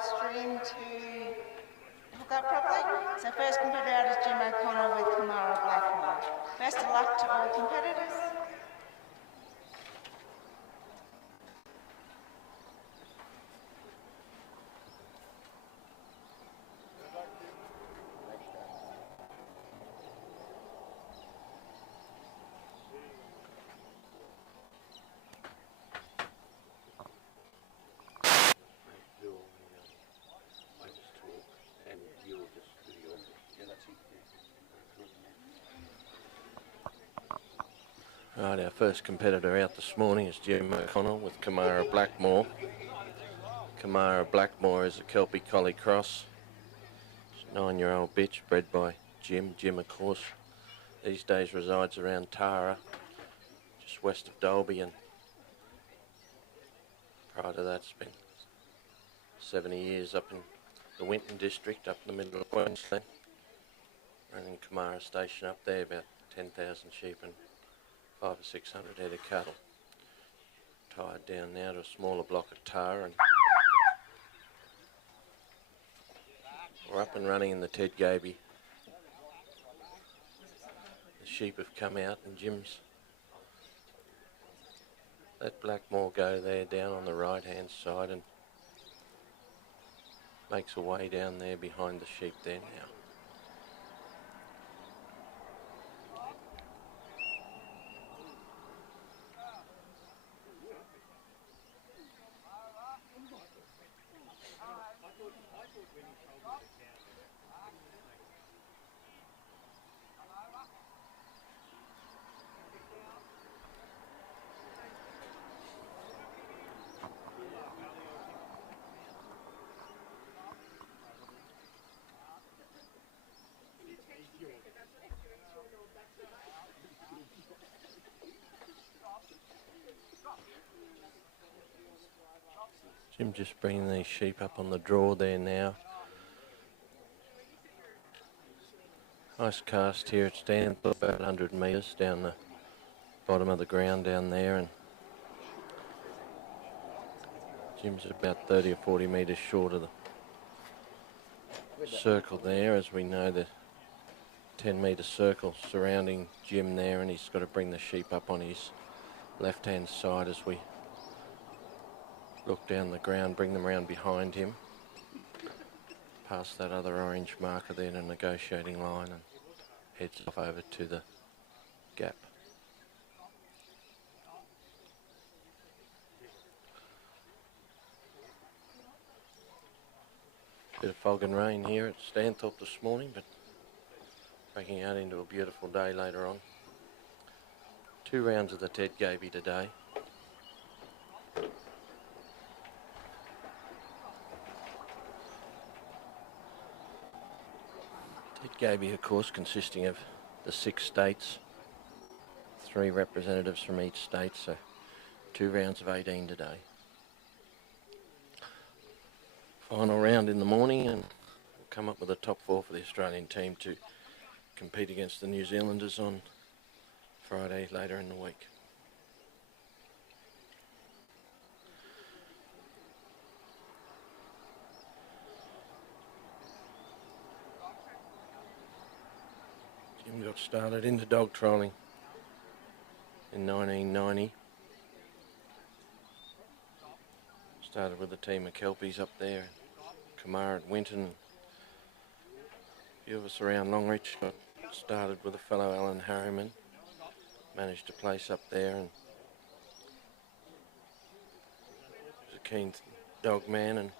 live stream to hook up properly. So first competitor out is Jim O'Connell with Kamara Blackmore. Best of luck to all competitors. Right, our first competitor out this morning is Jim O'Connell with Kamara Blackmore. Kamara Blackmore is a Kelpie Collie cross. She's a 9-year-old bitch bred by Jim. Jim, of course, these days resides around Tara, just west of Dalby, and prior to that, it's been 70 years up in the Winton district, up in the middle of Queensland. Running Kamara Station up there, about 10,000 sheep and 500 or 600 head of cattle. Tied down now to a smaller block of Tara, and we're up and running in the Ted Gaby. The sheep have come out, and Jim's let Blackmore go there down on the right hand side and makes a way down there behind the sheep there now. Jim just bringing these sheep up on the draw there now. Nice cast here at Stanthorpe, about 100 metres down the bottom of the ground down there, and Jim's about 30 or 40 metres short of the circle there. As we know, the 10-metre circle surrounding Jim there, and he's got to bring the sheep up on his left-hand side as we look down the ground, bring them around behind him, past that other orange marker there, the negotiating line, and heads off over to the gap. Bit of fog and rain here at Stanthorpe this morning, but breaking out into a beautiful day later on. 2 rounds of the Ted Gaby today. Ted Gaby, of course, consisting of the 6 states, 3 representatives from each state, so 2 rounds of 18 today. Final round in the morning, and we'll come up with a top 4 for the Australian team to compete against the New Zealanders on Friday later in the week. Jim got started into dog trolling in 1990. Started with a team of Kelpies up there, Kamara at Winton. A few of us around Longreach got started with a fellow Alan Harriman. Managed to place up there, and was a keen dog man and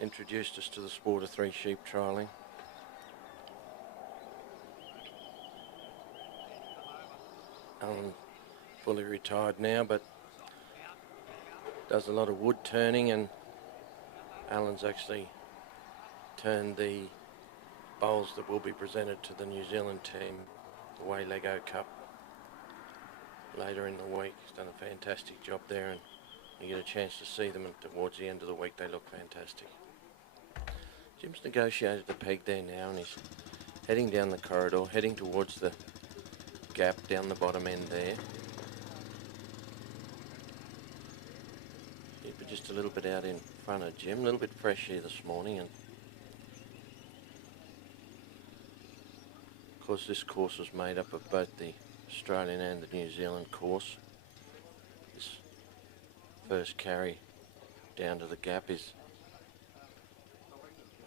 introduced us to the sport of 3 sheep trialling. Alan fully retired now, but does a lot of wood turning, and Alan's actually turned the bowls that will be presented to the New Zealand team, the Waylego Cup, later in the week. He's done a fantastic job there, and you get a chance to see them, and towards the end of the week they look fantastic. Jim's negotiated the peg there now, and he's heading down the corridor, heading towards the gap down the bottom end there. Keep it just a little bit out in front of Jim. A little bit fresh here this morning, and of course this course was made up of both the Australian and the New Zealand course. This first carry down to the gap is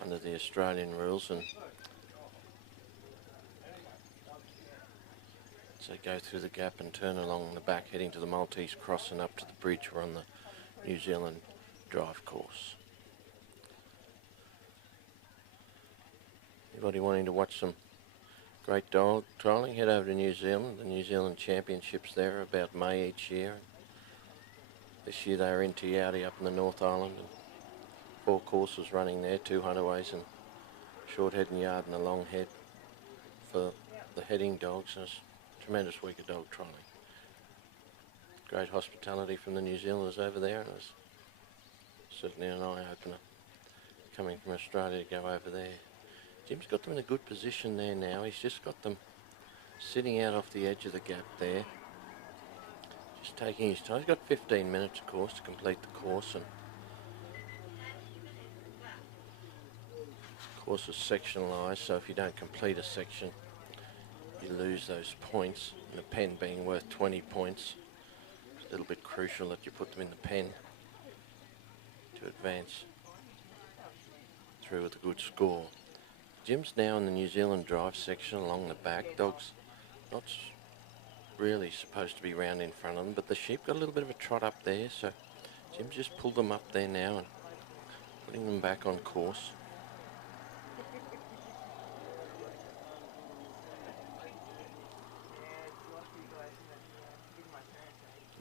under the Australian rules, and so go through the gap and turn along the back heading to the Maltese Cross and up to the bridge. We're on the New Zealand drive course. Anybody wanting to watch some great dog trialling, head over to New Zealand. The New Zealand Championships there are about May each year. This year they were in Te Aute up in the North Island, and 4 courses running there, 2 hunterways and short head and yard and a long head for the heading dogs, and it's a tremendous week of dog trialling. Great hospitality from the New Zealanders over there, and it's certainly an eye-opener coming from Australia to go over there. Jim's got them in a good position there now. He's just got them sitting out off the edge of the gap there. Just taking his time. He's got 15 minutes, of course, to complete the course, and the course is sectionalised, so if you don't complete a section, you lose those points, and the pen being worth 20 points. It's a little bit crucial that you put them in the pen to advance through with a good score. Jim's now in the New Zealand drive section along the back. Dogs not really supposed to be round in front of them, but the sheep got a little bit of a trot up there, so Jim just pulled them up there now and putting them back on course.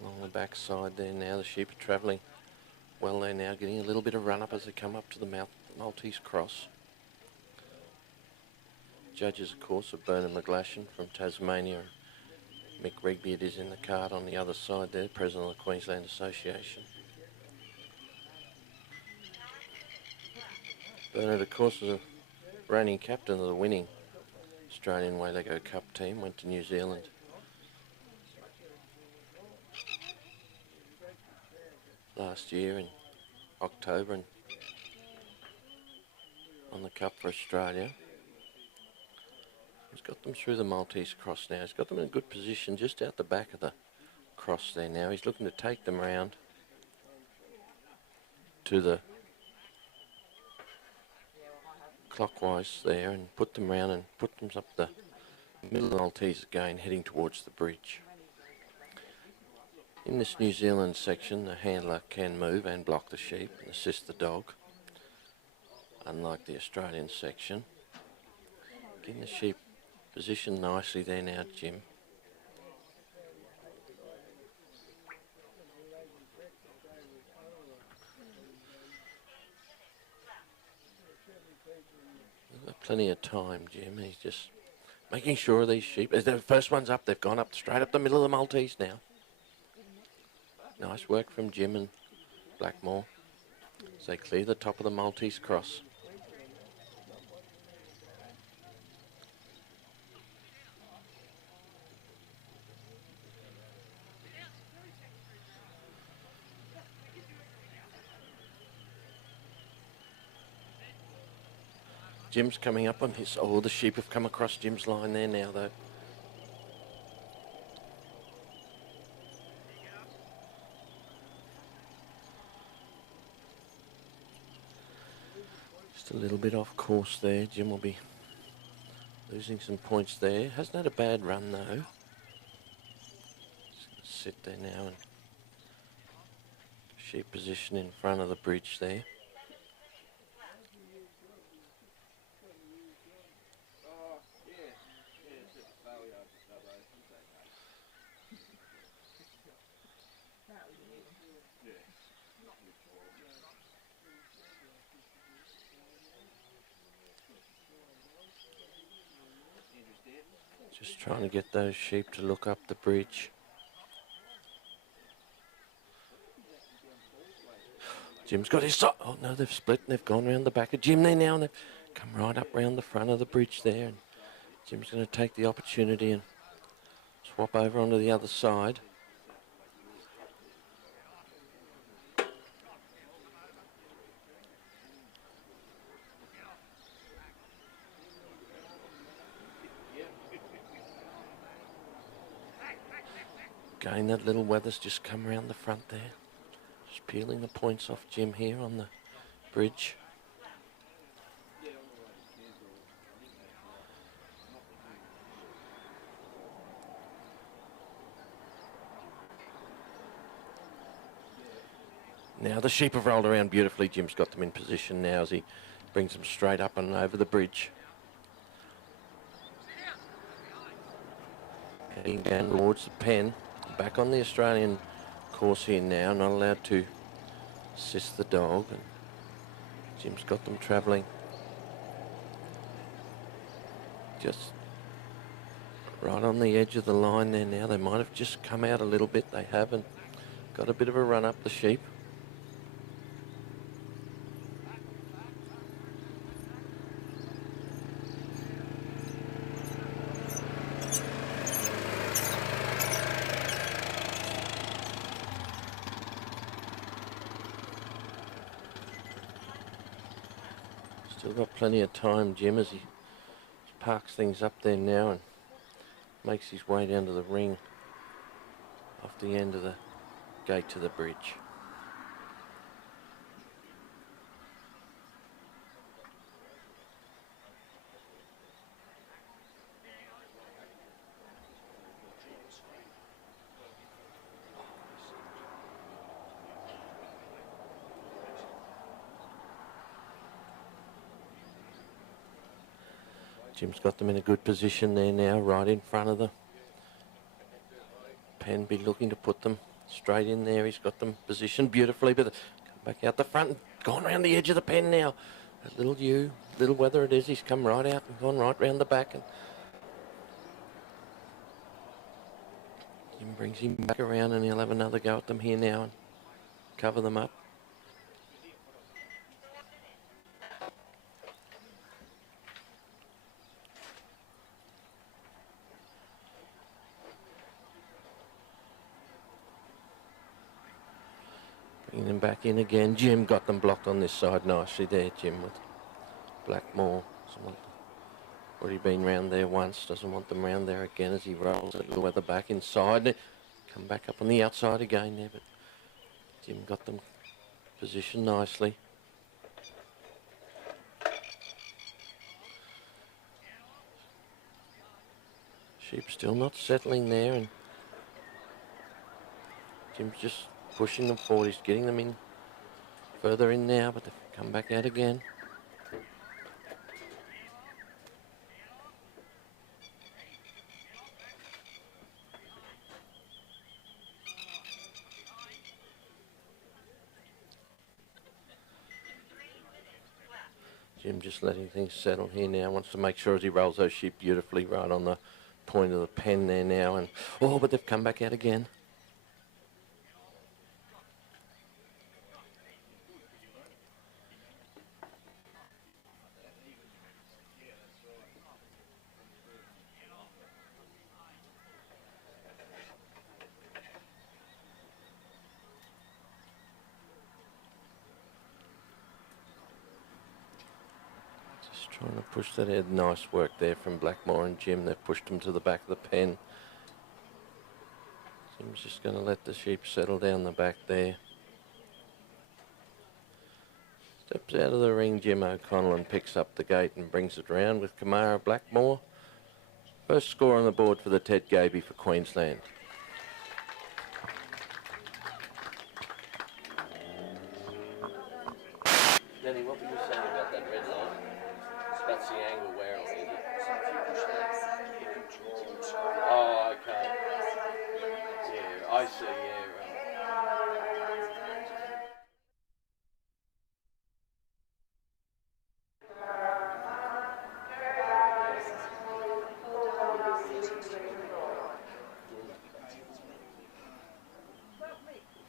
Along the back side there now, the sheep are travelling well there now, getting a little bit of run up as they come up to the Maltese Cross. Judges, of course, are Bernard McGlashan from Tasmania. Mick Rigby, it is in the card on the other side there, President of the Queensland Association. Bernard, of course, is a reigning captain of the winning Australian Waylego Cup team, went to New Zealand last year in October and on the Cup for Australia. He's got them through the Maltese Cross now. He's got them in a good position just out the back of the cross there now. He's looking to take them round to the clockwise there and put them round and put them up the middle of the Maltese again, heading towards the bridge. In this New Zealand section, the handler can move and block the sheep and assist the dog, unlike the Australian section. Getting the sheep positioned nicely there now, Jim. We've got plenty of time, Jim. He's just making sure these sheep, as the first one's up, they've gone up straight up the middle of the Maltese now. Nice work from Jim and Blackmore as they clear the top of the Maltese Cross. Jim's coming up on his... Oh, the sheep have come across Jim's line there now, though. Just a little bit off course there. Jim will be losing some points there. Hasn't had a bad run, though. Just gonna sit there now and sheep position in front of the bridge there. Just trying to get those sheep to look up the bridge. Jim's got his side. Oh no, they've split and they've gone round the back of Jim there now, and they've come right up round the front of the bridge there. And Jim's going to take the opportunity and swap over onto the other side. Again, that little weather's just come around the front there. Just peeling the points off Jim here on the bridge. Now the sheep have rolled around beautifully. Jim's got them in position now as he brings them straight up and over the bridge. Heading down towards the pen. Back on the Australian course here now. Not allowed to assist the dog. And Jim's got them travelling just right on the edge of the line there now. They might have just come out a little bit. They haven't. Got a bit of a run up the sheep. Still got plenty of time, Jim, as he parks things up there now and makes his way down to the ring off the end of the gate to the bridge. Jim's got them in a good position there now, right in front of the pen. Be looking to put them straight in there. He's got them positioned beautifully, but come back out the front and gone around the edge of the pen now. That little weather it is, he's come right out and gone right round the back. And Jim brings him back around and he'll have another go at them here now and cover them up. Bringing them back in again. Jim got them blocked on this side nicely there, Jim, with Blackmore. Already been round there once, doesn't want them round there again as he rolls it, the weather back inside. Come back up on the outside again there, but Jim got them positioned nicely. Sheep still not settling there, and Jim's just pushing them forward. He's getting them in further in now, but they've come back out again. Jim just letting things settle here now. Wants to make sure as he rolls those sheep beautifully right on the point of the pen there now. And oh, but they've come back out again. Trying to push that head. Nice work there from Blackmore and Jim. They've pushed him to the back of the pen. Jim's just going to let the sheep settle down the back there. Steps out of the ring, Jim O'Connell, and picks up the gate and brings it round with Kamara Blackmore. First score on the board for the Ted Gaby for Queensland. Danny, what were you saying about that red line? That's the angle where it is. Oh, okay. Yeah, I see, yeah.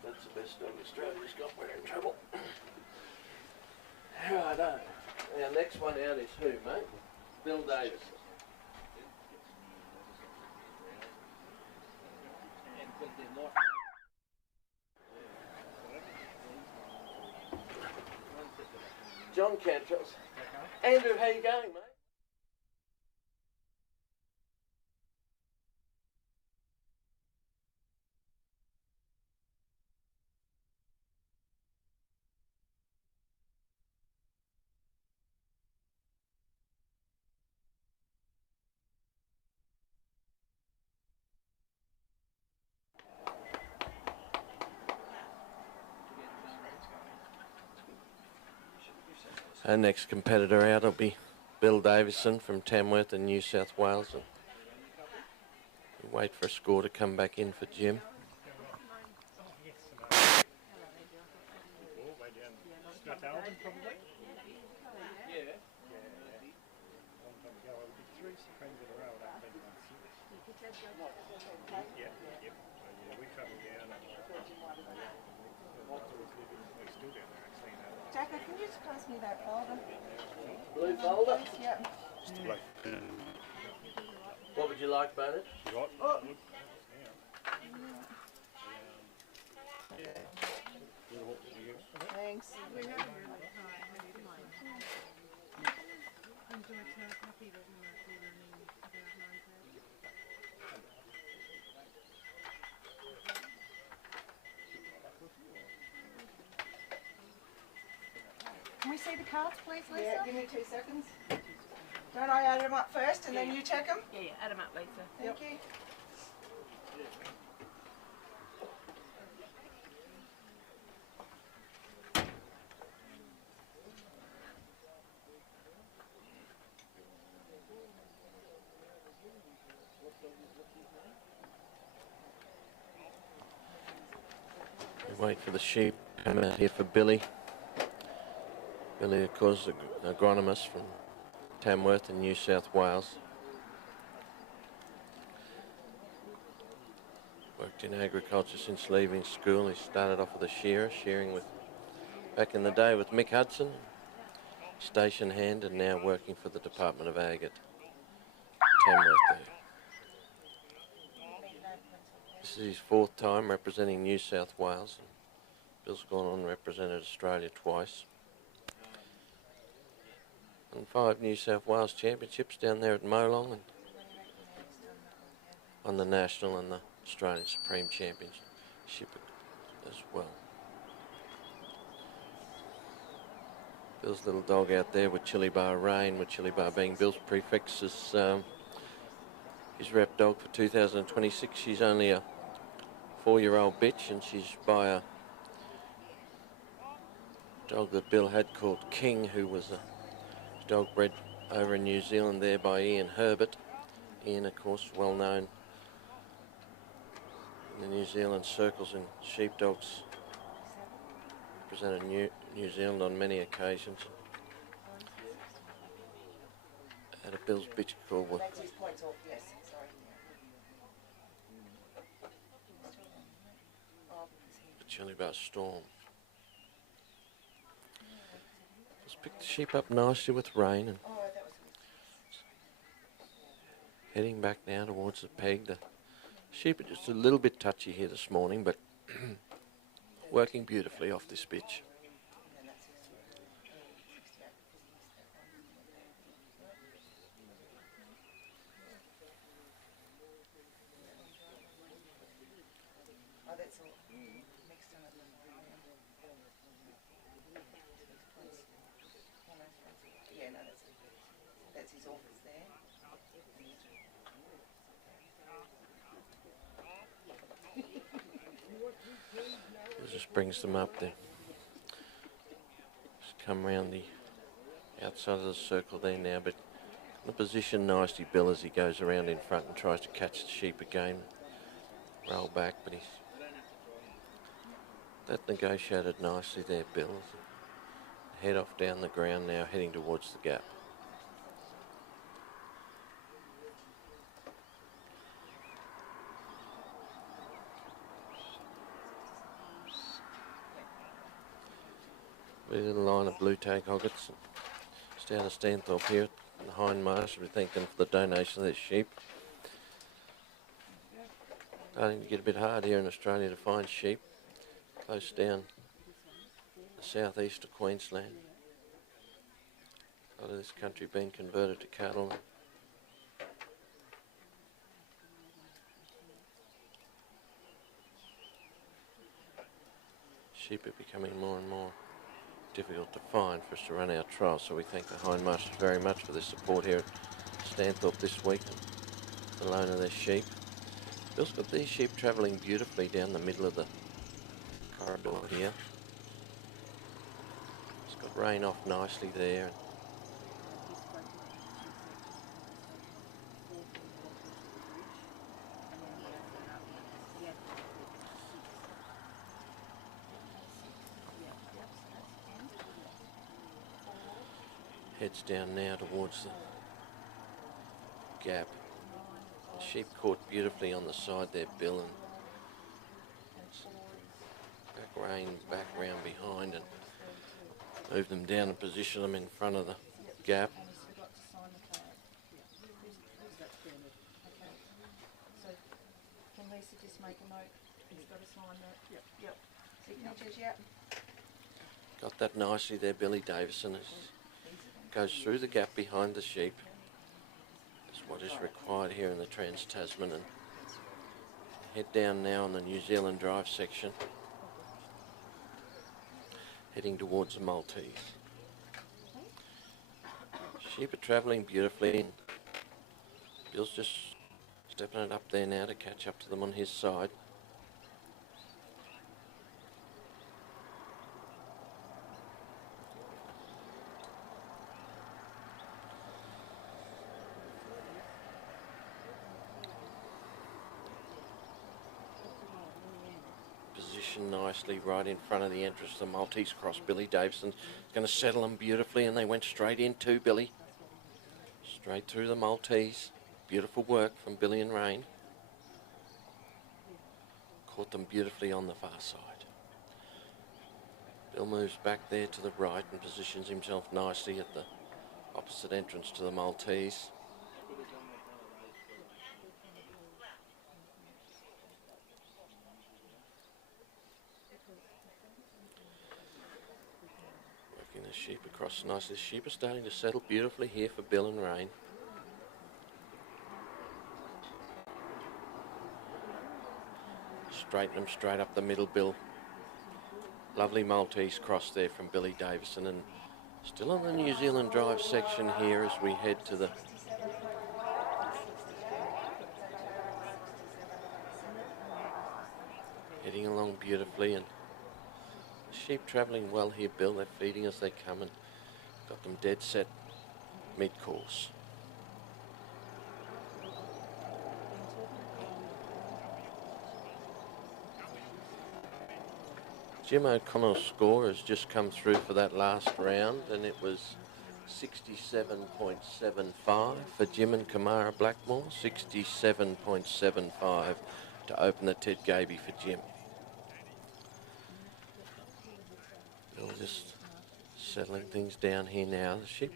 That's the best dog Australia's got. We're in trouble. Righto. Our next one out is who, mate? Bill Davis. John Cantrell's. Andrew, how you going, mate? Our next competitor out will be Bill Davison from Tamworth in New South Wales. And we'll wait for a score to come back in for Jim. Jacko, can you just pass me that folder? Blue folder? Yeah. Just a black pen. What would you like, Bernard? Oh. Thanks. Can we see the cards, please, Lisa? Yeah, give me 2 seconds. Don't I add them up first and then you check them? Yeah, add them up, Lisa. Thank you. We wait for the sheep to come out here for Billy. Billy, of course, an agronomist from Tamworth in New South Wales. Worked in agriculture since leaving school. He started off with a shearer, shearing with, back in the day with Mick Hudson, station hand, and now working for the Department of Ag at Tamworth there. This is his 4th time representing New South Wales. Bill's gone on and represented Australia twice. And 5 New South Wales championships down there at Molong, and on the national and the Australian Supreme Championship as well. Bill's little dog out there with Chili Bar Rain, with Chili Bar being Bill's prefix, is his rep dog for 2026. She's only a 4-year-old bitch, and she's by a dog that Bill had called King, who was a dog bred over in New Zealand there by Ian Herbert. Ian, of course, well known in the New Zealand circles in sheepdogs. Represented New Zealand on many occasions. Had a Bill's bitch called with the Chili Bar Storm. Just picked the sheep up nicely with Rain and heading back now towards the peg. The sheep are just a little bit touchy here this morning, but working beautifully off this bitch. That's his office there. It just brings them up there. Just come around the outside of the circle there now, but in the position nicely, Bill, as he goes around in front and tries to catch the sheep again. Roll back, but he's that negotiated nicely there, Bill. Head off down the ground now, heading towards the gap. A little line of blue tag hoggets. Just out of Stanthorpe here at the hindmarsh. We thank them for the donation of their sheep. Starting to get a bit hard here in Australia to find sheep. Close down the southeast of Queensland. A lot of this country being converted to cattle. Sheep are becoming more and more difficult to find for us to run our trials, so we thank the hindmasters very much for their support here at Stanthorpe this week, the loan of their sheep. Bill's got these sheep travelling beautifully down the middle of the corridor here. It's Got rain off nicely there. Heads down now towards the gap. Sheep caught beautifully on the side there, Bill, and back rain back round behind and move them down and position them in front of the gap. Can Lisa just make a note? He's got to sign that. Yep. Signatures, yep. Got that nicely there, Billy Davison. Goes through the gap behind the sheep. That's what is required here in the Trans-Tasman, and head down now on the New Zealand Drive section, heading towards the Maltese. Sheep are travelling beautifully, and Bill's just stepping it up there now to catch up to them on his side. Nicely right in front of the entrance of the Maltese cross. Billy Davison's going to settle them beautifully, and they went straight in too, Billy. Straight through the Maltese. Beautiful work from Billy and Rain. Caught them beautifully on the far side. Bill moves back there to the right and positions himself nicely at the opposite entrance to the Maltese. The sheep across nicely. The sheep are starting to settle beautifully here for Bill and Rain. Straighten them straight up the middle, Bill. Lovely Maltese cross there from Billy Davison, and still on the New Zealand Drive section here as we head to the heading along beautifully, and sheep travelling well here, Bill. They're feeding as they come and got them dead set mid-course. Jim O'Connell's score has just come through for that last round, and it was 67.75 for Jim and Kamara Blackmore, 67.75 to open the Ted Gaby for Jim. Bill just settling things down here now. The sheep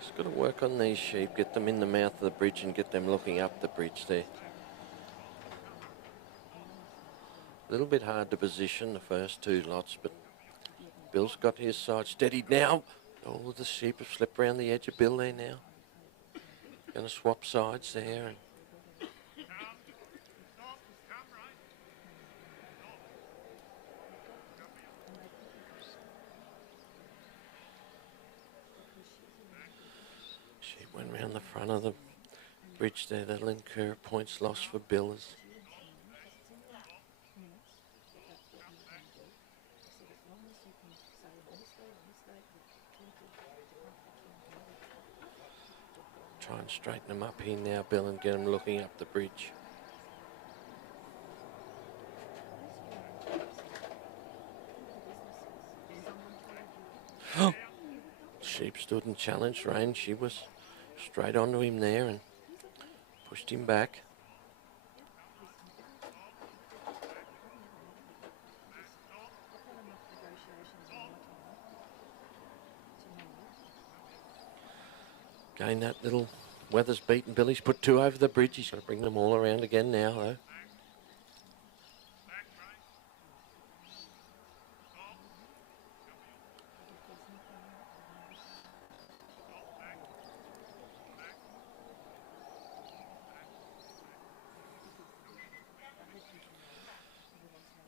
just got to work on these sheep, get them in the mouth of the bridge and get them looking up the bridge there. A little bit hard to position the first two lots, but Bill's got his side steadied now. Oh, the sheep have slipped around the edge of Bill there now. Going to swap sides there. And sheep went round the front of the bridge there. That'll incur points lost for Bill. Try and straighten them up here now, Bill, and get them looking up the bridge. Sheep stood and challenged Rain. She was straight onto him there and pushed him back. Again, that little weather's beaten. Billy's put two over the bridge. He's got to bring them all around again now, though.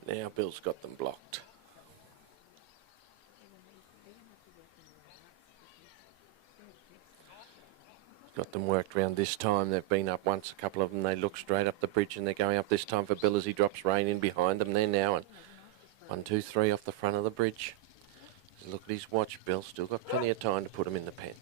Now Bill's got them blocked. Got them worked round this time. They've been up once, a couple of them. They look straight up the bridge and they're going up this time for Bill as he drops rein in behind them there now. And 1, 2, 3 off the front of the bridge. Just look at his watch, Bill. Still got plenty of time to put him in the pen.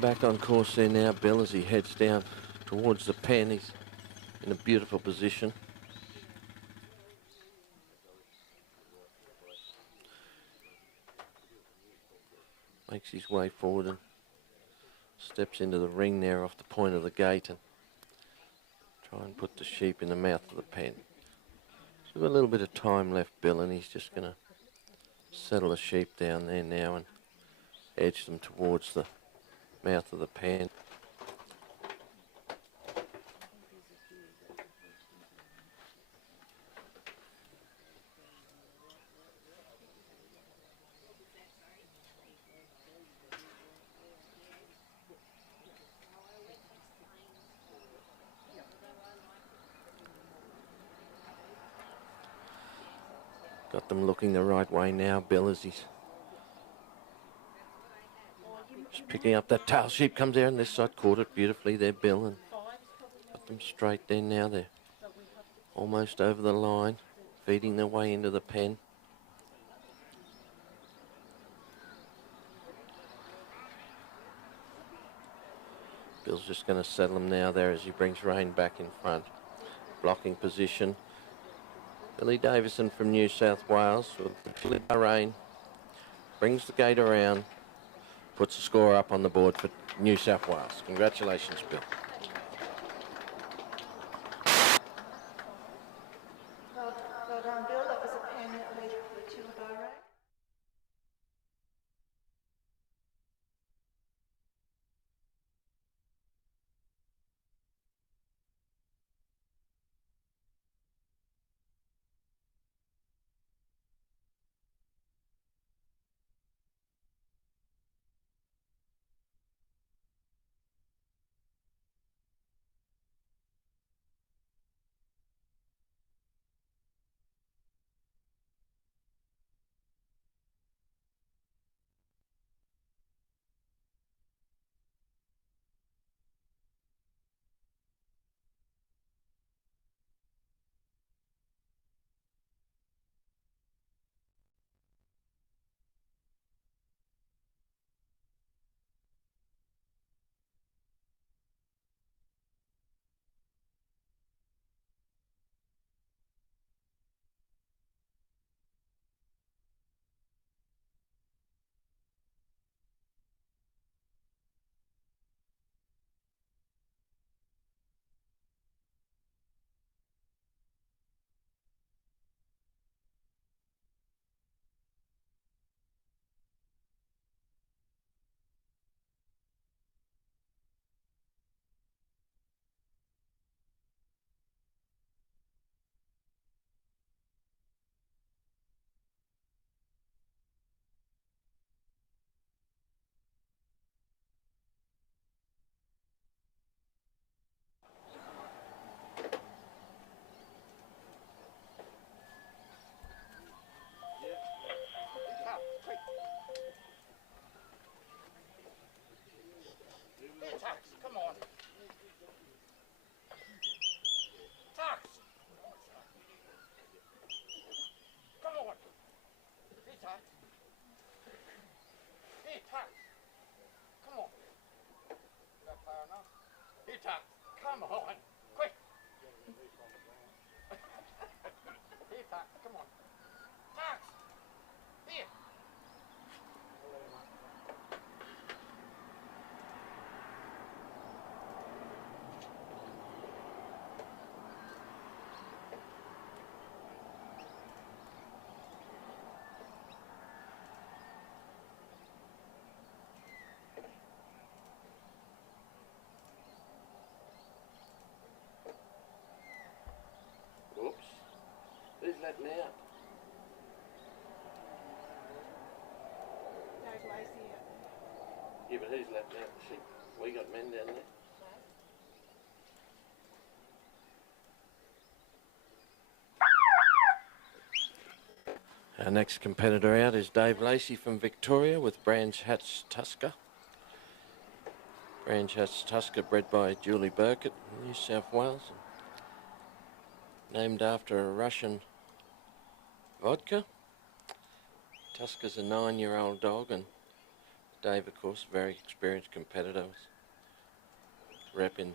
Back on course there now, Bill, as he heads down towards the pen. He's in a beautiful position. Makes his way forward and steps into the ring there off the point of the gate and try and put the sheep in the mouth of the pen. So we've got a little bit of time left, Bill, and he's just going to settle the sheep down there now and edge them towards the mouth of the pen. Got them looking the right way now, Bill, as he's just picking up that tail. Sheep comes there on this side, caught it beautifully there, Bill, and got them straight there now. They're almost over the line, feeding their way into the pen. Bill's just going to settle them now there as he brings rein back in front. Blocking position. Billy Davison from New South Wales with the rein. Brings the gate around. Puts the score up on the board for New South Wales. Congratulations, Bill. Well done, Bill. That was a pen with 2 direct. Come on, quick! Here, Tuck, come on. Tuck! Here! letting out. Dave Lacey out there. Yeah, but who's letting out the sheep? We got men down there. Our next competitor out is Dave Lacey from Victoria with Branch Hatch Tusker. Branch Hatch Tusker bred by Julie Burkett, New South Wales. Named after a Russian vodka. Tusker's a 9-year-old dog, and Dave, of course, a very experienced competitor. Rep in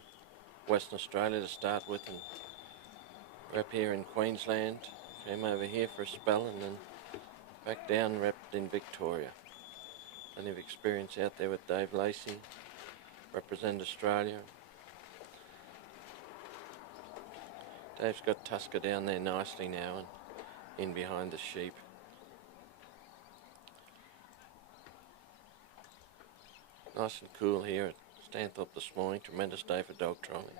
Western Australia to start with, and rep here in Queensland. Came over here for a spell and then back down, repped in Victoria. Plenty of experience out there with Dave Lacey. Represent Australia. Dave's got Tusker down there nicely now and in behind the sheep. Nice and cool here at Stanthorpe this morning. Tremendous day for dog trolling.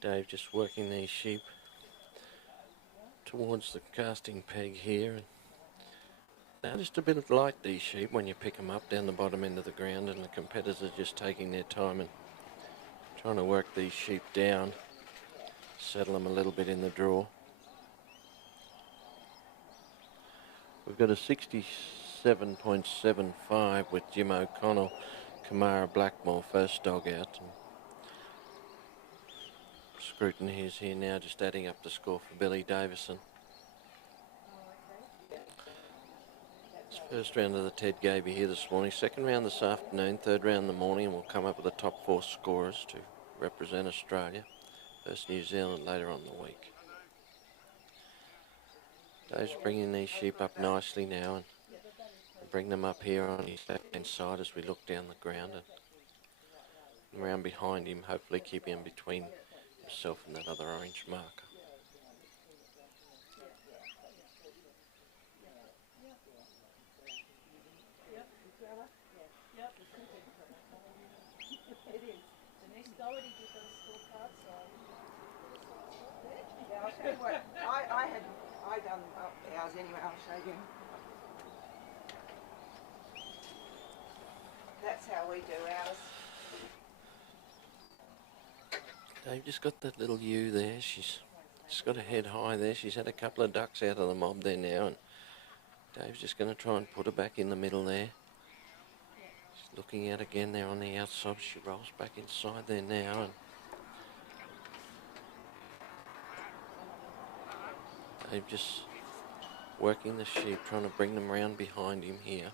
Dave just working these sheep towards the casting peg here. Now just a bit of light, these sheep, when you pick them up down the bottom end of the ground, and the competitors are just taking their time and trying to work these sheep down, settle them a little bit in the draw. We've got a 67.75 with Jim O'Connell, Kamara Blackmore, first dog out. And Scruton is here now, just adding up the score for Billy Davison. It's first round of the Ted Gaby here this morning, second round this afternoon, third round in the morning, and we'll come up with the top 4 scorers to represent Australia. First New Zealand later on in the week. Dave's bringing these sheep up nicely now and bring them up here on his left-hand side as we look down the ground and around behind him, hopefully keeping him between himself and that other orange marker. Yeah, I'll tell you what, I done ours anyway, I'll show you. That's how we do ours. Dave just got that little ewe there. She's just got her head high there. She's had a couple of ducks out of the mob there now, and Dave's just going to try and put her back in the middle there. She's looking out again there on the outside. She rolls back inside there now, and Dave just working the sheep, trying to bring them round behind him here.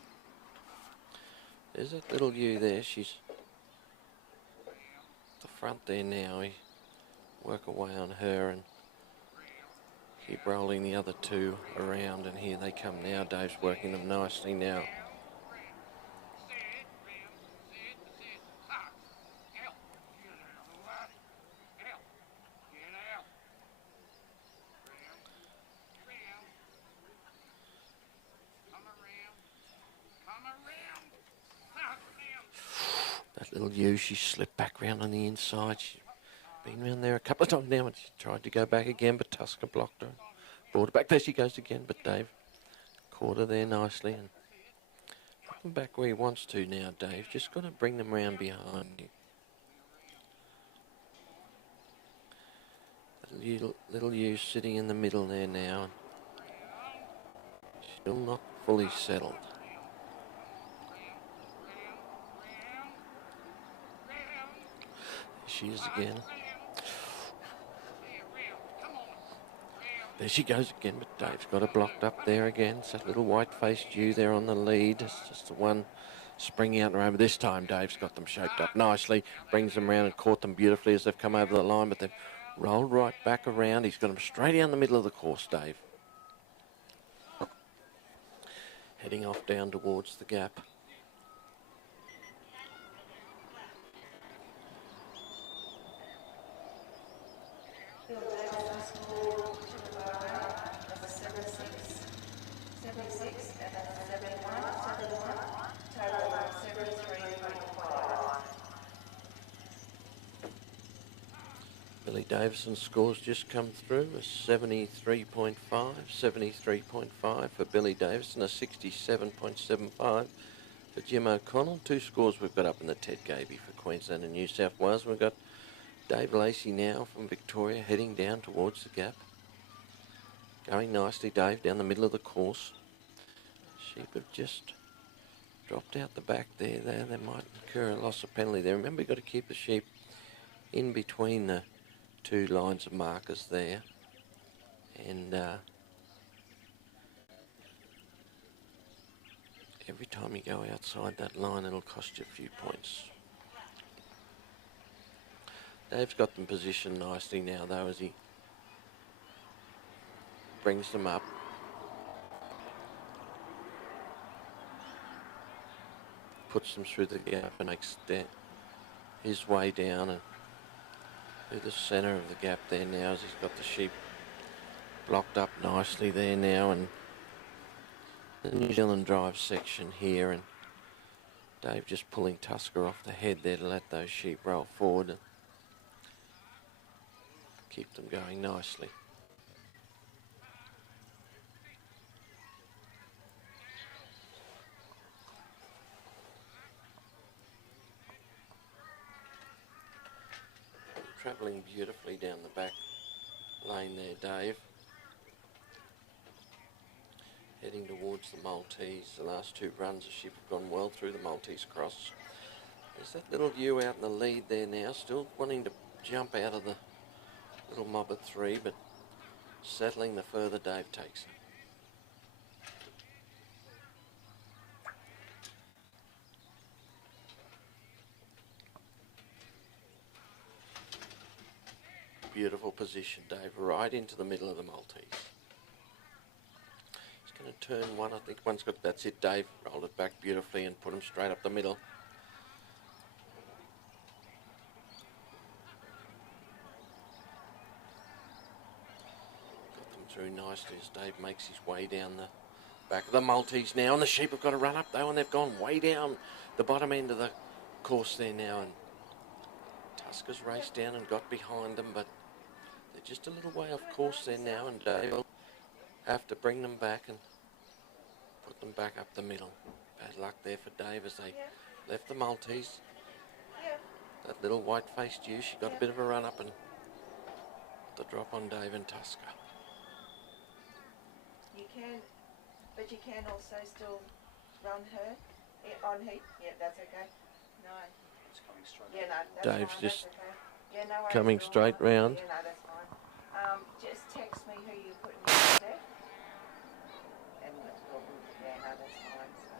There's that little ewe there. She's at the front there now. We work away on her and keep rolling the other two around, and here they come now. Dave's working them nicely now. That little ewe, she slipped back round on the inside. She's been round there a couple of times now, and she tried to go back again, but Tusker blocked her. Brought her back. There she goes again, but Dave caught her there nicely and put them back where he wants to now, Dave. Just got to bring them round behind you. Little ewe sitting in the middle there now. Still not fully settled. She is again. There she goes again, but Dave's got her blocked up there again. It's that little white-faced ewe there on the lead. It's just the one springing out and around. This time Dave's got them shaped up nicely, brings them around and caught them beautifully as they've come over the line, but they've rolled right back around. He's got them straight down the middle of the course, Dave. Heading off down towards the gap. Bill Davis scored 2 that's 76, 76, and that's 71, 71, total 73.5. Billy Davison's scores just come through, a 73.5, 73.5 for Billy Davison, a 67.75 for Jim O'Connell. 2 scores we've got up in the Ted Gaby for Queensland and New South Wales. We've got Dave Lacey now from Victoria heading down towards the gap. Going nicely, Dave, down the middle of the course. Sheep have just dropped out the back there. They might incur a loss of penalty there. Remember, you've got to keep the sheep in between the 2 lines of markers there. And every time you go outside that line, it'll cost you a few points. Dave's got them positioned nicely now, though, as he brings them up. Puts them through the gap and makes his way down and through the centre of the gap there now, as he's got the sheep blocked up nicely there now, and the New Zealand Drive section here, and Dave just pulling Tusker off the head there to let those sheep roll forward and keep them going nicely. Travelling beautifully down the back lane there, Dave. Heading towards the Maltese. The last 2 runs the sheep have gone well through the Maltese cross. There's that little ewe out in the lead there now, still wanting to jump out of the little mob at 3, but settling the further Dave takes him. Beautiful position, Dave, right into the middle of the Maltese. He's going to turn one, I think one's got, that's it, Dave, rolled it back beautifully and put him straight up the middle. Got them through nicely as Dave makes his way down the back of the Maltese now, and the sheep have got to run up though, and they've gone way down the bottom end of the course there now, and Tusker's raced down and got behind them, but they're just a little way off course there now, and Dave will have to bring them back and put them back up the middle. Bad luck there for Dave as they left the Maltese. That little white-faced ewe, she got a bit of a run up and the drop on Dave and Tusker. You can, but you can also still run her on heat. Yeah, that's okay. No. It's coming straight. Yeah, no, that's Dave's fine, just that's okay. Yeah, no worries coming at all. straight round. Yeah, no, that's fine. Just text me who you're putting in there. And yeah, no, that's fine. So.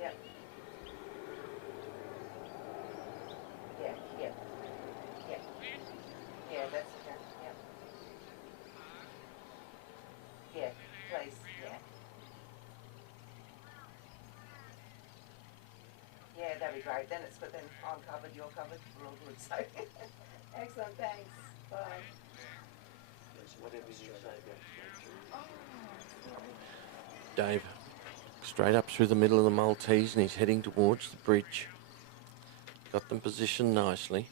Yep. Yeah, yeah. Yeah. Yeah, that's okay. Yep. Yeah, please, yeah. Yeah, that'd be great. Then it's, but then I'm covered, you're covered, we're all good. So, excellent, thanks. Bye. Dave straight up through the middle of the Maltese, and he's heading towards the bridge. Got them positioned nicely.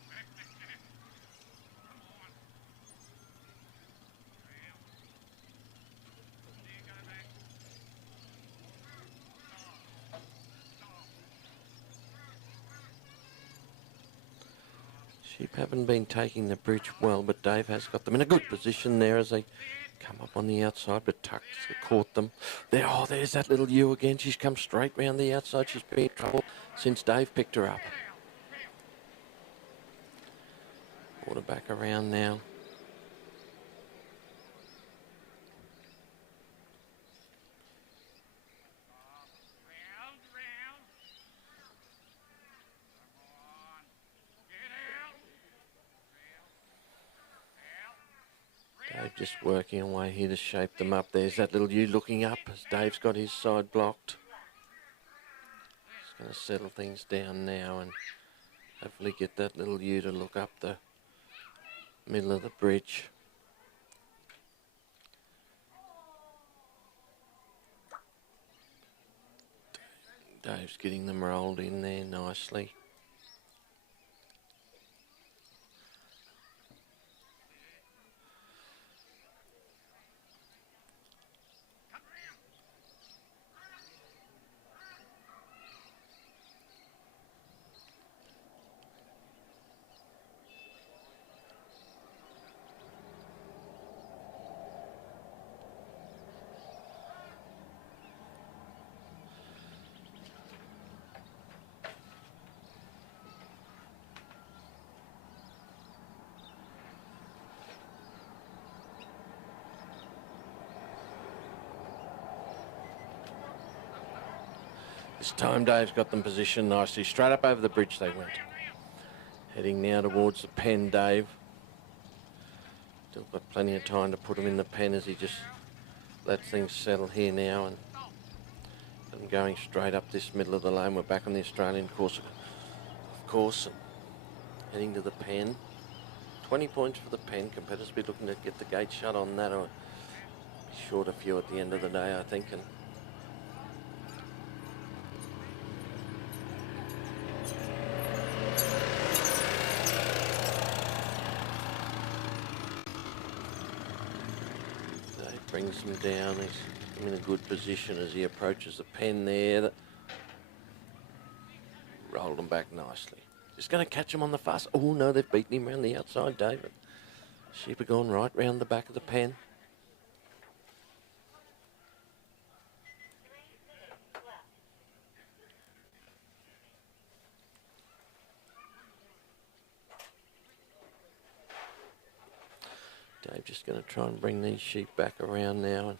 Sheep haven't been taking the bridge well, but Dave has got them in a good position there as they come up on the outside, but Tuck's caught them. There, oh, there's that little ewe again. She's come straight round the outside. She's been in trouble since Dave picked her up. Brought her back around now. Dave just working away here to shape them up. There's that little ewe looking up as Dave's got his side blocked. Just going to settle things down now and hopefully get that little ewe to look up the middle of the bridge. Dave's getting them rolled in there nicely. This time Dave's got them positioned nicely. Straight up over the bridge they went. Heading now towards the pen, Dave. Still got plenty of time to put him in the pen as he just lets things settle here now and I'm going straight up this middle of the lane. We're back on the Australian course, of course, and heading to the pen. 20 points for the pen. Competitors be looking to get the gate shut on that or be short a few at the end of the day, I think. And Dave brings him down. He's in a good position as he approaches the pen there. Rolled him back nicely. Just going to catch him on the fast. Oh no, they've beaten him around the outside, David. Sheep are gone right round the back of the pen. Dave just going to try and bring these sheep back around now. And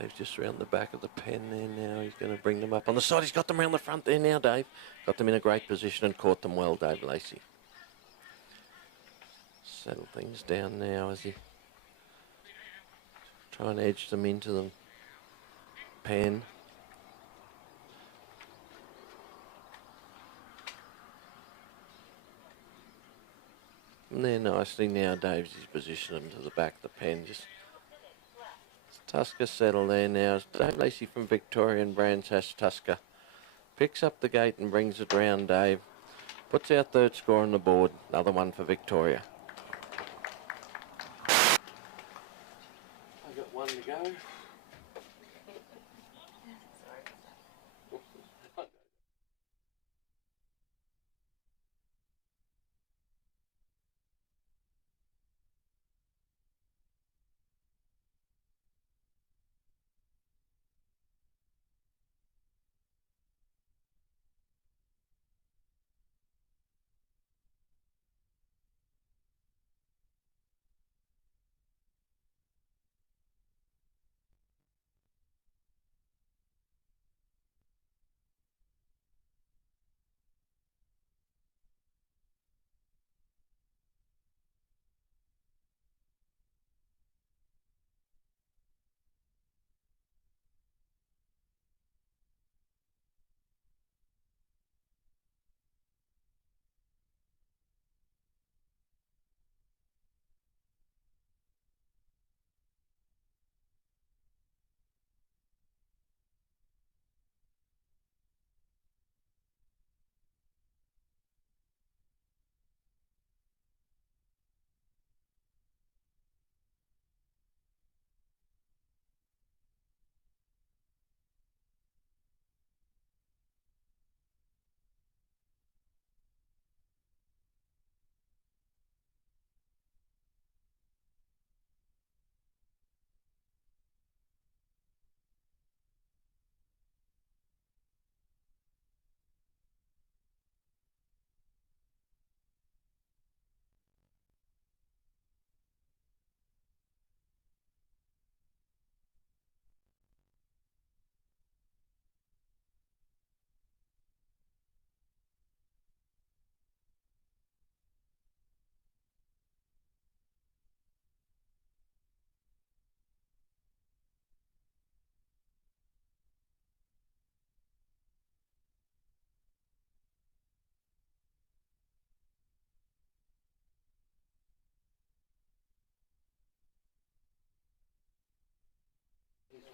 Dave's just around the back of the pen there now. He's going to bring them up on the side. He's got them around the front there now, Dave. Got them in a great position and caught them well, Dave Lacey. Settle things down now as he try and edge them into the pen. And there nicely now, Dave's positioned them to the back of the pen. Just Tusker settle there now. Dave Lacey from Victoria and Brands Hatch Tusker picks up the gate and brings it round, Dave. Puts our third score on the board. Another one for Victoria. I've got one to go.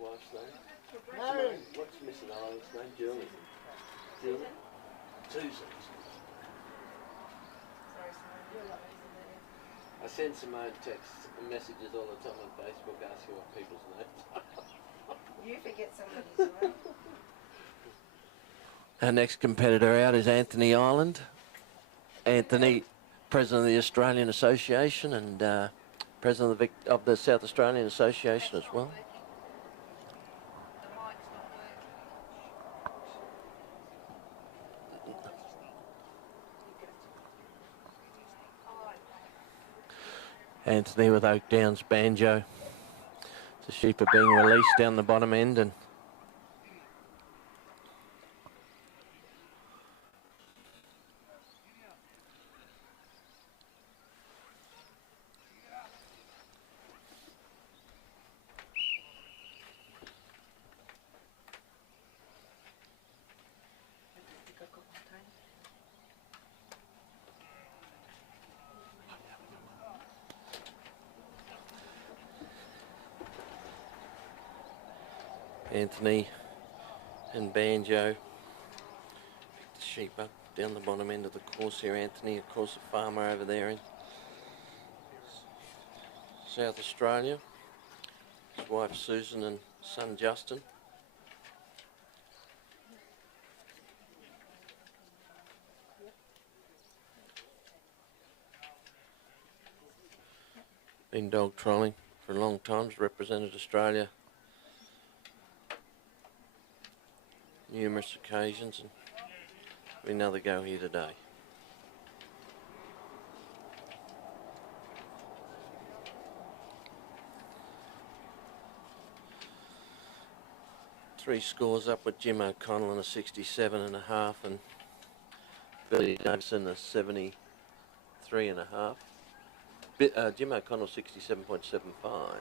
wife's name? Mary. What's Mrs. Island's name? Julie. Julie? Susan. I send Simone texts and messages all the time on Facebook asking what people's names are. You forget somebody's name. Our next competitor out is Anthony Ireland. Anthony, President of the Australian Association and President of the South Australian Association as well. Anthony with Oak Downs banjo. The sheep are being released down the bottom end and Anthony and banjo pick the sheep up down the bottom end of the course here. Anthony, of course, a farmer over there in South Australia. His wife Susan and son Justin. Been dog trolling for a long time, has represented Australia numerous occasions and another go here today. Three scores up with Jim O'Connell in a 67.5 and Billy Dougson a 73.5. Jim O'Connell 67.75.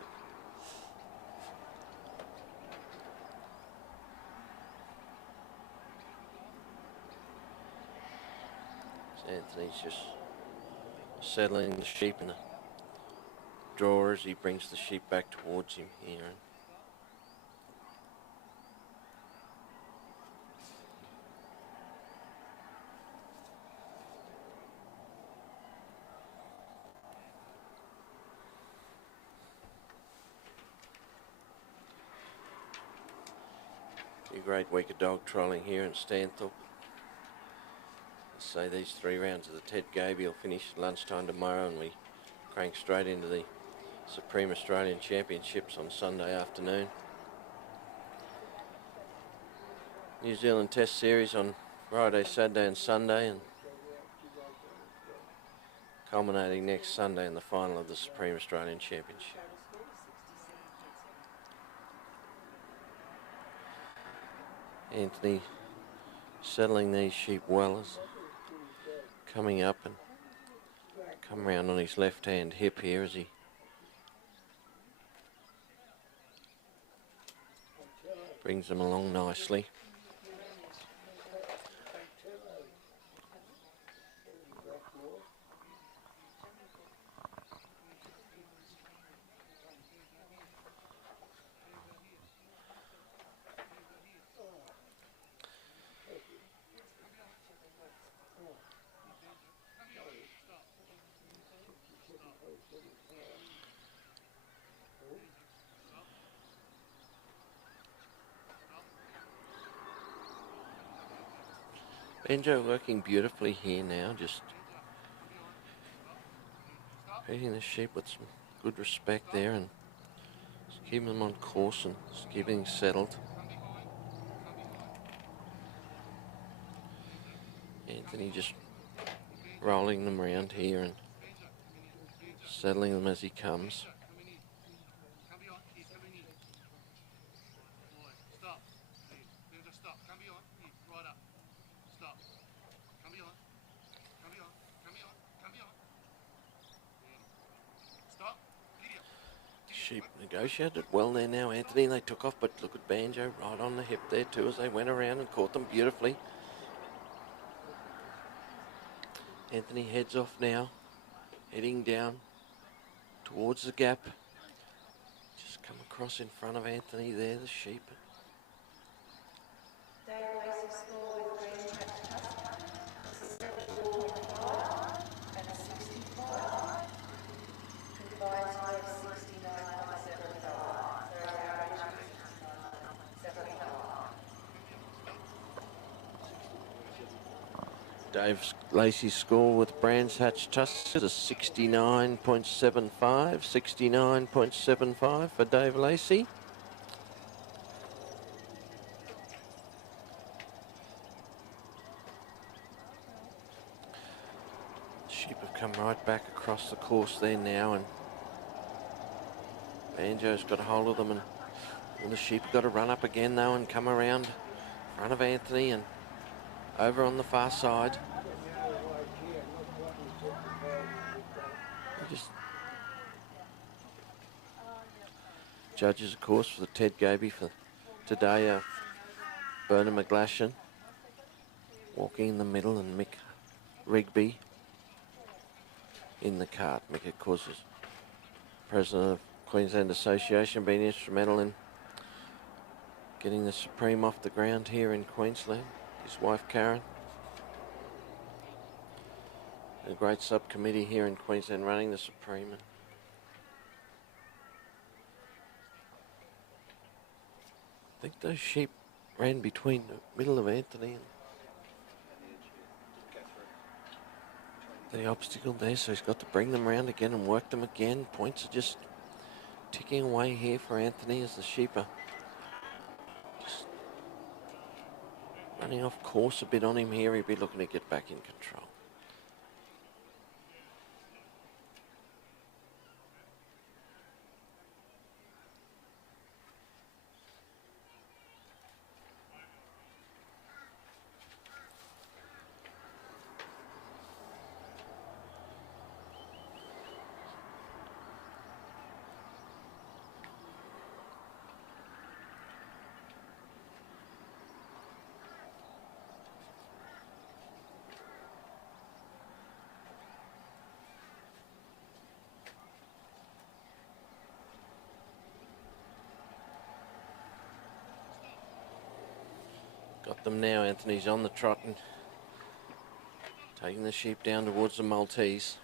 Anthony's just settling the sheep in a drawer as he brings the sheep back towards him here. A great week of dog trolling here in Stanthorpe. Say these 3 rounds of the Ted Gaby will finish at lunchtime tomorrow and we crank straight into the Supreme Australian Championships on Sunday afternoon. New Zealand Test Series on Friday, Saturday and Sunday and culminating next Sunday in the final of the Supreme Australian Championship. Anthony settling these sheep well as coming up and come round on his left hand hip here as he brings them along nicely. Banjo working beautifully here now, just feeding the sheep with some good respect there and just keeping them on course and just keeping settled. Anthony just rolling them around here and settling them as he comes. Sheep negotiated well there now, Anthony. They took off, but look at Banjo right on the hip there too as they went around and caught them beautifully. Anthony heads off now, heading down towards the gap. Just Come across in front of Anthony there, the sheep. Dave Lacey's score with green patch tusker is 74.5 and 65. Combined score of 69.75. So his average is 69.75. Dave Lacey's score with Brands Hatch Tuskers is 69.75. 69.75 for Dave Lacey. Sheep have come right back across the course there now, and Banjo's got a hold of them, and all the sheep have got to run up again though and come around in front of Anthony and over on the far side. Just judges, of course, for the Ted Gaby for today, Bernard McGlashan walking in the middle, and Mick Rigby in the cart. Mick, of course, is president of Queensland Association, been instrumental in getting the Supreme off the ground here in Queensland. His wife Karen. A great subcommittee here in Queensland running the Supreme. I think those sheep ran between the middle of Anthony and the obstacle there, so he's got to bring them around again and work them again. Points are just ticking away here for Anthony as the sheep are just running off course a bit on him here. He'll be looking to get back in control. Got them now. Anthony's on the trot and taking the sheep down towards the Maltese.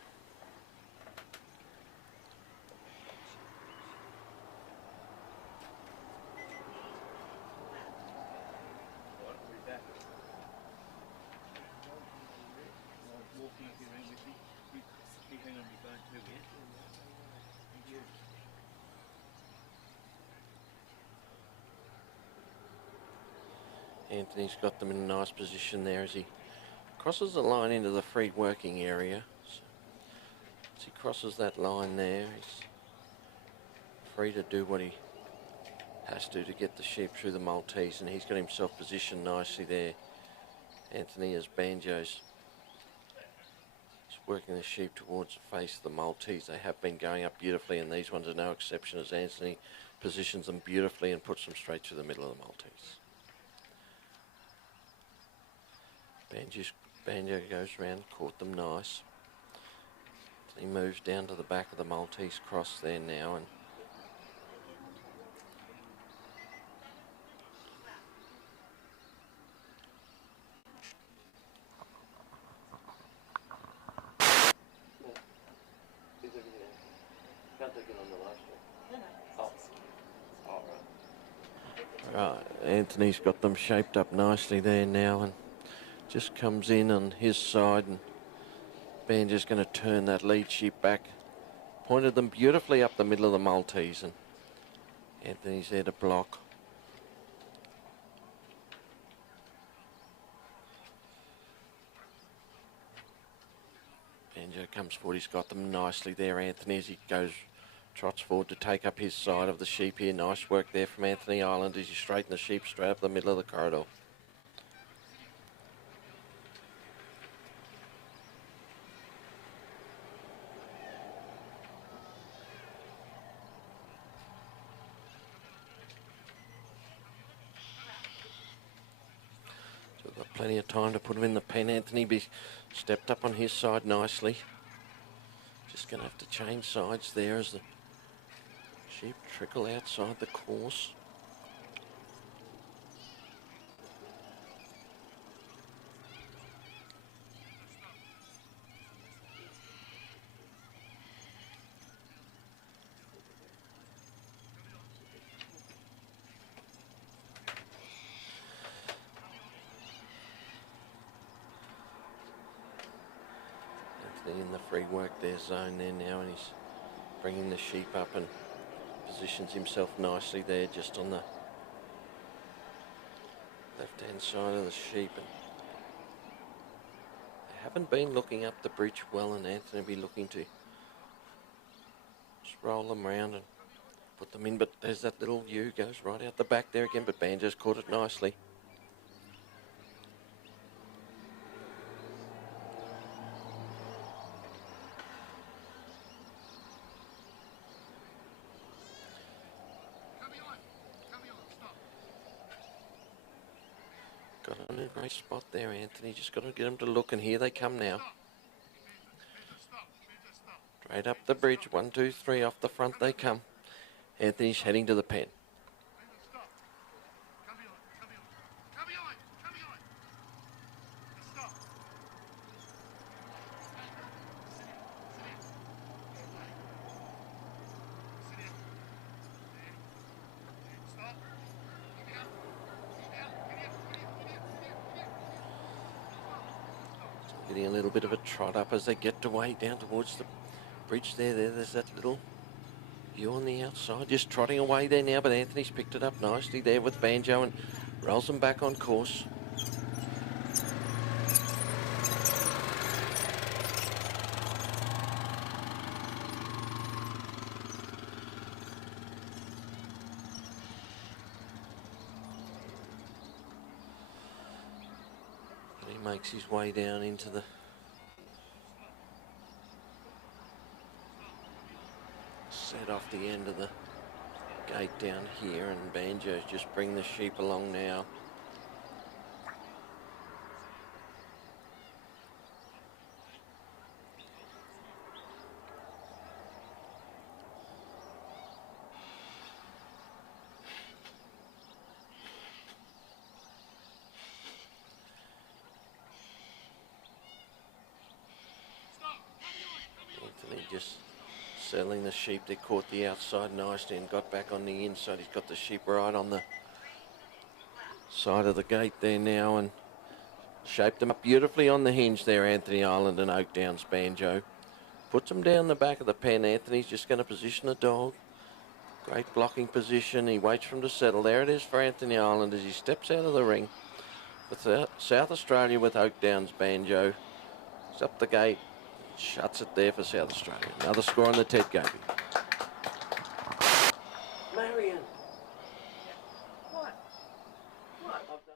Anthony's got them in a nice position there as he crosses the line into the free working area. So as he crosses that line there, he's free to do what he has to get the sheep through the Maltese, and he's got himself positioned nicely there. Anthony, as Banjo's working the sheep towards the face of the Maltese. They have been going up beautifully, and these ones are no exception as Anthony positions them beautifully and puts them straight through the middle of the Maltese. Banjo goes round, caught them nice. He moves down to the back of the Maltese cross there now, and Anthony's got them shaped up nicely there now, and just comes in on his side, and Banjo's going to turn that lead sheep back. Pointed them beautifully up the middle of the Maltese, and Anthony's there to block. Banjo comes forward. He's got them nicely there, Anthony, as he trots forward to take up his side of the sheep here. Nice work there from Anthony Ireland as he straighten the sheep straight up the middle of the corridor. So we've got plenty of time to put him in the pen. Anthony stepped up on his side nicely. Just going to have to change sides there as the Sheep trickle outside the course. Anthony in the free work there zone there now, and he's bringing the sheep up and positions himself nicely there just on the left-hand side of the sheep. And they haven't been looking up the bridge well, and Anthony will be looking to just roll them around and put them in. But there's that little ewe goes right out the back there again, but Banjo's caught it nicely. Got on a great spot there, Anthony. Just got to get them to look, and here they come now. Straight up the bridge, 1, 2, 3, off the front they come. Anthony's heading to the pen. Getting a little bit of a trot up as they get away down towards the bridge there. There's that little ewe on the outside, just trotting away there now, but Anthony's picked it up nicely there with Banjo and rolls them back on course. And he makes his way down into the set off the end of the gate down here, and Banjo's just bring the sheep along now. Anthony just settling the sheep. They caught the outside nicely and got back on the inside. He's got the sheep right on the side of the gate there now and shaped them up beautifully on the hinge there, Anthony Ireland and Oakdown's Banjo. Puts them down the back of the pen. Anthony's just going to position the dog. Great blocking position. He waits for him to settle. There it is for Anthony Ireland as he steps out of the ring. With South Australia with Oakdown's Banjo. He's up the gate. Shuts it there for South Australia. Another score on the Ted Gaby. Marion. What? What? I've done.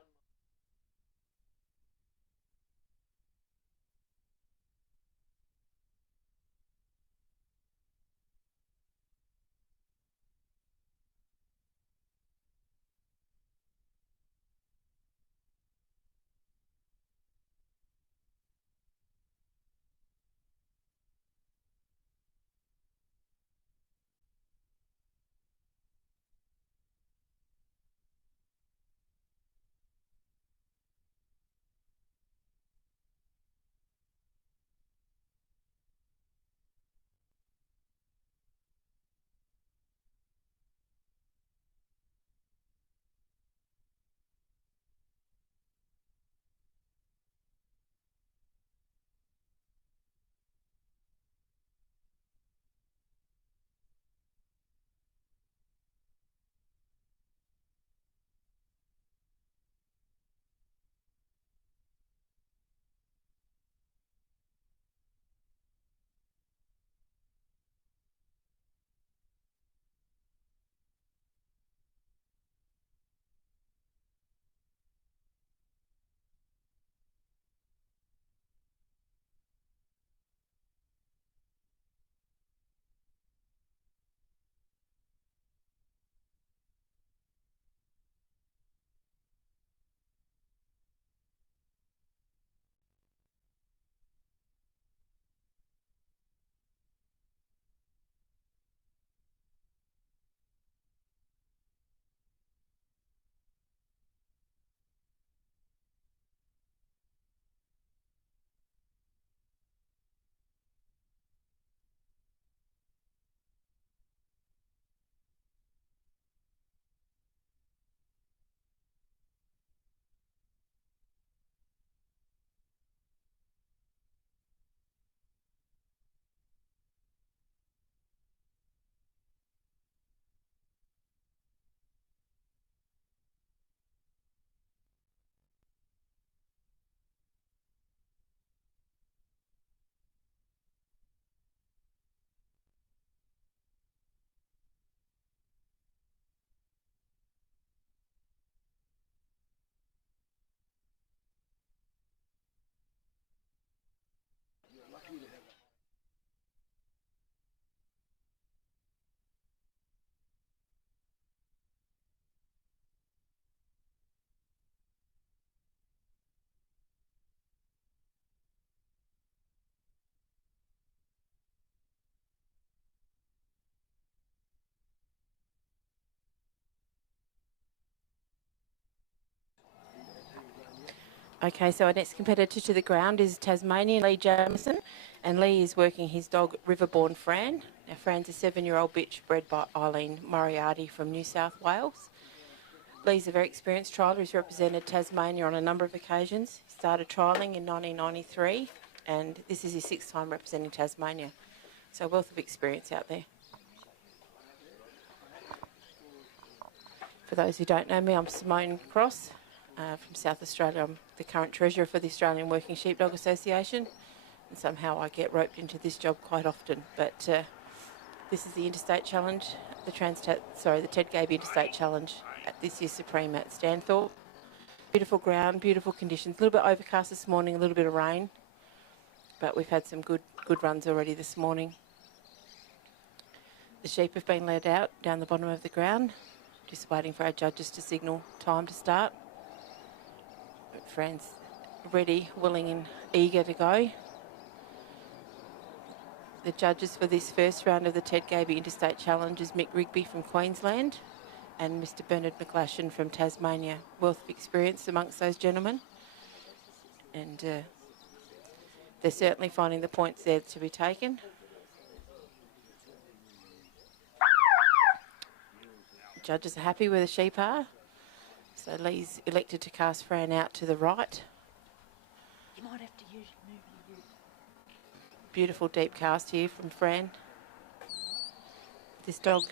Okay, so our next competitor to the ground is Tasmanian Lee Jamieson, and Lee is working his dog Riverborn Fran. Now, Fran's a 7-year-old bitch bred by Eileen Moriarty from New South Wales. Lee's a very experienced trialler. He's represented Tasmania on a number of occasions. He started trialling in 1993, and this is his 6th time representing Tasmania. So a wealth of experience out there. For those who don't know me, I'm Simone Cross from South Australia. I'm the current treasurer for the Australian Working Sheepdog Association, and somehow I get roped into this job quite often. But this is the Interstate Challenge, the Ted Gaby Interstate Challenge at this year's Supreme at Stanthorpe. Beautiful ground, beautiful conditions. A little bit overcast this morning, a little bit of rain, but we've had some good runs already this morning. The sheep have been led out down the bottom of the ground, just waiting for our judges to signal time to start. But Fran's ready, willing and eager to go. The judges for this first round of the Ted Gaby Interstate Challenge is Mick Rigby from Queensland and Mr. Bernard McGlashan from Tasmania. Wealth of experience amongst those gentlemen. And they're certainly finding the points there to be taken. Judges are happy where the sheep are. So Lee's elected to cast Fran out to the right. You might have to use your movie. Beautiful deep cast here from Fran. This dog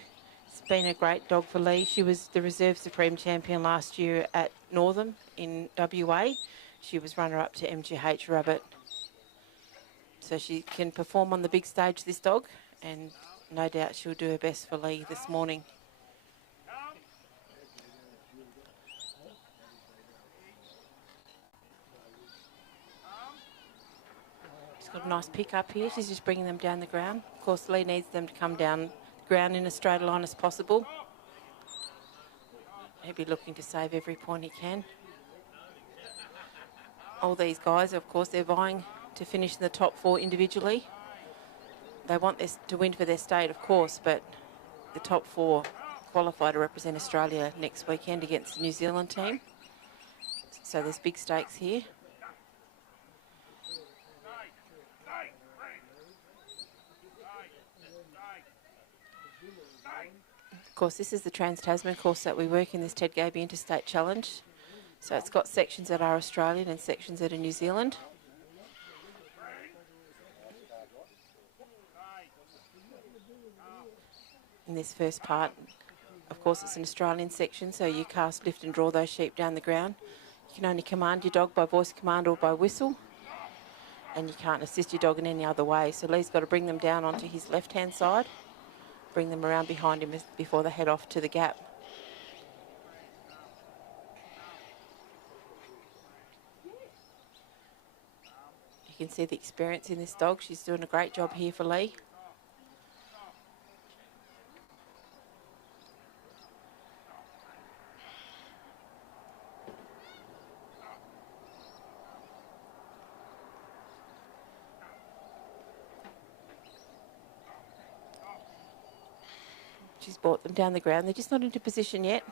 has been a great dog for Lee. She was the Reserve Supreme Champion last year at Northam in WA. She was runner-up to MGH Rabbit. So she can perform on the big stage, this dog, and no doubt she'll do her best for Lee this morning. She's got a nice pick up here. She's just bringing them down the ground. Of course, Lee needs them to come down the ground in as straight a line as possible. He'll be looking to save every point he can. All these guys, of course, they're vying to finish in the top 4 individually. They want this to win for their state, of course, but the top 4 qualify to represent Australia next weekend against the New Zealand team. So there's big stakes here. Of course, this is the Trans-Tasman course that we work in this Ted Gaby Interstate Challenge. So it's got sections that are Australian and sections that are New Zealand. In this first part, of course, it's an Australian section, so you cast, lift and draw those sheep down the ground. You can only command your dog by voice command or by whistle, and you can't assist your dog in any other way. So Lee's got to bring them down onto his left-hand side, bring them around behind him before they head off to the gap. You can see the experience in this dog. She's doing a great job here for Lee. She's brought them down the ground. They're just not into position yet.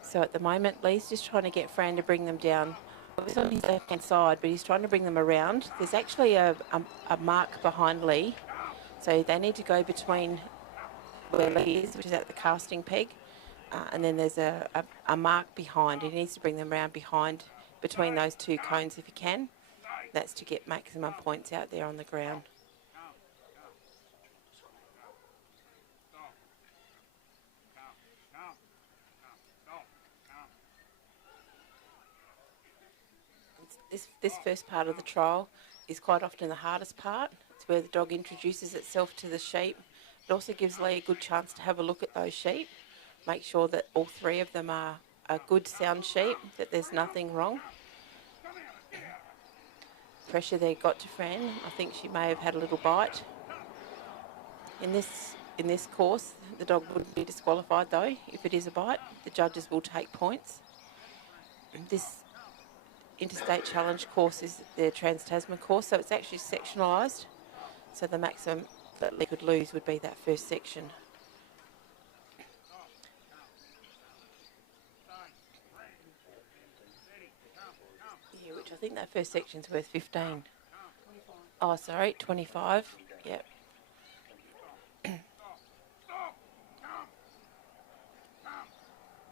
So at the moment, Lee's just trying to get Fran to bring them down. He's on his left-hand side, but he's trying to bring them around. There's actually a mark behind Lee. So they need to go between where Lee is, which is at the casting peg, and then there's a mark behind. He needs to bring them around behind, between those 2 cones if he can. That's to get maximum points out there on the ground. This first part of the trial is quite often the hardest part. It's where the dog introduces itself to the sheep. It also gives Lee a good chance to have a look at those sheep, make sure that all 3 of them are a good sound sheep, that there's nothing wrong. Pressure there got to Fran. I think she may have had a little bite. In this course, the dog wouldn't be disqualified though if it is a bite. The judges will take points. This Interstate Challenge course is the Trans-Tasman course, so it's actually sectionalised. So the maximum that Lee could lose would be that first section. Yeah, which I think that first section's worth 15. Oh, sorry, 25. Yep.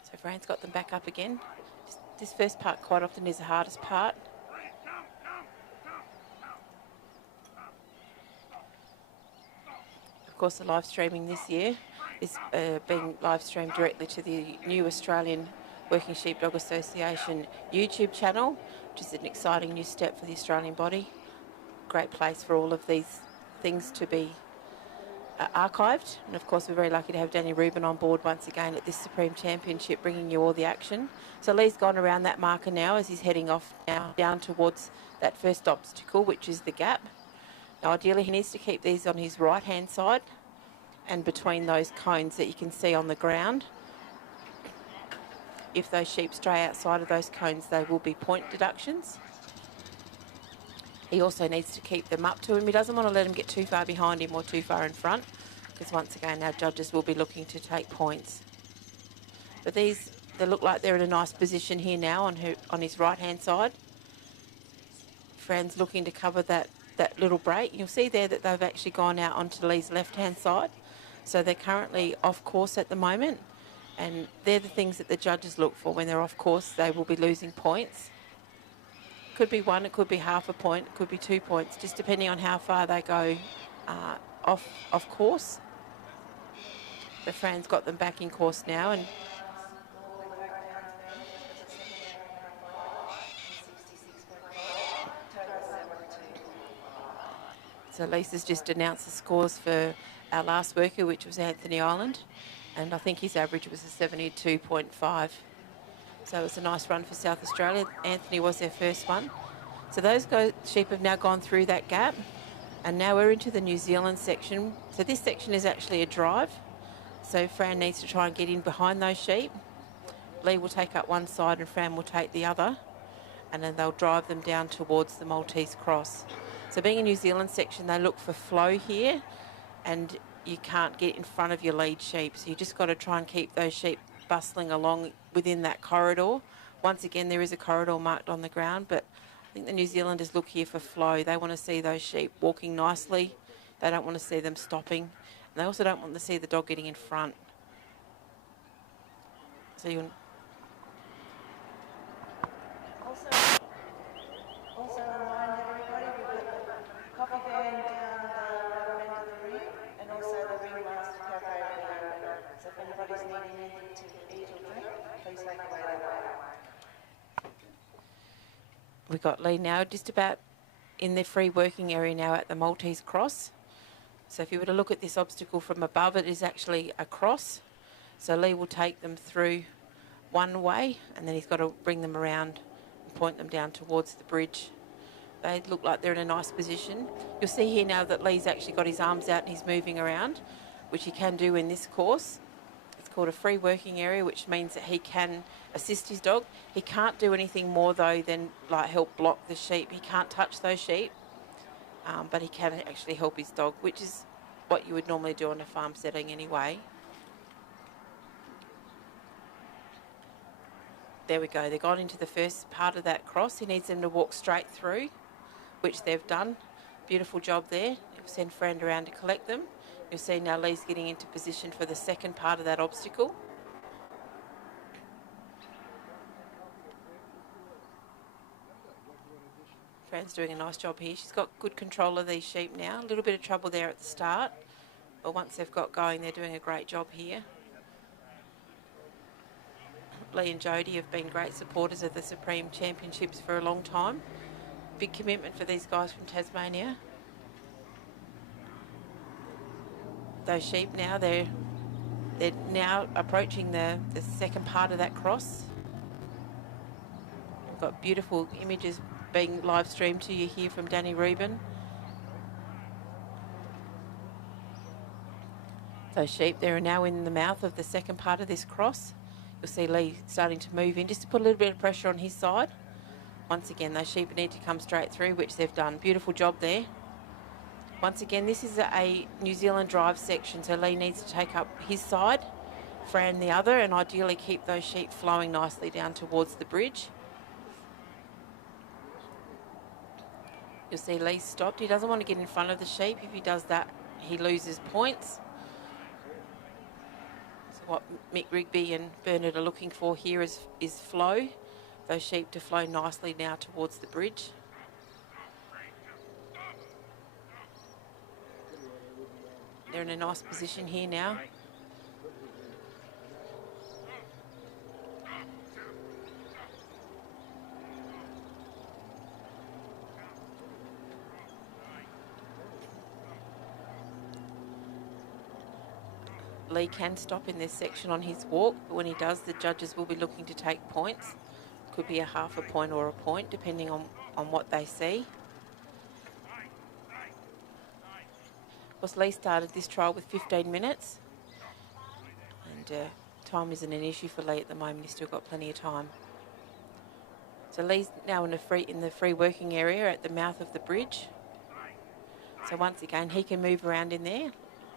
So Fran's got them back up again. This first part quite often is the hardest part. Of course, the live streaming this year is being live streamed directly to the new Australian Working Sheepdog Association YouTube channel, which is an exciting new step for the Australian body. Great place for all of these things to be archived. And of course, we're very lucky to have Danny Rubin on board once again at this Supreme Championship, bringing you all the action. So Lee's gone around that marker now as he's heading off now down towards that first obstacle, which is the gap. Now, ideally, he needs to keep these on his right-hand side and between those cones that you can see on the ground. If those sheep stray outside of those cones, they will be point deductions. He also needs to keep them up to him. He doesn't want to let them get too far behind him or too far in front, because once again, our judges will be looking to take points. But these, they look like they're in a nice position here now on his right-hand side. Fran's looking to cover that little break. You'll see there that they've actually gone out onto Lee's left-hand side. So they're currently off course at the moment. And they're the things that the judges look for when they're off course. They will be losing points. Could be 1, it could be half a point, it could be 2 points, just depending on how far they go off course. But Fran's got them back in course now, and so Lisa's just announced the scores for our last worker, which was Anthony Island, and I think his average was a 72.5. So it was a nice run for South Australia. Anthony was their first one. So those sheep have now gone through that gap, and now we're into the New Zealand section. So this section is actually a drive. So Fran needs to try and get in behind those sheep. Lee will take up one side and Fran will take the other, and then they'll drive them down towards the Maltese cross. So being a New Zealand section, they look for flow here, and you can't get in front of your lead sheep. So you just got to try and keep those sheep bustling along within that corridor. Once again, there is a corridor marked on the ground, but I think the New Zealanders look here for flow. They want to see those sheep walking nicely. They don't want to see them stopping. And they also don't want to see the dog getting in front. So you Also remind everybody we've got the coffee van down the rubber end of the ring, and also the ring master cafe will be open. So if anybody's needing anything to eat or drink, please make your way that way. We've got Lee now just about in the free working area now at the Maltese cross. So if you were to look at this obstacle from above, it is actually a cross. So Lee will take them through one way, and then he's got to bring them around and point them down towards the bridge. They look like they're in a nice position. You'll see here now that Lee's actually got his arms out and he's moving around, which he can do in this course. It's called a free working area, which means that he can assist his dog. He can't do anything more though than like help block the sheep. He can't touch those sheep, but he can actually help his dog, which is what you would normally do in a farm setting anyway. There we go. They've gone into the first part of that cross. He needs them to walk straight through, which they've done. Beautiful job there. He'll send Fran around to collect them. You'll see now Lee's getting into position for the second part of that obstacle. Fran's doing a nice job here. She's got good control of these sheep now. A little bit of trouble there at the start, but once they've got going, they're doing a great job here. Lee and Jodie have been great supporters of the Supreme Championships for a long time. Big commitment for these guys from Tasmania. Those sheep now, they're now approaching the second part of that cross. We've got beautiful images being live streamed to you here from Danny Rubin. Those sheep there are now in the mouth of the second part of this cross. You'll see Lee starting to move in just to put a little bit of pressure on his side. Once again, those sheep need to come straight through, which they've done. Beautiful job there. Once again, this is a New Zealand drive section, so Lee needs to take up his side, Fran the other, and ideally keep those sheep flowing nicely down towards the bridge. You'll see Lee stopped. He doesn't want to get in front of the sheep. If he does that, he loses points. So what Mick Rigby and Bernard are looking for here is flow. Those sheep to flow nicely now towards the bridge. They're in a nice position here now. Lee can stop in this section on his walk, but when he does, the judges will be looking to take points. Could be a half a point or a point, depending on what they see. Of course, Lee started this trial with 15 minutes, and time isn't an issue for Lee at the moment. He's still got plenty of time. So Lee's now in the free working area at the mouth of the bridge. So once again, he can move around in there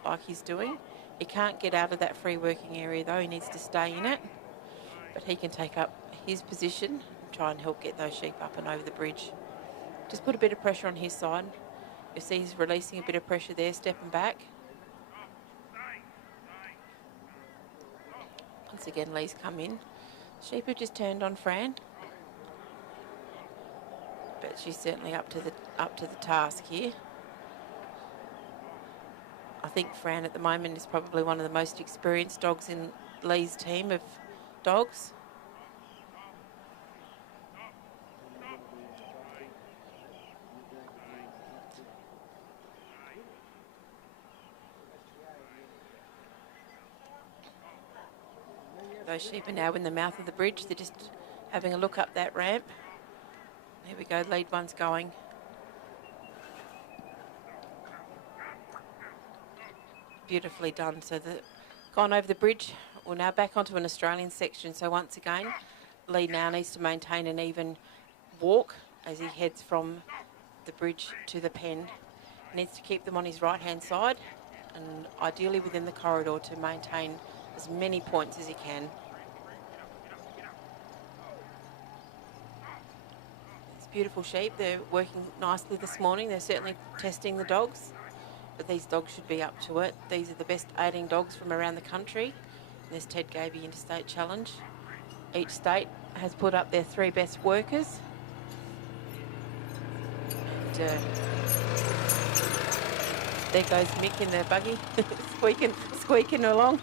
like he's doing. He can't get out of that free working area though. He needs to stay in it, but he can take up his position and try and help get those sheep up and over the bridge. Just put a bit of pressure on his side. You see he's releasing a bit of pressure there, stepping back. Once again, Lee's come in. Sheep have just turned on Fran, but she's certainly up to the task here. I think Fran at the moment is probably one of the most experienced dogs in Lee's team of dogs. Those sheep are now in the mouth of the bridge. They're just having a look up that ramp. There we go, lead one's going. Beautifully done. So gone over the bridge. We're now back onto an Australian section. So once again, Lee now needs to maintain an even walk as he heads from the bridge to the pen. He needs to keep them on his right-hand side and ideally within the corridor to maintain as many points as he can. It's beautiful sheep. They're working nicely this morning. They're certainly testing the dogs, but these dogs should be up to it. These are the best 18 dogs from around the country in this Ted Gaby Interstate Challenge. Each state has put up their 3 best workers. And there goes Mick in the buggy, squeaking along.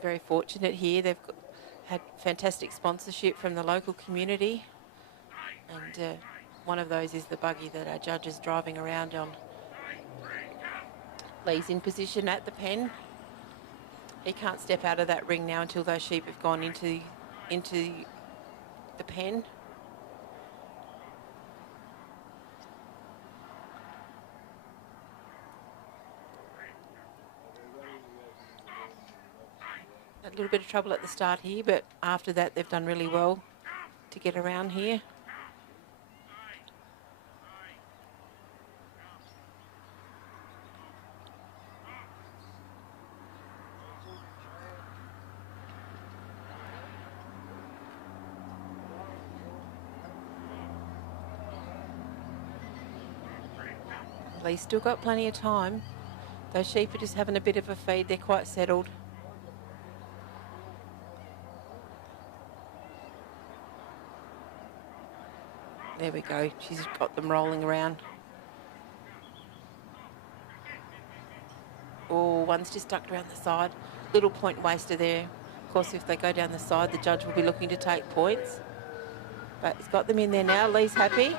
Very fortunate here. They've had fantastic sponsorship from the local community, and one of those is the buggy that our judge is driving around on. Lee's in position at the pen. He can't step out of that ring now until those sheep have gone into the pen. A little bit of trouble at the start here, but after that they've done really well to get around here. Lee's still got plenty of time. Those sheep are just having a bit of a feed. They're quite settled. There we go. She's got them rolling around. Oh, one's just ducked around the side. Little point waster there. Of course, if they go down the side, the judge will be looking to take points. But he's got them in there now. Lee's happy.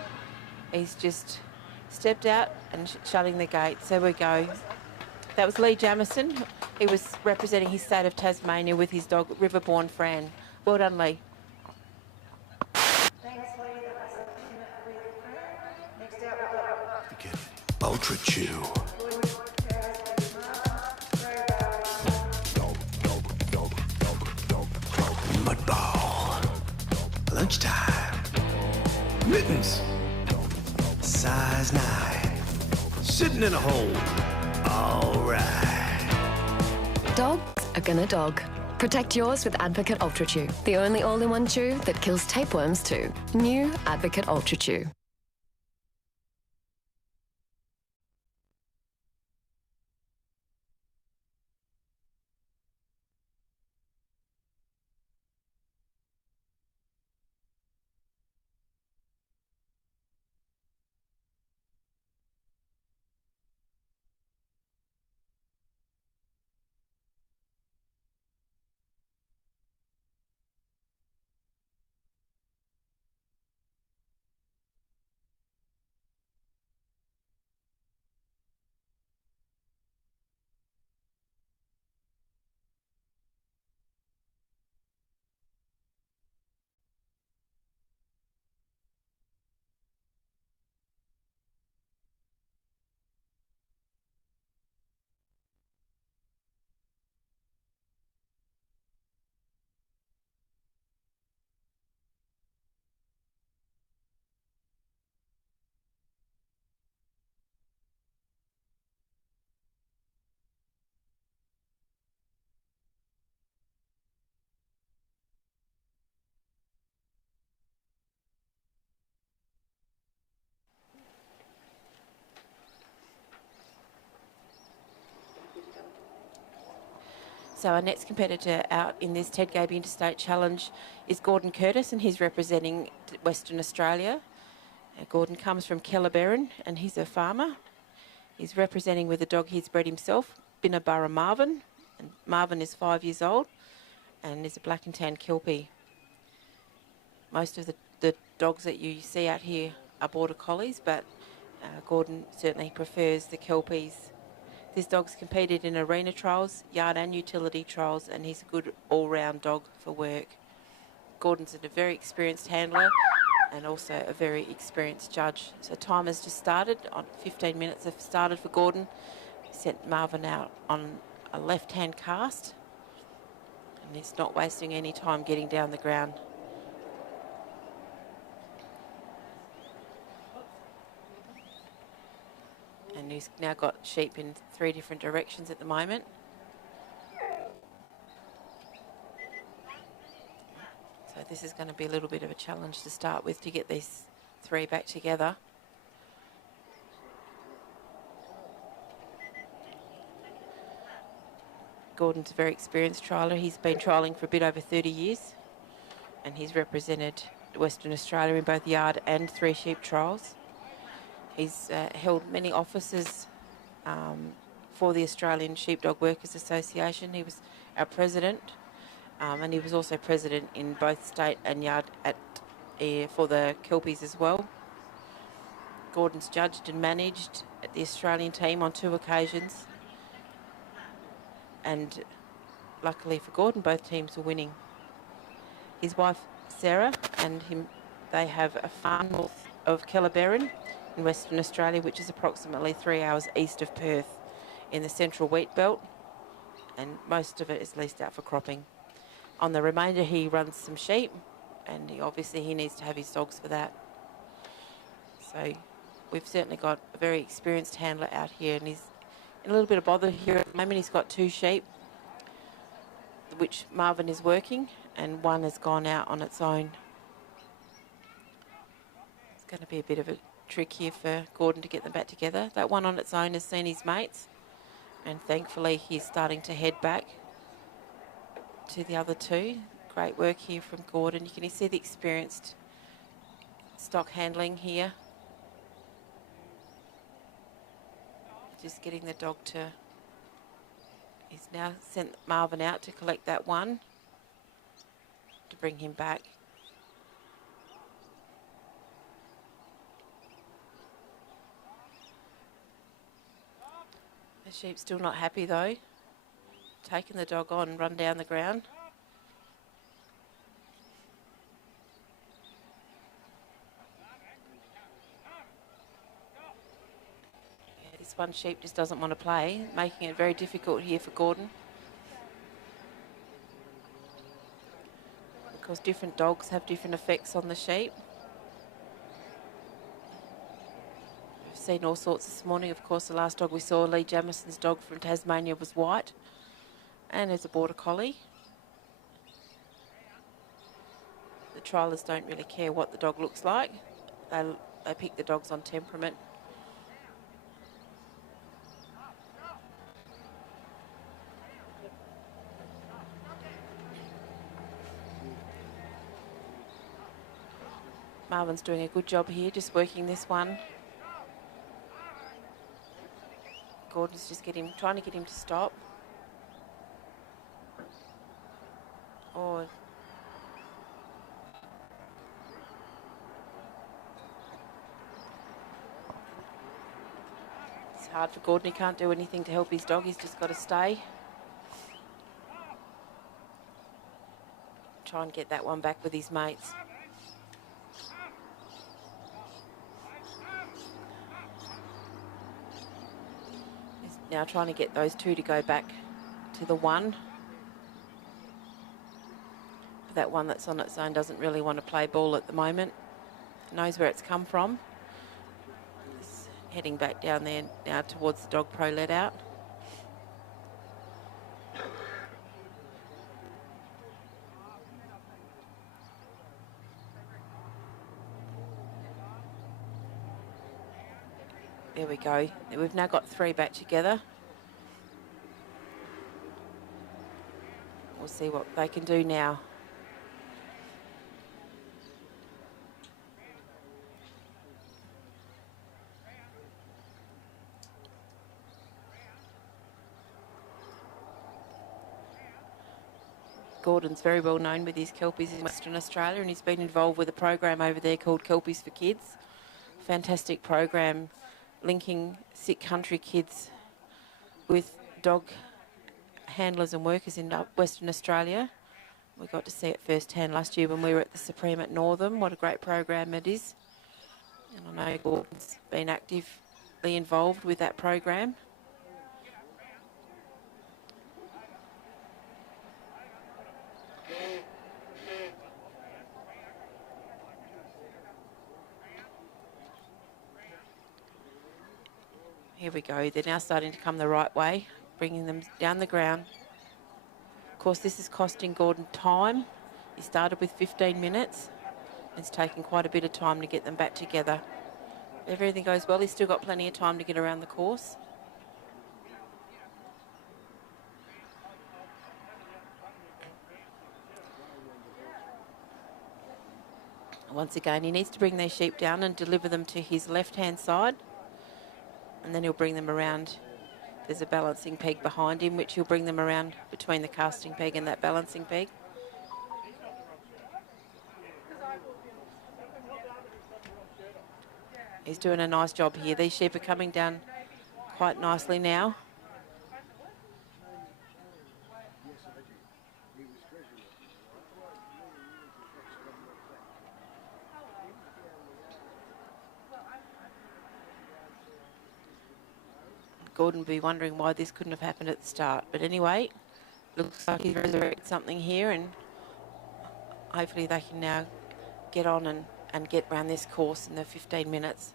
He's just stepped out and shutting the gates. There we go. That was Lee Jamieson. He was representing his state of Tasmania with his dog, Riverborn Fran. Well done, Lee. Thanks, Lee. That was a minute with Fran. Next out, we've got Ultra Chew. Mudball. Lunchtime. Mittens. Size 9. Sitting in a hole. All right. Dogs are gonna dog. Protect yours with Advocate Ultra Chew, the only all-in-one chew that kills tapeworms too. New Advocate Ultra Chew. So our next competitor out in this Ted Gaby Interstate Challenge is Gordon Curtis, and he's representing Western Australia. Gordon comes from Kellerberrin, and he's a farmer. He's representing with a dog he's bred himself, Binnaburra Marvin. And Marvin is 5 years old and is a black and tan Kelpie. Most of the dogs that you see out here are Border Collies, but Gordon certainly prefers the Kelpies. This dog's competed in arena trials, yard and utility trials, and he's a good all-round dog for work. Gordon's a very experienced handler and also a very experienced judge. So time has just started. On 15 minutes have started for Gordon. He sent Marvin out on a left-hand cast, and he's not wasting any time getting down the ground. And he's now got sheep in 3 different directions at the moment. So this is going to be a little bit of a challenge to start with to get these 3 back together. Gordon's a very experienced trialler. He's been trialling for a bit over 30 years, and he's represented Western Australia in both yard and 3 sheep trials. He's held many offices for the Australian Sheepdog Workers Association. He was our president, and he was also president in both state and yard for the Kelpies as well. Gordon's judged and managed at the Australian team on 2 occasions, and luckily for Gordon, both teams were winning. His wife Sarah and him, they have a farm north of Kellerberrin in Western Australia, which is approximately 3 hours east of Perth in the central wheat belt, and most of it is leased out for cropping. On the remainder he runs some sheep, and obviously he needs to have his dogs for that. So we've certainly got a very experienced handler out here, and he's in a little bit of bother here at the moment. He's got 2 sheep which Marvin is working, and 1 has gone out on its own. It's going to be a bit of a trick here for Gordon to get them back together. That 1 on its own has seen his mates, and thankfully he's starting to head back to the other 2. Great work here from Gordon. You can see the experienced stock handling here. Just getting the dog to... He's now sent Marvin out to collect that 1 to bring him back. The Sheep's still not happy though. Taking the dog on, run down the ground. Yeah, this one sheep just doesn't want to play, making it very difficult here for Gordon. Because different dogs have different effects on the sheep. We've seen all sorts this morning. Of course, the last dog we saw, Lee Jamison's dog from Tasmania, was white. And there's a border collie. The triallers don't really care what the dog looks like. They pick the dogs on temperament. Marvin's doing a good job here, just working this one. Gordon's just trying to get him to stop. Or it's hard for Gordon. He can't do anything to help his dog. He's just got to stay. Try and get that one back with his mates. He's now trying to get those two to go back to the one. But that one that's on its own doesn't really want to play ball at the moment. Knows where it's come from. It's heading back down there now towards the Dog Pro let out. There we go. We've now got 3 back together. We'll see what they can do now. Gordon's very well known with his Kelpies in Western Australia, and he's been involved with a program over there called Kelpies for Kids. Fantastic program linking sick country kids with dog handlers and workers in Western Australia. We got to see it firsthand last year when we were at the Supreme at Northam. What a great program it is. And I know Gordon's been actively involved with that program. Here we go. They're now starting to come the right way, bringing them down the ground. Of course, this is costing Gordon time. He started with 15 minutes. It's taken quite a bit of time to get them back together. If everything goes well, he's still got plenty of time to get around the course. Once again, he needs to bring their sheep down and deliver them to his left-hand side. And then he'll bring them around. There's a balancing peg behind him, which he'll bring them around between the casting peg and that balancing peg. He's doing a nice job here. These sheep are coming down quite nicely now. Gordon will be wondering why this couldn't have happened at the start. But anyway, looks like he's resurrected something here, and hopefully they can now get on and get around this course in the 15 minutes.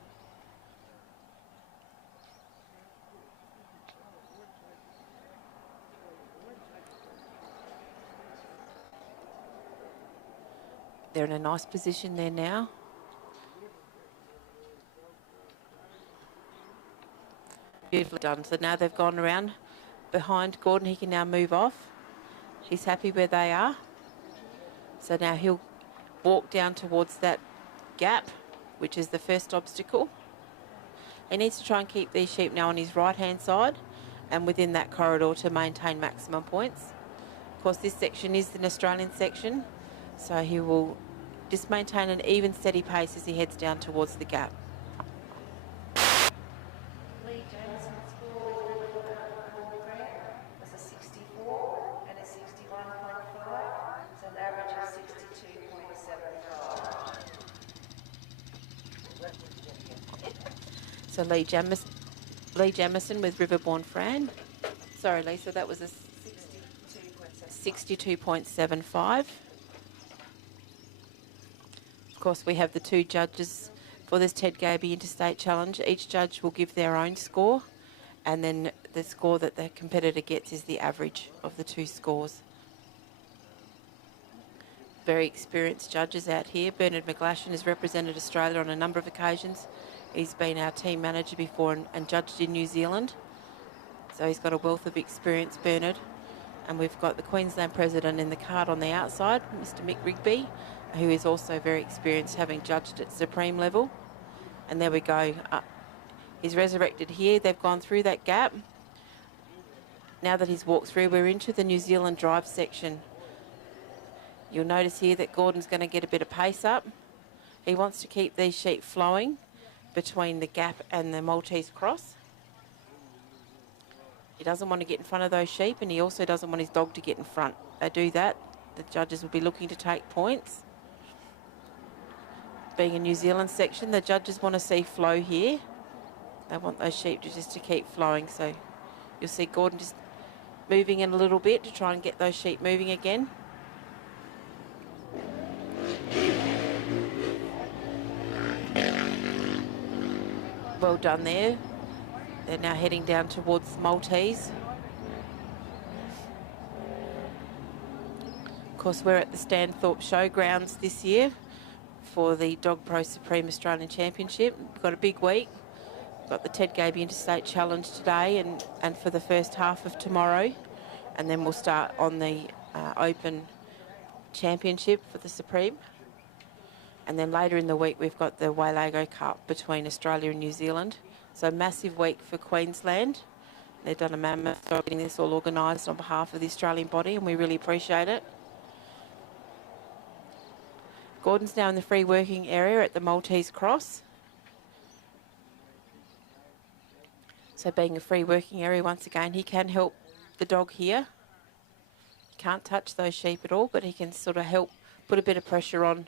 They're in a nice position there now. Beautifully done. So now they've gone around behind Gordon. He can now move off. He's happy where they are. So now he'll walk down towards that gap, which is the first obstacle. He needs to try and keep these sheep now on his right-hand side and within that corridor to maintain maximum points. Of course, this section is an Australian section, so he will just maintain an even, steady pace as he heads down towards the gap. So Lee Jamison with Riverbourne Fran. Sorry, Lisa, that was a 62.75. Of course, we have the two judges for this Ted Gaby Interstate Challenge. Each judge will give their own score, and then the score that the competitor gets is the average of the two scores. Very experienced judges out here. Bernard McGlashan has represented Australia on a number of occasions. He's been our team manager before and judged in New Zealand. So he's got a wealth of experience, Bernard. And we've got the Queensland president in the card on the outside, Mr. Mick Rigby, who is also very experienced, having judged at supreme level. And there we go. He's resurrected here. They've gone through that gap. Now that he's walked through, we're into the New Zealand drive section. You'll notice here that Gordon's going to get a bit of pace up. He wants to keep these sheep flowing between the gap and the Maltese cross. He doesn't want to get in front of those sheep, and he also doesn't want his dog to get in front. They do that, the judges will be looking to take points. Being a New Zealand section, the judges want to see flow here. They want those sheep just to keep flowing. So you'll see Gordon just moving in a little bit to try and get those sheep moving again. Well done there. They're now heading down towards Maltese. Of course, we're at the Stanthorpe Showgrounds this year for the Dog Pro Supreme Australian Championship. We've got a big week. We've got the Ted Gaby Interstate Challenge today and for the first half of tomorrow. And then we'll start on the Open Championship for the Supreme. And then later in the week, we've got the Wailago Cup between Australia and New Zealand. So massive week for Queensland. They've done a mammoth job getting this all organised on behalf of the Australian body, and we really appreciate it. Gordon's now in the free working area at the Maltese cross. So being a free working area, once again, he can help the dog here. He can't touch those sheep at all, but he can sort of help put a bit of pressure on.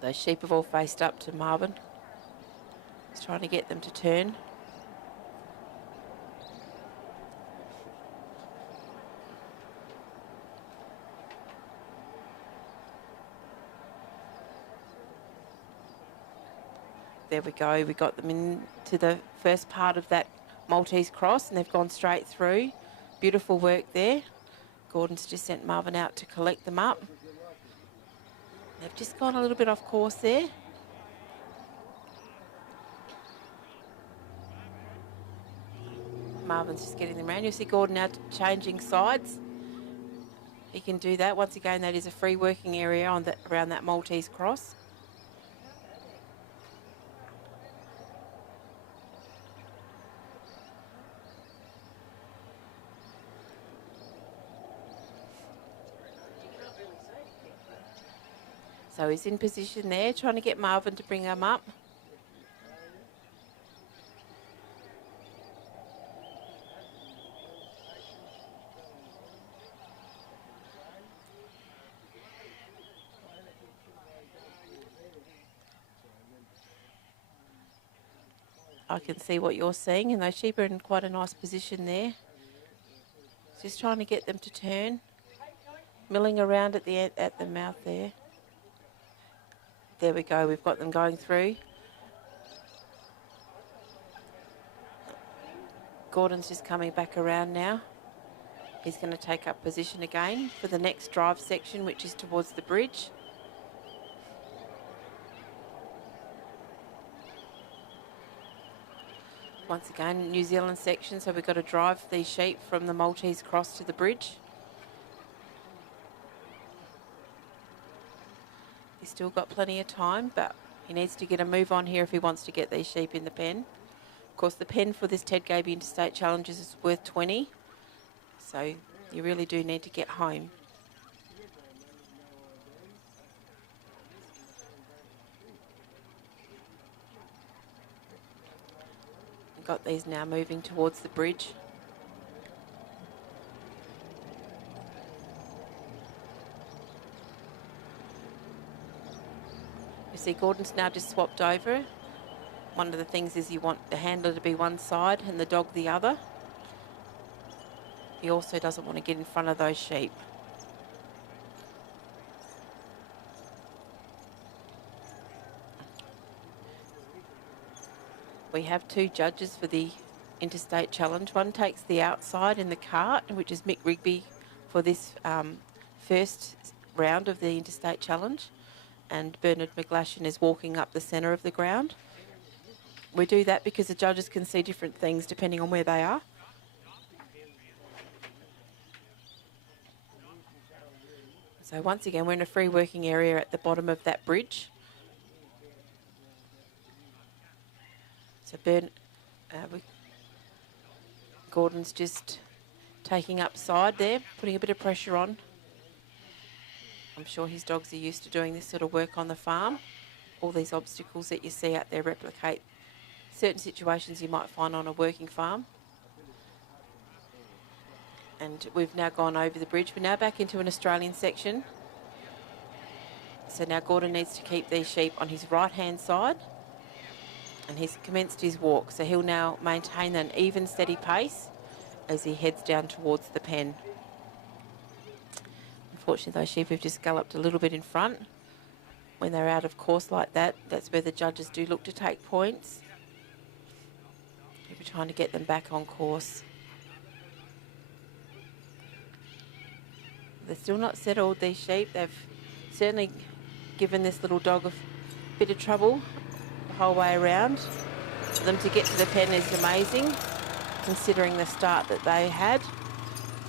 Those sheep have all faced up to Marvin. He's trying to get them to turn. There we go. We got them into the first part of that Maltese cross, and they've gone straight through. Beautiful work there. Gordon's just sent Marvin out to collect them up. They've just gone a little bit off course there. Marvin's just getting them around. You'll see Gordon now changing sides. He can do that. Once again, that is a free working area on around that Maltese cross. So he's in position there, trying to get Marvin to bring him up. I can see what you're seeing, and those sheep are in quite a nice position there. Just trying to get them to turn, milling around at the mouth there. There we go, we've got them going through. Gordon's just coming back around now. He's going to take up position again for the next drive section, which is towards the bridge. Once again, New Zealand section, so we've got to drive these sheep from the Maltese cross to the bridge. He's still got plenty of time, but he needs to get a move on here if he wants to get these sheep in the pen. Of course, the pen for this Ted Gaby Interstate Challenge is worth 20, so you really do need to get home. We've got these now moving towards the bridge. See, Gordon's now just swapped over. One of the things is you want the handler to be one side and the dog the other. He also doesn't want to get in front of those sheep. We have 2 judges for the Interstate Challenge. One takes the outside in the cart, which is Mick Rigby for this first round of the Interstate Challenge. And Bernard McGlashan is walking up the centre of the ground. We do that because the judges can see different things depending on where they are. So once again, we're in a free working area at the bottom of that bridge. So Gordon's just taking up side there, putting a bit of pressure on. I'm sure his dogs are used to doing this sort of work on the farm. All these obstacles that you see out there replicate certain situations you might find on a working farm. And we've now gone over the bridge. We're now back into an Australian section. So now Gordon needs to keep these sheep on his right-hand side. And he's commenced his walk. So he'll now maintain an even, steady pace as he heads down towards the pen. Unfortunately, those sheep have just galloped a little bit in front. When they're out of course like that, that's where the judges do look to take points. We're trying to get them back on course. They're still not settled, these sheep. They've certainly given this little dog a bit of trouble the whole way around. For them to get to the pen is amazing, considering the start that they had.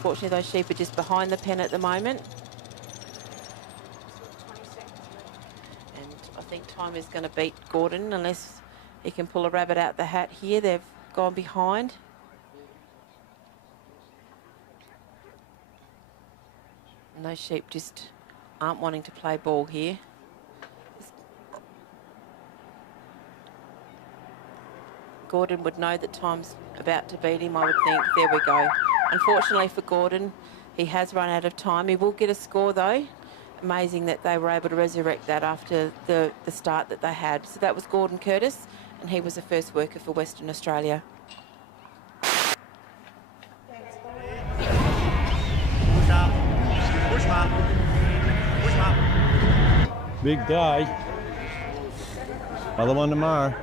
Fortunately, those sheep are just behind the pen at the moment. And I think time is going to beat Gordon unless he can pull a rabbit out the hat here. They've gone behind. And those sheep just aren't wanting to play ball here. Gordon would know that time's about to beat him, I would think. There we go. Unfortunately for Gordon, he has run out of time. He will get a score though. Amazing that they were able to resurrect that after the start that they had. So that was Gordon Curtis, and he was the first worker for Western Australia. Big day. Another one tomorrow.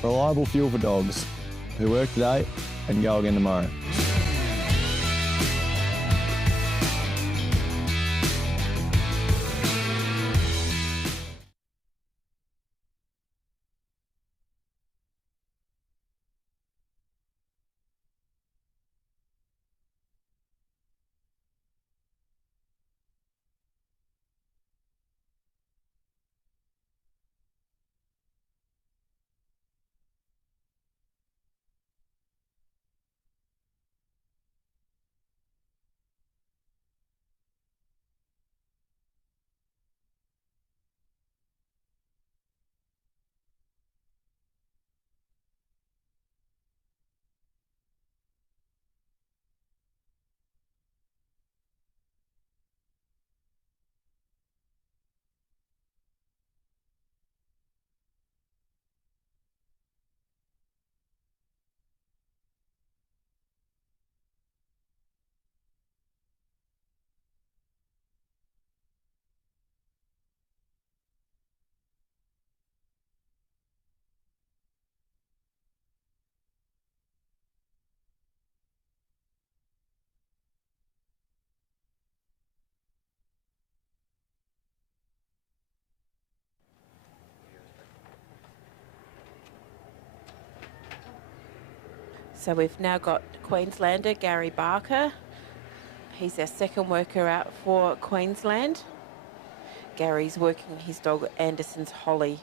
Reliable fuel for dogs who work today and go again tomorrow. So we've now got Queenslander Gary Barker. He's our second worker out for Queensland. Gary's working his dog Anderson's Holly.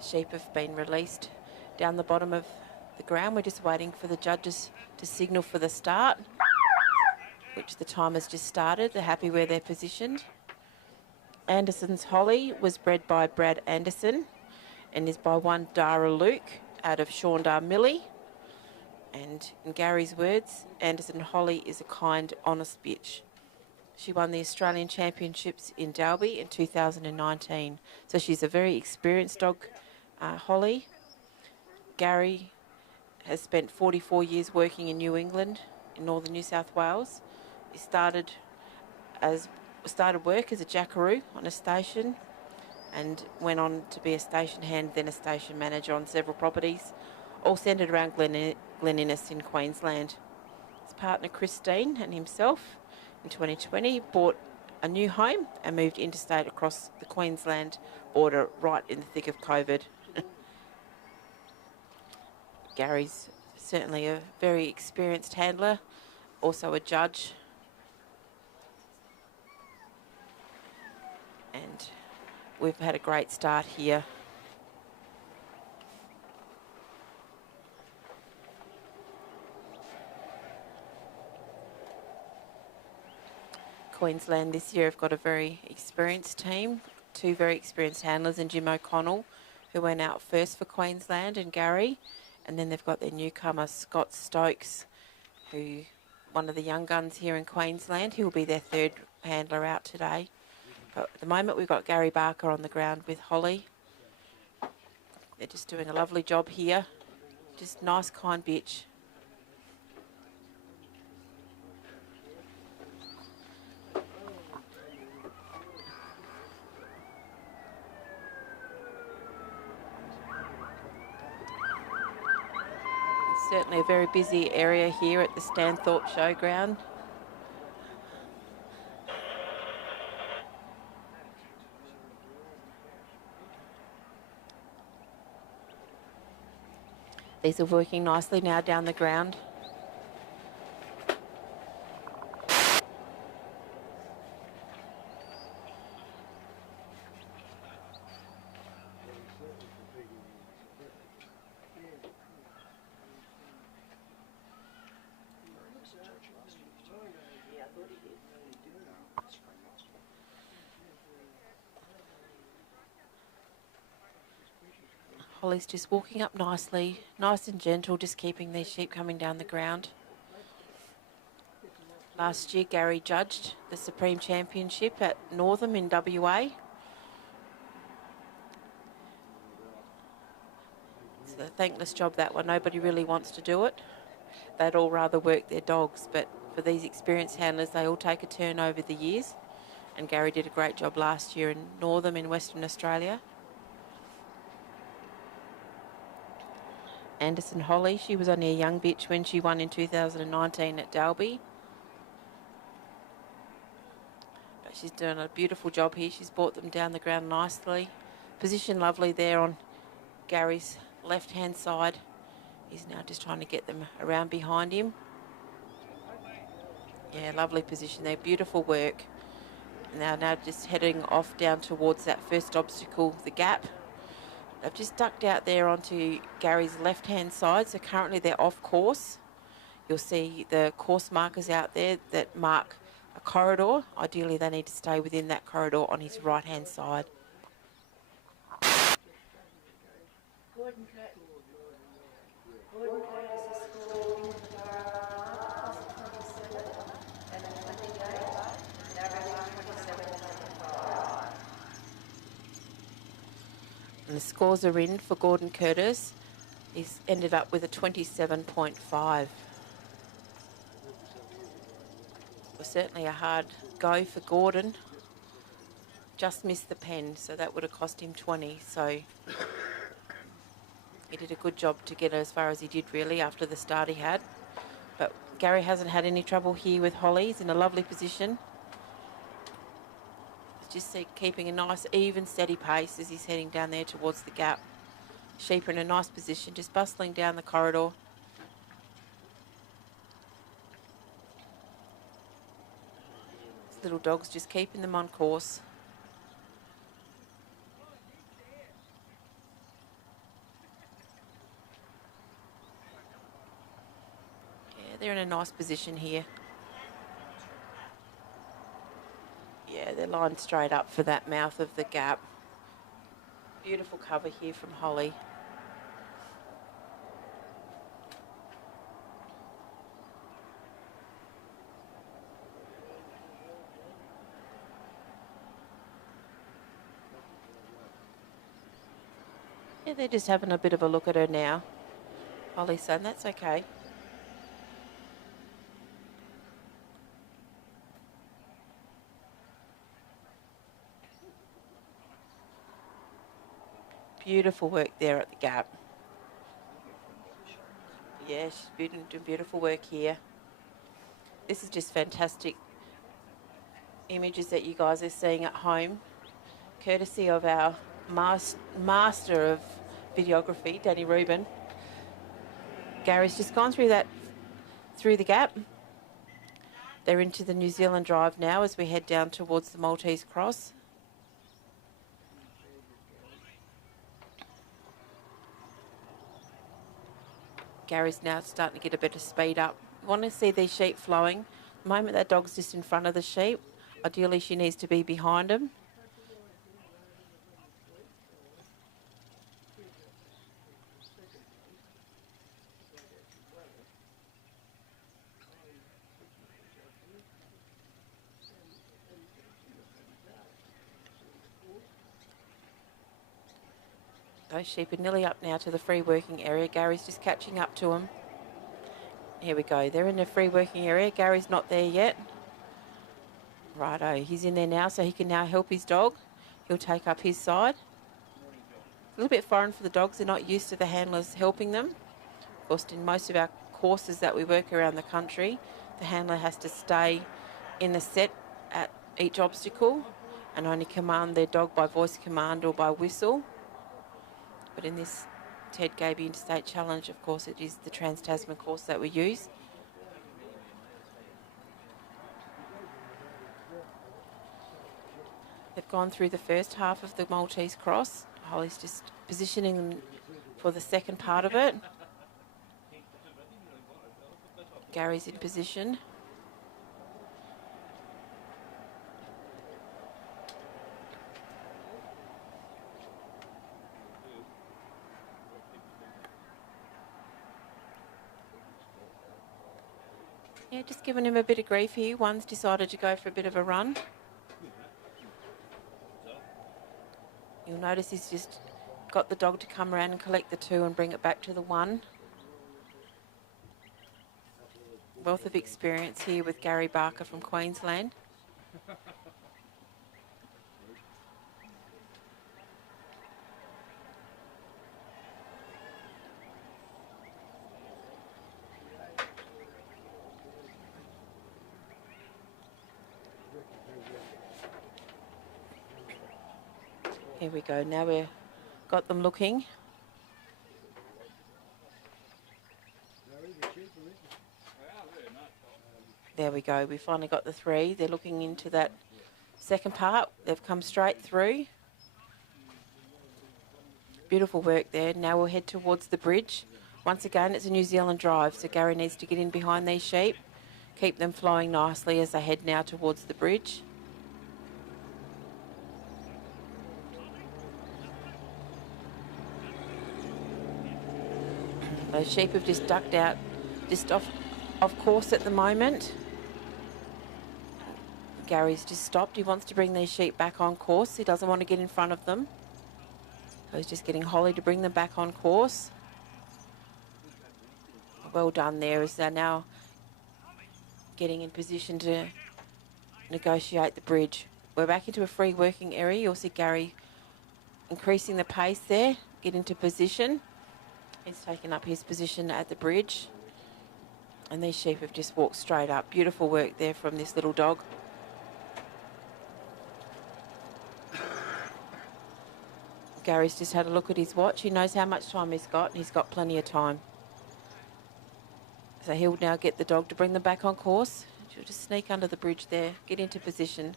The sheep have been released down the bottom of the ground. We're just waiting for the judges to signal for the start, which the time has just started. They're happy where they're positioned. Anderson's Holly was bred by Brad Anderson and is by one Dara Luke, out of Shaundar Millie. And in Gary's words, Anderson Holly is a kind, honest bitch. She won the Australian Championships in Dalby in 2019. So she's a very experienced dog, Holly. Gary has spent 44 years working in New England, in northern New South Wales. He started work as a jackaroo on a station and went on to be a station hand, then a station manager on several properties, all centred around Glen Innes in Queensland. His partner Christine and himself in 2020 bought a new home and moved interstate across the Queensland border right in the thick of COVID. Gary's certainly a very experienced handler, also a judge. And we've had a great start here. Queensland this year have got a very experienced team, two very experienced handlers in Jim O'Connell, who went out first for Queensland, and Gary. And then they've got their newcomer, Scott Stokes, who one of the young guns here in Queensland. He will be their third handler out today. But at the moment, we've got Gary Barker on the ground with Holly. They're just doing a lovely job here. Just nice, kind bitch. Certainly a very busy area here at the Stanthorpe Showground. These are working nicely now down the ground. Holly's just walking up nicely, nice and gentle, just keeping these sheep coming down the ground. Last year, Gary judged the Supreme Championship at Northam in WA. It's a thankless job, that one. Nobody really wants to do it. They'd all rather work their dogs, but for these experienced handlers, they all take a turn over the years. And Gary did a great job last year in Northam in Western Australia. Anderson Holly, she was only a young bitch when she won in 2019 at Dalby. But she's doing a beautiful job here. She's brought them down the ground nicely. Position lovely there on Gary's left-hand side. He's now just trying to get them around behind him. Yeah, lovely position there. Beautiful work. Now just heading off down towards that first obstacle, the gap. They've just ducked out there onto Gary's left-hand side, so currently they're off course. You'll see the course markers out there that mark a corridor. Ideally, they need to stay within that corridor on his right-hand side. Gordon Curtis is scoring plus 27 and 28, and averaging 27.5. And the scores are in for Gordon Curtis. He's ended up with a 27.5. Was certainly a hard go for Gordon. Just missed the pen, so that would have cost him 20. So he did a good job to get as far as he did, really, after the start he had. But Gary hasn't had any trouble here with Holly. He's in a lovely position. Just keeping a nice, even, steady pace as he's heading down there towards the gap. Sheep are in a nice position, just bustling down the corridor. These little dogs just keeping them on course. Yeah, they're in a nice position here. Yeah, they're lined straight up for that mouth of the gap. Beautiful cover here from Holly. Yeah, they're just having a bit of a look at her now. Holly's son, that's okay. Beautiful work there at the gap. Yeah, she's doing beautiful work here. This is just fantastic images that you guys are seeing at home, courtesy of our master of videography, Danny Rubin. Gary's just gone through the gap. They're into the New Zealand drive now as we head down towards the Maltese cross. Gary's now starting to get a bit of speed up. You want to see these sheep flowing. The moment that dog's just in front of the sheep, ideally she needs to be behind him. Those sheep are nearly up now to the free working area. Gary's just catching up to them. Here we go. They're in the free working area. Gary's not there yet. Righto, he's in there now, so he can now help his dog. He'll take up his side. A little bit foreign for the dogs. They're not used to the handlers helping them. Of course, in most of our courses that we work around the country, the handler has to stay in the set at each obstacle and only command their dog by voice command or by whistle. But in this Ted Gaby Interstate Challenge, of course, it is the Trans-Tasman course that we use. They've gone through the first half of the Maltese cross. Holly's just positioning them for the second part of it. Gary's in position. Yeah, just giving him a bit of grief here. One's decided to go for a bit of a run. You'll notice he's just got the dog to come around and collect the two and bring it back to the one. Wealth of experience here with Gary Barker from Queensland. Here we go. Now we've got them looking. There we go. We finally got the three. They're looking into that second part. They've come straight through. Beautiful work there. Now we'll head towards the bridge. Once again, it's a New Zealand drive, so Gary needs to get in behind these sheep, keep them flowing nicely as they head now towards the bridge. Those sheep have just ducked out, just off course at the moment. Gary's just stopped. He wants to bring these sheep back on course. He doesn't want to get in front of them. So he's just getting Holly to bring them back on course. Well done there as they're now getting in position to negotiate the bridge. We're back into a free working area. You'll see Gary increasing the pace there, get into position. He's taken up his position at the bridge. And these sheep have just walked straight up. Beautiful work there from this little dog. Gary's just had a look at his watch. He knows how much time he's got, and he's got plenty of time. So he'll now get the dog to bring them back on course. She'll just sneak under the bridge there, get into position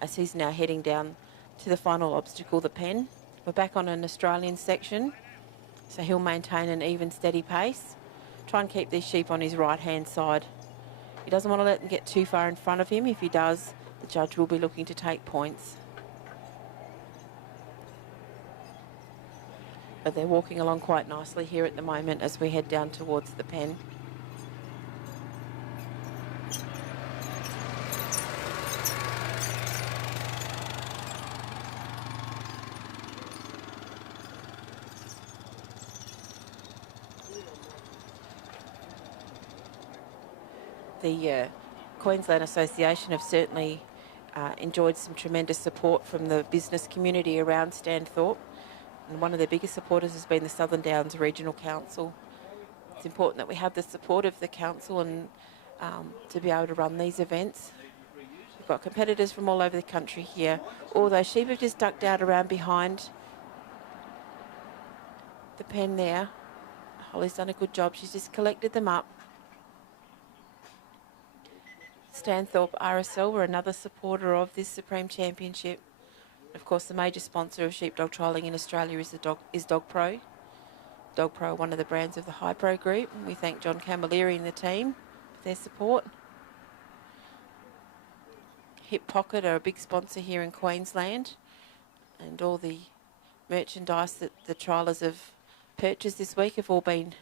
as he's now heading down to the final obstacle, the pen. We're back on an Australian section. So he'll maintain an even, steady pace. Try and keep these sheep on his right-hand side. He doesn't want to let them get too far in front of him. If he does, the judge will be looking to take points. But they're walking along quite nicely here at the moment as we head down towards the pen. the Queensland Association have certainly enjoyed some tremendous support from the business community around Stanthorpe. And one of their biggest supporters has been the Southern Downs Regional Council. It's important that we have the support of the council and to be able to run these events. We've got competitors from all over the country here. All those sheep have just ducked out around behind the pen there. Holly's done a good job. She's just collected them up. Stanthorpe RSL were another supporter of this Supreme Championship. Of course, the major sponsor of sheepdog trialling in Australia is Dog Pro. Dog Pro are one of the brands of the High Pro group, and we thank John Camilleri and the team for their support. Hip Pocket are a big sponsor here in Queensland, and all the merchandise that the triallers have purchased this week have all been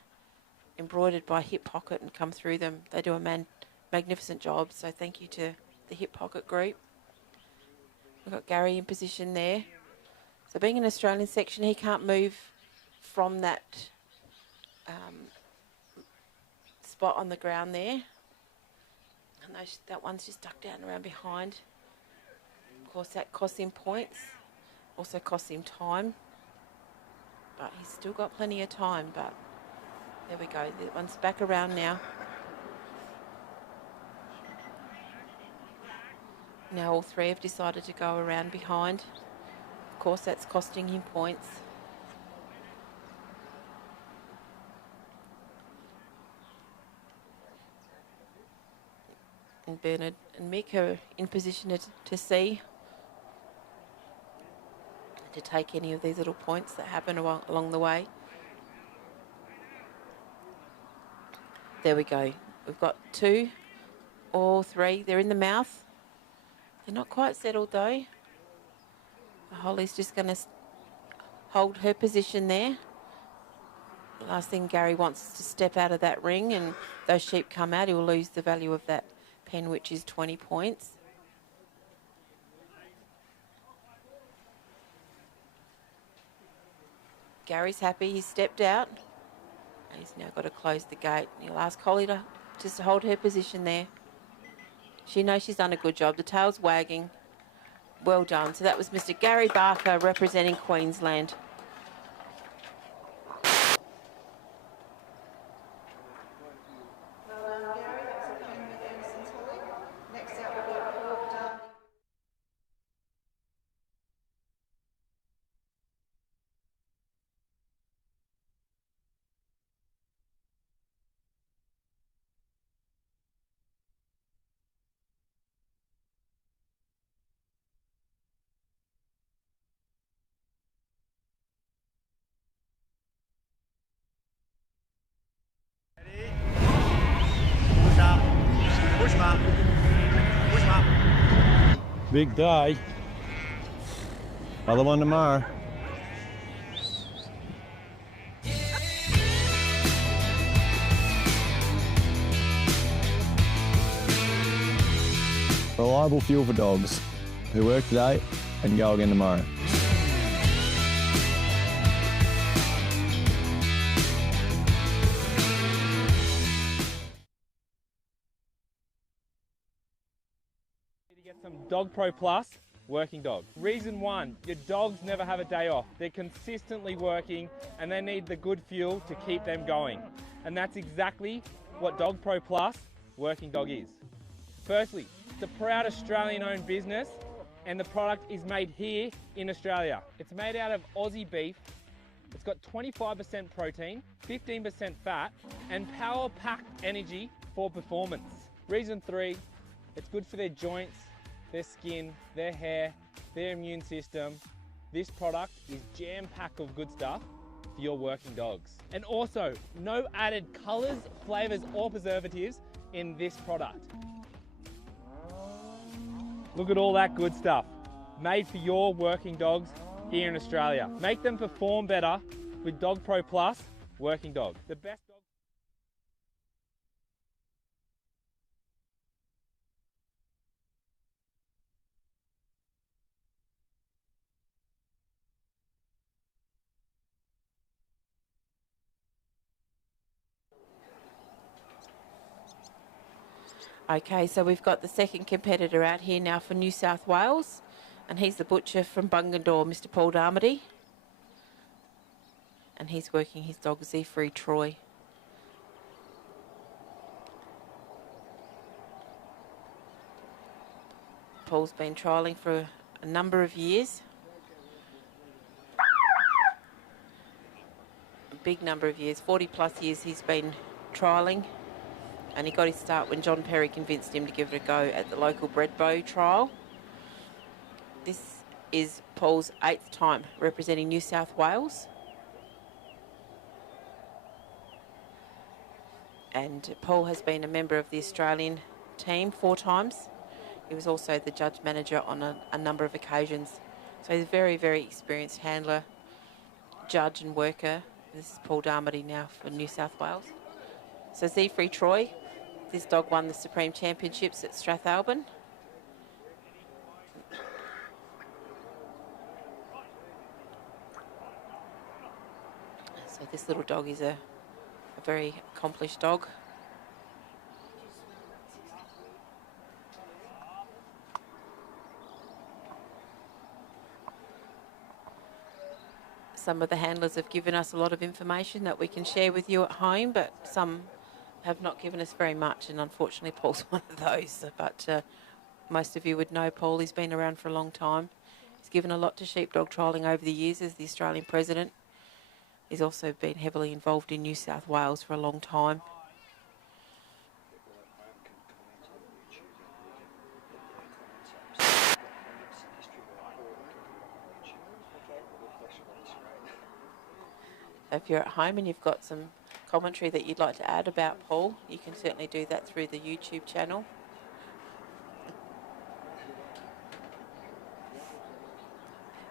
embroidered by Hip Pocket and come through them. They do a magnificent job, so thank you to the Hip Pocket group. We've got Gary in position there. So being an Australian section, he can't move from that spot on the ground there. And that one's just ducked down around behind. Of course, that costs him points, also costs him time. But he's still got plenty of time, but there we go. That one's back around now. Now all three have decided to go around behind. Of course, that's costing him points. And Bernard and Mick are in position to see, to take any of these little points that happen along the way. There we go. We've got two, all three. They're in the mouth. They're not quite settled though. Holly's just going to hold her position there. The last thing Gary wants is to step out of that ring, and those sheep come out, he'll lose the value of that pen, which is 20 points. Gary's happy, he's stepped out. He's now got to close the gate. He'll ask Holly to just hold her position there. She knows she's done a good job. The tail's wagging. Well done. So that was Mr. Gary Barker representing Queensland. Well done, Gary. That's a pen with Anderson's Holly. Next out, we've got Paul Darby. Push up. Push him up. Push him up. Big day. Other one tomorrow. Reliable fuel for dogs who work today and go again tomorrow. Get some Dog Pro Plus working dog. Reason one, your dogs never have a day off. They're consistently working and they need the good fuel to keep them going. And that's exactly what Dog Pro Plus working dog is. Firstly, it's a proud Australian-owned business and the product is made here in Australia. It's made out of Aussie beef. It's got 25% protein, 15% fat, and power-packed energy for performance. Reason three, it's good for their joints, their skin, their hair, their immune system. This product is jam-packed of good stuff for your working dogs. And also, no added colors, flavors, or preservatives in this product. Look at all that good stuff. Made for your working dogs here in Australia. Make them perform better with Dog Pro Plus working dog. The best dog. Okay, so we've got the second competitor out here now for New South Wales, and he's the butcher from Bungendore, Mr. Paul Darmody. And he's working his dog Z-Free Troy. Paul's been trialling for a number of years. A big number of years, 40 plus years he's been trialling. And he got his start when John Perry convinced him to give it a go at the local Bredbow trial. This is Paul's 8th time representing New South Wales. And Paul has been a member of the Australian team 4 times. He was also the judge manager on a number of occasions. So he's a very, very experienced handler, judge and worker. This is Paul Darmody now for New South Wales. So Z-Free Troy, this dog won the Supreme Championships at Strathalbyn. So this little dog is a very accomplished dog. Some of the handlers have given us a lot of information that we can share with you at home, but some have not given us very much, and unfortunately Paul's one of those. But most of you would know Paul. He's been around for a long time. He's given a lot to sheepdog trialling over the years as the Australian president. He's also been heavily involved in New South Wales for a long time. If you're at home and you've got some commentary that you'd like to add about Paul, you can certainly do that through the YouTube channel.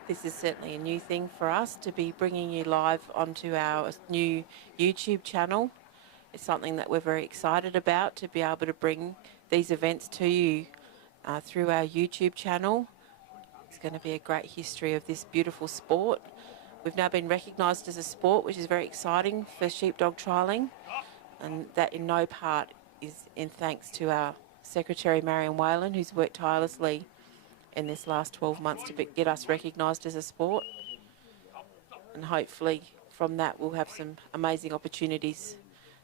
This is certainly a new thing for us to be bringing you live onto our new YouTube channel. It's something that we're very excited about, to be able to bring these events to you through our YouTube channel. It's going to be a great history of this beautiful sport. We've now been recognised as a sport, which is very exciting for sheepdog trialling, and that in no part is in thanks to our Secretary Marion Whalen, who's worked tirelessly in this last 12 months to get us recognised as a sport. And hopefully from that we'll have some amazing opportunities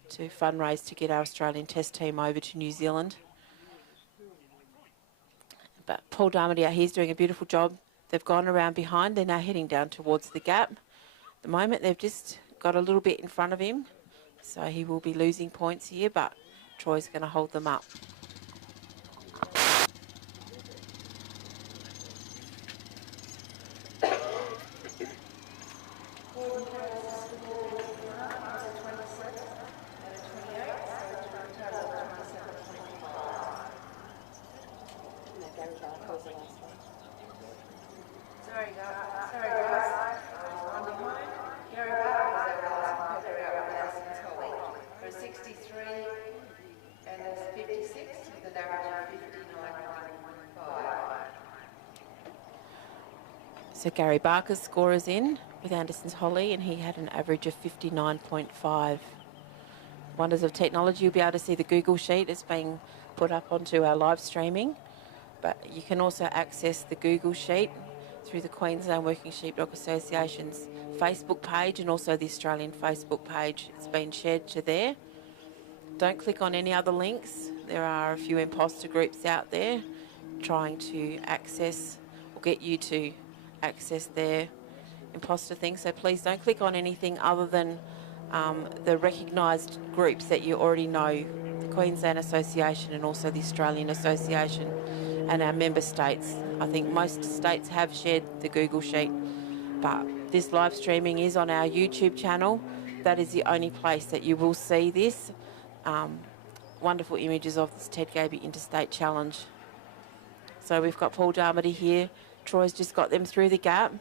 to fundraise to get our Australian test team over to New Zealand. But Paul Darmody out here is doing a beautiful job. They've gone around behind. They're now heading down towards the gap. At the moment they've just got a little bit in front of him, so he will be losing points here, but Troy's going to hold them up. So Gary Barker's score is in with Anderson's Holly, and he had an average of 59.5. Wonders of technology, you'll be able to see the Google sheet. It's being put up onto our live streaming, but you can also access the Google sheet through the Queensland Working Sheepdog Association's Facebook page and also the Australian Facebook page. It's been shared to there. Don't click on any other links. There are a few imposter groups out there trying to access or get you to access their imposter things, so please don't click on anything other than the recognised groups that you already know, the Queensland Association and also the Australian Association and our member states. I think most states have shared the Google sheet, but this live streaming is on our YouTube channel. That is the only place that you will see this. Wonderful images of this Ted Gaby Interstate Challenge. So we've got Paul Darmody here. Troy's just got them through the gap.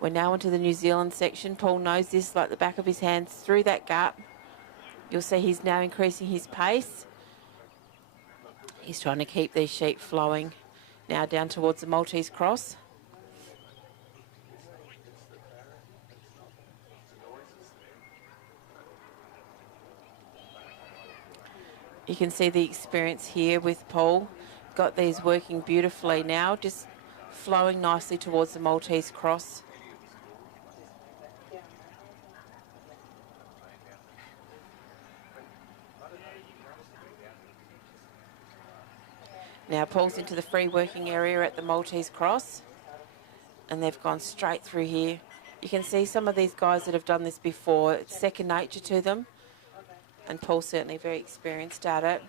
We're now into the New Zealand section. Paul knows this like the back of his hands. Through that gap, you'll see he's now increasing his pace. He's trying to keep these sheep flowing now down towards the Maltese cross. You can see the experience here with Paul. Got these working beautifully now, just flowing nicely towards the Maltese cross. Now Paul's into the free working area at the Maltese cross, and they've gone straight through here. You can see some of these guys that have done this before. It's second nature to them, and Paul's certainly very experienced at it.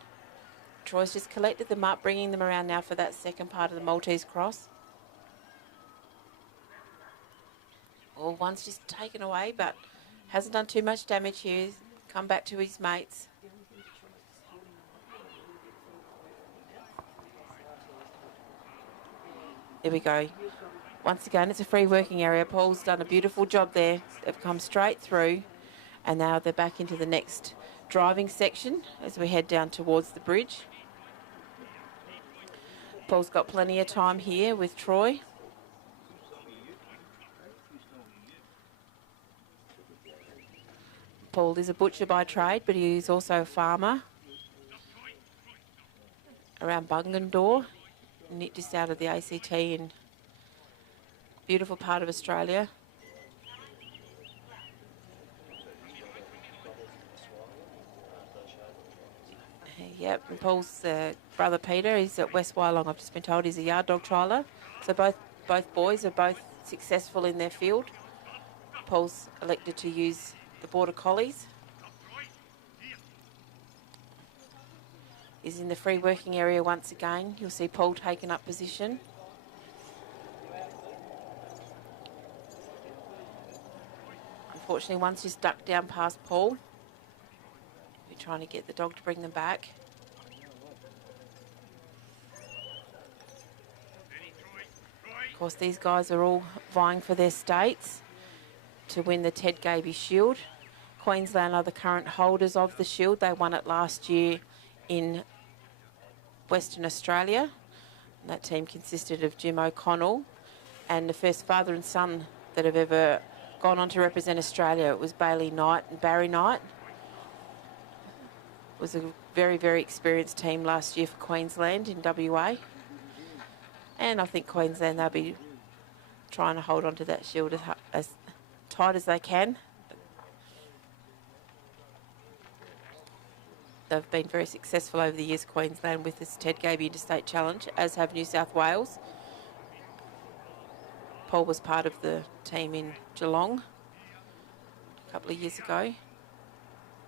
Troy's just collected them up, bringing them around now for that second part of the Maltese cross. Well, one's just taken away, but hasn't done too much damage here. He's come back to his mates. There we go. Once again, it's a free working area. Paul's done a beautiful job there. They've come straight through, and now they're back into the next driving section as we head down towards the bridge. Paul's got plenty of time here with Troy. Paul is a butcher by trade, but he's also a farmer around Bungendore, just out of the ACT and beautiful part of Australia. Yep, and Paul's brother Peter, he's at West Wyalong. I've just been told he's a yard dog trialer. So both boys are both successful in their field. Paul's elected to use the Border Collies. He's in the free working area once again. You'll see Paul taking up position. Unfortunately, one's just ducked down past Paul. We're trying to get the dog to bring them back. Of course, these guys are all vying for their states to win the Ted Gaby Shield. Queensland are the current holders of the shield. They won it last year in Western Australia. And that team consisted of Jim O'Connell, and the first father and son that have ever gone on to represent Australia. It was Bailey Knight and Barry Knight. It was a very, very experienced team last year for Queensland in WA. And I think Queensland, they'll be trying to hold on to that shield as tight as they can. They've been very successful over the years, Queensland, with this Ted Gaby Interstate Challenge, as have New South Wales. Paul was part of the team in Geelong a couple of years ago,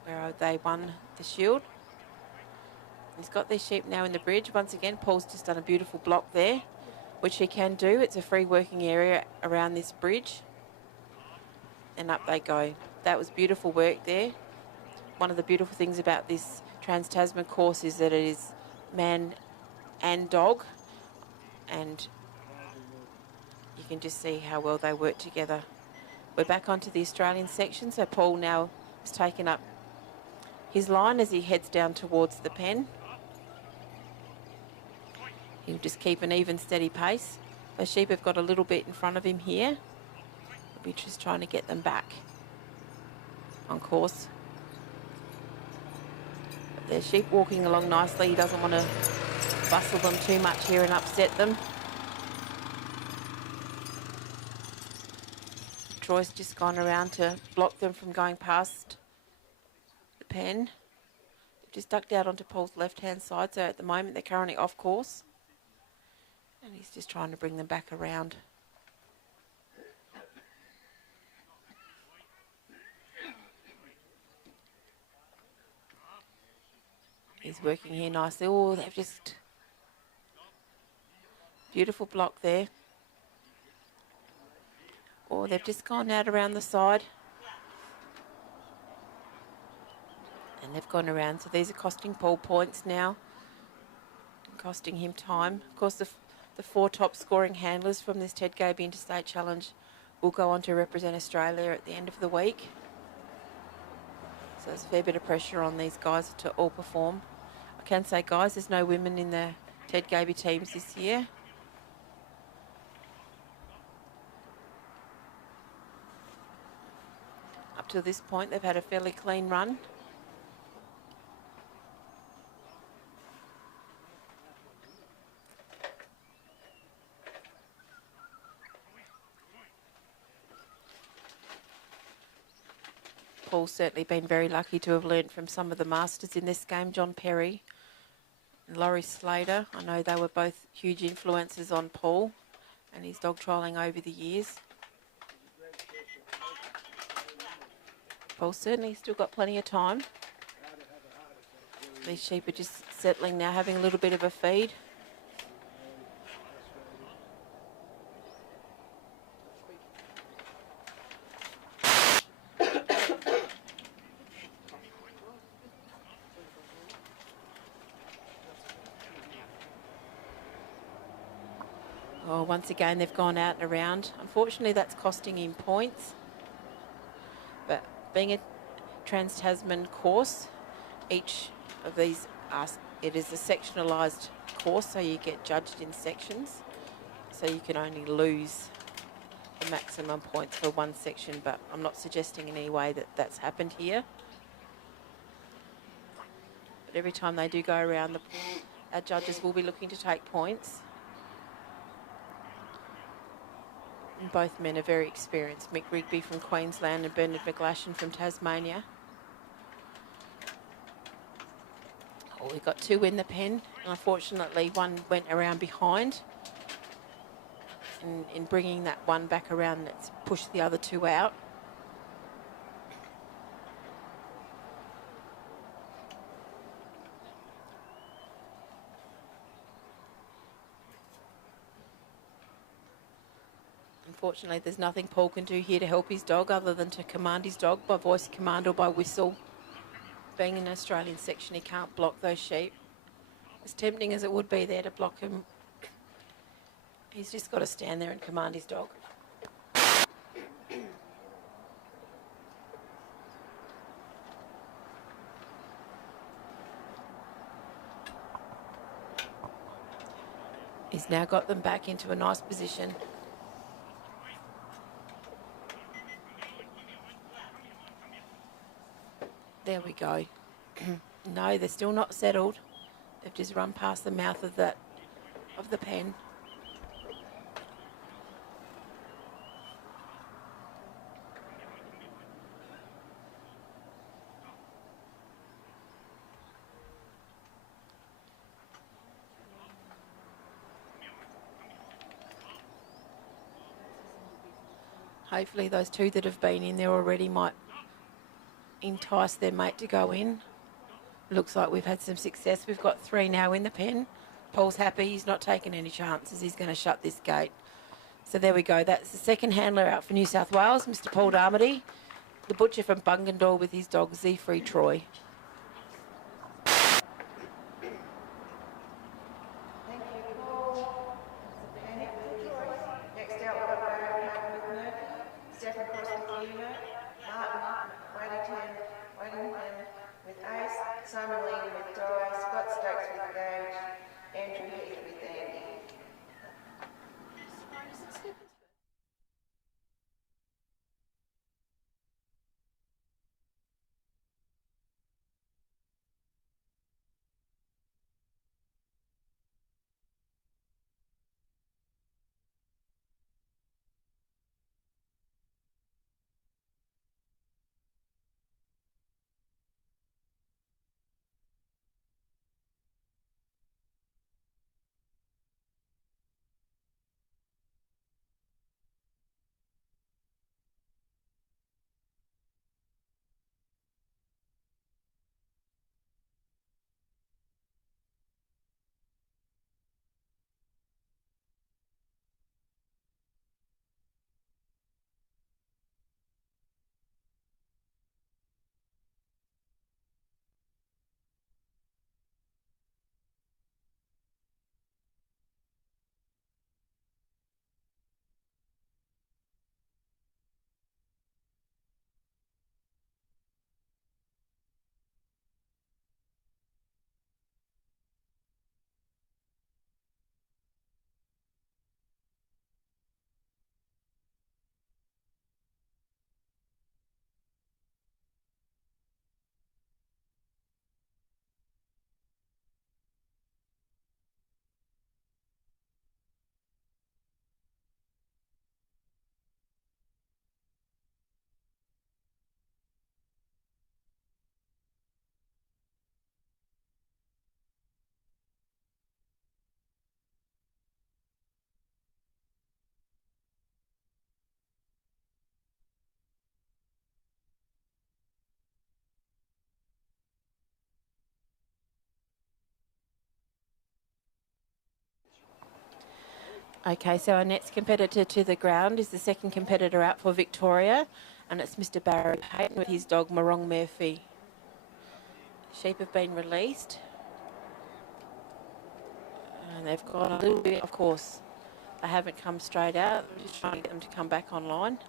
where they won the shield. He's got these sheep now in the bridge. Once again, Paul's just done a beautiful block there, which he can do. It's a free working area around this bridge. And up they go. That was beautiful work there. One of the beautiful things about this Trans-Tasman course is that it is man and dog, and you can just see how well they work together. We're back onto the Australian section, so Paul now has taken up his line as he heads down towards the pen. He'll just keep an even, steady pace. The sheep have got a little bit in front of him here. We'll be just trying to get them back on course. The sheep walking along nicely. He doesn't want to bustle them too much here and upset them. Troy's just gone around to block them from going past the pen. They've just ducked out onto Paul's left-hand side, so at the moment they're currently off course. And he's just trying to bring them back around. He's working here nicely. Oh, they've just... Beautiful block there. Oh, they've just gone out around the side. And they've gone around. So these are costing Paul points now. Costing him time. Of course, the four top scoring handlers from this Ted Gaby Interstate Challenge will go on to represent Australia at the end of the week. So there's a fair bit of pressure on these guys to all perform. I can say, guys, there's no women in the Ted Gaby teams this year. Up to this point, they've had a fairly clean run. Paul's certainly been very lucky to have learnt from some of the masters in this game, John Perry and Laurie Slater. I know they were both huge influences on Paul and his dog trialling over the years. Paul's certainly still got plenty of time. These sheep are just settling now, having a little bit of a feed. Oh, once again, they've gone out and around. Unfortunately, that's costing him points. But being a Trans-Tasman course, each of these it is a sectionalised course, so you get judged in sections. So you can only lose the maximum points for one section, but I'm not suggesting in any way that that's happened here. But every time they do go around, our judges will be looking to take points. And both men are very experienced. Mick Rigby from Queensland and Bernard McGlashan from Tasmania. Oh, we've got two in the pen. And unfortunately, one went around behind. And in bringing that one back around, it's pushed the other two out. Unfortunately, there's nothing Paul can do here to help his dog other than to command his dog by voice command or by whistle. Being in an Australian section, he can't block those sheep. As tempting as it would be there to block him, he's just got to stand there and command his dog. He's now got them back into a nice position. There we go. No, they're still not settled. They've just run past the mouth of the pen. Hopefully those two that have been in there already might entice their mate to go in. Looks like we've had some success. We've got three now in the pen. Paul's happy. He's not taking any chances. He's going to shut this gate. So there we go. That's the second handler out for New South Wales, Mr. Paul Darmody, the butcher from Bungendore with his dog Z-Free Troy. Simon Lee with Di, Scott Stokes with Gage, Andrew Heath with Andy. Okay, so our next competitor to the ground is the second competitor out for Victoria, and it's Mr. Barry Payton with his dog Morong Murphy. Sheep have been released, and they've gone a little bit, of course. They haven't come straight out. I'm just trying to get them to come back online.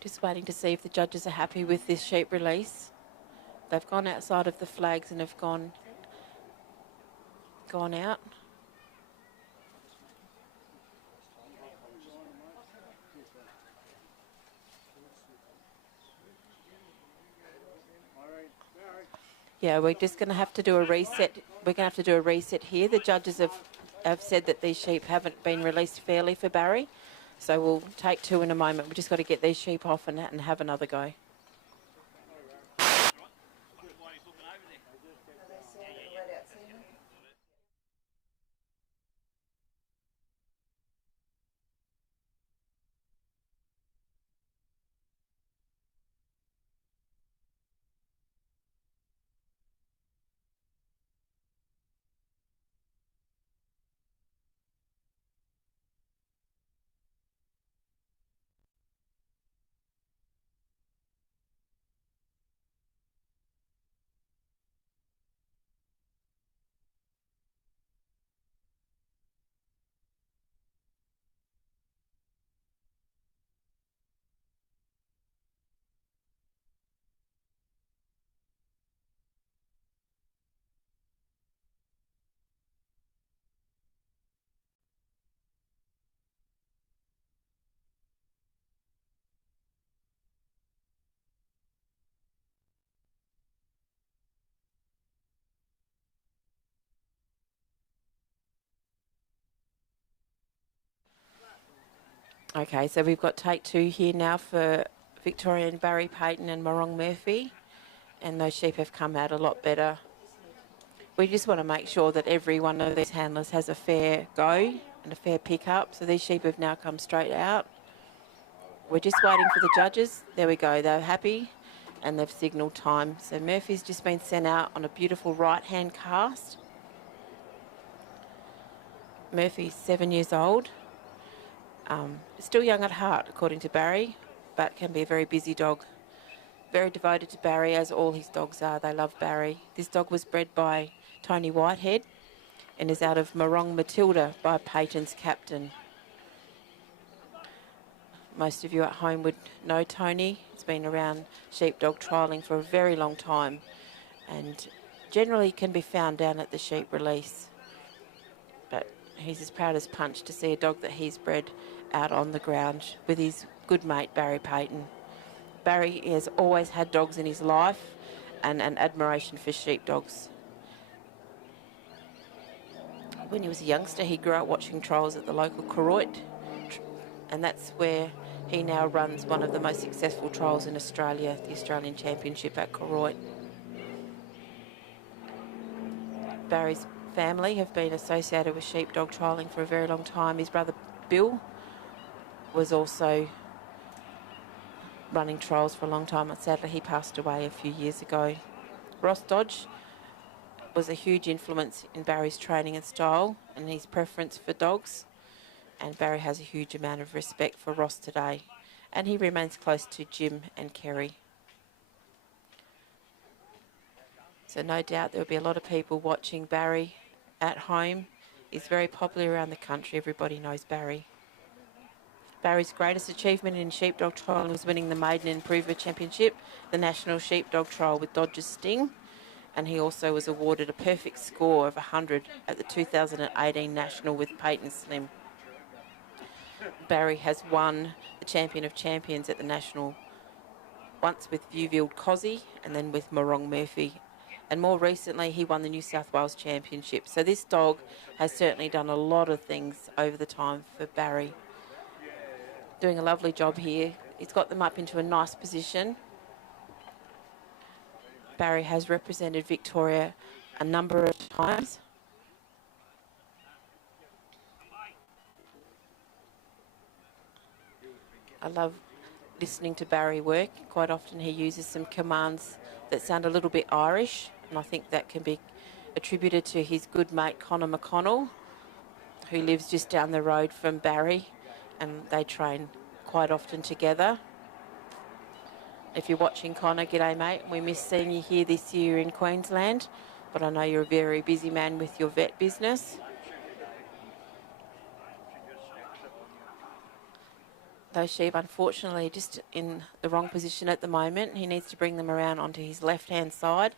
Just waiting to see if the judges are happy with this sheep release. They've gone outside of the flags and have gone out. Yeah, we're just going to have to do a reset. We're going to have to do a reset here. The judges have said that these sheep haven't been released fairly for Barry. So we'll take two in a moment. We've just got to get these sheep off and have another go. Okay, so we've got take two here now for Victorian Barry Payton and Morong Murphy, and those sheep have come out a lot better. We just want to make sure that every one of these handlers has a fair go and a fair pick-up. So these sheep have now come straight out. We're just waiting for the judges. There we go, they're happy and they've signalled time. So Murphy's just been sent out on a beautiful right-hand cast. Murphy's 7 years old. Still young at heart, according to Barry, but can be a very busy dog. Very devoted to Barry, as all his dogs are. They love Barry. This dog was bred by Tony Whitehead and is out of Morong Matilda by Payton's captain. Most of you at home would know Tony. He's been around sheepdog trialling for a very long time and generally can be found down at the sheep release. But he's as proud as punch to see a dog that he's bred out on the ground with his good mate Barry Payton. Barry has always had dogs in his life and an admiration for sheepdogs. When he was a youngster, he grew up watching trials at the local Koroit, and that's where he now runs one of the most successful trials in Australia, the Australian Championship at Koroit. Barry's family have been associated with sheepdog trialling for a very long time. His brother Bill was also running trials for a long time, and sadly he passed away a few years ago. Ross Dodge was a huge influence in Barry's training and style and his preference for dogs, and Barry has a huge amount of respect for Ross today, and he remains close to Jim and Kerry. So no doubt there will be a lot of people watching Barry at home. He's very popular around the country. Everybody knows Barry. Barry's greatest achievement in sheepdog trial was winning the Maiden Improver Championship, the National Sheepdog Trial with Dodge's Sting, and he also was awarded a perfect score of 100 at the 2018 National with Payton Slim. Barry has won the Champion of Champions at the National once with Viewfield Cozzy and then with Morong Murphy, and more recently he won the New South Wales Championship. So this dog has certainly done a lot of things over the time for Barry. Doing a lovely job here. He's got them up into a nice position. Barry has represented Victoria a number of times. I love listening to Barry work. Quite often he uses some commands that sound a little bit Irish, and I think that can be attributed to his good mate Connor McConnell, who lives just down the road from Barry, and they train quite often together. If you're watching, Connor, g'day mate. We miss seeing you here this year in Queensland, but I know you're a very busy man with your vet business. Those sheep, unfortunately, just in the wrong position at the moment. He needs to bring them around onto his left-hand side,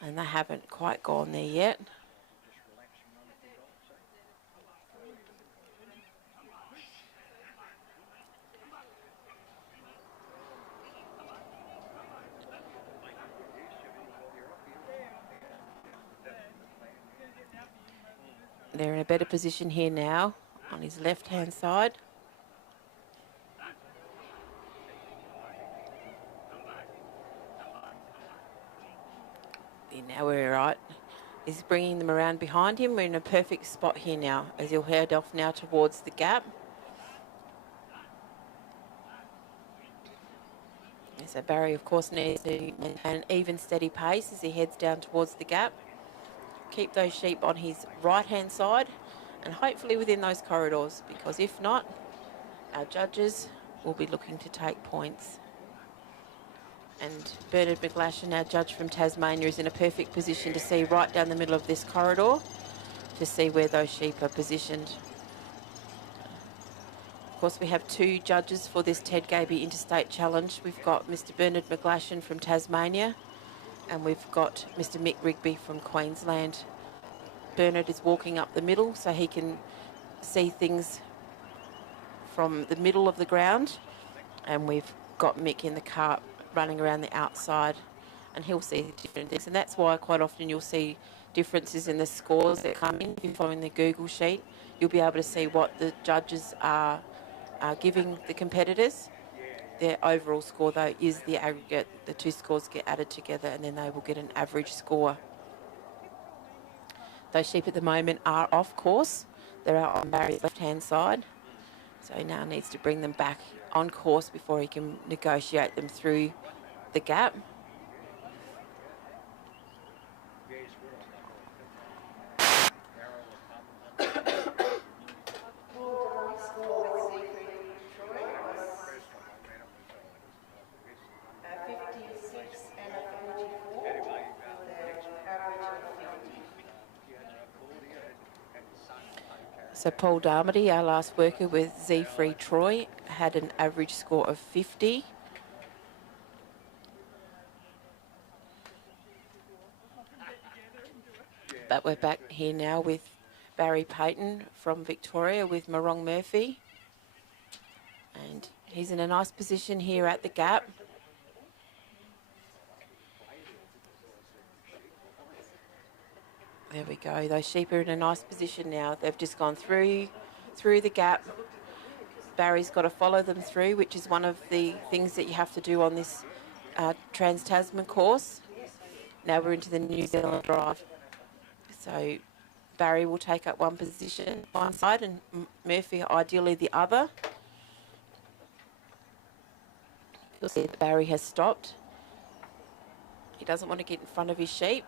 and they haven't quite gone there yet. They're in a better position here now on his left-hand side. Now we're right. He's bringing them around behind him. We're in a perfect spot here now as he'll head off now towards the gap. So Barry, of course, needs to maintain an even, steady pace as he heads down towards the gap. Keep those sheep on his right-hand side and hopefully within those corridors, because if not, our judges will be looking to take points. And Bernard McGlashan, our judge from Tasmania, is in a perfect position to see right down the middle of this corridor to see where those sheep are positioned. Of course, we have two judges for this Ted Gaby Interstate Challenge. We've got Mr. Bernard McGlashan from Tasmania, and we've got Mr. Mick Rigby from Queensland. Bernard is walking up the middle so he can see things from the middle of the ground, and we've got Mick in the cart running around the outside, and he'll see different things. And that's why quite often you'll see differences in the scores that come in. If you're following the Google sheet, you'll be able to see what the judges are giving the competitors. Their overall score, though, is the aggregate. The two scores get added together, and then they will get an average score. Those sheep at the moment are off course. They're out on Barry's left-hand side. So he now needs to bring them back on course before he can negotiate them through the gap. So Paul Darmody, our last worker with Z-Free Troy, had an average score of 50. But we're back here now with Barry Payton from Victoria with Morong Murphy. And he's in a nice position here at the gap. There we go. Those sheep are in a nice position now. They've just gone through the gap. Barry's got to follow them through, which is one of the things that you have to do on this Trans-Tasman course. Now we're into the New Zealand drive. So Barry will take up one position, one side, and Murphy ideally the other. You'll see that Barry has stopped. He doesn't want to get in front of his sheep.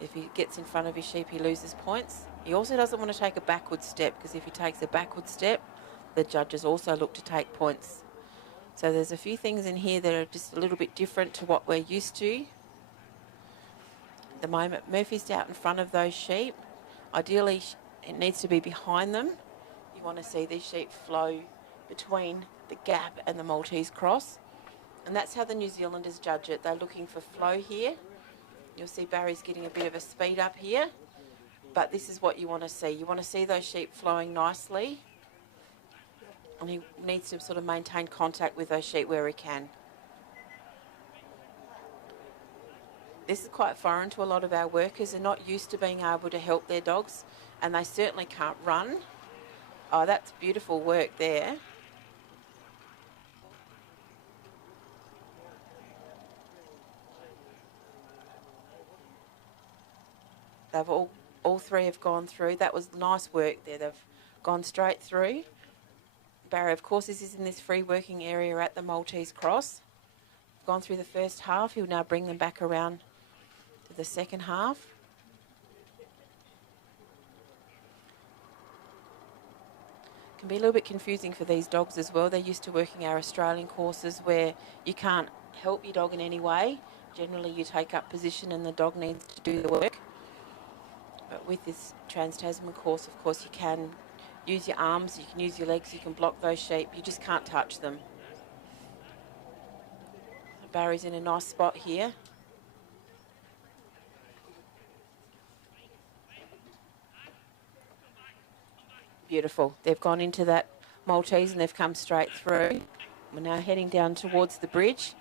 If he gets in front of his sheep, he loses points. He also doesn't want to take a backward step, because if he takes a backward step, the judges also look to take points. So there's a few things in here that are just a little bit different to what we're used to. At the moment, Murphy's out in front of those sheep. Ideally, it needs to be behind them. You want to see these sheep flow between the gap and the Maltese cross. And that's how the New Zealanders judge it. They're looking for flow here. You'll see Barry's getting a bit of a speed up here, but this is what you want to see. You want to see those sheep flowing nicely, and he needs to sort of maintain contact with those sheep where he can. This is quite foreign to a lot of our workers. They're not used to being able to help their dogs, and they certainly can't run. Oh, that's beautiful work there. They've all three have gone through. That was nice work there. They've gone straight through. Barry, of course, this is in this free working area at the Maltese Cross. Gone through the first half. He'll now bring them back around to the second half. Can be a little bit confusing for these dogs as well. They're used to working our Australian courses where you can't help your dog in any way. Generally, you take up position and the dog needs to do the work. But with this Trans-Tasman course, of course, you can use your arms, you can use your legs, you can block those sheep. You just can't touch them. Barry's in a nice spot here. Beautiful. They've gone into that Maltese and they've come straight through. We're now heading down towards the bridge.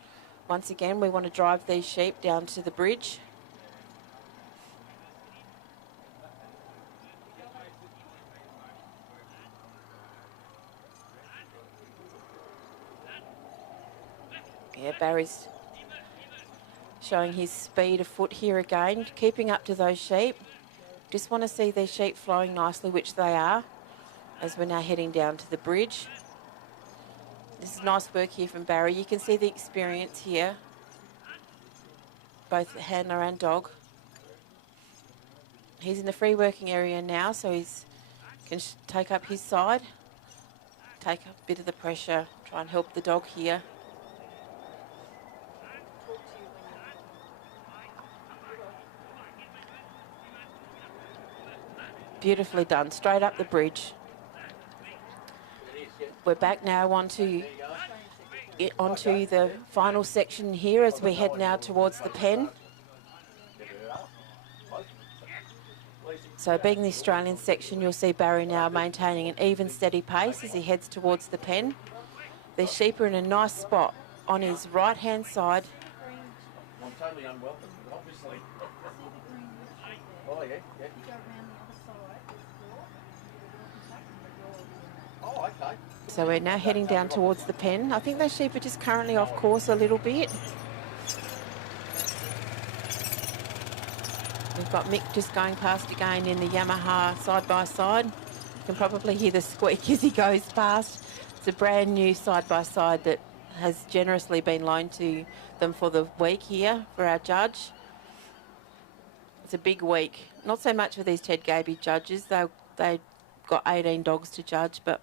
Once again, we want to drive these sheep down to the bridge. Yeah, Barry's showing his speed of foot here again, keeping up to those sheep. Just want to see these sheep flowing nicely, which they are, as we're now heading down to the bridge. This is nice work here from Barry. You can see the experience here, both handler and dog. He's in the free working area now, so he's can take up his side, take up a bit of the pressure, try and help the dog here. Beautifully done, straight up the bridge. We're back now onto the final section here as we head now towards the pen. So being the Australian section, you'll see Barry now maintaining an even, steady pace as he heads towards the pen. The sheep are in a nice spot on his right-hand side. I'm totally unwelcome, obviously. Oh, yeah, yeah. Oh, okay. So we're now heading down towards the pen. I think those sheep are just currently off course a little bit. We've got Mick just going past again in the Yamaha side-by-side. You can probably hear the squeak as he goes past. It's a brand new side-by-side that has generously been loaned to them for the week here for our judge. It's a big week. Not so much for these Ted Gaby judges. They got 18 dogs to judge, but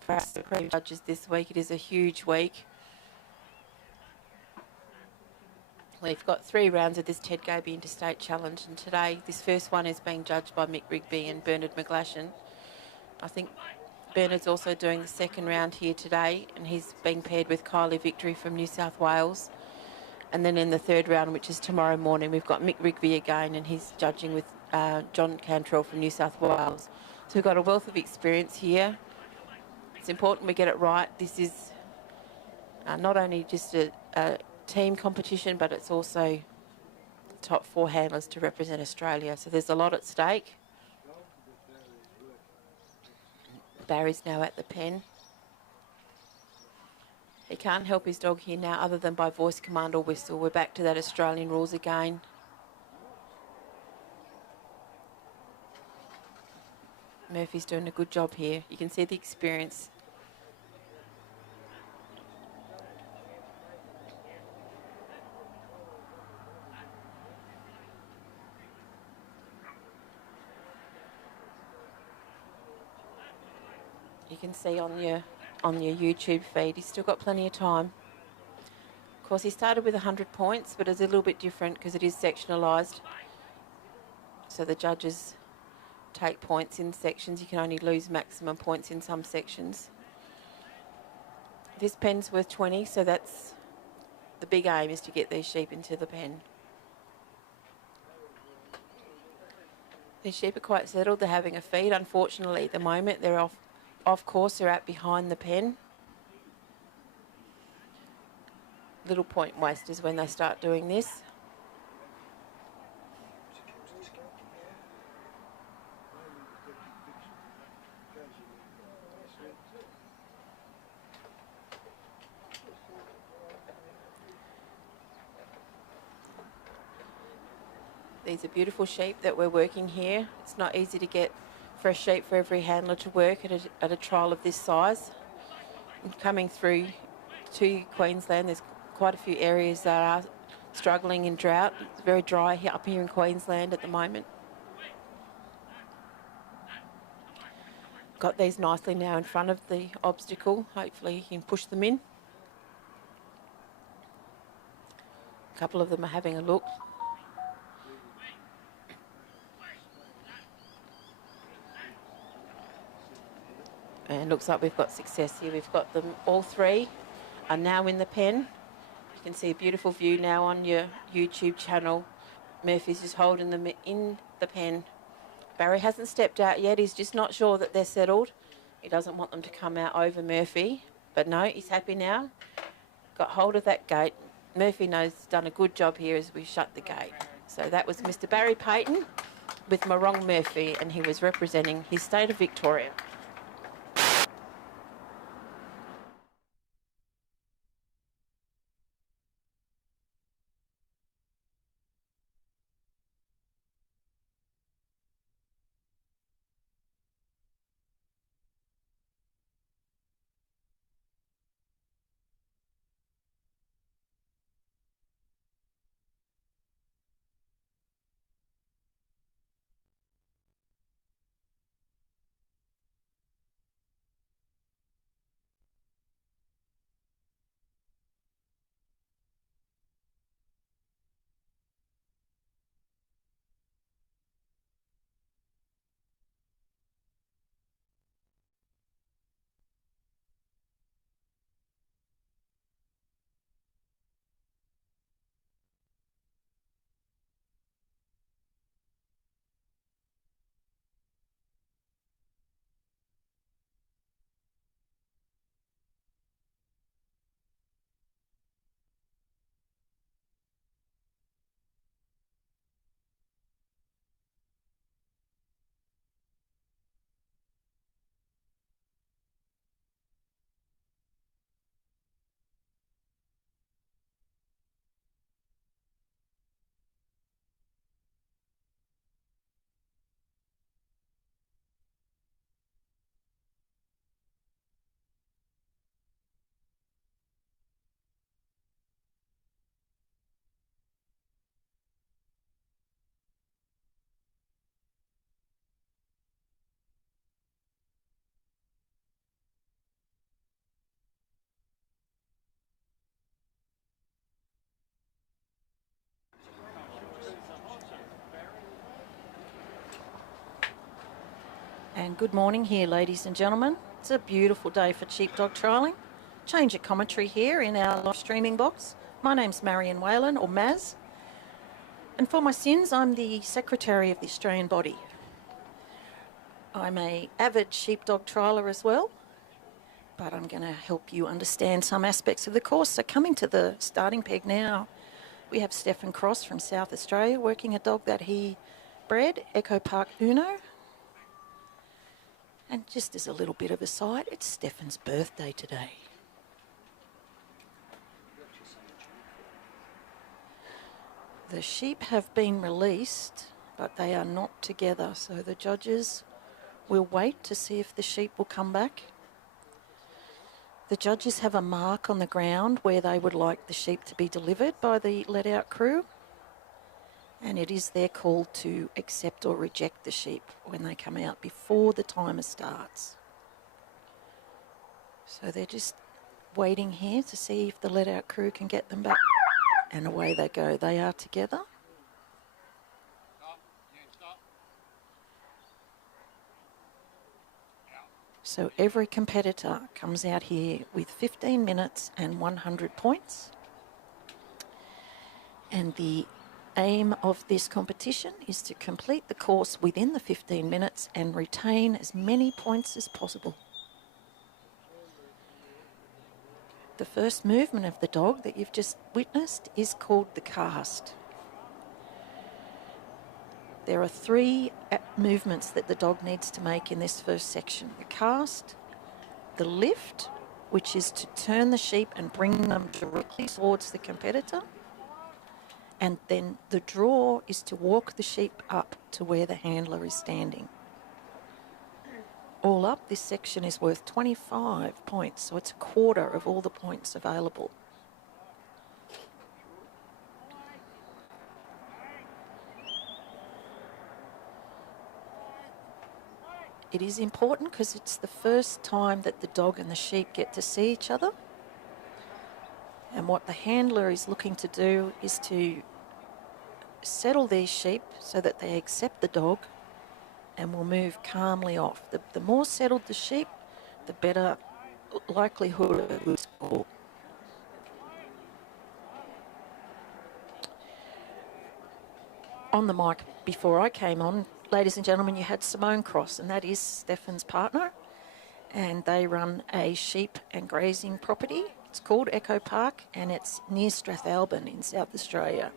for our Supreme judges this week, it is a huge week. We've got 3 rounds of this Ted Gaby Interstate Challenge, and today this first one is being judged by Mick Rigby and Bernard McGlashan. I think Bernard's also doing the second round here today, and he's being paired with Kylie Victory from New South Wales. And then in the third round, which is tomorrow morning, we've got Mick Rigby again, and he's judging with John Cantrell from New South Wales. So we've got a wealth of experience here. It's important we get it right. This is not only just a team competition, but it's also top 4 handlers to represent Australia. So there's a lot at stake. Barry's now at the pen. He can't help his dog here now other than by voice command or whistle. We're back to that Australian rules again. Murphy's doing a good job here. You can see the experience. You can see on your YouTube feed, he's still got plenty of time. Of course, he started with 100 points, but it's a little bit different because it is sectionalised. So the judges take points in sections. You can only lose maximum points in some sections. This pen's worth 20, so that's the big aim, is to get these sheep into the pen. These sheep are quite settled. They're having a feed. Unfortunately, at the moment, they're off course. They're out behind the pen. Little point wasters when they start doing this. These are beautiful sheep that we're working here. It's not easy to get fresh sheep for every handler to work at a trial of this size. coming through to Queensland, there's quite a few areas that are struggling in drought. It's very dry up here in Queensland at the moment. Got these nicely now in front of the obstacle. Hopefully he can push them in. A couple of them are having a look. And looks like we've got success here. We've got them, all three are now in the pen. You can see a beautiful view now on your YouTube channel. Murphy's just holding them in the pen. Barry hasn't stepped out yet. He's just not sure that they're settled. He doesn't want them to come out over Murphy. But no, he's happy now. Got hold of that gate. Murphy knows he's done a good job here as we shut the gate. So that was Mr. Barry Payton with Morong Murphy, and he was representing his state of Victoria. And good morning here, ladies and gentlemen. It's a beautiful day for sheepdog trialling. Change of commentary here in our live streaming box. My name's Marion Whalen, or Maz. And for my sins, I'm the Secretary of the Australian body. I'm an avid sheepdog trialer as well, but I'm going to help you understand some aspects of the course. So coming to the starting peg now, we have Stephen Cross from South Australia working a dog that he bred, Echo Park Uno. And just as a little bit of a side, it's Stephen's birthday today. The sheep have been released, but they are not together, so the judges will wait to see if the sheep will come back. The judges have a mark on the ground where they would like the sheep to be delivered by the let-out crew, and it is their call to accept or reject the sheep when they come out before the timer starts. So they're just waiting here to see if the let-out crew can get them back. And away they go. They are together. So every competitor comes out here with 15 minutes and 100 points. And the aim of this competition is to complete the course within the 15 minutes and retain as many points as possible. The first movement of the dog that you've just witnessed is called the cast. There are 3 movements that the dog needs to make in this first section. The cast, the lift, which is to turn the sheep and bring them directly towards the competitor, and then the draw is to walk the sheep up to where the handler is standing. All up, this section is worth 25 points, so it's a quarter of all the points available. It is important because it's the first time that the dog and the sheep get to see each other. And what the handler is looking to do is to settle these sheep so that they accept the dog and will move calmly off. The more settled the sheep, the better likelihood of a good score. On the mic before I came on, ladies and gentlemen, you had Simone Cross, and that is Stefan's partner, and they run a sheep and grazing property. It's called Echo Park, and it's near Strathalbyn in South Australia.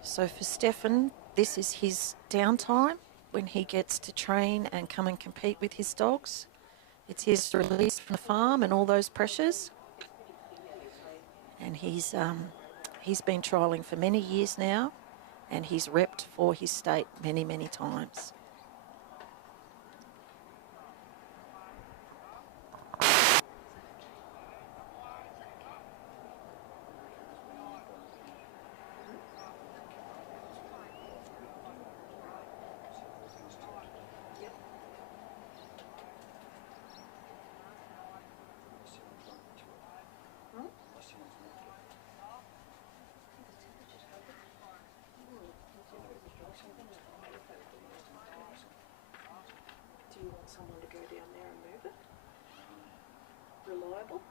So for Stefan, this is his downtime when he gets to train and come and compete with his dogs. It's his release from the farm and all those pressures. And he's been trialling for many years now, and he's repped for his state many, many times. Do you want someone to go down there and move it? Reliable?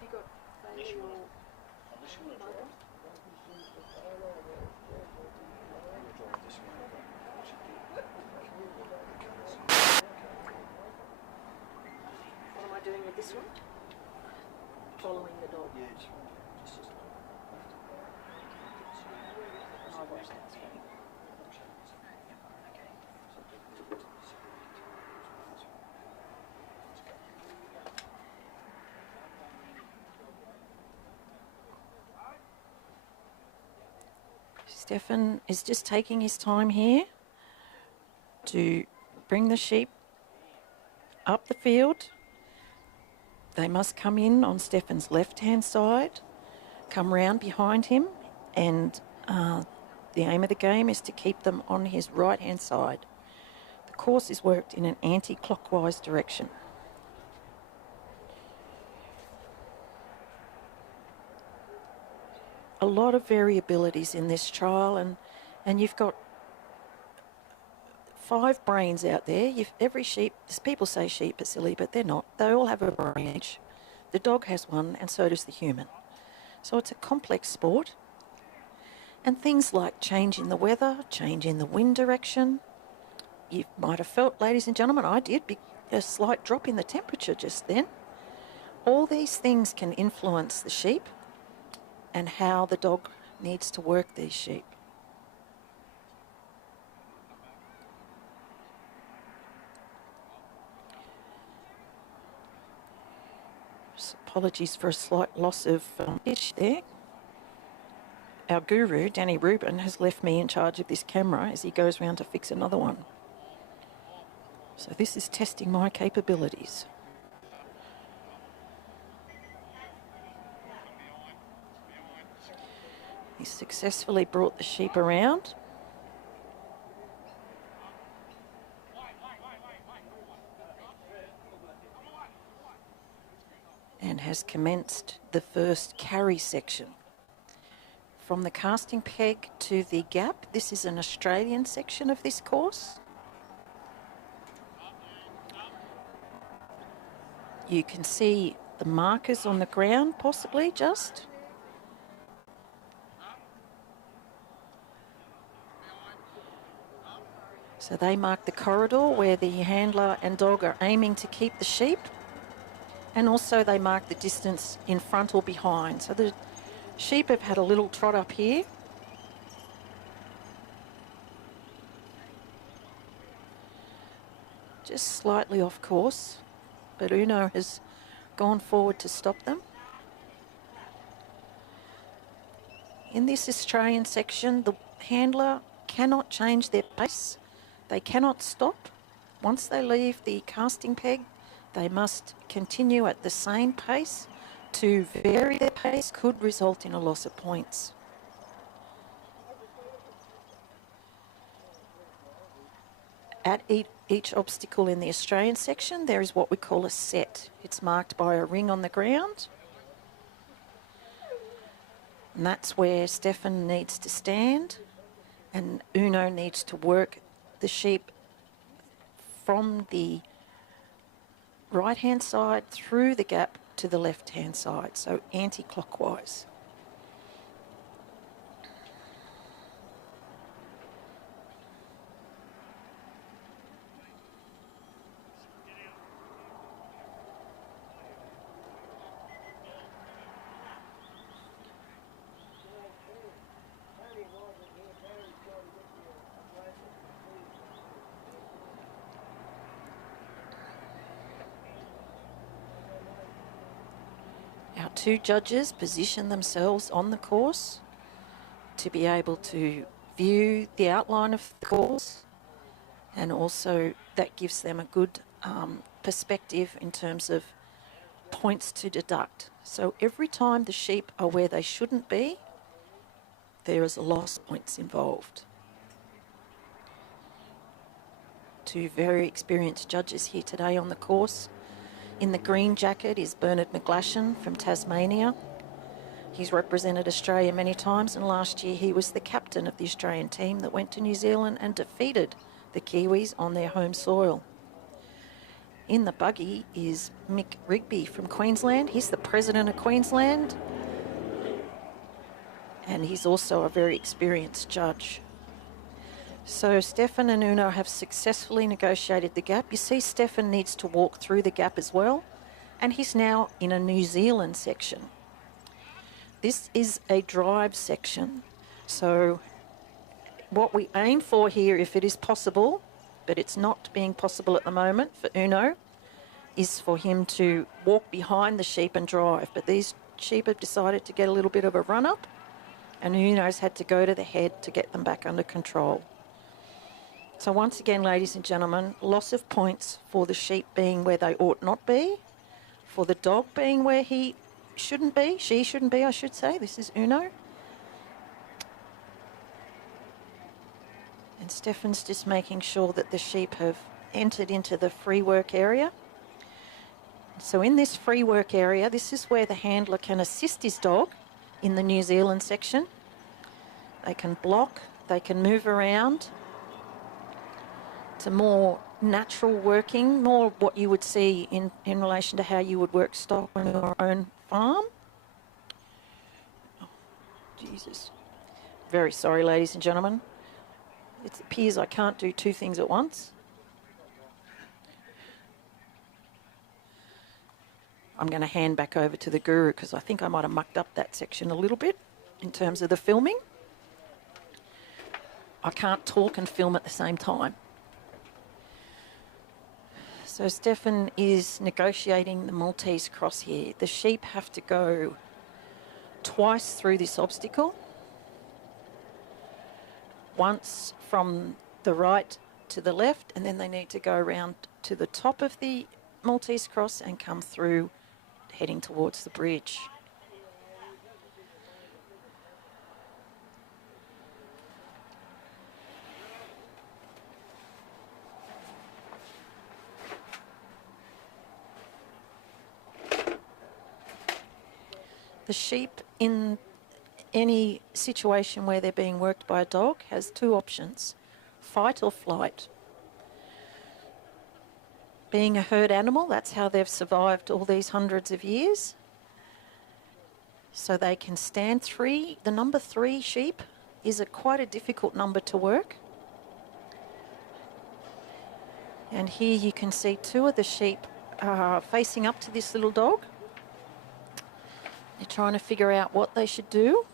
You got baby or mother? What am I doing with this one? Following the dog. I'll watch that screen. Stefan is just taking his time here to bring the sheep up the field. They must come in on Stefan's left-hand side, come round behind him, and the aim of the game is to keep them on his right-hand side. The course is worked in an anti-clockwise direction. A lot of variabilities in this trial, and you've got 5 brains out there. Every sheep, people say sheep are silly, but they're not. They all have a brain each. The dog has one, and so does the human. So it's a complex sport. And things like change in the weather, change in the wind direction. You might have felt, ladies and gentlemen, I did, a slight drop in the temperature just then. All these things can influence the sheep and how the dog needs to work these sheep. So apologies for a slight loss of pitch there. Our guru, Danny Rubin, has left me in charge of this camera as he goes round to fix another one. So this is testing my capabilities. He successfully brought the sheep around. And has commenced the first carry section. From the casting peg to the gap, this is an Australian section of this course. You can see the markers on the ground, possibly just. So they mark the corridor where the handler and dog are aiming to keep the sheep. And also they mark the distance in front or behind. So the sheep have had a little trot up here. just slightly off course, but Uno has gone forward to stop them. In this Australian section, the handler cannot change their pace. They cannot stop. Once they leave the casting peg, they must continue at the same pace. To vary their pace could result in a loss of points. At each obstacle in the Australian section, there is what we call a set. It's marked by a ring on the ground. And that's where Stefan needs to stand and Uno needs to work the sheep from the right-hand side through the gap to the left-hand side, so anti-clockwise. Our two judges position themselves on the course to be able to view the outline of the course, and also that gives them a good perspective in terms of points to deduct. So every time the sheep are where they shouldn't be, there is a loss of points involved. Two very experienced judges here today on the course. In the green jacket is Bernard McGlashan from Tasmania. He's represented Australia many times, and last year he was the captain of the Australian team that went to New Zealand and defeated the Kiwis on their home soil. In the buggy is Mick Rigby from Queensland. He's the president of Queensland, and he's also a very experienced judge. So Stefan and Uno have successfully negotiated the gap. You see Stefan needs to walk through the gap as well, and he's now in a New Zealand section. This is a drive section, so what we aim for here, if it is possible, but it's not being possible at the moment for Uno, is for him to walk behind the sheep and drive. But these sheep have decided to get a little bit of a run-up, and Uno's had to go to the head to get them back under control. So once again, ladies and gentlemen, loss of points for the sheep being where they ought not be, for the dog being where he shouldn't be, she shouldn't be, I should say. This is Uno. And Stefan's just making sure that the sheep have entered into the free work area. So in this free work area, this is where the handler can assist his dog in the New Zealand section. They can block, they can move around. It's a more natural working, more what you would see in relation to how you would work stock on your own farm. Oh, Jesus. Very sorry, ladies and gentlemen. It appears I can't do two things at once. I'm going to hand back over to the guru because I think I might have mucked up that section a little bit in terms of the filming. I can't talk and film at the same time. So Stefan is negotiating the Maltese cross here. The sheep have to go twice through this obstacle. Once from the right to the left, and then they need to go around to the top of the Maltese cross and come through heading towards the bridge. The sheep in any situation where they're being worked by a dog has two options, fight or flight. Being a herd animal, that's how they've survived all these hundreds of years. So they can stand three. The number 3 sheep is quite a difficult number to work. And here you can see two of the sheep facing up to this little dog. They're trying to figure out what they should do.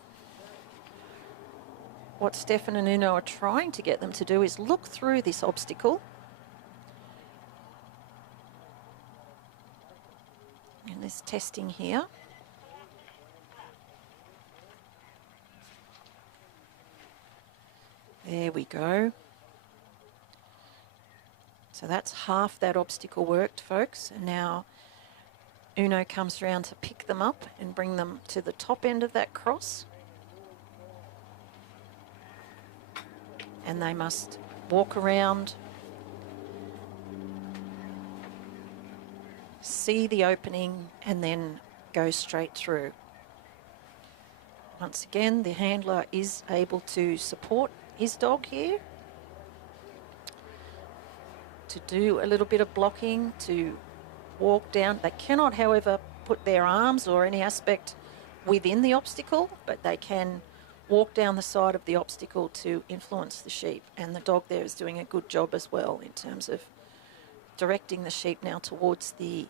What Stefan and Uno are trying to get them to do is look through this obstacle There's testing here. There we go. So that's half that obstacle worked, folks. And now Uno comes around to pick them up and bring them to the top end of that cross. And they must walk around, see the opening, and then go straight through. Once again, the handler is able to support his dog here, to do a little bit of blocking, to walk down. They cannot, however, put their arms or any aspect within the obstacle, but they can walk down the side of the obstacle to influence the sheep. And the dog there is doing a good job as well in terms of directing the sheep now towards the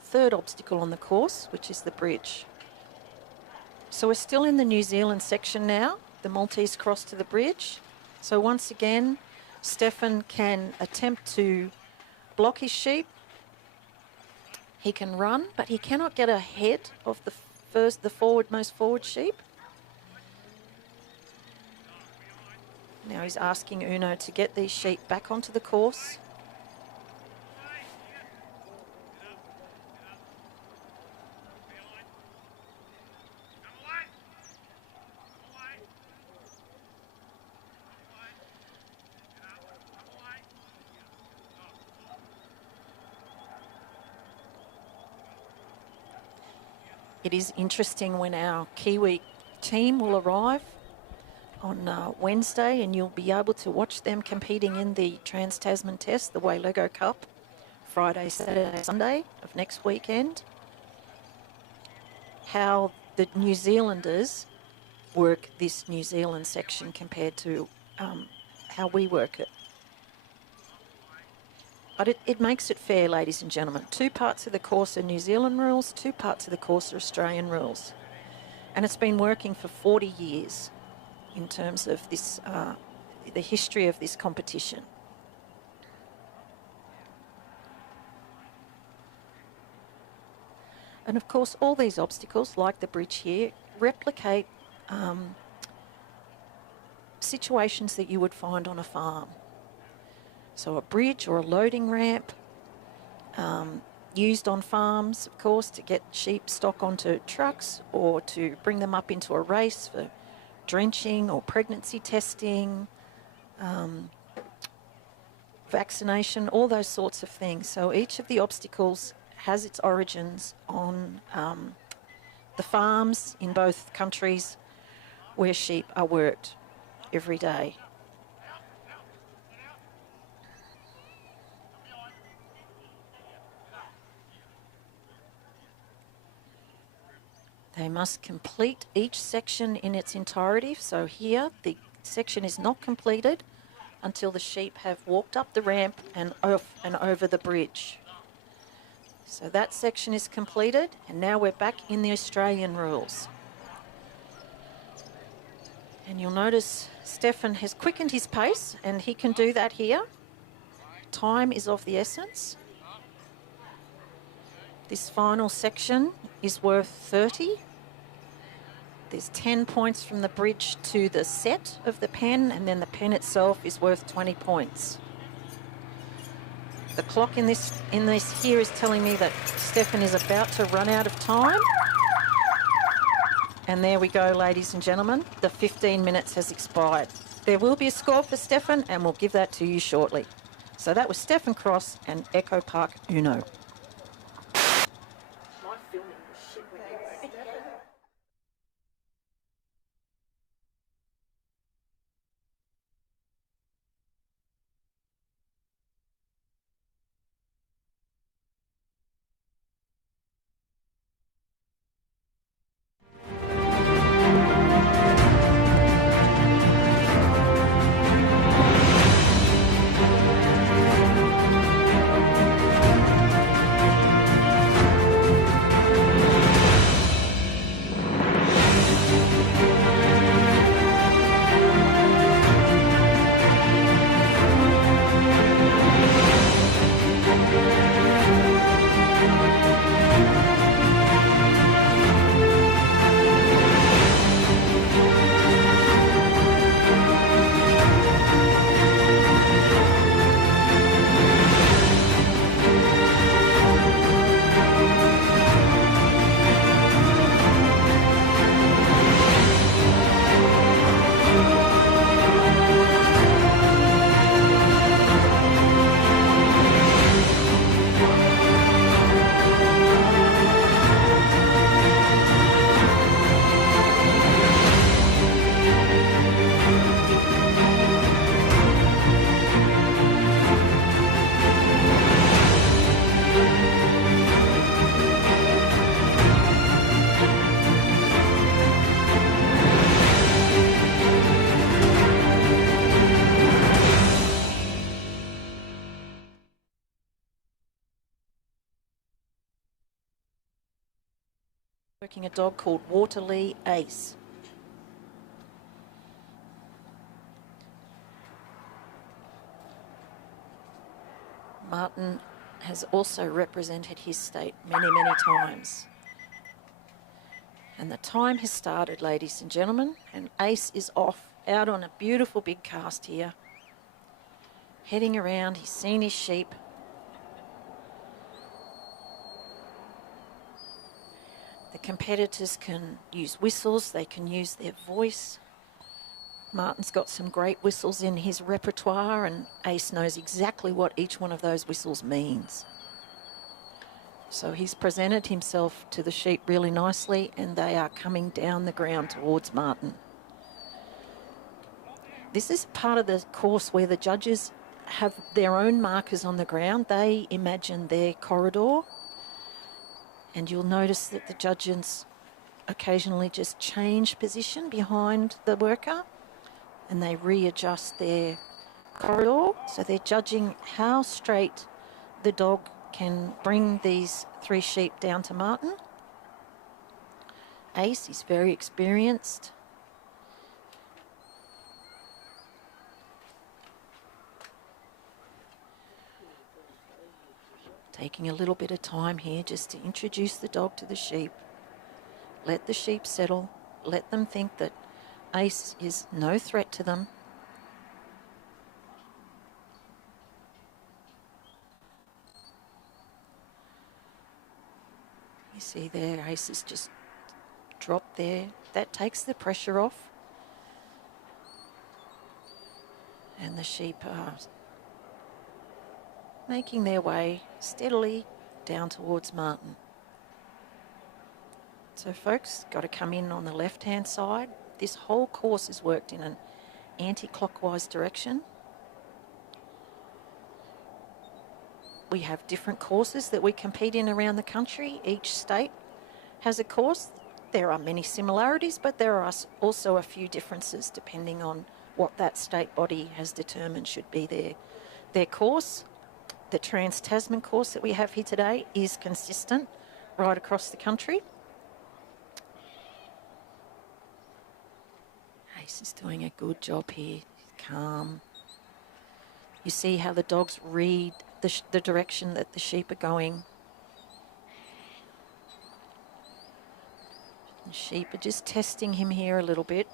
third obstacle on the course, which is the bridge. So we're still in the New Zealand section now, the Maltese cross to the bridge. So once again, Stefan can attempt to block his sheep. He can run, but he cannot get ahead of the most forward sheep. Now he's asking Uno to get these sheep back onto the course. It is interesting when our Kiwi team will arrive on Wednesday, and you'll be able to watch them competing in the Trans-Tasman Test, the Waylego Cup, Friday, Saturday, Sunday of next weekend. How the New Zealanders work this New Zealand section compared to how we work it. But it makes it fair, ladies and gentlemen. 2 parts of the course are New Zealand rules, 2 parts of the course are Australian rules. And it's been working for 40 years in terms of this, the history of this competition. And of course, all these obstacles, like the bridge here, replicate situations that you would find on a farm. So a bridge or a loading ramp, used on farms, of course, to get sheep stock onto trucks or to bring them up into a race for drenching or pregnancy testing, vaccination, all those sorts of things. So each of the obstacles has its origins on the farms in both countries where sheep are worked every day. They must complete each section in its entirety. So here, the section is not completed until the sheep have walked up the ramp and off and over the bridge. So that section is completed, and now we're back in the Australian rules. And you'll notice Stefan has quickened his pace, and he can do that here. Time is of the essence. This final section is worth 30. There's 10 points from the bridge to the set of the pen, and then the pen itself is worth 20 points. The clock in this here is telling me that Stefan is about to run out of time. And there we go, ladies and gentlemen. The 15 minutes has expired. There will be a score for Stefan, and we'll give that to you shortly. So that was Stefan Cross and Echo Park Uno. Working a dog called Waterlea Ace. Martin has also represented his state many, many times. And the time has started, ladies and gentlemen, and Ace is off out on a beautiful big cast here. Heading around, he's seen his sheep. The competitors can use whistles, they can use their voice. Martin's got some great whistles in his repertoire, and Ace knows exactly what each one of those whistles means. So he's presented himself to the sheep really nicely, and they are coming down the ground towards Martin. This is part of the course where the judges have their own markers on the ground. They imagine their corridor, and you'll notice that the judges occasionally just change position behind the worker, and they readjust their corridor. So they're judging how straight the dog can bring these 3 sheep down to Martin. Ace is very experienced. Taking a little bit of time here just to introduce the dog to the sheep. Let the sheep settle. Let them think that Ace is no threat to them. You see there, Ace is just dropped there. That takes the pressure off. And the sheep are making their way steadily down towards Martin. So folks, got to come in on the left-hand side. This whole course is worked in an anti-clockwise direction. We have different courses that we compete in around the country. Each state has a course. There are many similarities, but there are also a few differences depending on what that state body has determined should be their course. The Trans-Tasman course that we have here today is consistent right across the country. Ace is doing a good job here. Calm. You see how the dogs read the direction that the sheep are going. The sheep are just testing him here a little bit.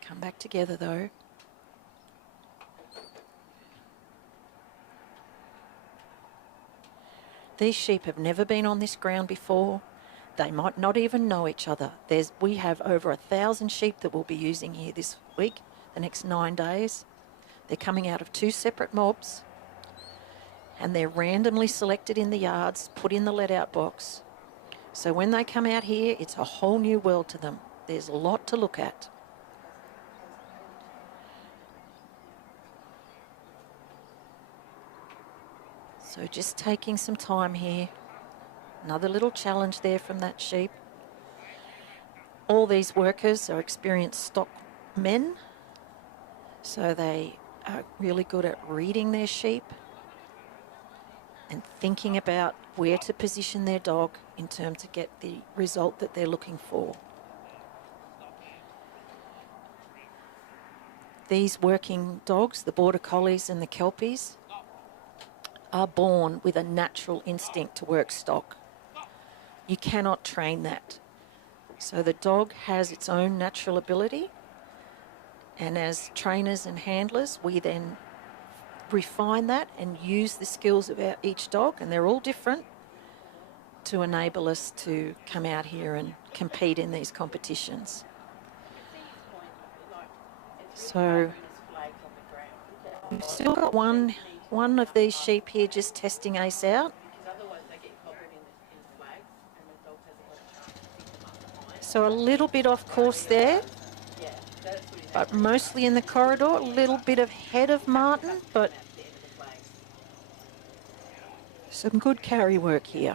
Come back together though. These sheep have never been on this ground before. They might not even know each other. We have over 1,000 sheep that we'll be using here this week, the next 9 days. They're coming out of 2 separate mobs, and they're randomly selected in the yards, put in the let-out box. So when they come out here, it's a whole new world to them. There's a lot to look at. So just taking some time here. Another little challenge there from that sheep. All these workers are experienced stock men, so they are really good at reading their sheep and thinking about where to position their dog in terms to get the result that they're looking for. These working dogs, the Border Collies and the Kelpies, are born with a natural instinct to work stock. You cannot train that. So the dog has its own natural ability, and as trainers and handlers, we then refine that and use the skills of each dog, and they're all different, to enable us to come out here and compete in these competitions. So we've still got one of these sheep here just testing Ace out. So a little bit off course there, but mostly in the corridor, a little bit ahead of Martin, but some good carry work here.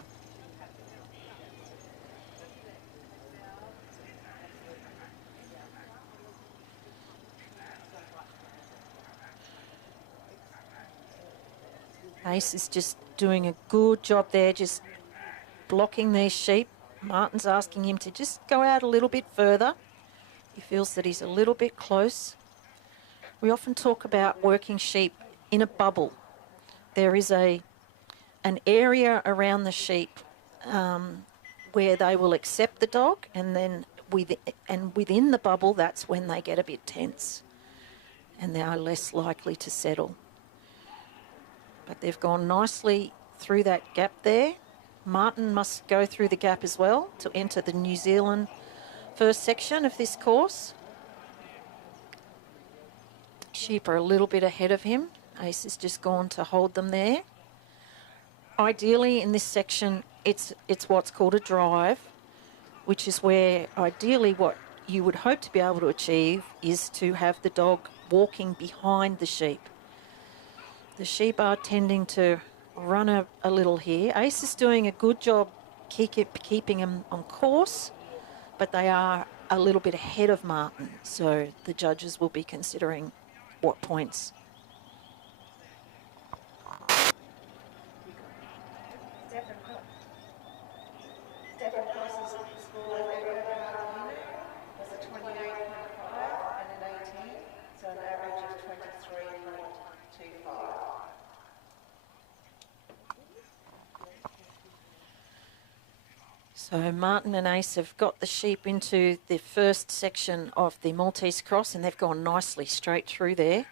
Ace is just doing a good job there, just blocking these sheep. Martin's asking him to just go out a little bit further. He feels that he's a little bit close. We often talk about working sheep in a bubble. There is an area around the sheep where they will accept the dog, and then within the bubble, that's when they get a bit tense and they are less likely to settle. But they've gone nicely through that gap there. Martin must go through the gap as well to enter the New Zealand first section of this course. Sheep are a little bit ahead of him. Ace has just gone to hold them there. Ideally in this section, it's what's called a drive, which is where ideally what you would hope to be able to achieve is to have the dog walking behind the sheep. The sheep are tending to run a little here. Ace is doing a good job keeping him on course, but they are a little bit ahead of Martin, so the judges will be considering what points. So Martin and Ace have got the sheep into the first section of the Maltese Cross, and they've gone nicely straight through there.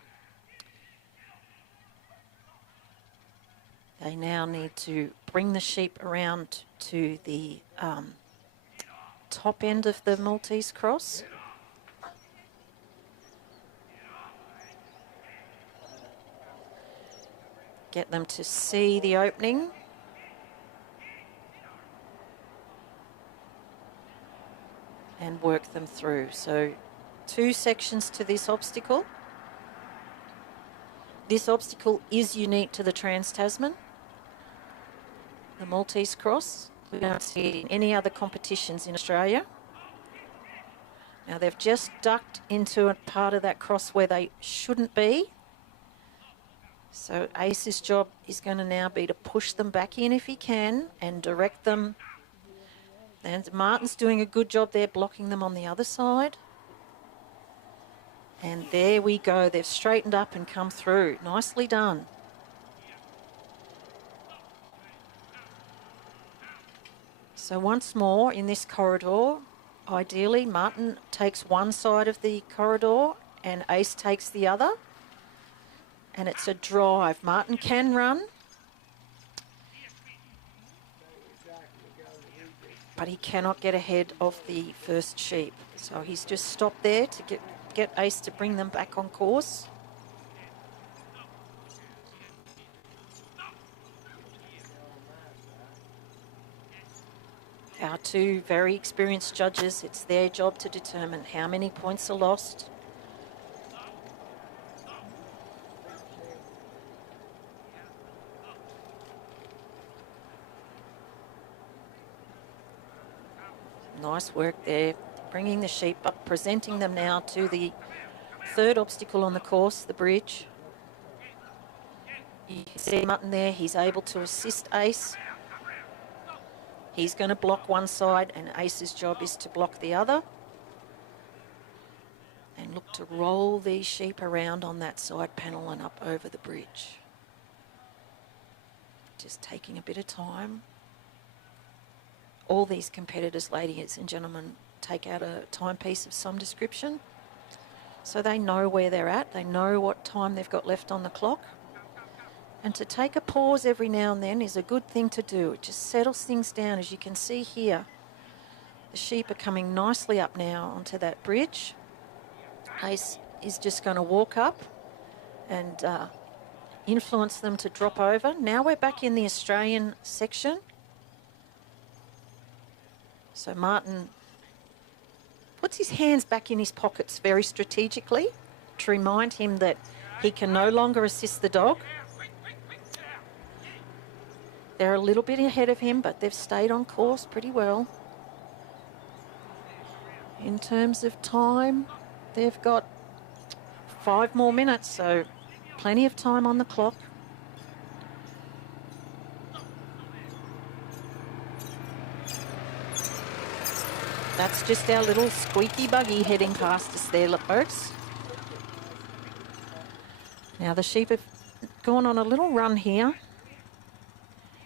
They now need to bring the sheep around to the top end of the Maltese Cross. Get them to see the opening. And work them through. So 2 sections to this obstacle. This obstacle is unique to the Trans-Tasman, the Maltese Cross. We don't see it in any other competitions in Australia. Now they've just ducked into a part of that cross where they shouldn't be. So Ace's job is going to now be to push them back in if he can and direct them. And Martin's doing a good job there, blocking them on the other side. And there we go. They've straightened up and come through. Nicely done. So once more in this corridor, ideally Martin takes one side of the corridor and Ace takes the other. And it's a drive. Martin can run, but he cannot get ahead of the first sheep. So he's just stopped there to get Ace to bring them back on course. Our 2 very experienced judges, it's their job to determine how many points are lost. Nice work there, bringing the sheep up, presenting them now to the 3rd obstacle on the course, the bridge. You can see Martin there, he's able to assist Ace. He's going to block one side and Ace's job is to block the other. And look to roll these sheep around on that side panel and up over the bridge. Just taking a bit of time. All these competitors, ladies and gentlemen, take out a timepiece of some description. So they know where they're at. They know what time they've got left on the clock. And to take a pause every now and then is a good thing to do. It just settles things down. As you can see here, the sheep are coming nicely up now onto that bridge. Ace is just going to walk up and influence them to drop over. Now we're back in the Australian section. So Martin puts his hands back in his pockets very strategically to remind him that he can no longer assist the dog. They're a little bit ahead of him, but they've stayed on course pretty well. In terms of time, they've got 5 more minutes, so plenty of time on the clock. That's just our little squeaky buggy heading past us there, folks. Now the sheep have gone on a little run here.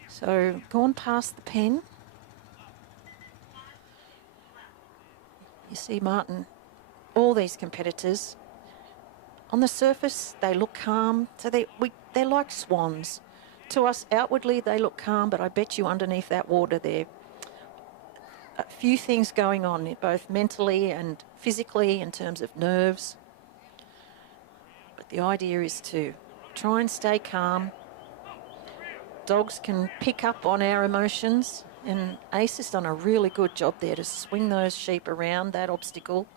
So gone past the pen. You see Martin, all these competitors, on the surface they look calm, so they're like swans. To us outwardly they look calm, but I bet you underneath that water there a few things going on, both mentally and physically in terms of nerves. But the idea is to try and stay calm. Dogs can pick up on our emotions, and Ace has done a really good job there to swing those sheep around that obstacle.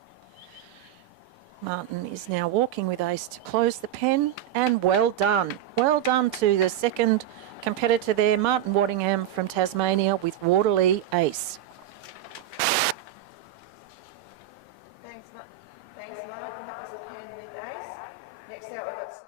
Martin is now walking with Ace to close the pen, and well done. Well done to the second competitor there, Martin Waddingham from Tasmania with Waterlea Ace. Thanks, Martin. That was a pen with Ace. Next out, we've got Simon.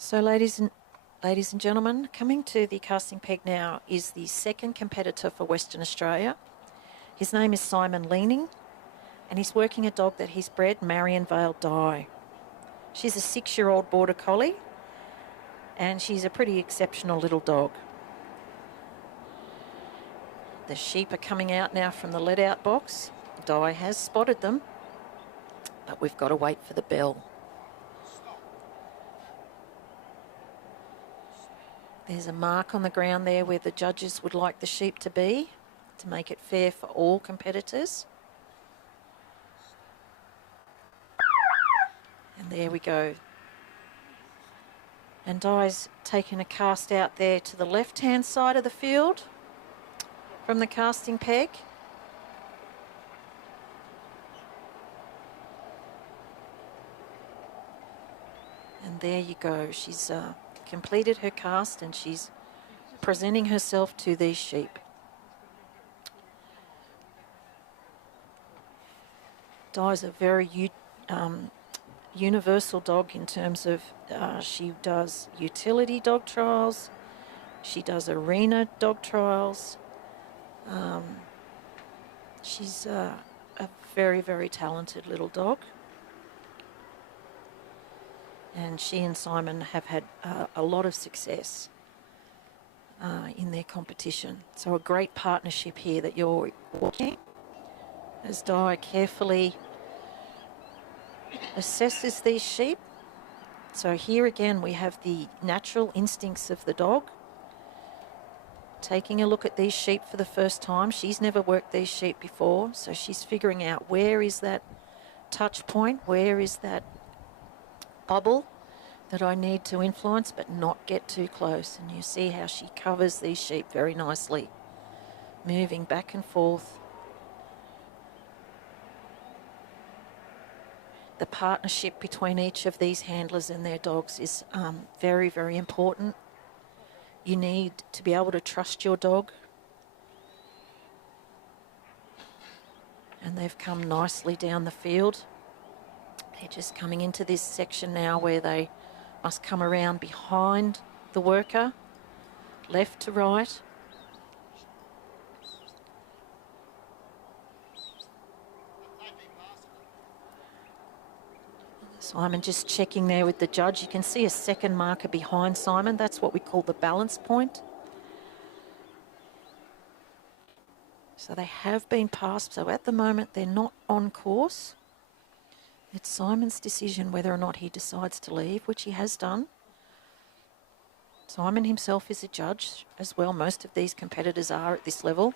So ladies and gentlemen, coming to the casting peg now is the second competitor for Western Australia. His name is Simon Leaning, and he's working a dog that he's bred, Marion Vale Dye. She's a 6-year-old border collie, and she's a pretty exceptional little dog. The sheep are coming out now from the let-out box. Dye has spotted them, but we've got to wait for the bell. There's a mark on the ground there where the judges would like the sheep to be, to make it fair for all competitors. And there we go. And Dye's taken a cast out there to the left-hand side of the field from the casting peg. And there you go. She's completed her cast and she's presenting herself to these sheep. Dye's a very universal dog in terms of she does utility dog trials, she does arena dog trials. She's a very, very talented little dog. And she and Simon have had a lot of success in their competition. So a great partnership here that you're watching as Dye carefully assesses these sheep, So here again we have the natural instincts of the dog. Taking a look at these sheep for the first time. She's never worked these sheep before, so she's figuring out where is that touch point, where is that bubble that I need to influence but not get too close. And you see how she covers these sheep very nicely, moving back and forth. The partnership between each of these handlers and their dogs is very, very important. You need to be able to trust your dog. And they've come nicely down the field. They're just coming into this section now where they must come around behind the worker, left to right. Simon just checking there with the judge. You can see a second marker behind Simon. That's what we call the balance point. So they have been passed. So at the moment, they're not on course. It's Simon's decision whether or not he decides to leave, which he has done. Simon himself is a judge as well. Most of these competitors are at this level.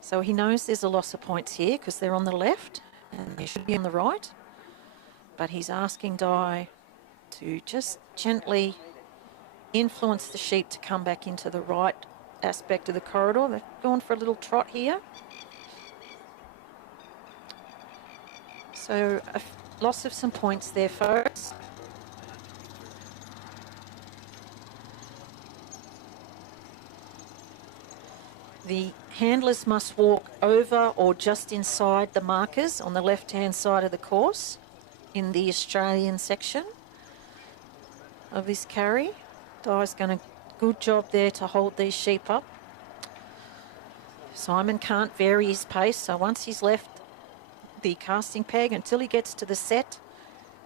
So he knows there's a loss of points here because they're on the left and they should be on the right. But he's asking Di to just gently influence the sheep to come back into the right aspect of the corridor. They've gone for a little trot here. So a loss of some points there, folks. The handlers must walk over or just inside the markers on the left-hand side of the course in the Australian section of this carry. Di's done a good job there to hold these sheep up. Simon can't vary his pace, so once he's left the casting peg, until he gets to the set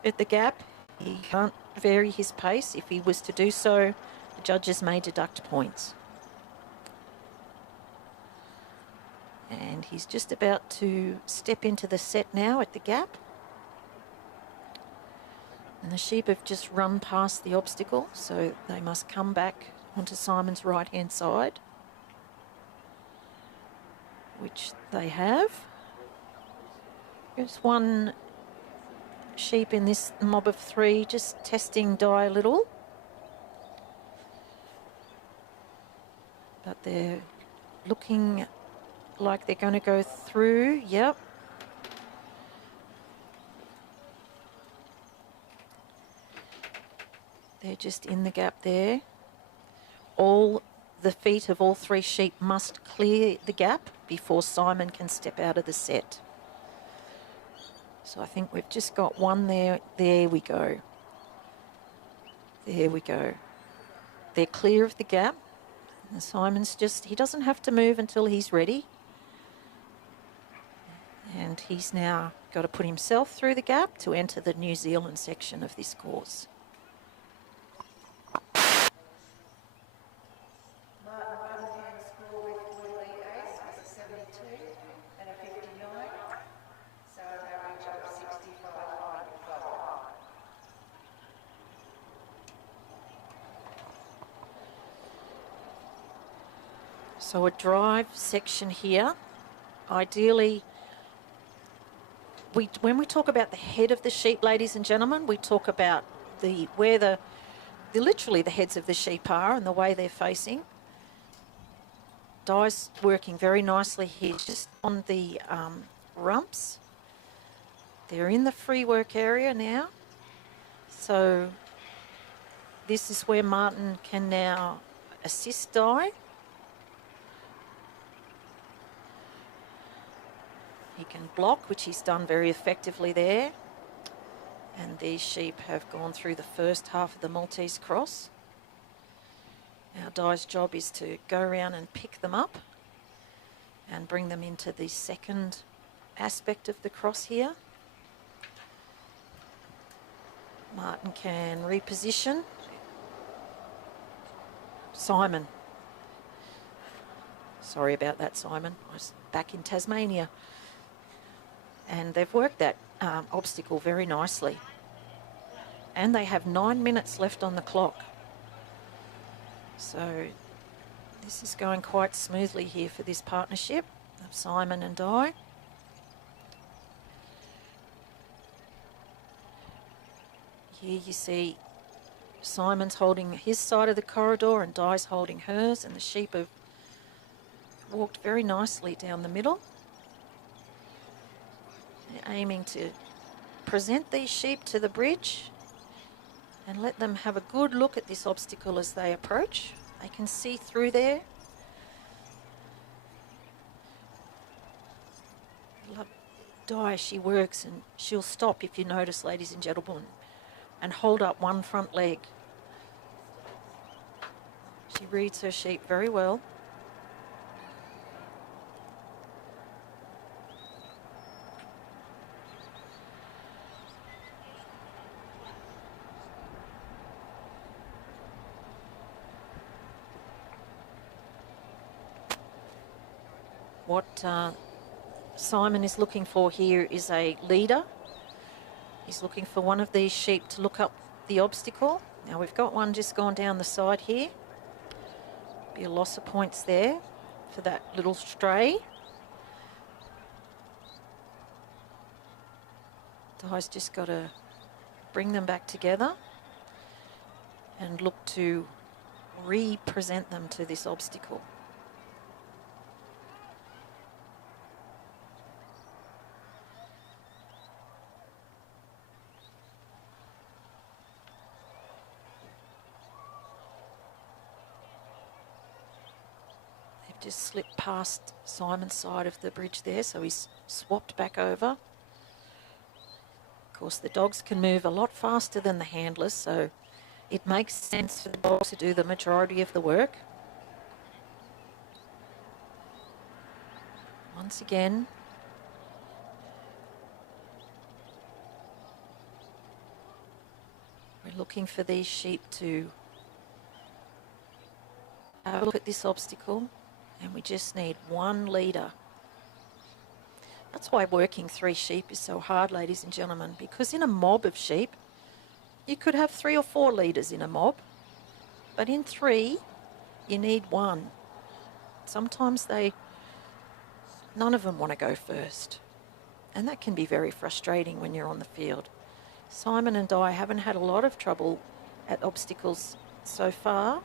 at the gap, he can't vary his pace. If he was to do so, the judges may deduct points. And he's just about to step into the set now at the gap. And the sheep have just run past the obstacle, so they must come back onto Simon's right-hand side, which they have. There's one sheep in this mob of three just testing Di a little. But they're looking like they're going to go through. Yep. They're just in the gap there. All the feet of all three sheep must clear the gap before Simon can step out of the set. So I think we've just got one there. There we go. There we go. They're clear of the gap. And Simon's just, he doesn't have to move until he's ready. And he's now got to put himself through the gap to enter the New Zealand section of this course. So a drive section here. Ideally, when we talk about the head of the sheep, ladies and gentlemen, we talk about where literally the heads of the sheep are and the way they're facing. Di's working very nicely here, just on the rumps. They're in the free work area now. So this is where Martin can now assist Di. He can block, which he's done very effectively there. And these sheep have gone through the first half of the Maltese cross. Now Di's job is to go around and pick them up and bring them into the second aspect of the cross here. Martin can reposition. Simon. Sorry about that, Simon. I was back in Tasmania. And they've worked that obstacle very nicely. And they have 9 minutes left on the clock. So this is going quite smoothly here for this partnership of Simon and Di. Here you see Simon's holding his side of the corridor and Di's holding hers, and the sheep have walked very nicely down the middle. They're aiming to present these sheep to the bridge and let them have a good look at this obstacle as they approach. They can see through there. I love Di, she works, and she'll stop, if you notice, ladies and gentlemen, and hold up one front leg. She reads her sheep very well. What Simon is looking for here is a leader. He's looking for one of these sheep to look up the obstacle. Now we've got one just gone down the side here. Be a loss of points there for that little stray. Di's just got to bring them back together and look to re-present them to this obstacle. Just slipped past Simon's side of the bridge there, so he's swapped back over. Of course, the dogs can move a lot faster than the handlers, so it makes sense for the dogs to do the majority of the work. Once again, we're looking for these sheep to have a look at this obstacle. And we just need one leader. That's why working 3 sheep is so hard, ladies and gentlemen, because in a mob of sheep, you could have 3 or 4 leaders in a mob, but in 3, you need one. Sometimes none of them want to go first, and that can be very frustrating when you're on the field. Simon and Di haven't had a lot of trouble at obstacles so far,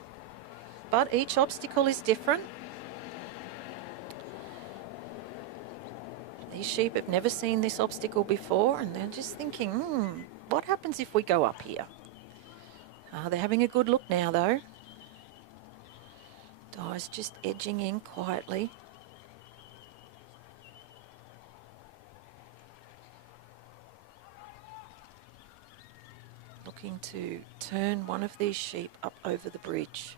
but each obstacle is different. These sheep have never seen this obstacle before, and they're just thinking, what happens if we go up here? They're having a good look now, though. Di's just edging in quietly. Looking to turn one of these sheep up over the bridge.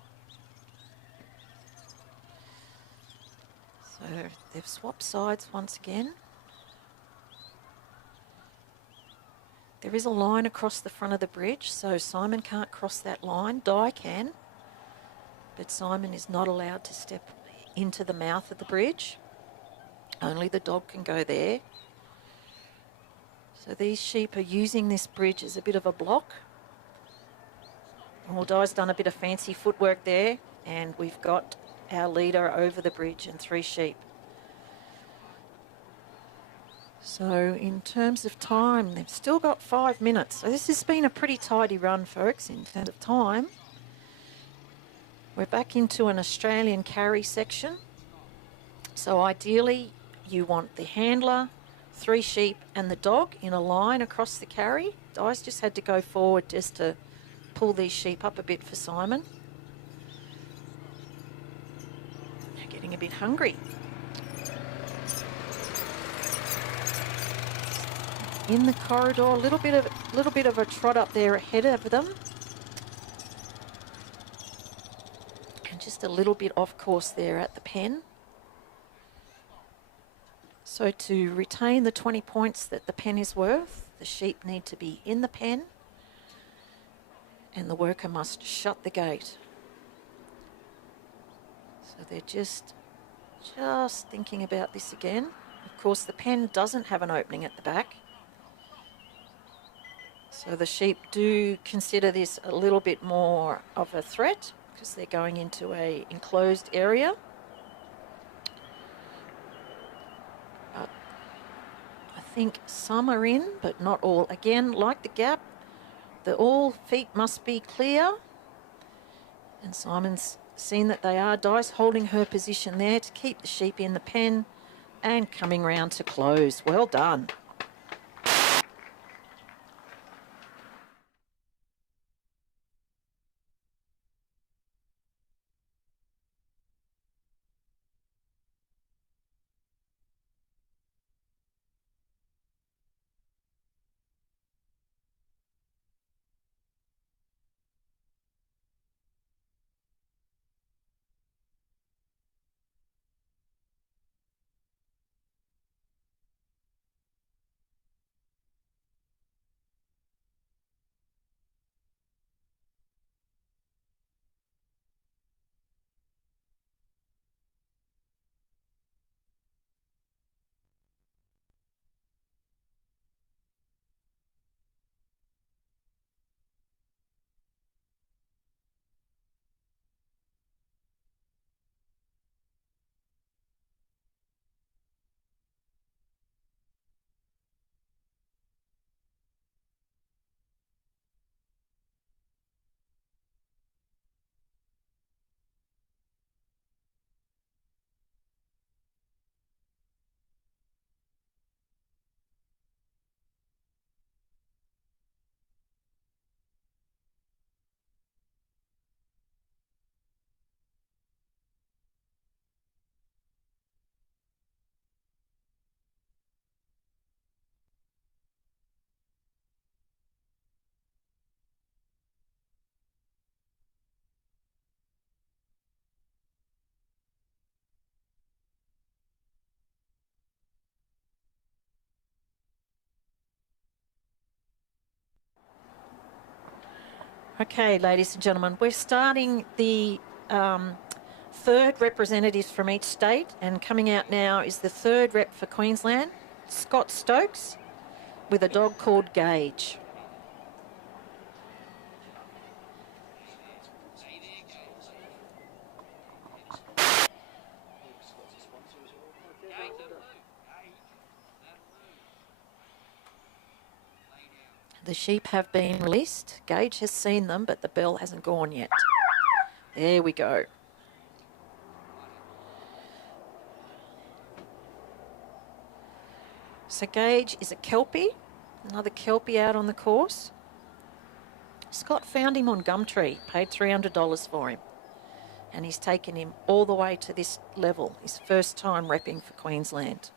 So they've swapped sides once again. There is a line across the front of the bridge, so Simon can't cross that line. Di can, but Simon is not allowed to step into the mouth of the bridge. Only the dog can go there. So these sheep are using this bridge as a bit of a block. Well, Di's done a bit of fancy footwork there, and we've got our leader over the bridge and 3 sheep. So in terms of time, they've still got 5 minutes. So this has been a pretty tidy run, folks, in terms of time. We're back into an Australian carry section. So ideally, you want the handler, 3 sheep and the dog in a line across the carry. Di's just had to go forward just to pull these sheep up a bit for Simon. They're getting a bit hungry. In the corridor, a little bit of a trot up there ahead of them, and just a little bit off course there at the pen. So to retain the 20 points that the pen is worth, the sheep need to be in the pen, and the worker must shut the gate. So they're just thinking about this again. Of course, the pen doesn't have an opening at the back. So the sheep do consider this a little bit more of a threat because they're going into a enclosed area. But I think some are in, but not all. Again, like the gap, all feet must be clear. And Simon's seen that they are. Dice holding her position there to keep the sheep in the pen and coming round to close. Well done. Okay, ladies and gentlemen, we're starting the third representatives from each state, and coming out now is the third rep for Queensland, Scott Stokes, with a dog called Gage. The sheep have been released. Gage has seen them, but the bell hasn't gone yet. There we go. So Gage is a Kelpie, another Kelpie out on the course. Scott found him on Gumtree, paid $300 for him. And he's taken him all the way to this level, his first time repping for Queensland.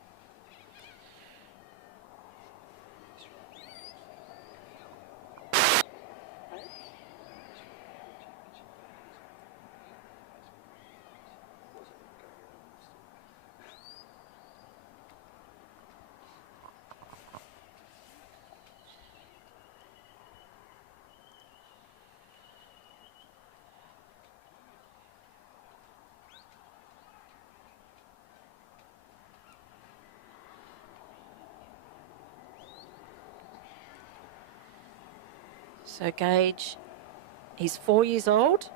So Gage, he's 4 years old.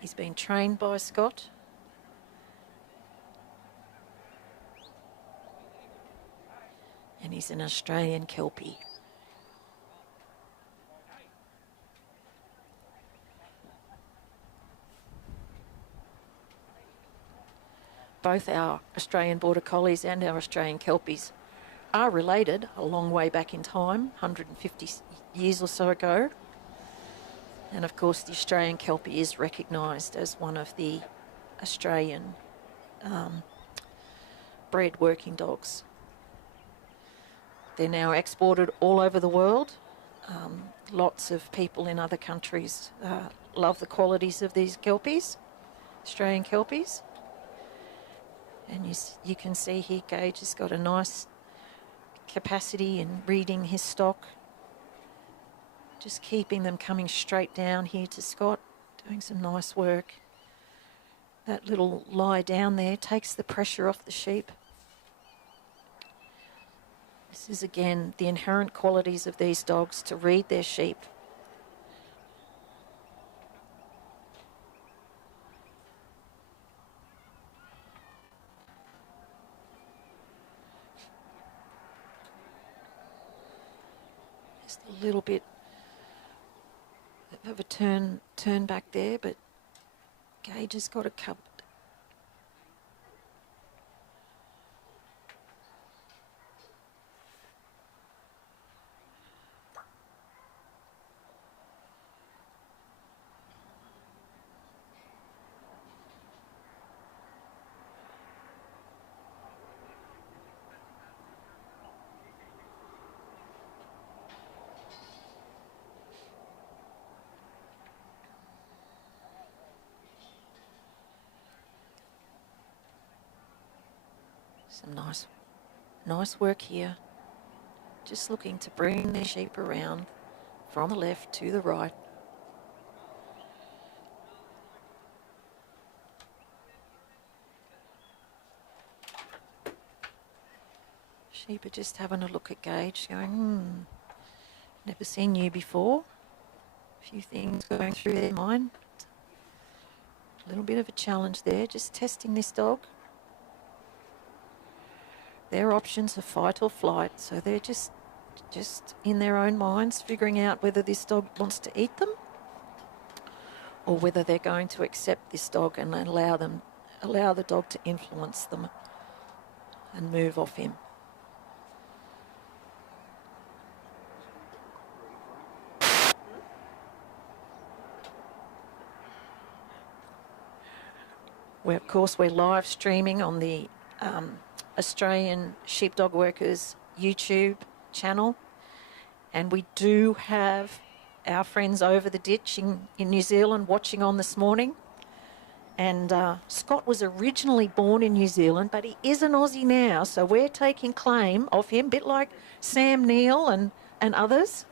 He's been trained by Scott. And he's an Australian Kelpie. Both our Australian Border Collies and our Australian Kelpies are related a long way back in time, 150 years or so ago. And of course the Australian Kelpie is recognised as one of the Australian bred working dogs. They're now exported all over the world. Lots of people in other countries love the qualities of these Kelpies, Australian Kelpies. And you can see here Gage has got a nice capacity in reading his stock. Just keeping them coming straight down here to Scott, doing some nice work. That little lie down there takes the pressure off the sheep. This is again the inherent qualities of these dogs to read their sheep. Just a little bit of a turn back there, but Gage has got it covered. Some nice work here. Just looking to bring their sheep around from the left to the right. Sheep are just having a look at Gage, going, never seen you before. A few things going through their mind. A little bit of a challenge there, just testing this dog. Their options are fight or flight, so they're just in their own minds figuring out whether this dog wants to eat them or whether they're going to accept this dog and allow the dog to influence them and move off him. Of course, we're live streaming on the Australian Sheepdog Workers YouTube channel, and we do have our friends over the ditch in New Zealand watching on this morning. And Scott was originally born in New Zealand, but he is an Aussie now, so we're taking claim of him, a bit like Sam Neill and others.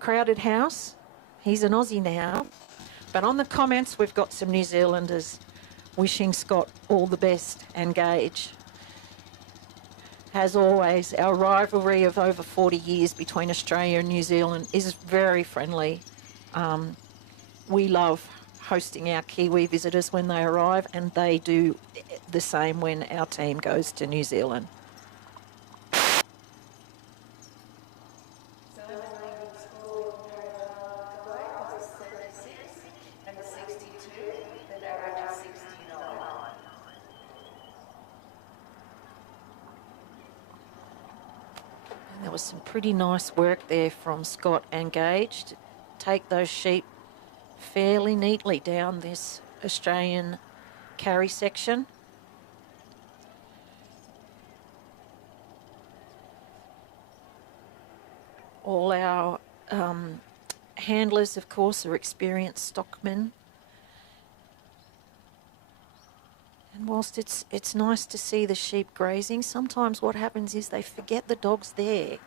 Crowded House, he's an Aussie now. But on the comments, we've got some New Zealanders wishing Scott all the best and Gage. As always, our rivalry of over 40 years between Australia and New Zealand is very friendly. We love hosting our Kiwi visitors when they arrive, and they do the same when our team goes to New Zealand. There was some pretty nice work there from Scott and Gage to take those sheep fairly neatly down this Australian carry section. All our handlers, of course, are experienced stockmen. And whilst it's nice to see the sheep grazing, sometimes what happens is they forget the dog's there.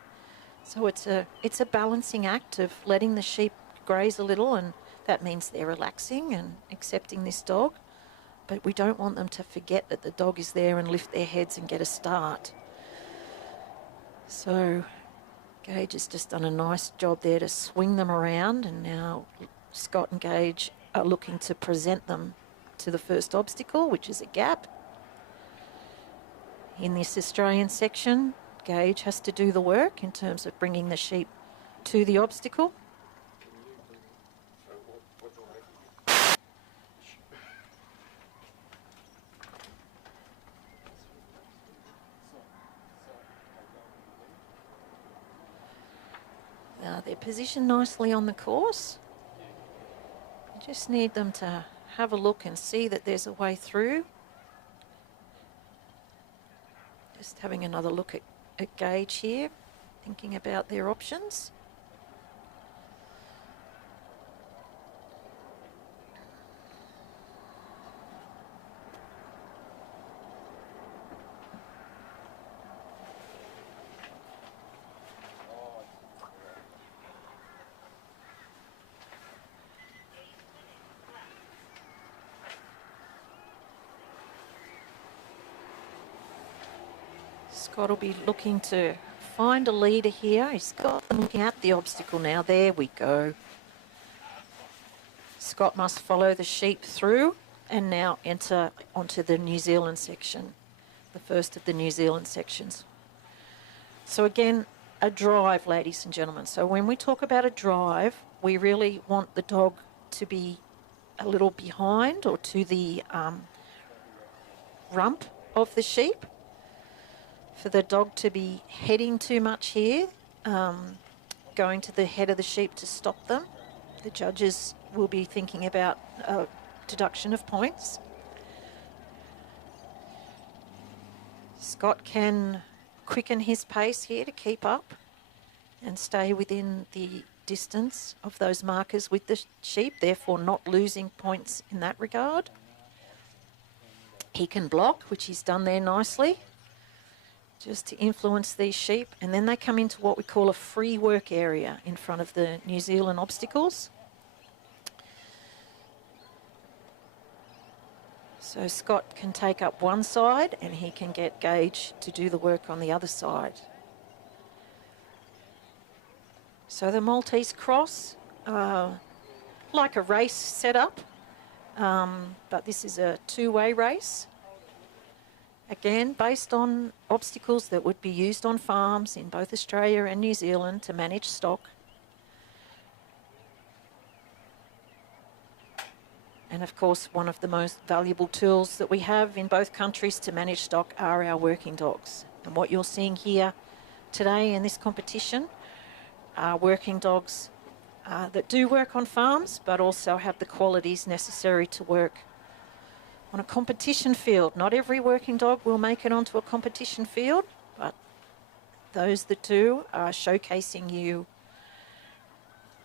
So it's a balancing act of letting the sheep graze a little, and that means they're relaxing and accepting this dog. But we don't want them to forget that the dog is there and lift their heads and get a start. So Gage has just done a nice job there to swing them around, and now Scott and Gage are looking to present them to the first obstacle, which is a gap. In this Australian section, Gage has to do the work in terms of bringing the sheep to the obstacle. They're positioned nicely on the course. You just need them to have a look and see that there's a way through. Just having another look at Gage here, thinking about their options. Scott will be looking to find a leader here. He's got them looking at the obstacle now. There we go. Scott must follow the sheep through and now enter onto the New Zealand section, the first of the New Zealand sections. So again, a drive, ladies and gentlemen. So when we talk about a drive, we really want the dog to be a little behind or to the rump of the sheep. For the dog to be heading too much here, going to the head of the sheep to stop them. The judges will be thinking about deduction of points. Scott can quicken his pace here to keep up and stay within the distance of those markers with the sheep, therefore not losing points in that regard. He can block, which he's done there nicely, just to influence these sheep, and then they come into what we call a free work area in front of the New Zealand obstacles. So Scott can take up one side and he can get Gage to do the work on the other side. So the Maltese cross, like a race setup, but this is a two-way race. Again, based on obstacles that would be used on farms in both Australia and New Zealand to manage stock. And of course, one of the most valuable tools that we have in both countries to manage stock are our working dogs. And what you're seeing here today in this competition are working dogs that do work on farms, but also have the qualities necessary to work on a competition field. Not every working dog will make it onto a competition field, but those that do are showcasing you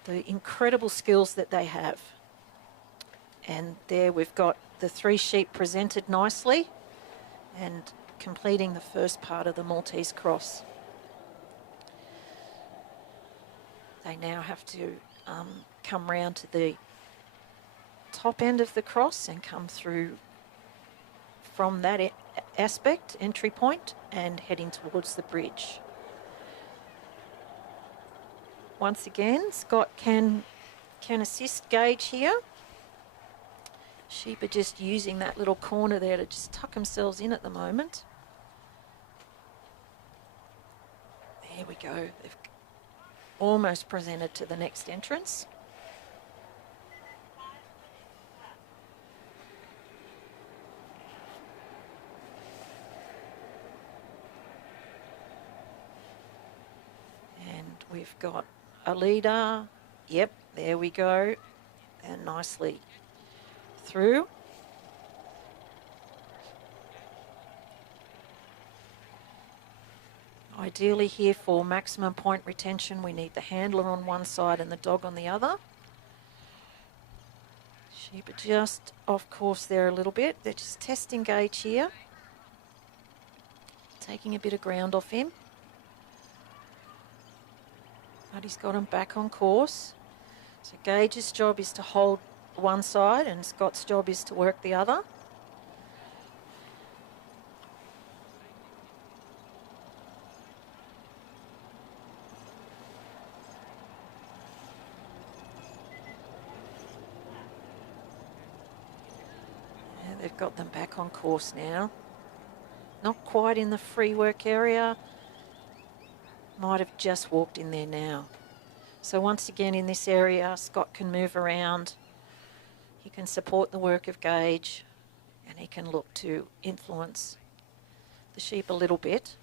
the incredible skills that they have. And there we've got the three sheep presented nicely and completing the first part of the Maltese cross. They now have to come round to the top end of the cross and come through from that aspect, entry point, and heading towards the bridge. Once again, Scott can assist Gage here. Sheep are just using that little corner there to just tuck themselves in at the moment. There we go. They've almost presented to the next entrance. And we've got a leader. Yep, there we go. And nicely through. Ideally here for maximum point retention, we need the handler on one side and the dog on the other. Sheep are just off course there a little bit. They're just testing Gage here. Taking a bit of ground off him. But he's got him back on course. So Gage's job is to hold one side and Scott's job is to work the other. And they've got them back on course now. Not quite in the free work area. Might have just walked in there now. So once again in this area, Scott can move around. He can support the work of Gage and he can look to influence the sheep a little bit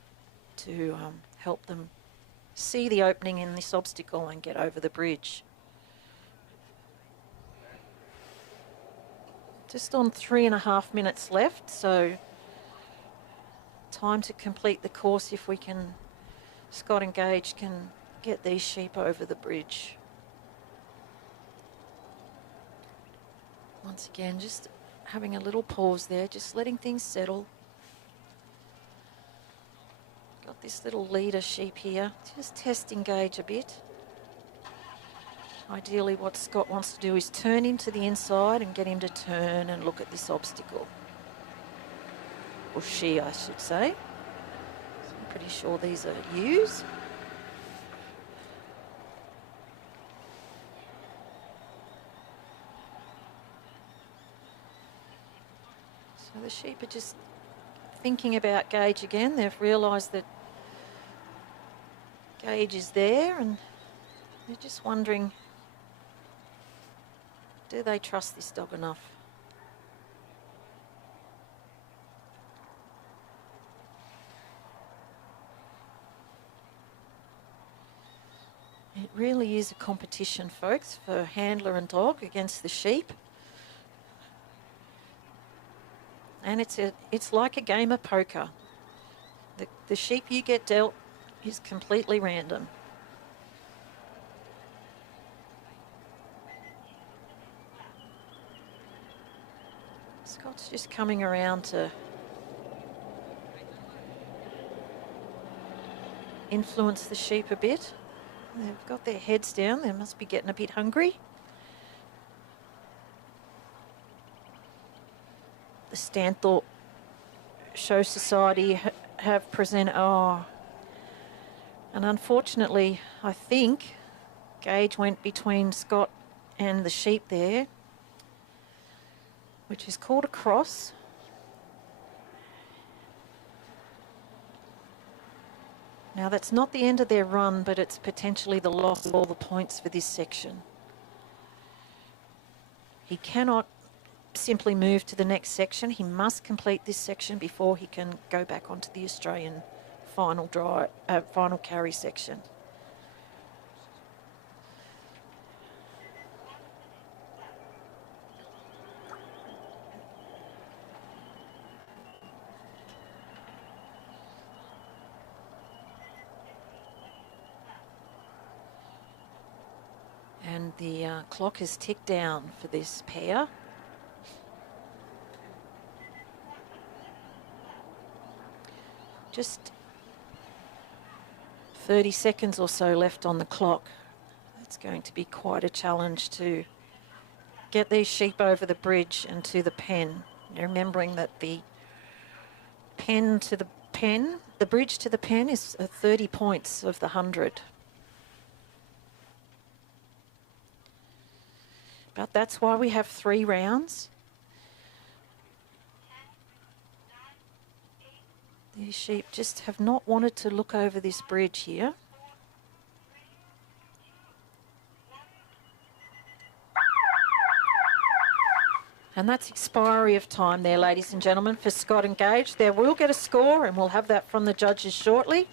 to help them see the opening in this obstacle and get over the bridge. Just on 3.5 minutes left, so time to complete the course if we can, Scott and Gage can get these sheep over the bridge. Once again, just having a little pause there, just letting things settle. Got this little leader sheep here, just testing Gage a bit. Ideally what Scott wants to do is turn him to the inside and get him to turn and look at this obstacle. Or she, I should say. So Pretty sure these are ewes. So the sheep are just thinking about Gage again. They've realised that Gage is there and they're just wondering, do they trust this dog enough? It really is a competition, folks, for handler and dog against the sheep. And it's like a game of poker. The sheep you get dealt is completely random. Scott's just coming around to influence the sheep a bit. They've got their heads down. They must be getting a bit hungry. The Stanthorpe Show Society have presented... Oh. And unfortunately, I think Gage went between Scott and the sheep there, which is called a cross. Now, that's not the end of their run, but it's potentially the loss of all the points for this section. He cannot simply move to the next section. He must complete this section before he can go back onto the Australian final carry section. And the clock has ticked down for this pair. Just 30 seconds or so left on the clock. It's going to be quite a challenge to get these sheep over the bridge and to the pen. Remembering that the bridge to the pen is 30 points of the 100. But that's why we have 3 rounds. These sheep just have not wanted to look over this bridge here. And that's expiry of time there, ladies and gentlemen, for Scott and Gage. They will get a score, and we'll have that from the judges shortly.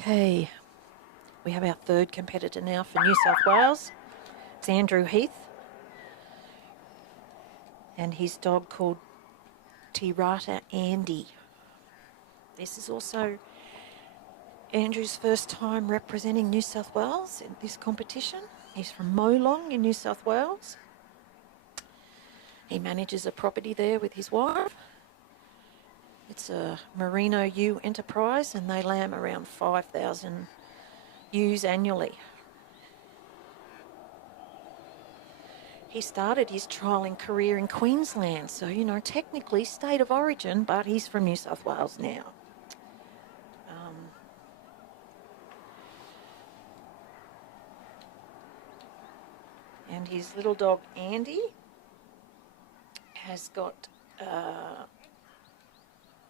Okay, we have our third competitor now for New South Wales. It's Andrew Heath and his dog called Tirata Andy. This is also Andrew's first time representing New South Wales in this competition. He's from Molong in New South Wales. He manages a property there with his wife. It's a Merino ewe enterprise and they lamb around 5,000 ewes annually. He started his trialling career in Queensland, so, you know, technically state of origin, but he's from New South Wales now. And his little dog Andy has got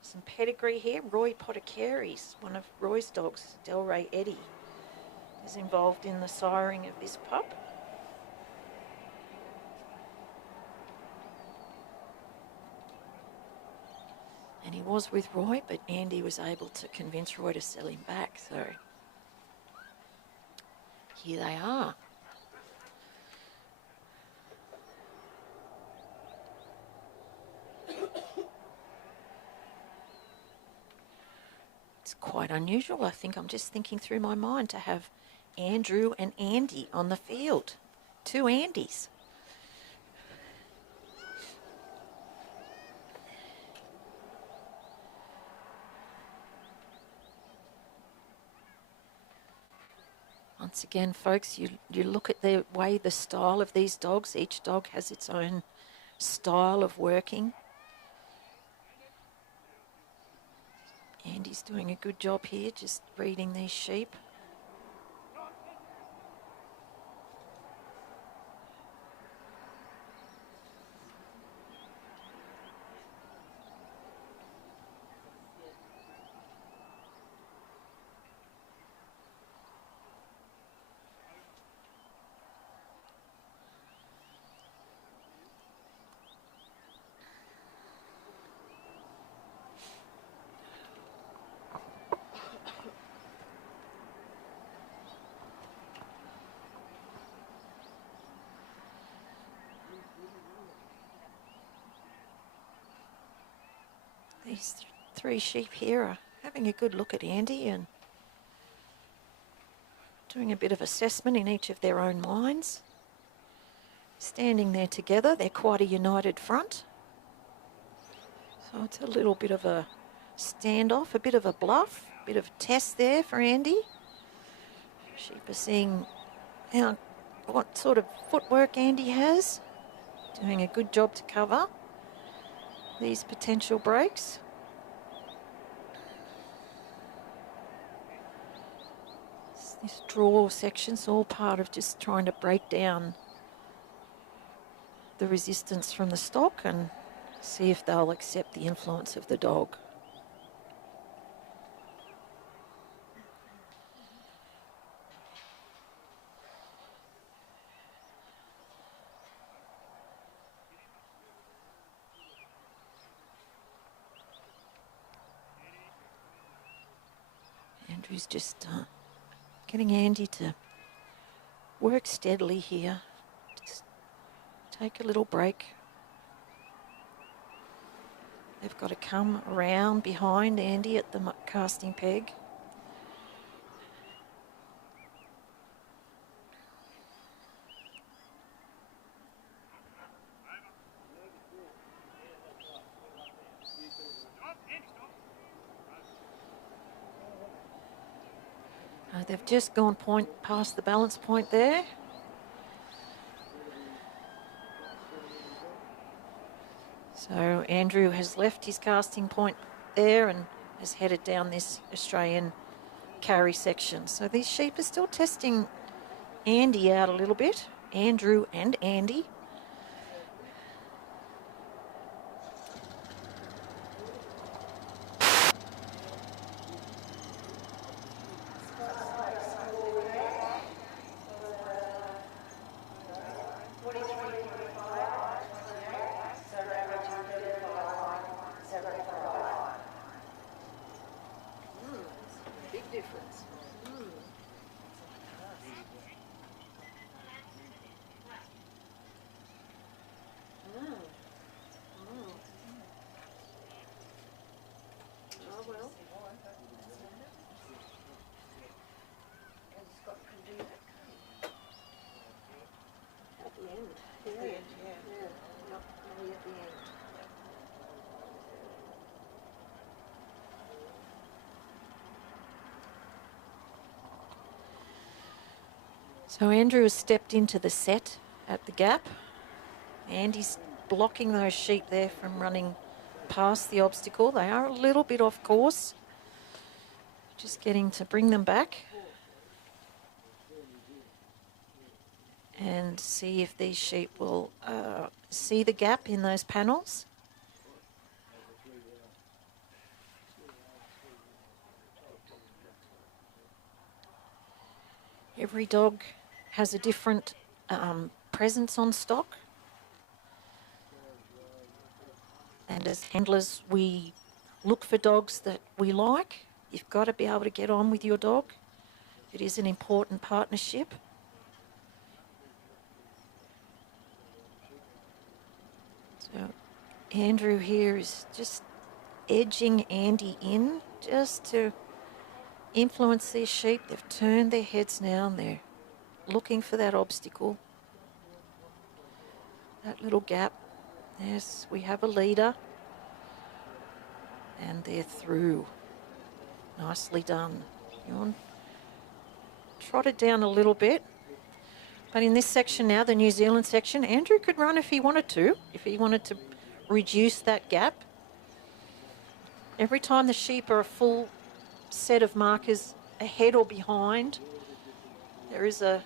some pedigree here. Roy Potticari's one of Roy's dogs, Delray Eddie, is involved in the siring of this pup. And he was with Roy, but Andy was able to convince Roy to sell him back, so here they are. It's quite unusual. I think I'm just thinking through my mind to have Andrew and Andy on the field. Two Andys. Once again, folks, you look at the way, the style of these dogs. Each dog has its own style of working. Andy's doing a good job here, just breeding these sheep. These three sheep here are having a good look at Andy and doing a bit of assessment in each of their own minds. Standing there together, they're quite a united front. So it's a little bit of a standoff, a bit of a bluff, a bit of a test there for Andy. Sheep are seeing what sort of footwork Andy has. Doing a good job to cover these potential breaks. This draw section's all part of just trying to break down the resistance from the stock and see if they'll accept the influence of the dog. Andrew's just getting Andy to work steadily here. Just take a little break. They've got to come around behind Andy at the casting peg. They've just gone past the balance point there. So Andrew has left his casting point there and has headed down this Australian carry section. So these sheep are still testing Andy out a little bit. Andrew and Andy. Big difference. So Andrew has stepped into the set at the gap. Andy's blocking those sheep there from running past the obstacle. They are a little bit off course. Just getting to bring them back and see if these sheep will see the gap in those panels. Every dog has a different presence on stock. And as handlers, we look for dogs that we like. You've got to be able to get on with your dog. It is an important partnership. So Andrew here is just edging Andy in just to influence these sheep. They've turned their heads now and they're looking for that obstacle, that little gap. Yes, we have a leader and they're through. Nicely done. You want trot it down a little bit. But in this section now, the New Zealand section, Andrew could run if he wanted to reduce that gap. Every time the sheep are a full set of markers ahead or behind, there is a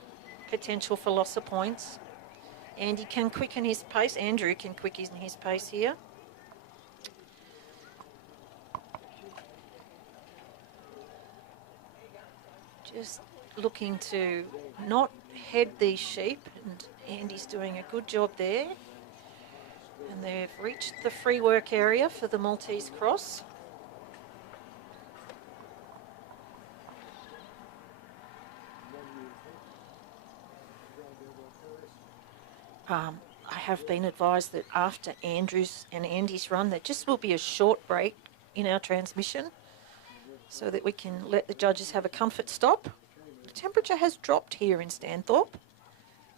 potential for loss of points. Andy can quicken his pace. Andrew can quicken his pace here. Just looking to not head these sheep, and Andy's doing a good job there. And they've reached the free work area for the Maltese cross. I have been advised that after Andrew's and Andy's run, there just will be a short break in our transmission so that we can let the judges have a comfort stop. The temperature has dropped here in Stanthorpe.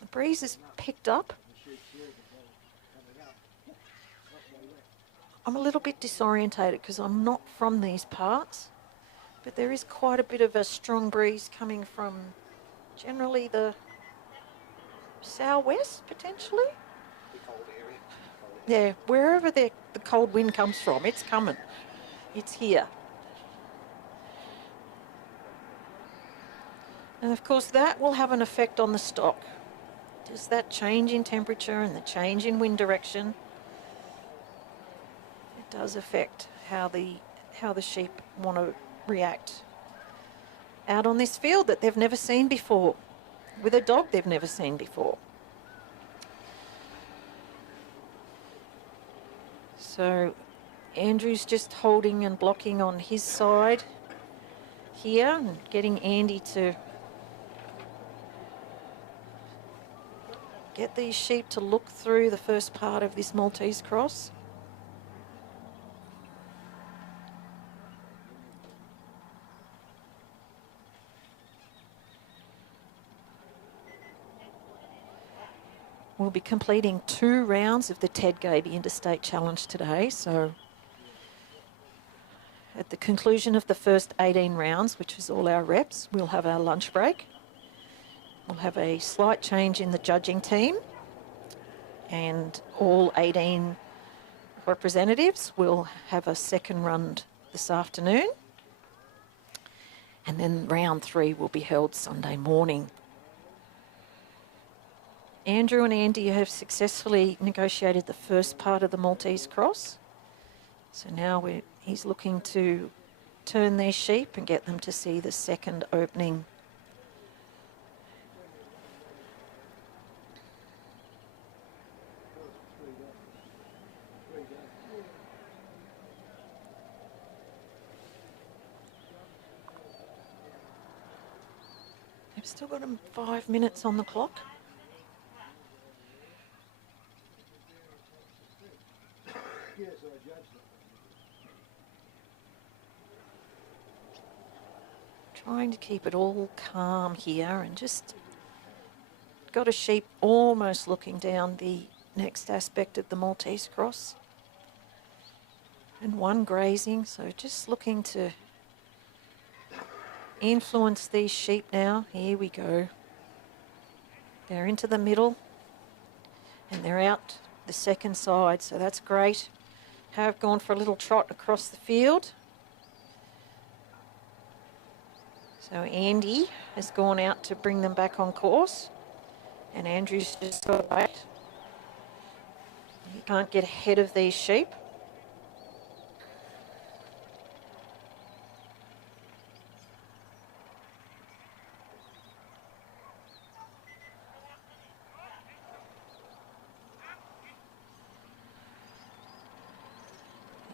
The breeze has picked up. I'm a little bit disorientated because I'm not from these parts, but there is quite a bit of a strong breeze coming from generally the southwest, potentially. Yeah, wherever the cold wind comes from, it's coming. It's here. And of course that will have an effect on the stock. Just that change in temperature and the change in wind direction, it does affect how the sheep want to react out on this field that they've never seen before, with a dog they've never seen before. So Andrew's just holding and blocking on his side here and getting Andy to get these sheep to look through the first part of this Maltese cross. We'll be completing 2 rounds of the Gaby Interstate Challenge today. So at the conclusion of the first 18 rounds, which is all our reps, we'll have our lunch break. We'll have a slight change in the judging team, and all 18 representatives will have a second run this afternoon. And then round 3 will be held Sunday morning. Andrew and Andy have successfully negotiated the first part of the Maltese cross. So now he's looking to turn their sheep and get them to see the second opening. They've still got 5 minutes on the clock. Trying to keep it all calm here and just got a sheep almost looking down the next aspect of the Maltese cross. And one grazing, so just looking to influence these sheep now. Here we go. They're into the middle and they're out the second side, so that's great. Have gone for a little trot across the field. So Andy has gone out to bring them back on course, and Andrew's just got to wait. He can't get ahead of these sheep.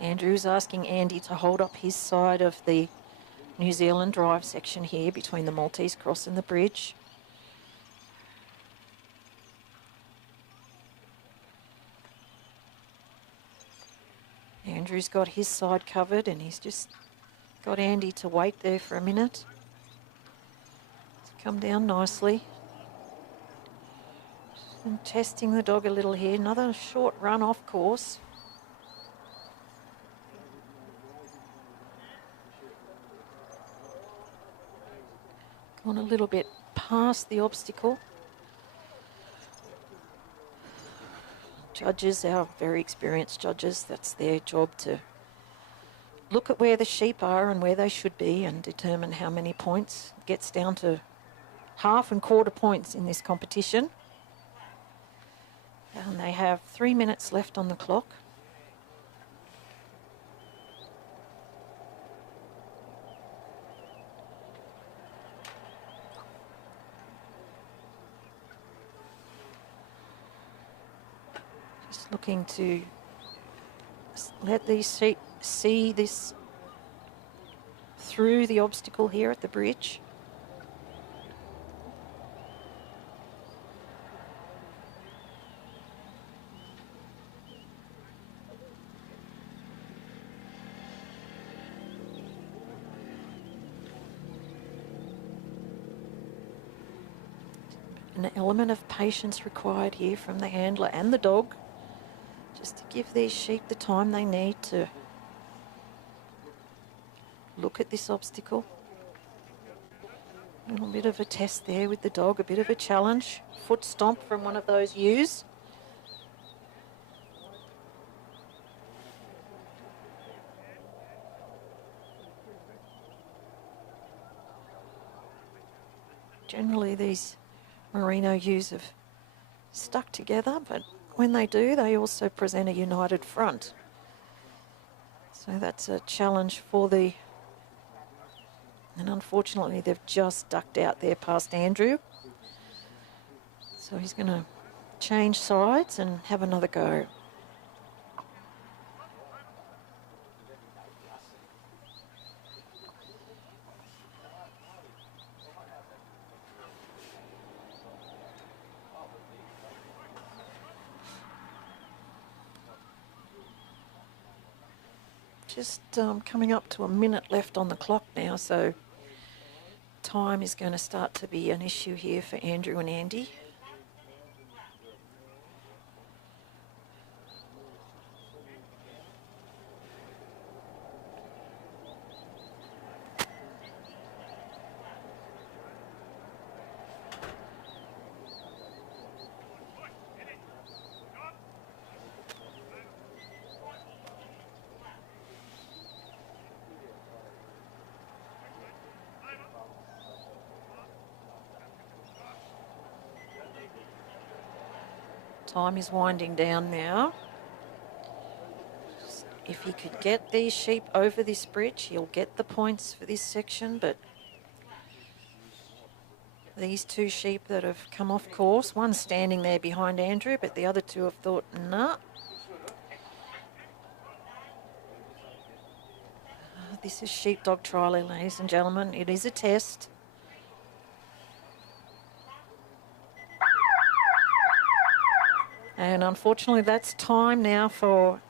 Andrew's asking Andy to hold up his side of the New Zealand drive section here between the Maltese Cross and the bridge. Andrew's got his side covered and he's just got Andy to wait there for a minute. To come down nicely. And testing the dog a little here. Another short run off course. Gone a little bit past the obstacle. Judges, our very experienced judges, that's their job to look at where the sheep are and where they should be and determine how many points. It gets down to half and quarter points in this competition. And they have 3 minutes left on the clock. Just looking to let these sheep see this through the obstacle here at the bridge. An element of patience required here from the handler and the dog, just to give these sheep the time they need to look at this obstacle. A little bit of a test there with the dog, a bit of a challenge. Foot stomp from one of those ewes. Generally these merino ewes have stuck together, but when they do, they also present a united front. So that's a challenge for the... And unfortunately, they've just ducked out there past Andrew. So he's going to change sides and have another go. Just coming up to a minute left on the clock now, so time is going to start to be an issue here for Andrew and Andy. Time is winding down now. If he could get these sheep over this bridge, he'll get the points for this section, but these two sheep that have come off course, one's standing there behind Andrew, but the other two have thought, nah. This is sheepdog trialing, ladies and gentlemen. It is a test. And unfortunately, that's time now for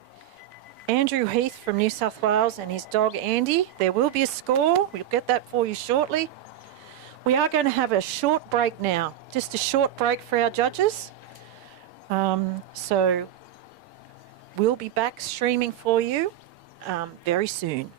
Andrew Heath from New South Wales and his dog Andy. There will be a score. We'll get that for you shortly. We are going to have a short break now, just a short break for our judges. So we'll be back streaming for you very soon.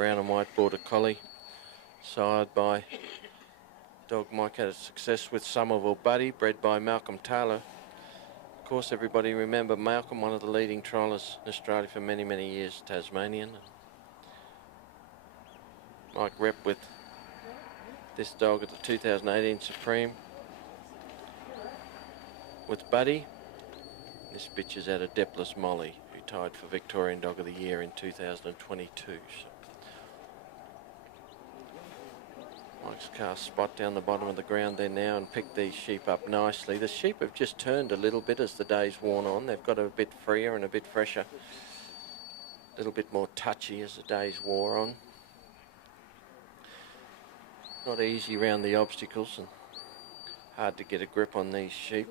brown and white border collie, sired by dog Mike had success with Somerville Buddy, bred by Malcolm Taylor. Of course, everybody remember Malcolm, one of the leading trialists in Australia for many, many years, Tasmanian. Mike rep with this dog at the 2018 Supreme with Buddy. This bitch is out of Depless Molly, who tied for Victorian Dog of the Year in 2022. So Mike's cast Spot down the bottom of the ground there now and picked these sheep up nicely. The sheep have just turned a little bit as the day's worn on. They've got a bit freer and a bit fresher, a little bit more touchy as the days wore on. Not easy around the obstacles and hard to get a grip on these sheep.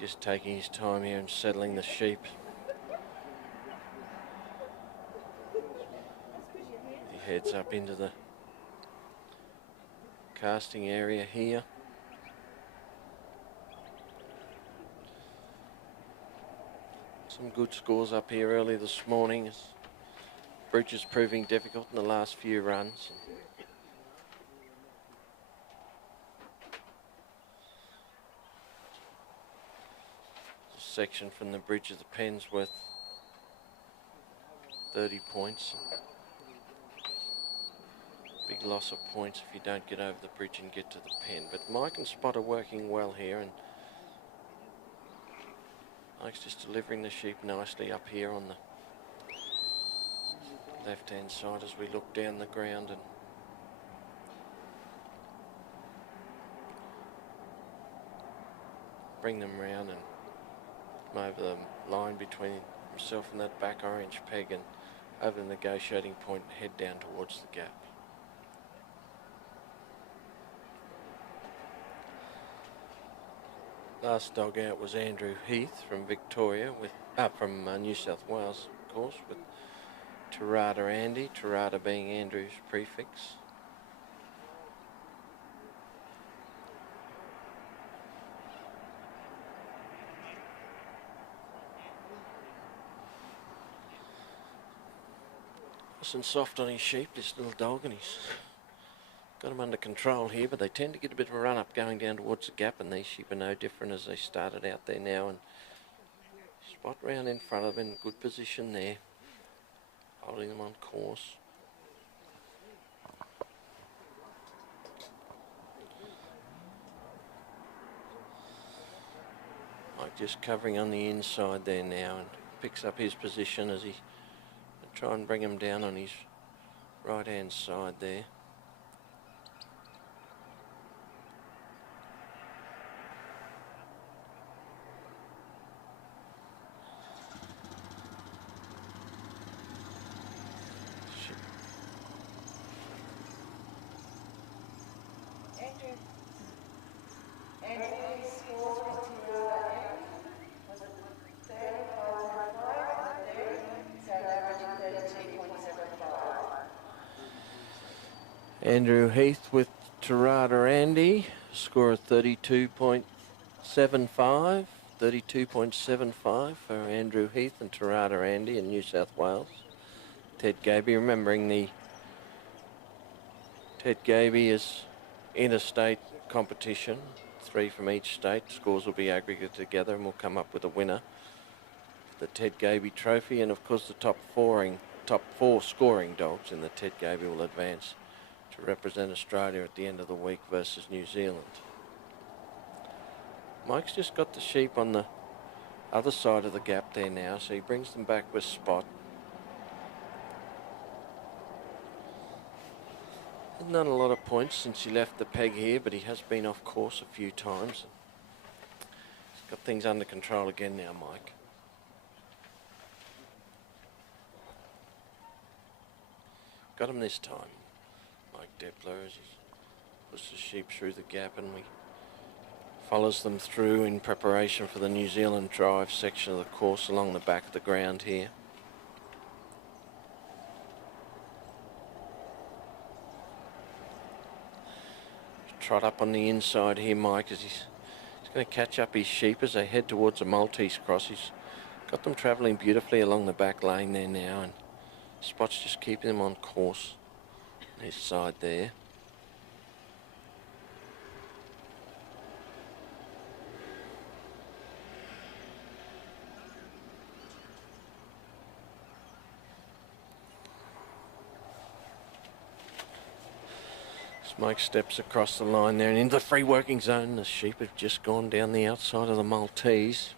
Just taking his time here and settling the sheep. He heads up into the casting area here. Some good scores up here early this morning as bridge is proving difficult in the last few runs. Section from the bridge of the Pens worth 30 points. Big loss of points if you don't get over the bridge and get to the pen. But Mike and Spot are working well here, and Mike's just delivering the sheep nicely up here on the left-hand side as we look down the ground and bring them round and over the line between himself and that back orange peg and over the negotiating point and head down towards the gap. Last dog out was Andrew Heath from Victoria, with from New South Wales, of course, with Tarada Andy, Tarada being Andrew's prefix. Nice and soft on his sheep, this little dog, and he's got him under control here, but they tend to get a bit of a run up going down towards the gap, and these sheep are no different as they started out there now. And Spot round in front of him in good position there, holding them on course. Mike just covering on the inside there now and picks up his position as he try and bring him down on his right hand side there. Andrew Heath with Tarada Andy, score of 32.75. 32.75 for Andrew Heath and Tarada Andy in New South Wales. Ted Gaby, remembering the Ted Gaby is interstate competition, 3 from each state. Scores will be aggregated together and we'll come up with a winner. The Ted Gaby Trophy, and of course the top 4 scoring dogs in the Ted Gaby will advance to represent Australia at the end of the week versus New Zealand. Mike's just got the sheep on the other side of the gap there now, so he brings them back with Spot. Hasn't done a lot of points since he left the peg here, but he has been off course a few times. He's got things under control again now, Mike. Got him this time. Mike Depler as he puts the sheep through the gap and we follows them through in preparation for the New Zealand drive section of the course along the back of the ground here. trot up on the inside here, Mike, as he's going to catch up his sheep as they head towards the Maltese cross. He's got them travelling beautifully along the back lane there now, and Spot's just keeping them on course on his side there. Mike steps across the line there and into the free working zone. The sheep have just gone down the outside of the Maltese.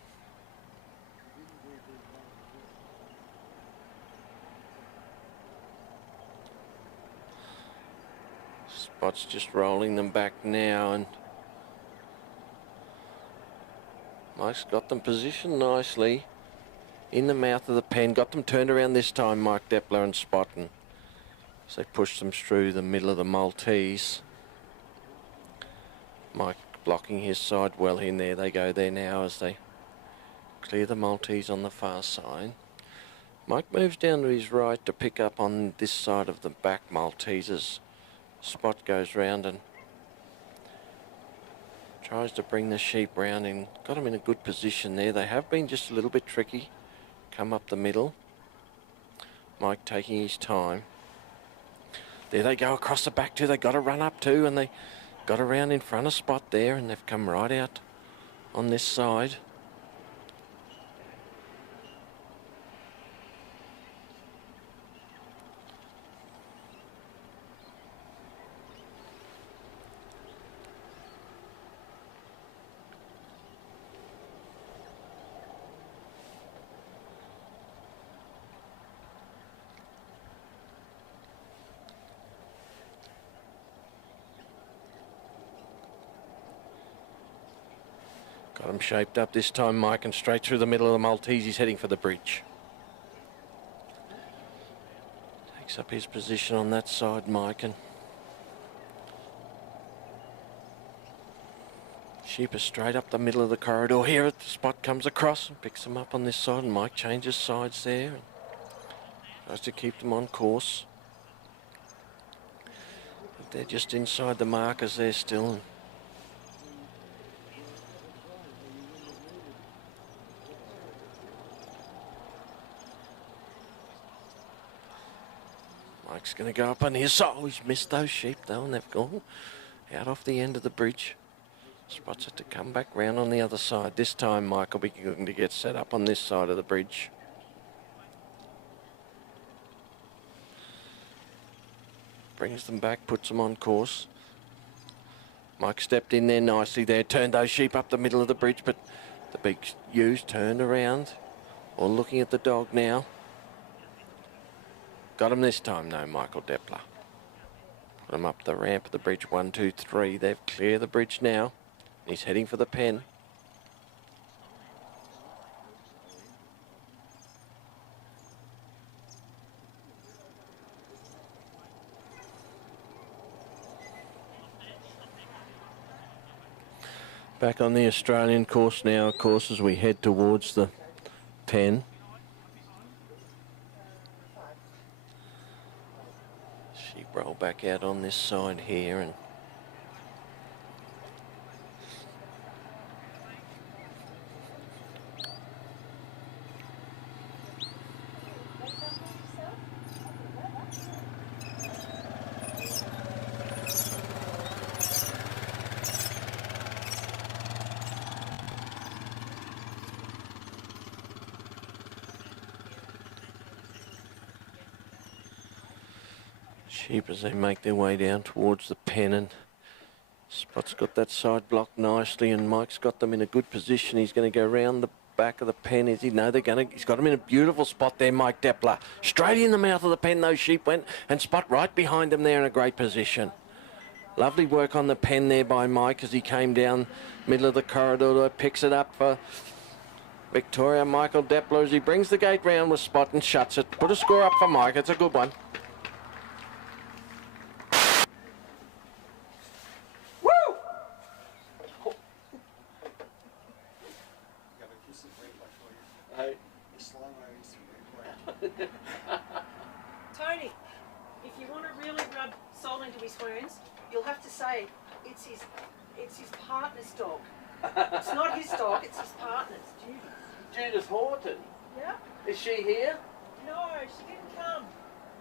Spot's just rolling them back now, and Mike's got them positioned nicely in the mouth of the pen. Got them turned around this time, Mike Deppler and Spot, and so they push them through the middle of the Maltese. Mike blocking his side well in there. They go there now as they clear the Maltese on the far side. Mike moves down to his right to pick up on this side of the back Maltesers. Spot goes round and tries to bring the sheep round and got them in a good position there. They have been just a little bit tricky. Come up the middle. Mike taking his time. There they go across the back too. They got to run up too, and they got around in front of Spot there, and they've come right out on this side. Got him shaped up this time, Mike, and straight through the middle of the Maltese. He's heading for the bridge. Takes up his position on that side, Mike, and sheep are straight up the middle of the corridor here. The Spot comes across and picks them up on this side, and Mike changes sides there and tries to keep them on course. But they're just inside the markers there still. Mike's going to go up on his side. Oh, he's missed those sheep though, and they've gone out off the end of the bridge. Spot's had to come back round on the other side. This time Mike will be going to get set up on this side of the bridge. Brings them back, puts them on course. Mike stepped in there nicely there, turned those sheep up the middle of the bridge, but the big ewes turned around, all looking at the dog now. Got him this time, no, Michael Deppler. Put him up the ramp of the bridge, 1, 2, 3. They've cleared the bridge now. He's heading for the pen. Back on the Australian course now, of course, as we head towards the pen. Sheep roll back out on this side here, and sheep as they make their way down towards the pen, and Spot's got that side blocked nicely, and Mike's got them in a good position. He's going to go round the back of the pen. Is he? No, they're going to. He's got them in a beautiful spot there, Mike Deppler. Straight in the mouth of the pen those sheep went, and Spot right behind them there in a great position. Lovely work on the pen there by Mike as he came down middle of the corridor. Picks it up for Victoria. Michael Deppler as he brings the gate round with Spot and shuts it. Put a score up for Mike. It's a good one. Tony, if you want to really rub salt into his wounds, you'll have to say, It's his partner's dog. It's not his dog, it's his partner's, Judy. Judith Horton. Yeah? Is she here? No, she didn't come.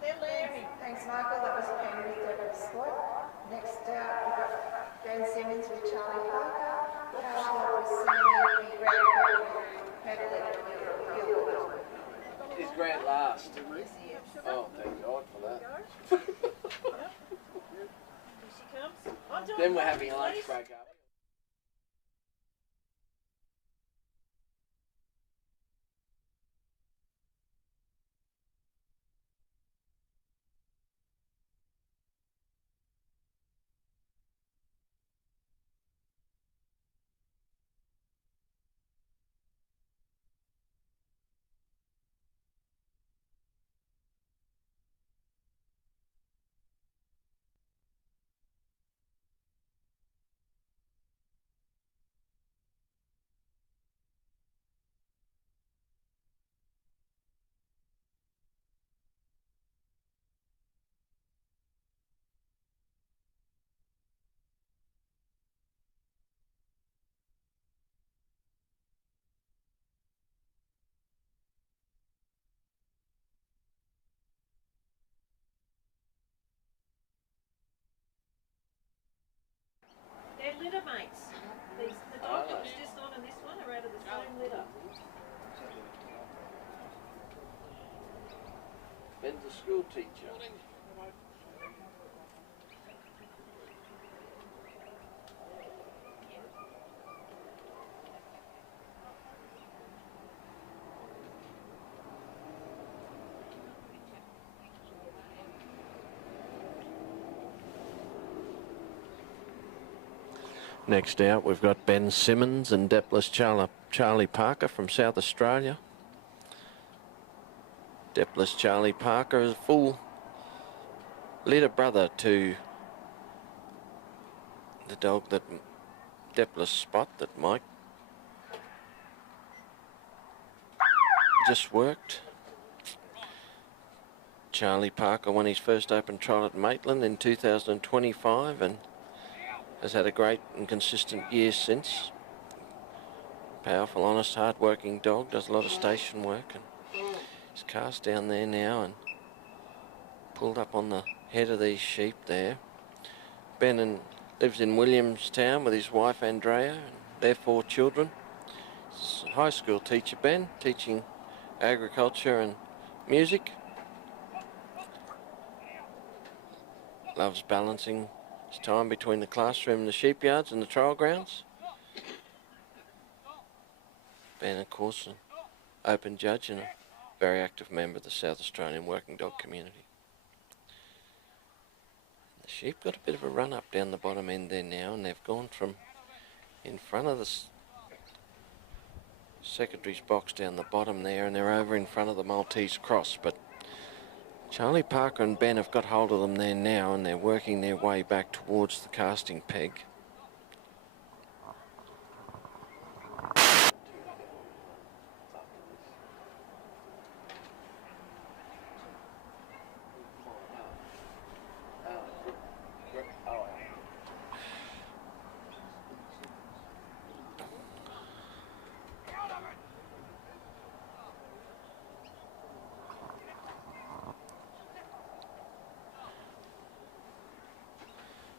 They're leaving. Thanks, Michael. That was Penn with Deborah's squad. Next out, we've got Ben Simmons with Charlie Parker. Carol with Sammy with Grant Gilbert. Is Grant last? Yes, he is. Oh, thank God for that. Here she comes. I'm doing Then we're coffee, having a lunch please. break, are we? They're litter mates. The dog that was just on and this one are out of the same litter. Ben's a school teacher. Next out, we've got Ben Simmons and Depless Charlie Parker from South Australia. Depless Charlie Parker is a full litter brother to the dog that Depless Spot that Mike just worked. Charlie Parker won his first open trial at Maitland in 2025 and has had a great and consistent year since. Powerful, honest, hard-working dog, does a lot of station work, and he's cast down there now and pulled up on the head of these sheep there. Ben lives in Williamstown with his wife Andrea and their 4 children. He's a high school teacher, Ben, teaching agriculture and music. Loves balancing his time between the classroom and the sheep yards and the trial grounds. Ben, of course, an open judge and a very active member of the South Australian working dog community. The sheep got a bit of a run up down the bottom end there now, and they've gone from in front of the secretary's box down the bottom there, and they're over in front of the Maltese cross, but Charlie Parker and Ben have got hold of them there now, and they're working their way back towards the casting peg.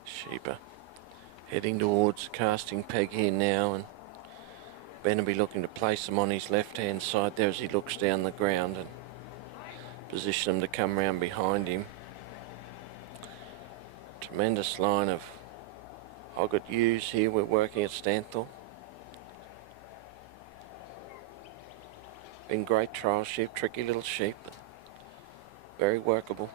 Sheep are heading towards the casting peg here now, and Ben will be looking to place them on his left hand side there as he looks down the ground and position them to come round behind him. Tremendous line of hogget ewes here we're working at Stanthorpe. Been great trial sheep, tricky little sheep, but very workable.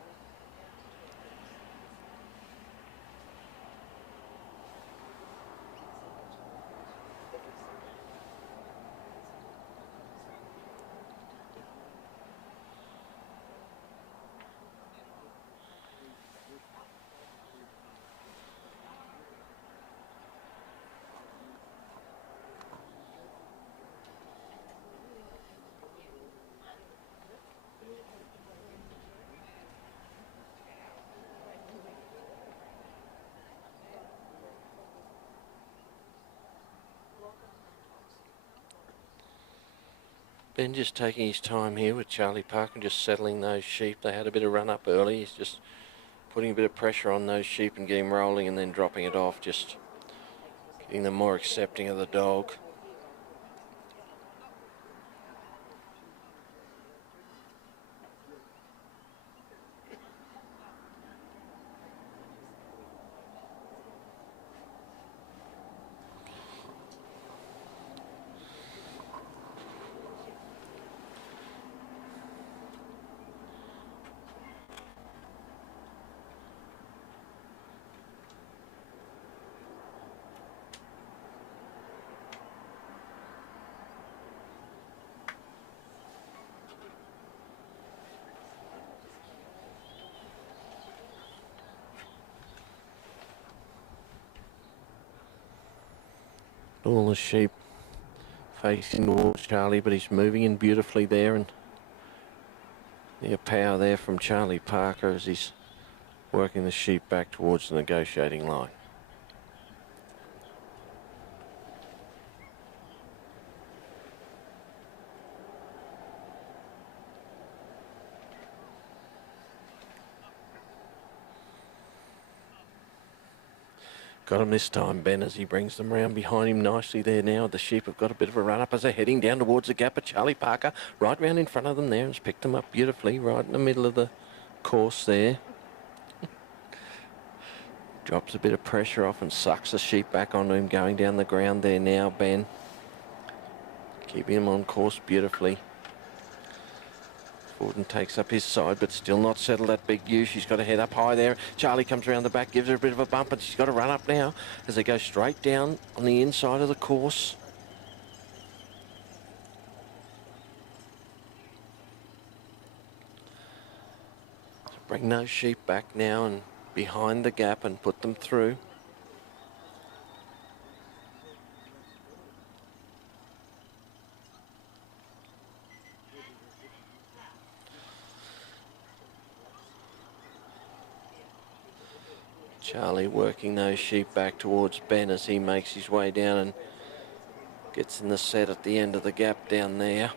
Ben just taking his time here with Charlie Parker and just settling those sheep. They had a bit of run up early. He's just putting a bit of pressure on those sheep and getting them rolling and then dropping it off, just getting them more accepting of the dog. All the sheep facing towards Charlie, but he's moving in beautifully there, and the power there from Charlie Parker as he's working the sheep back towards the negotiating line. Got him this time, Ben, as he brings them round behind him nicely there now. The sheep have got a bit of a run-up as they're heading down towards the gap, but Charlie Parker right round in front of them there and has picked them up beautifully right in the middle of the course there. Drops a bit of pressure off and sucks the sheep back onto him, going down the ground there now, Ben. Keeping him on course beautifully. Forden takes up his side, but still not settled that big ewe. She's got to head up high there. Charlie comes around the back, gives her a bit of a bump, and she's got to run up now as they go straight down on the inside of the course. So bring those sheep back now and behind the gap and put them through. Charlie working those sheep back towards Ben as he makes his way down and gets in the set at the end of the gap down there.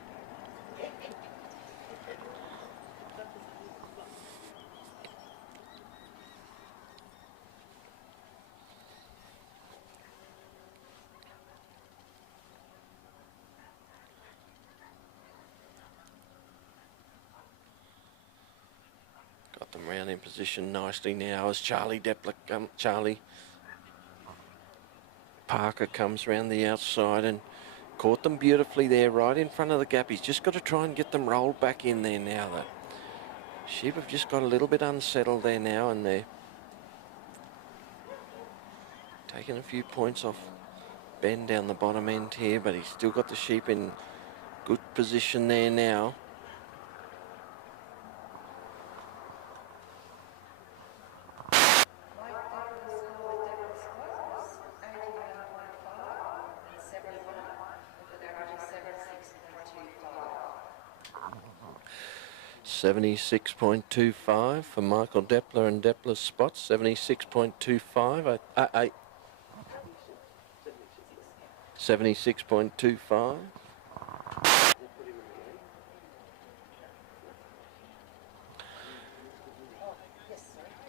Got them round in position nicely now as Charlie Parker comes round the outside and caught them beautifully there right in front of the gap. He's just got to try and get them rolled back in there now. The sheep have just got a little bit unsettled there now, and they're taking a few points off Ben down the bottom end here, but he's still got the sheep in good position there now. $76.25 for Michael Depler and Depler's spots. 76.25. 76.25.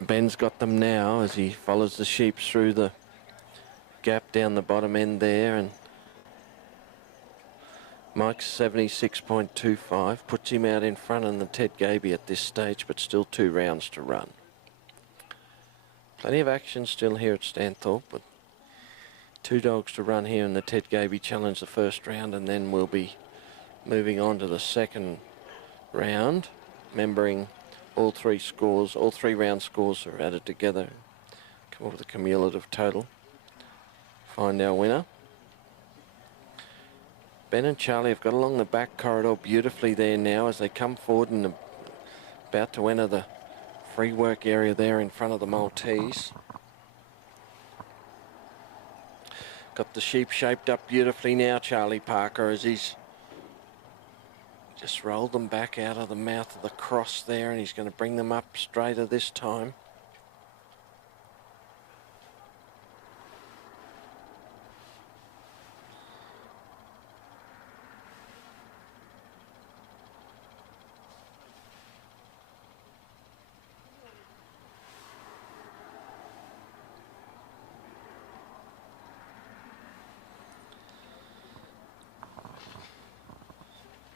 Ben's got them now as he follows the sheep through the gap down the bottom end there, and Mike's 76.25 puts him out in front of the Ted Gaby at this stage, but still 2 rounds to run. Plenty of action still here at Stanthorpe, but 2 dogs to run here in the Ted Gaby Challenge the first round, and then we'll be moving on to the second round, remembering all 3 round scores are added together, come up with a cumulative total, find our winner. Ben and Charlie have got along the back corridor beautifully there now as they come forward and about to enter the free work area there in front of the Maltese. Got the sheep shaped up beautifully now, Charlie Parker, as he's just rolled them back out of the mouth of the cross there, and he's going to bring them up straighter this time.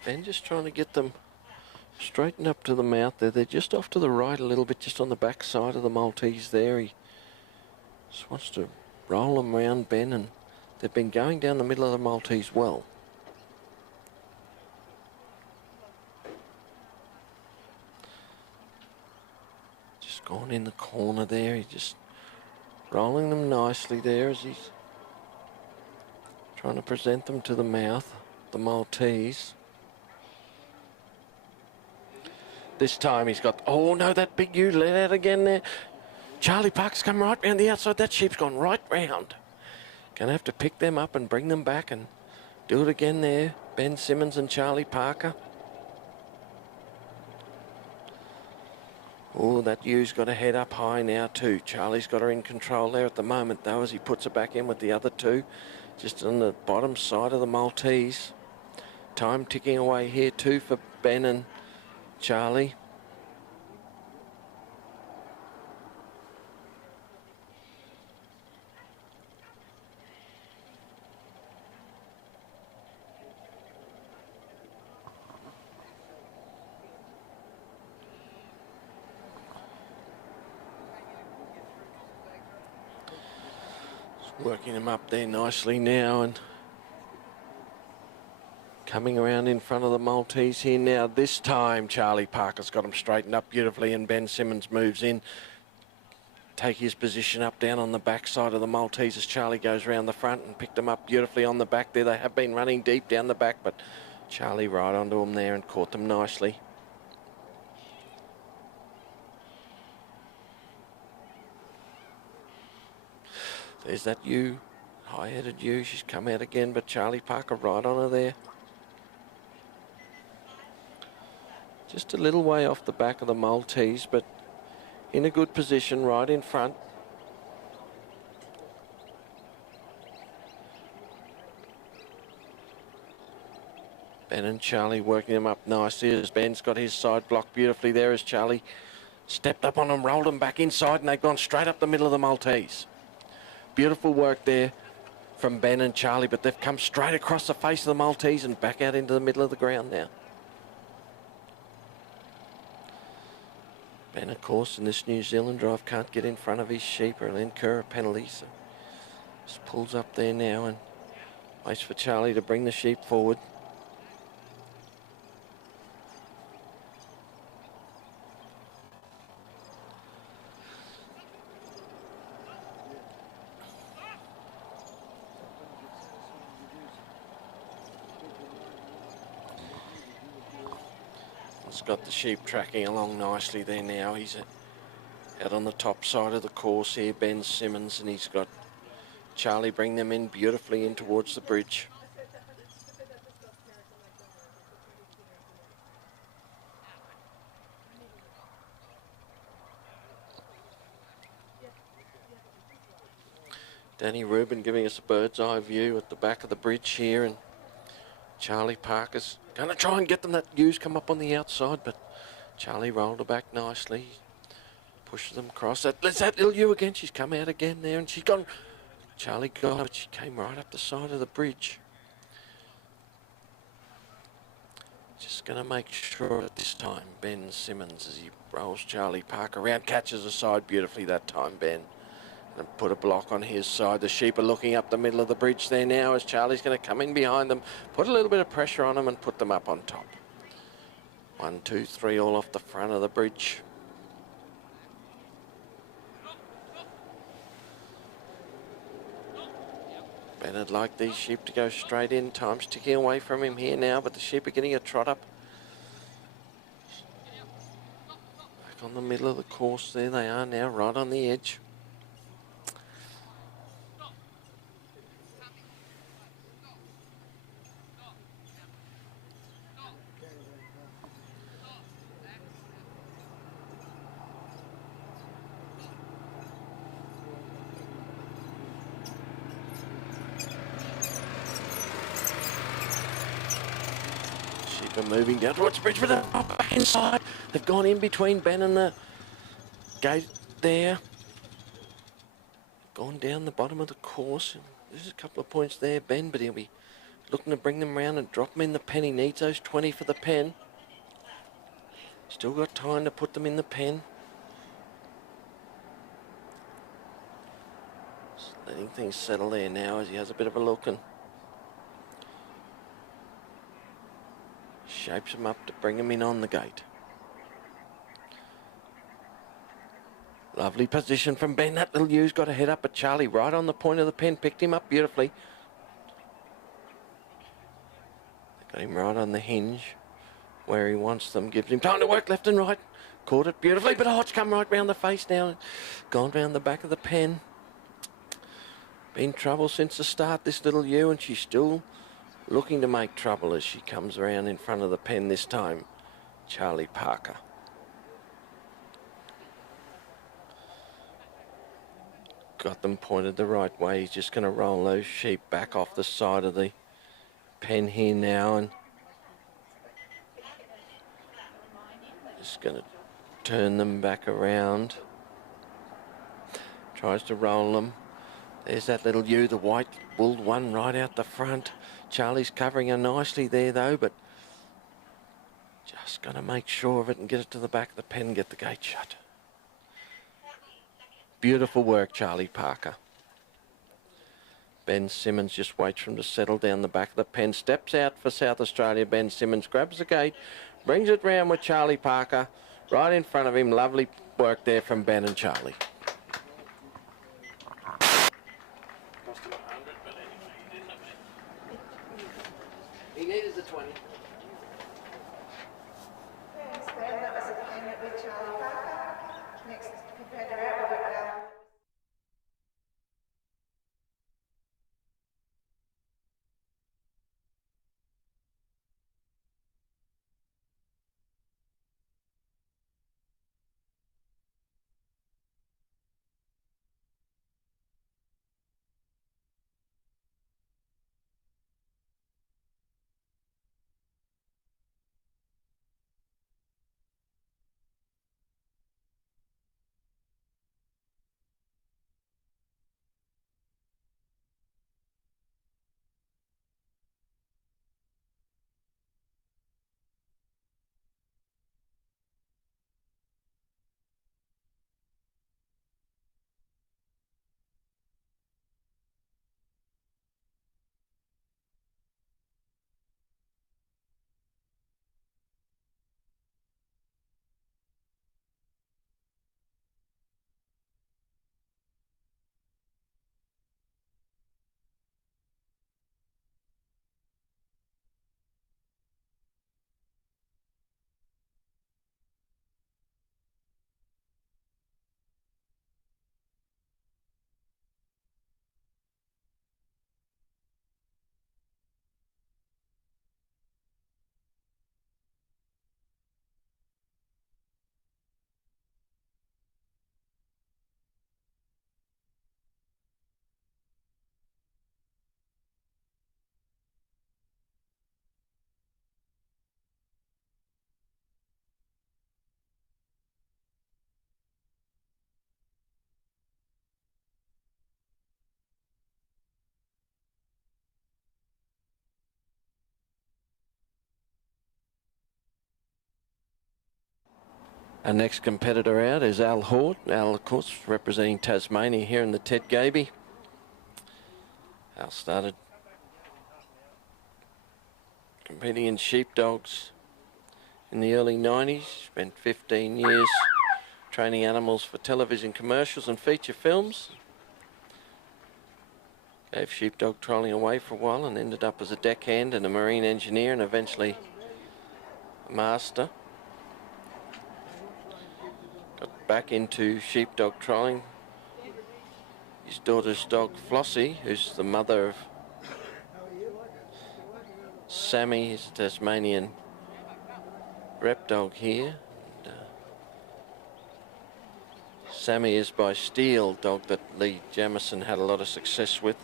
Ben just trying to get them straightened up to the mouth there. They're just off to the right a little bit, just on the back side of the Maltese there. He just wants to roll them around, Ben, and they've been going down the middle of the Maltese well. Just gone in the corner there. He's just rolling them nicely there as he's trying to present them to the mouth, the Maltese. This time he's got, oh no, that big ewe let out again there. Charlie Parker's come right round the outside. That sheep's gone right round. Gonna have to pick them up and bring them back and do it again there. Ben Simmons and Charlie Parker. Oh, that ew's got to head up high now too. Charlie's got her in control there at the moment though, as he puts her back in with the other two. Just on the bottom side of the Maltese. Time ticking away here too for Ben and Charlie. Working him up there nicely now and coming around in front of the Maltese here now. This time Charlie Parker's got him straightened up beautifully and Ben Simmons moves in. Take his position up down on the back side of the Maltese as Charlie goes round the front and picked them up beautifully on the back there. They have been running deep down the back, but Charlie right onto them there and caught them nicely. There's that ewe, high-headed ewe. She's come out again, but Charlie Parker right on her there. Just a little way off the back of the Maltese, but in a good position right in front. Ben and Charlie working them up nicely as Ben's got his side blocked beautifully there as Charlie stepped up on them, rolled them back inside, and they've gone straight up the middle of the Maltese. Beautiful work there from Ben and Charlie, but they've come straight across the face of the Maltese and back out into the middle of the ground now. Ben, of course, in this New Zealand drive can't get in front of his sheep or he'll incur a penalty, so just pulls up there now and waits for Charlie to bring the sheep forward. He's got the sheep tracking along nicely there now. He's out on the top side of the course here, Ben Simmons, and he's got Charlie bring them in beautifully in towards the bridge. Danny Rubin giving us a bird's eye view at the back of the bridge here, and Charlie Parker's going to try and get them. That ewes come up on the outside, but Charlie rolled her back nicely. Pushed them across. There's that little ewe again. She's come out again there, and she's gone. Charlie got her, but she came right up the side of the bridge. Just going to make sure at this time, Ben Simmons, as he rolls Charlie Parker around, catches the side beautifully that time, Ben. And put a block on his side. The sheep are looking up the middle of the bridge there now as Charlie's going to come in behind them, put a little bit of pressure on them and put them up on top. 1, 2, 3 all off the front of the bridge. Ben'd like these sheep to go straight in. Time's ticking away from him here now, but the sheep are getting a trot up. Back on the middle of the course there they are now, right on the edge. Moving down towards the bridge, but they're back inside. They've gone in between Ben and the gate there. Gone down the bottom of the course. There's a couple of points there, Ben, but he'll be looking to bring them round and drop them in the pen. He needs those 20 for the pen. Still got time to put them in the pen. Just letting things settle there now as he has a bit of a look and shapes them up to bring them in on the gate. Lovely position from Ben. That little ew's got a head up, but Charlie right on the point of the pen picked him up beautifully. Got him right on the hinge where he wants them. Gives him time to work left and right. Caught it beautifully, but it's come right round the face now. Gone round the back of the pen. Been trouble since the start, this little ewe, and she's still looking to make trouble as she comes around in front of the pen this time. Charlie Parker. Got them pointed the right way. He's just going to roll those sheep back off the side of the pen here now and just going to turn them back around. Tries to roll them. There's that little ewe, the white wooled one right out the front. Charlie's covering her nicely there though, but just going to make sure of it and get it to the back of the pen and get the gate shut. Beautiful work, Charlie Parker. Ben Simmons just waits for him to settle down the back of the pen. Steps out for South Australia. Ben Simmons grabs the gate, brings it round with Charlie Parker right in front of him. Lovely work there from Ben and Charlie. Cost him 100, but anyway, he didn't have it. He needed the 20. Thanks, Ben. That was a pen with Charlie Parker. Next competitor out, we've got Al. Our next competitor out is Al Hort. Al, of course, representing Tasmania here in the Ted Gaby. Al started competing in sheepdogs in the early 90s. Spent 15 years training animals for television commercials and feature films. Gave sheepdog trialling away for a while and ended up as a deckhand and a marine engineer and eventually a master. Got back into sheepdog trialling. His daughter's dog Flossie, who's the mother of Sammy, his Tasmanian rep dog here. And, Sammy is by Steel, dog that Lee Jamison had a lot of success with.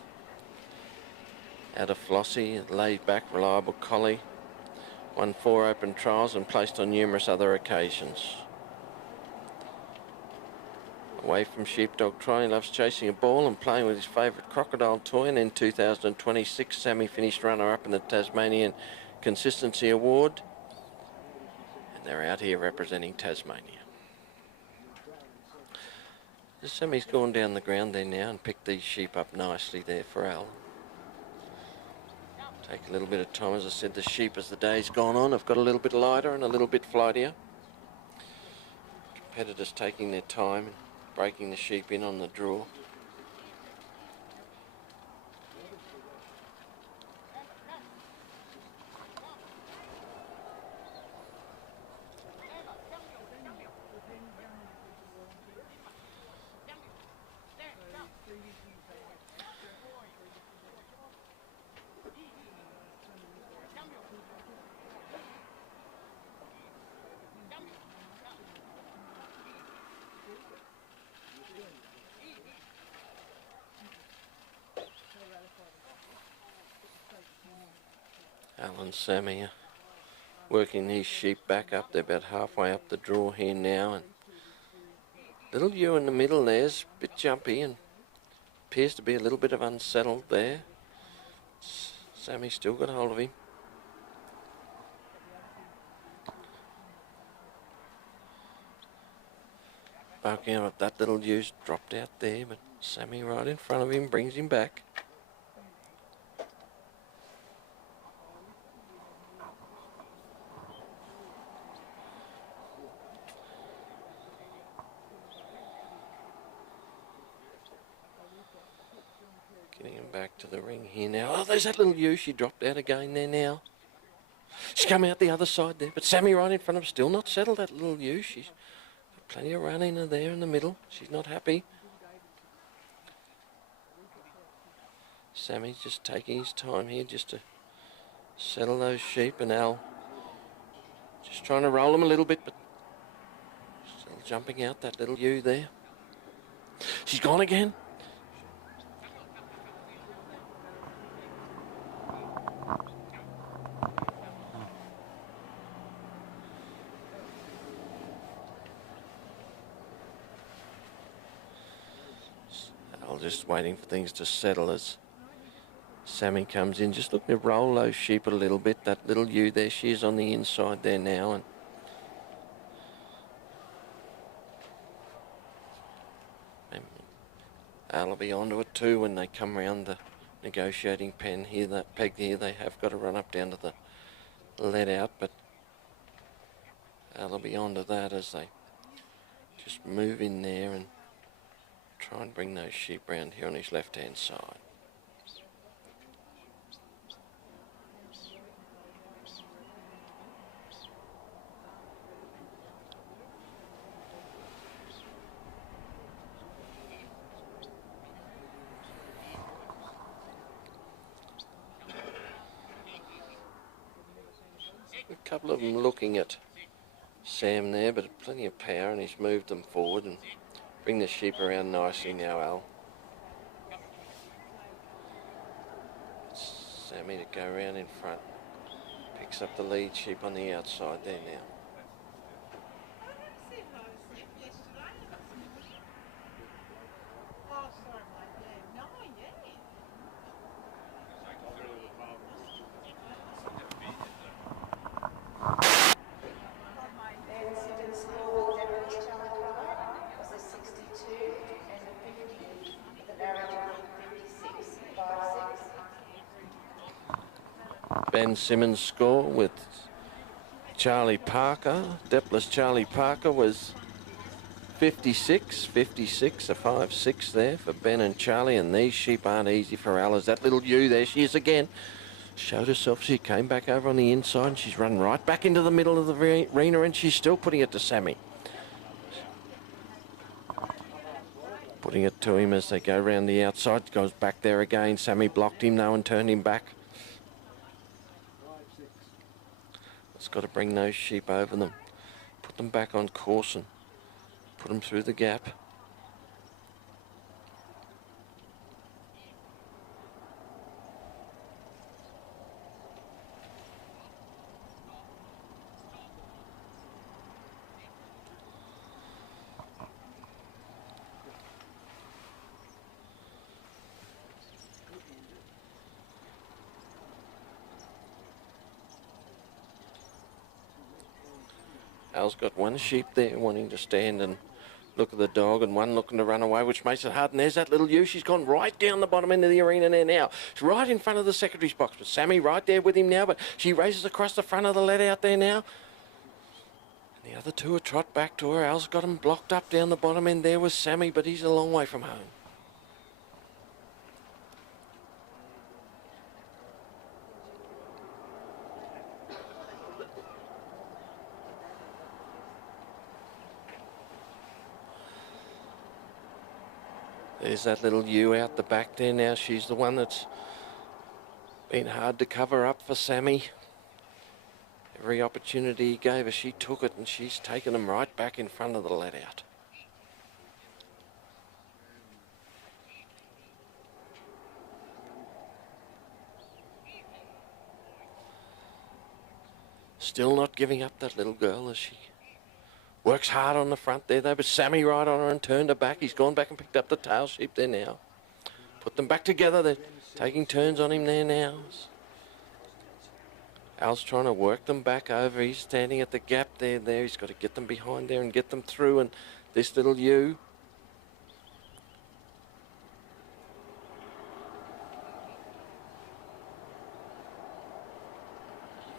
Out of Flossie, a laid back, reliable collie. Won 4 open trials and placed on numerous other occasions. Away from sheepdog trial, he loves chasing a ball and playing with his favourite crocodile toy, and in 2026 Sammy finished runner-up in the Tasmanian Consistency Award, and they're out here representing Tasmania. Sammy's gone down the ground there now and picked these sheep up nicely there for Al. Take a little bit of time. As I said, the sheep, as the day's gone on, have got a little bit lighter and a little bit flightier. Competitors taking their time and breaking the sheep in on the draw. Al and Sammy are working these sheep back up. They're about halfway up the draw here now, and little ewe in the middle there's a bit jumpy and appears to be a little bit of unsettled there. Sammy's still got hold of him. Barking out, that little ewe's dropped out there, but Sammy right in front of him brings him back. Getting him back to the ring here now. Oh, there's that little ewe. She dropped out again there now. She's coming out the other side there, but Sammy right in front of her, still not settled, that little ewe. She's got plenty of run in her there in the middle. She's not happy. Sammy's just taking his time here just to settle those sheep, and Al just trying to roll them a little bit, but still jumping out, that little ewe there. She's gone again. Just waiting for things to settle as Sammy comes in, just looking to roll those sheep a little bit. That little ewe there, she is on the inside there now, and Al will be onto it too when they come round the negotiating pen here. That peg here, they have got to run up down to the let out, but Al will be onto that as they just move in there and try and bring those sheep round here on his left-hand side. A couple of them looking at Sam there, but plenty of power, and he's moved them forward and bring the sheep around nicely now, Al. Sammy to go around in front. Picks up the lead sheep on the outside there now. Ben Simmons' score with Charlie Parker. Depless Charlie Parker was 56, a 5-6 there for Ben and Charlie, and these sheep aren't easy for Al. As that little ewe there, she is again. Showed herself, she came back over on the inside, and she's run right back into the middle of the arena, and she's still putting it to Sammy. Putting it to him as they go round the outside, goes back there again. Sammy blocked him though and turned him back. It's got to bring those sheep over them, put them back on course and put them through the gap. Al's got one sheep there wanting to stand and look at the dog, and one looking to run away, which makes it hard. And there's that little ewe. She's gone right down the bottom end of the arena there now. She's right in front of the secretary's box. But Sammy right there with him now, but she races across the front of the let out there now. And the other two will trot back to her. Al's got him blocked up down the bottom end there with Sammy, but he's a long way from home. There's that little ewe out the back there now. She's the one that's been hard to cover up for Sammy. Every opportunity he gave her, she took it, and she's taken him right back in front of the let out. Still not giving up, that little girl, as she works hard on the front there though, but Sammy right on her and turned her back. He's gone back and picked up the tail sheep there now. Put them back together. They're taking turns on him there now. Al's trying to work them back over. He's standing at the gap there. He's got to get them behind there and get them through. And this little ewe,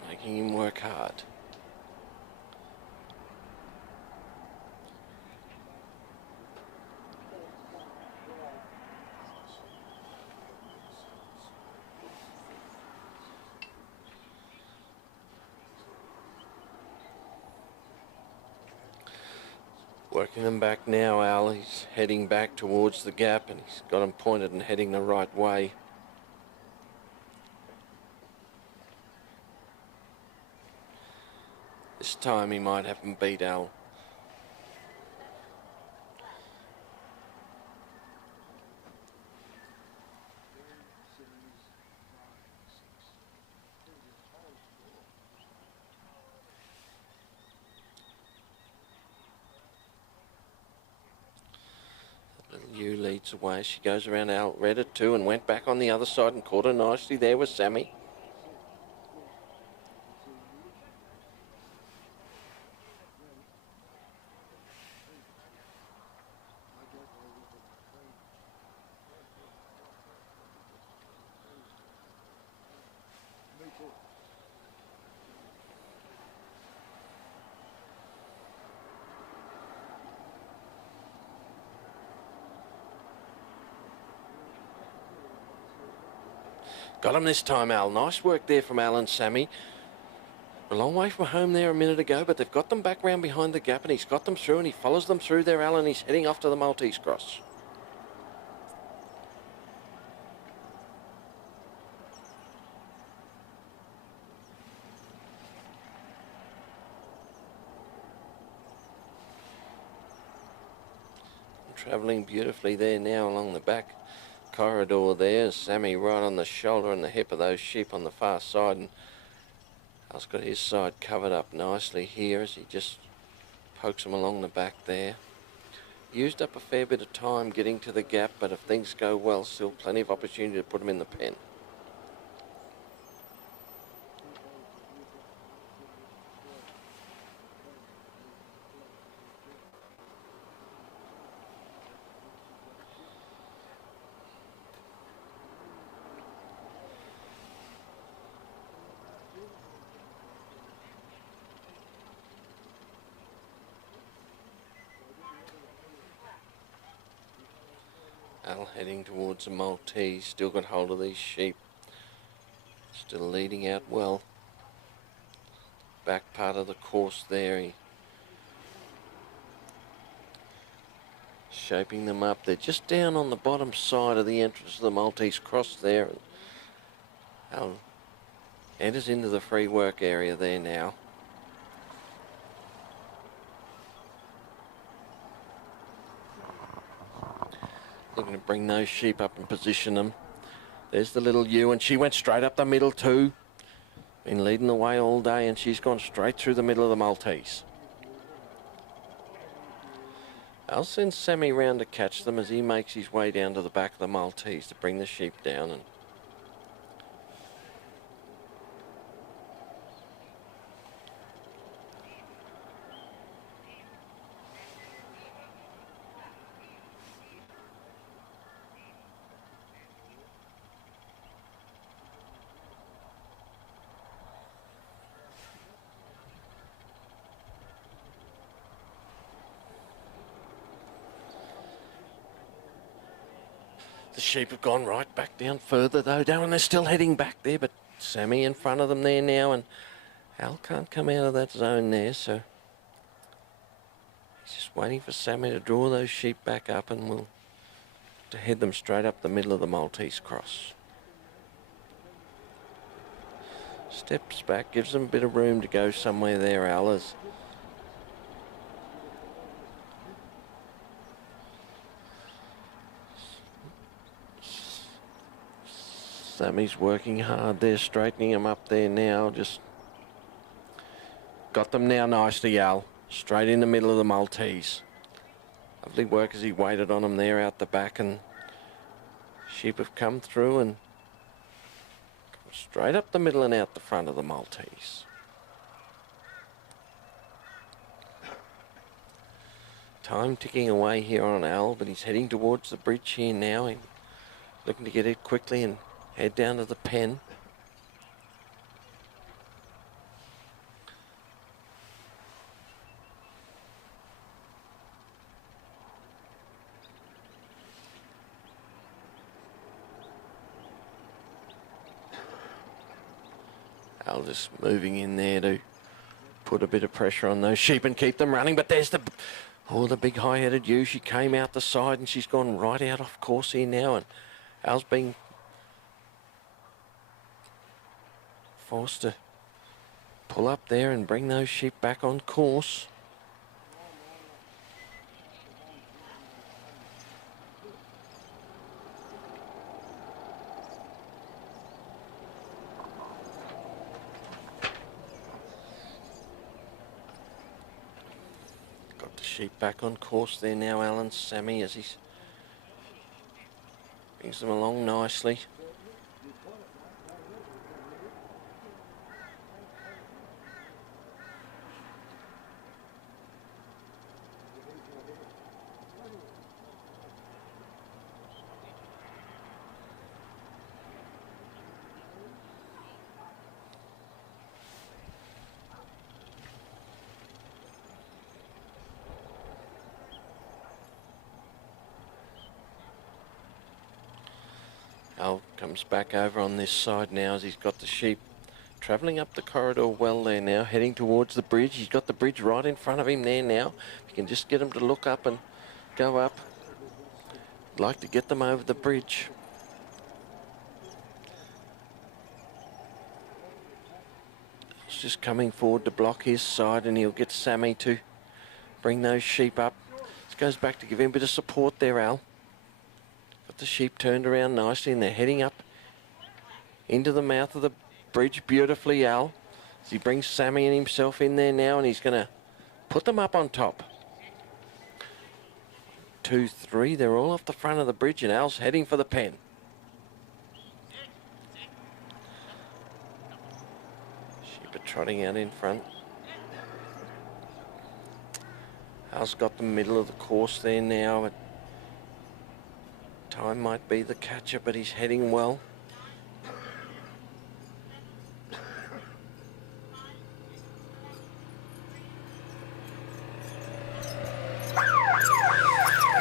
making him work hard. Working them back now, Al. He's heading back towards the gap, and he's got them pointed and heading the right way. This time he might have them beat Al. Ewe leads away. She goes around. Al read it too and went back on the other side and caught her nicely there with Sammy. Got him this time, Al. Nice work there from Al and Sammy. A long way from home there a minute ago, but they've got them back round behind the gap, and he's got them through, and he follows them through there, Al, and he's heading off to the Maltese cross. Travelling beautifully there now along the back corridor there. Sammy right on the shoulder and the hip of those sheep on the far side, and Al's got his side covered up nicely here as he just pokes them along the back there. Used up a fair bit of time getting to the gap, but if things go well, still plenty of opportunity to put them in the pen. Al heading towards the Maltese, still got hold of these sheep, still leading out well. Back part of the course there, he shaping them up. They're just down on the bottom side of the entrance of the Maltese cross there. Al enters into the free work area there now. Looking to bring those sheep up and position them. There's the little ewe, and she went straight up the middle too. Been leading the way all day, and she's gone straight through the middle of the Maltese. I'll send Sammy round to catch them as he makes his way down to the back of the Maltese to bring the sheep down. And The sheep have gone right back down further though, and they're still heading back there, but Sammy in front of them there now, and Al can't come out of that zone there, so he's just waiting for Sammy to draw those sheep back up, and we'll to head them straight up the middle of the Maltese cross. Steps back, gives them a bit of room to go somewhere there, Al, as Sammy's working hard there, straightening them up there now. Just got them now nicely, Al. Straight in the middle of the Maltese. Lovely work as he waited on them there out the back, and sheep have come through and straight up the middle and out the front of the Maltese. Time ticking away here on Al, but he's heading towards the bridge here now. He's looking to get it quickly and head down to the pen. Al just moving in there to put a bit of pressure on those sheep and keep them running. But there's the big high-headed ewe. She came out the side and she's gone right out off course here now. And Al's being forced to pull up there and bring those sheep back on course. Got the sheep back on course there now, Alan Sammy, as he brings them along nicely. Al comes back over on this side now as he's got the sheep travelling up the corridor well there now, heading towards the bridge. He's got the bridge right in front of him there now. If you can just get him to look up and go up. I'd like to get them over the bridge. He's just coming forward to block his side, and he'll get Sammy to bring those sheep up. This goes back to give him a bit of support there, Al. Got the sheep turned around nicely, and they're heading up into the mouth of the bridge beautifully, Al. As he brings Sammy and himself in there now, and he's going to put them up on top. 2, 3, they're all off the front of the bridge, and Al's heading for the pen. Sheep are trotting out in front. Al's got the middle of the course there now. Time might be the catcher, but he's heading well.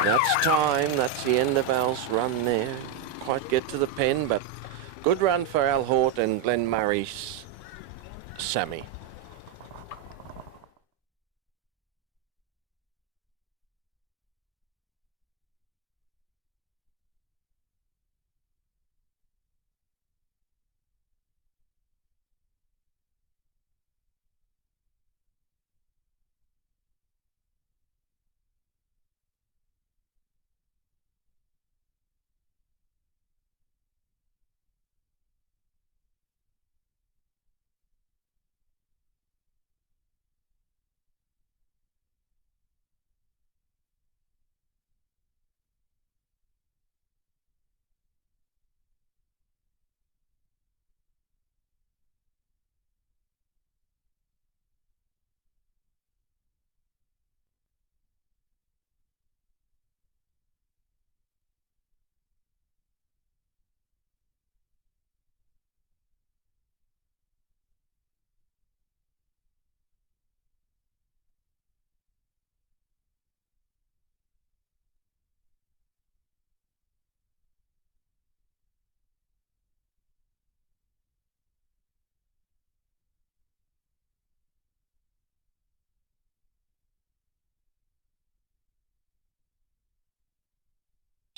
That's time. That's the end of Al's run there. Quite get to the pen, but good run for Al Hort and Glenn Murray's Sammy.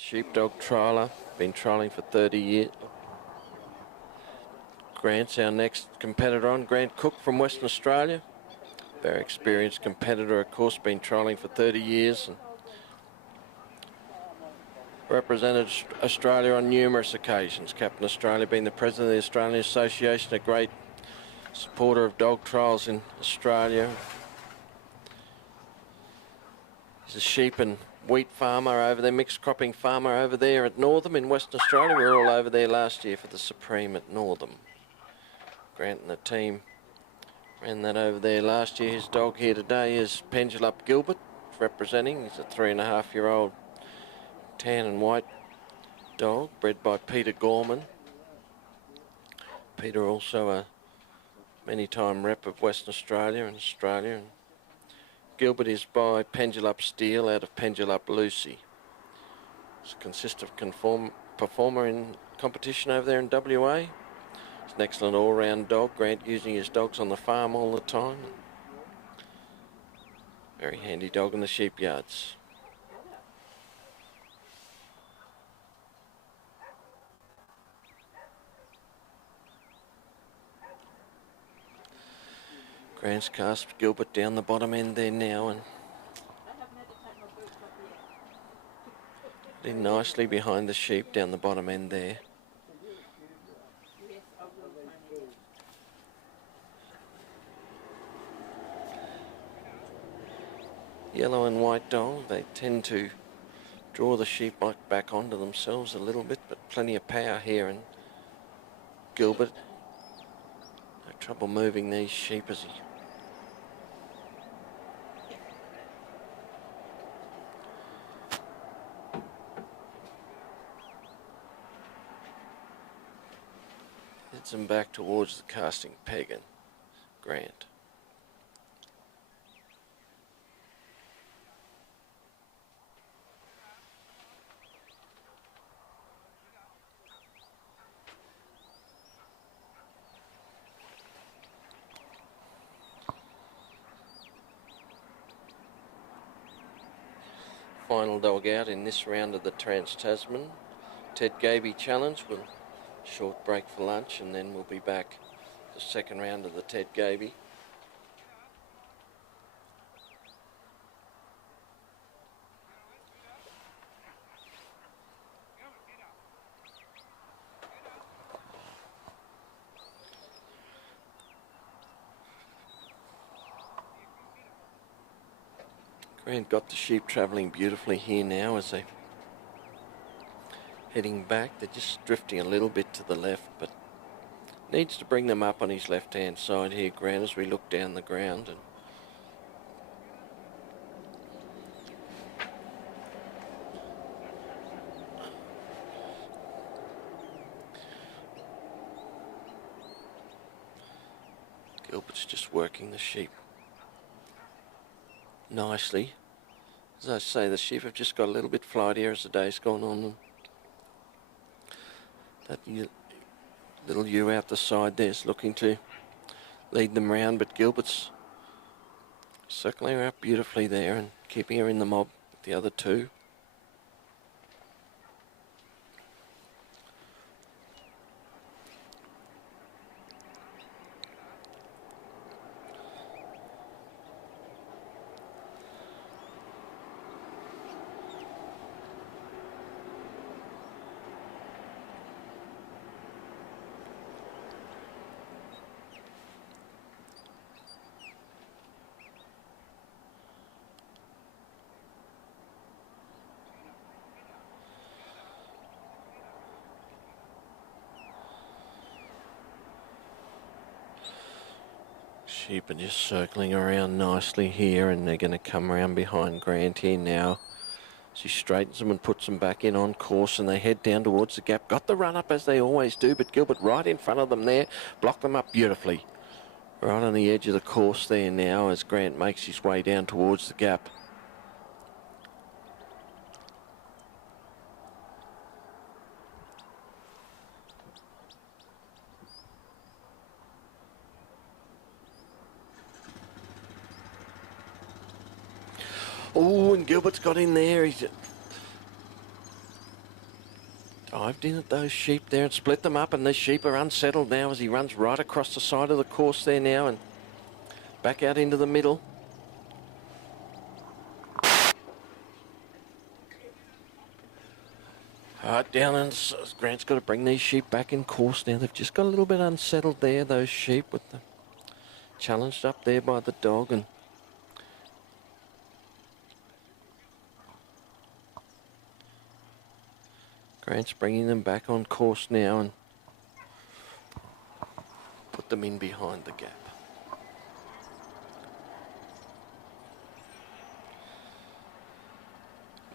Sheepdog trialer, been trialling for 30 years. Grant's our next competitor on. Grant Cook from Western Australia. Very experienced competitor, of course, been trialling for 30 years. And represented Australia on numerous occasions. Captain Australia, being the president of the Australian Association, a great supporter of dog trials in Australia. He's a sheep and wheat farmer over there, mixed cropping farmer over there at Northam in Western Australia. We were all over there last year for the Supreme at Northam. Grant and the team ran that over there last year. His dog here today is Pendulum Gilbert, representing. He's a 3.5-year-old tan and white dog, bred by Peter Gorman. Peter also a many-time rep of Western Australia and Australia. And Gilbert is by Pendulum Steel out of Pendulum Lucy. He's a consistent performer in competition over there in WA. He's an excellent all-round dog. Grant using his dogs on the farm all the time. Very handy dog in the sheep yards. Grant's cast Gilbert down the bottom end there now and in nicely behind the sheep down the bottom end there. Yellow and white dog, they tend to draw the sheep back onto themselves a little bit, but plenty of power here. And Gilbert, no trouble moving these sheep as he heads them back towards the casting peg and Grant. Final dog out in this round of the Trans-Tasman Ted Gaby Challenge. We'll short break for lunch and then we'll be back the second round of the Ted Gaby. Grant got the sheep travelling beautifully here now as they heading back. They're just drifting a little bit to the left, but needs to bring them up on his left-hand side here, Grant, as we look down the ground. And Gilbert's just working the sheep nicely. As I say, the sheep have just got a little bit flightier as the day's gone on. That little ewe out the side there is looking to lead them round, but Gilbert's circling her up beautifully there and keeping her in the mob with the other two. Sheep are just circling around nicely here, and they're going to come around behind Grant here now. She straightens them and puts them back in on course, and they head down towards the gap. Got the run up as they always do, but Gilbert right in front of them there. Blocked them up beautifully. Right on the edge of the course there now as Grant makes his way down towards the gap. Oh, and Gilbert's got in there. He's Dived in at those sheep there and split them up, and the sheep are unsettled now as he runs right across the side of the course there now and back out into the middle. Right down, and Grant's got to bring these sheep back in course now. They've just got a little bit unsettled there, those sheep, with the challenged up there by the dog, and Grant's bringing them back on course now and put them in behind the gap.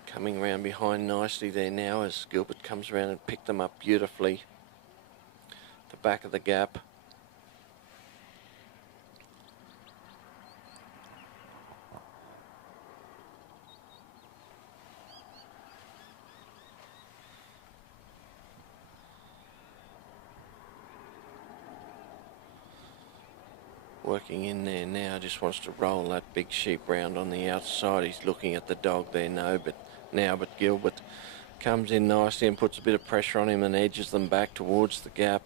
Coming round behind nicely there now as Gilbert comes around and picked them up beautifully. The back of the gap. Working in there now, just wants to roll that big sheep round on the outside. He's looking at the dog there but Gilbert comes in nicely and puts a bit of pressure on him and edges them back towards the gap.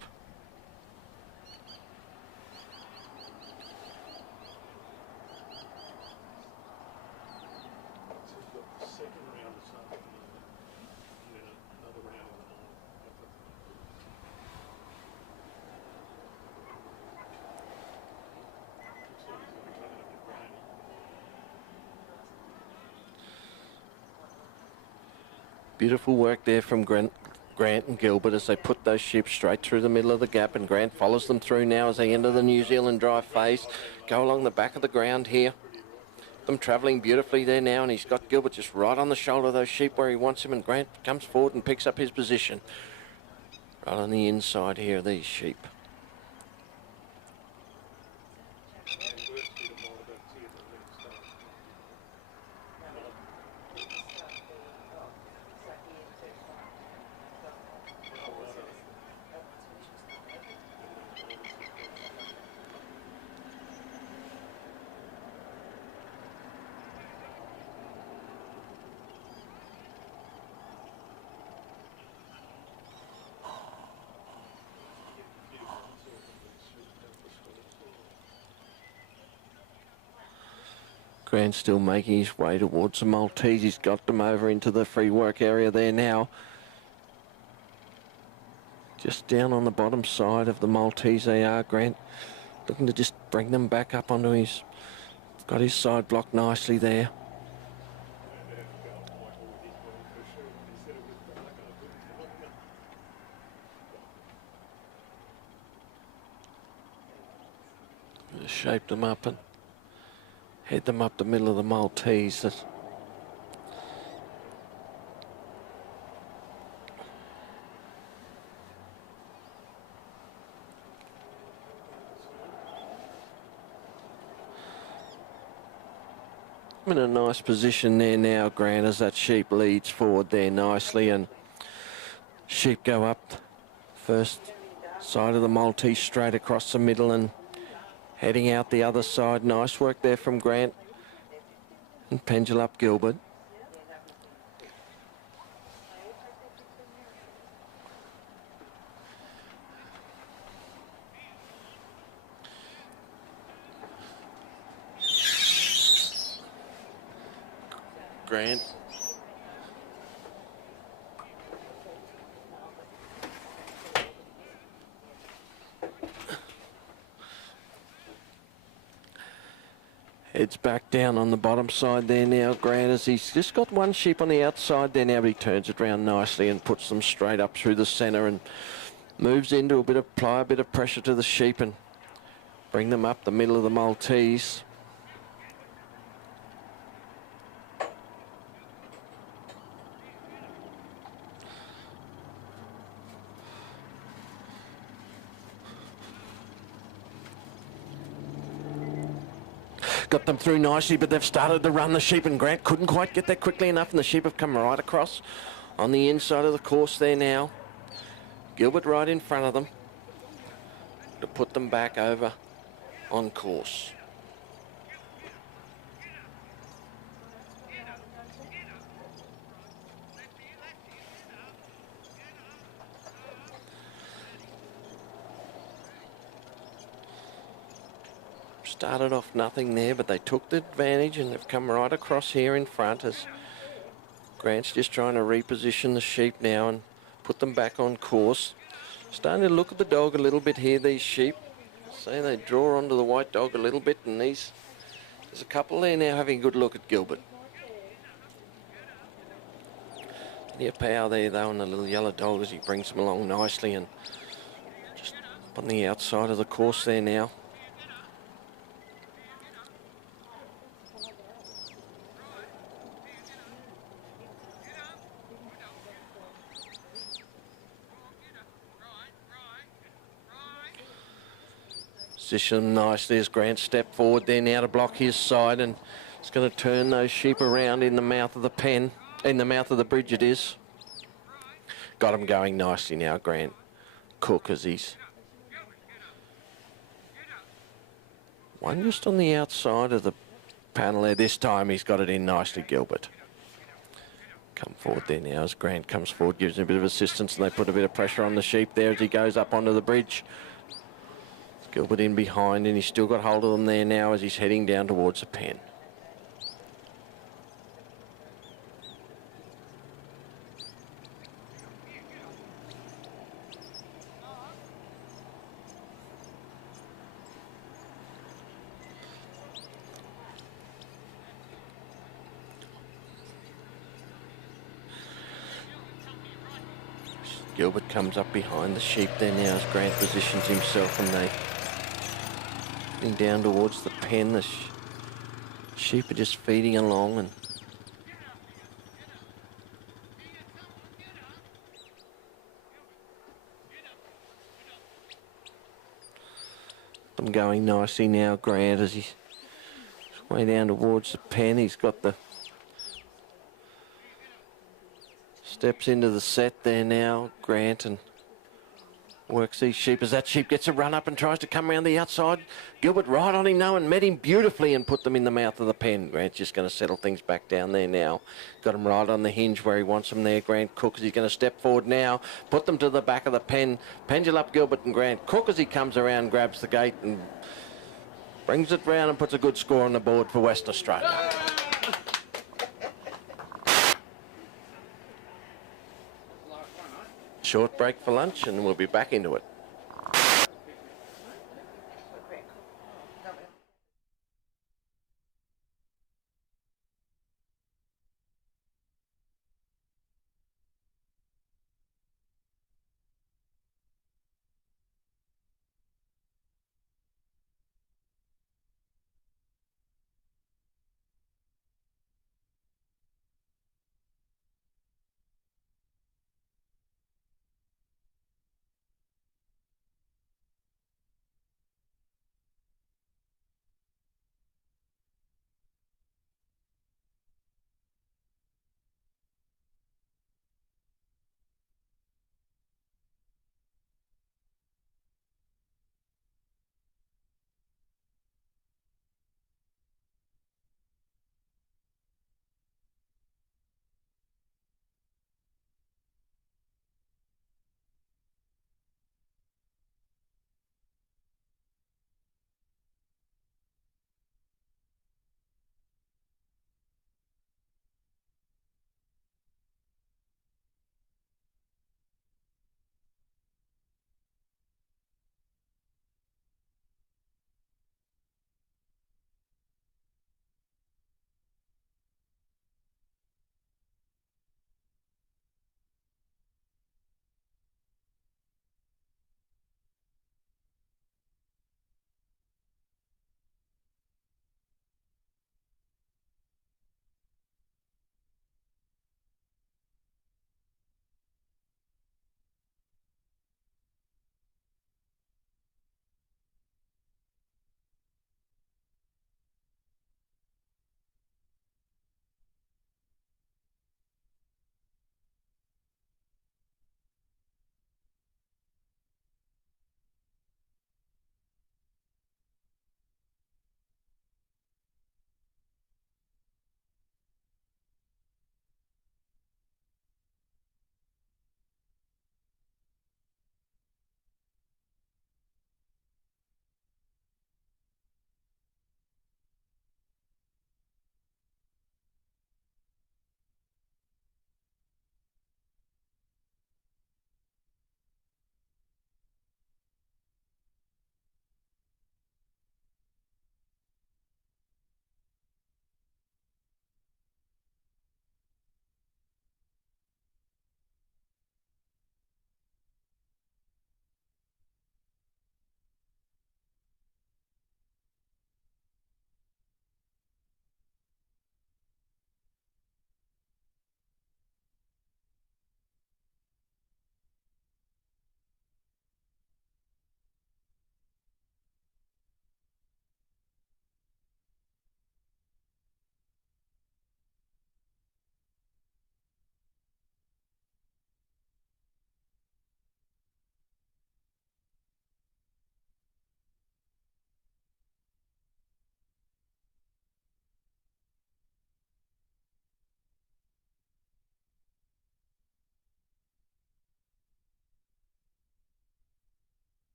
Beautiful work there from Grant and Gilbert as they put those sheep straight through the middle of the gap, and Grant follows them through now as they enter the New Zealand drive phase. Go along the back of the ground here. Them travelling beautifully there now, and he's got Gilbert just right on the shoulder of those sheep where he wants him, and Grant comes forward and picks up his position. Right on the inside here of these sheep. Grant's still making his way towards the Maltese. He's got them over into the free work area there now. Just down on the bottom side of the Maltese they are. Grant looking to just bring them back up onto his... Got his side blocked nicely there. Just shape them up and head them up the middle of the Maltese. I'm in a nice position there now, Grant, as that sheep leads forward there nicely, and sheep go up first side of the Maltese straight across the middle and heading out the other side. Nice work there from Grant and pendule up Gilbert. Grant. Heads back down on the bottom side there now, Grant, as he's just got one sheep on the outside there now, but he turns it around nicely and puts them straight up through the centre and moves into apply a bit of pressure to the sheep and bring them up the middle of the Maltese. Got them through nicely, but they've started to run the sheep, and Grant couldn't quite get there quickly enough, and the sheep have come right across on the inside of the course there now. Gilbert right in front of them to put them back over on course. started off nothing there, but they took the advantage and they've come right across here in front as Grant's just trying to reposition the sheep now and put them back on course. Starting to look at the dog a little bit here, these sheep. See, they draw onto the white dog a little bit, and there's a couple there now having a good look at Gilbert. Plenty of power there though on the little yellow dog as he brings them along nicely and just up on the outside of the course there now. Position them nicely as Grant step forward there now to block his side, and it's going to turn those sheep around in the mouth of the pen, in the mouth of the bridge it is. Got him going nicely now, Grant. Cook as he's one just on the outside of the panel there. This time he's got it in nicely, Gilbert. Come forward there now as Grant comes forward, gives him a bit of assistance, and they put a bit of pressure on the sheep there as he goes up onto the bridge. Gilbert in behind, and he's still got hold of them there now as he's heading down towards the pen. Gilbert comes up behind the sheep there now as Grant positions himself, and they getting down towards the pen. The sheep are just feeding along, and them going nicely now, Grant, as he's way down towards the pen. He's got the steps into the set there now, Grant, and works these sheep as that sheep gets a run up and tries to come around the outside. Gilbert right on him now and met him beautifully and put them in the mouth of the pen. Grant's just going to settle things back down there now. Got him right on the hinge where he wants them there. Grant Cook as he's going to step forward now, put them to the back of the pen. Pendule up Gilbert and Grant Cook as he comes around, grabs the gate and brings it round and puts a good score on the board for Western Australia. Short break for lunch and we'll be back into it.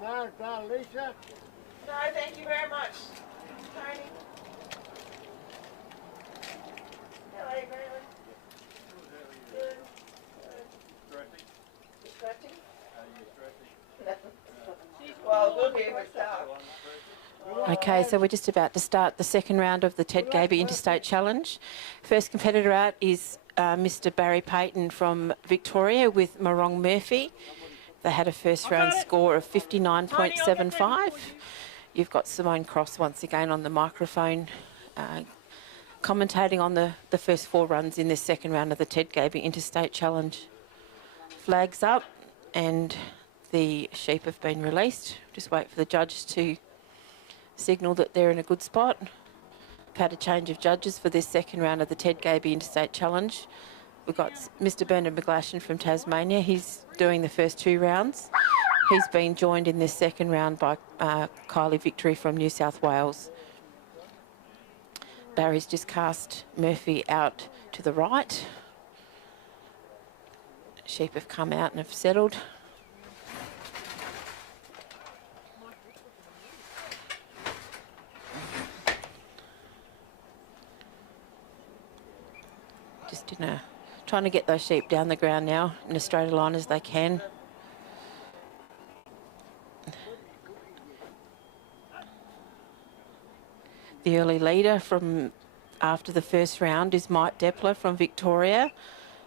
No, thank you very much. Tony. Hello, Grayling. Good. You scratching? Well, we'll be with Doug. Okay, so we're just about to start the second round of the Ted Gaby Interstate Challenge. First competitor out is Mr. Barry Payton from Victoria with Morong Murphy. They had a first round score of 59.75. You've got Simone Cross once again on the microphone, commentating on the first 4 runs in this second round of the Ted Gaby Interstate Challenge. Flags up and the sheep have been released. Just wait for the judge to signal that they're in a good spot. We've had a change of judges for this second round of the Ted Gaby Interstate Challenge. We've got Mr. Bernard McGlashan from Tasmania. He's doing the first 2 rounds. He's been joined in this second round by Kylie Victory from New South Wales. Barry's just cast Murphy out to the right. Sheep have come out and have settled. Just trying to get those sheep down the ground now in a straight line as they can. The early leader from after the first round is Mike Depler from Victoria.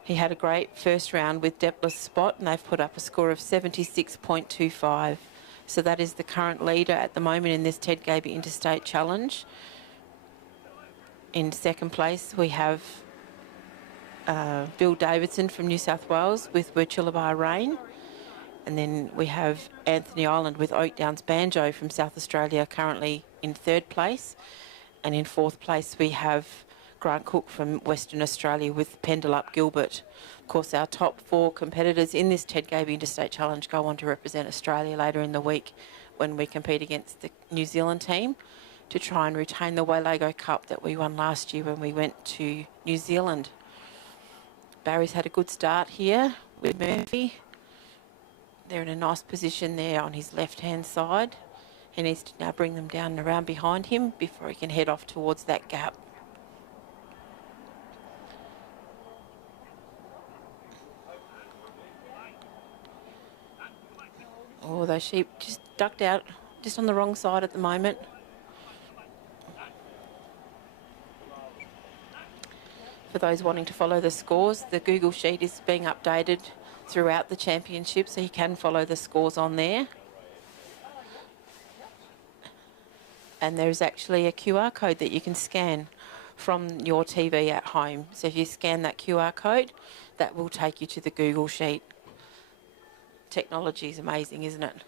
He had a great first round with Depler's spot and they've put up a score of 76.25. So that is the current leader at the moment in this Ted Gaby Interstate Challenge. In second place we have Bill Davidson from New South Wales with Wirchulabar Rain. And then we have Anthony Island with Oak Downs Banjo from South Australia currently in third place. And in fourth place we have Grant Cook from Western Australia with Pendle Up Gilbert. Of course, our top 4 competitors in this Ted Gaby Interstate Challenge go on to represent Australia later in the week when we compete against the New Zealand team to try and retain the Waylago Cup that we won last year when we went to New Zealand. Barry's had a good start here with Murphy. They're in a nice position there on his left-hand side. He needs to now bring them down and around behind him before he can head off towards that gap. Oh, those sheep just ducked out, just on the wrong side at the moment. For those wanting to follow the scores, the Google sheet is being updated throughout the championship, so you can follow the scores on there. And there's actually a QR code that you can scan from your TV at home. So if you scan that QR code, that will take you to the Google sheet. Technology is amazing, isn't it?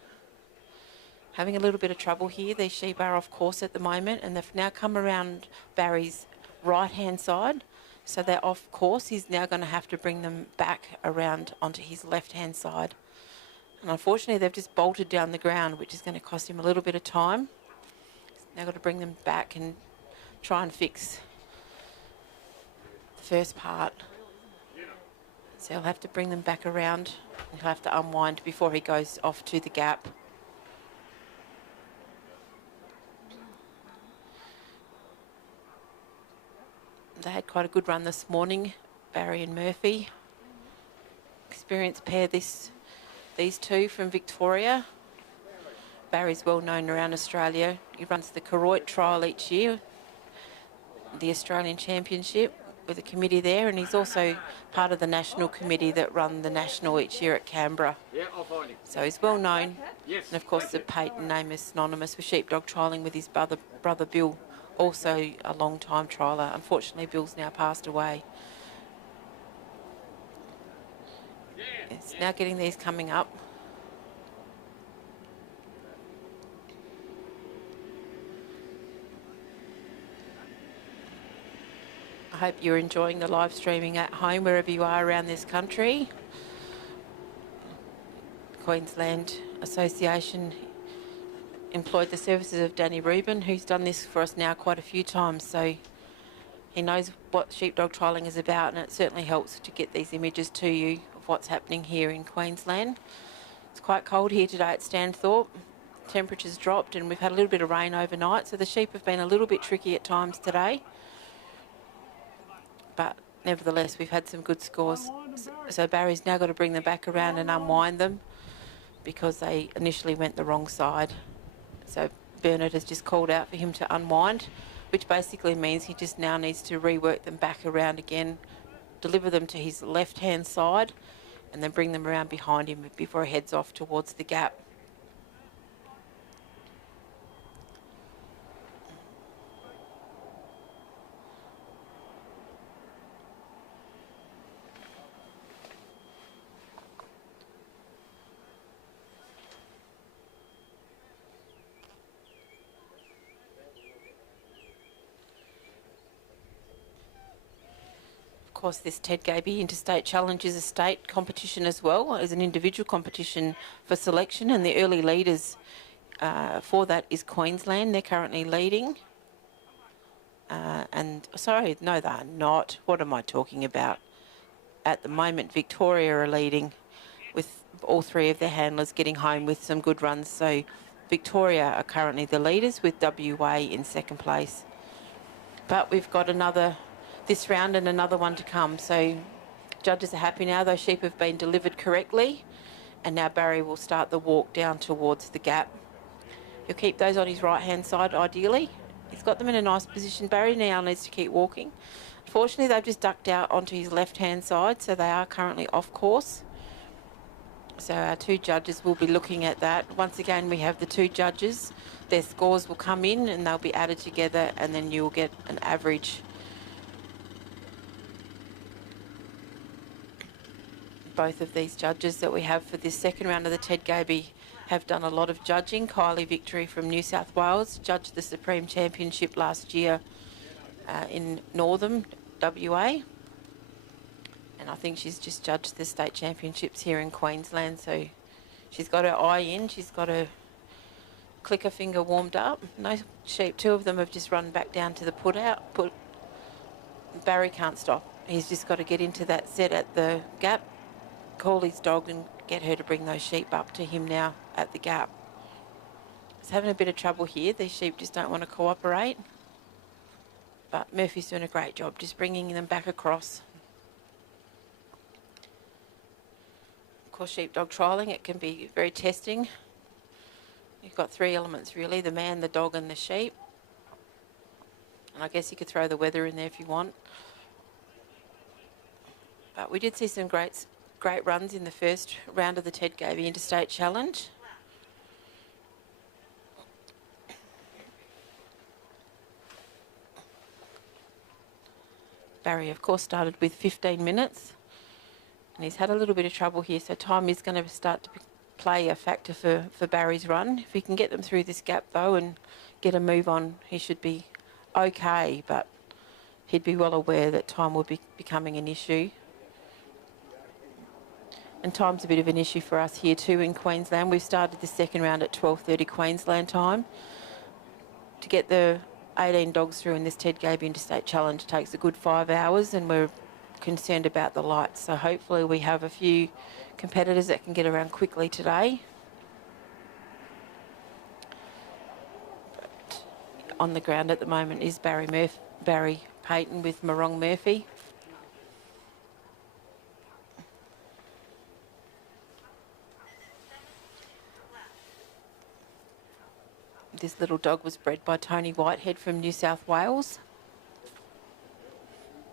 Having a little bit of trouble here. These sheep are off course at the moment and they've now come around Barry's right-hand side. So they're off course. He's now going to have to bring them back around onto his left-hand side. And unfortunately, they've just bolted down the ground, which is going to cost him a little bit of time. He's now got to bring them back and try and fix the first part. So he'll have to bring them back around. He'll have to unwind before he goes off to the gap. They had quite a good run this morning, Barry and Murphy. Experienced pair, these 2 from Victoria. Barry's well known around Australia. He runs the Koroit trial each year, the Australian Championship with a committee there, and he's also part of the national committee that run the national each year at Canberra. Yeah, I'll find him. So he's well known. Yes. And of course the Payton name is synonymous with sheepdog trialling with his brother Bill, also a long time trialer. Unfortunately, Bill's now passed away. It's now getting these coming up. I hope you're enjoying the live streaming at home wherever you are around this country. Queensland Association employed the services of Danny Rubin, who's done this for us now quite a few times, so he knows what sheepdog trialling is about, and it certainly helps to get these images to you of what's happening here in Queensland. It's quite cold here today at Stanthorpe. Temperatures dropped and we've had a little bit of rain overnight, so the sheep have been a little bit tricky at times today. But nevertheless, we've had some good scores. So Barry's now got to bring them back around and unwind them because they initially went the wrong side. So Bernard has just called out for him to unwind, which basically means he just now needs to rework them back around again, deliver them to his left-hand side, and then bring them around behind him before he heads off towards the gap. Of course, this Ted Gaby Interstate Challenge is a state competition as well as an individual competition for selection, and the early leaders for that is Queensland. They're currently leading. Sorry, no, they're not. What am I talking about? At the moment, Victoria are leading with all three of their handlers getting home with some good runs. So Victoria are currently the leaders with WA in second place. But we've got this round and another one to come. So judges are happy now. Those sheep have been delivered correctly. And now Barry will start the walk down towards the gap. He'll keep those on his right-hand side, ideally. He's got them in a nice position. Barry now needs to keep walking. Unfortunately, they've just ducked out onto his left-hand side, so they are currently off course. So our two judges will be looking at that. Once again, we have the two judges. Their scores will come in and they'll be added together, and then you'll get an average. Both of these judges that we have for this second round of the Ted Gaby have done a lot of judging. Kylie Victory from New South Wales judged the Supreme Championship last year in Northern WA. And I think she's just judged the state championships here in Queensland. So she's got her eye in. She's got her clicker finger warmed up. No sheep. Two of them have just run back down to the put. Barry can't stop. He's just got to get into that set at the gap, call his dog and get her to bring those sheep up to him now at the gap. He's having a bit of trouble here. These sheep just don't want to cooperate. But Murphy's doing a great job just bringing them back across. Of course, sheepdog trialling, it can be very testing. You've got three elements really, the man, the dog and the sheep. And I guess you could throw the weather in there if you want. But we did see some great runs in the first round of the Ted Gaby Interstate Challenge. Barry, of course, started with 15 minutes. And he's had a little bit of trouble here, so time is going to start to play a factor for Barry's run. If he can get them through this gap, though, and get a move on, he should be okay, but he'd be well aware that time will be becoming an issue. And time's a bit of an issue for us here too in Queensland. We've started the second round at 12:30 Queensland time. To get the 18 dogs through in this Ted Gaby Interstate Challenge takes a good 5 hours, and we're concerned about the lights. So hopefully we have a few competitors that can get around quickly today. But on the ground at the moment is Barry Payton with Morong Murphy. This little dog was bred by Tony Whitehead from New South Wales.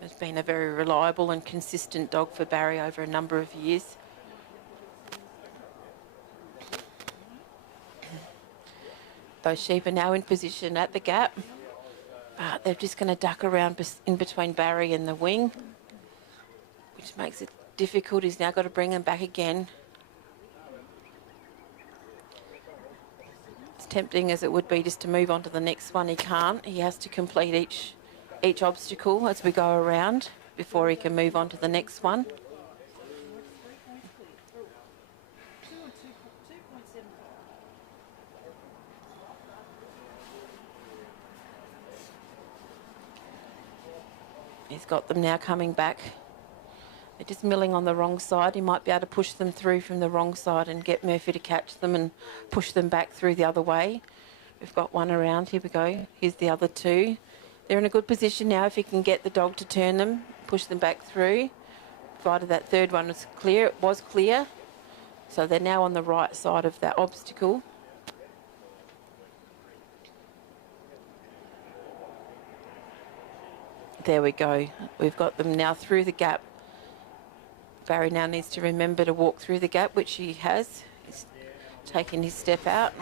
It's been a very reliable and consistent dog for Barry over a number of years. Those sheep are now in position at the gap. But they're just going to duck around in between Barry and the wing, which makes it difficult. He's now got to bring them back again. As tempting as it would be just to move on to the next one, he can't. He has to complete each obstacle as we go around before he can move on to the next one. He's got them now coming back They're just milling on the wrong side. He might be able to push them through from the wrong side and get Murphy to catch them and push them back through the other way. We've got one around. Here we go. Here's the other two. They're in a good position now if he can get the dog to turn them, push them back through. Provided that third one was clear. It was clear. So they're now on the right side of that obstacle. There we go. We've got them now through the gap. Barry now needs to remember to walk through the gap, which he has. He's taken his step out.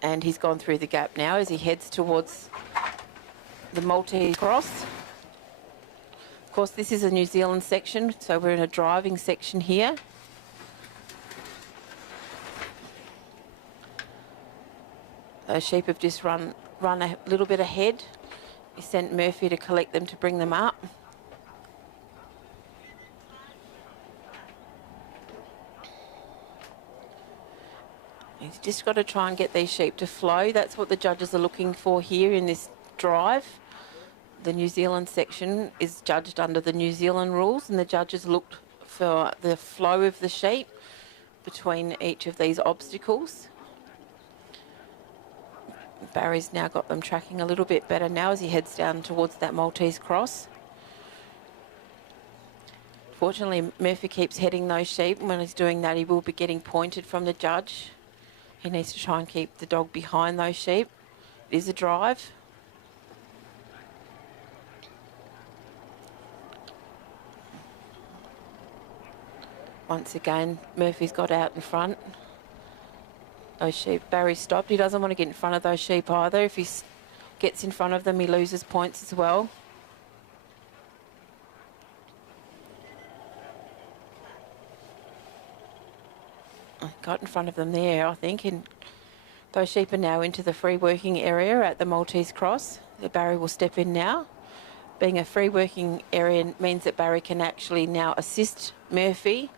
And he's gone through the gap now as he heads towards the Maltese cross. Of course, this is a New Zealand section, so we're in a driving section here. Those sheep have just run a little bit ahead. He sent Murphy to collect them to bring them up. He's just got to try and get these sheep to flow. That's what the judges are looking for here in this drive. The New Zealand section is judged under the New Zealand rules, and the judges looked for the flow of the sheep between each of these obstacles. Barry's now got them tracking a little bit better now as he heads down towards that Maltese cross. Fortunately, Murphy keeps heading those sheep, and when he's doing that, he will be getting pointed from the judge. He needs to try and keep the dog behind those sheep. It is a drive. Once again, Murphy's got out in front. Those sheep, Barry stopped. He doesn't want to get in front of those sheep either. If he gets in front of them, he loses points as well. Got in front of them there, I think, and those sheep are now into the free working area at the Maltese cross. The Barry will step in now. Being a free working area means that Barry can actually now assist Murphy.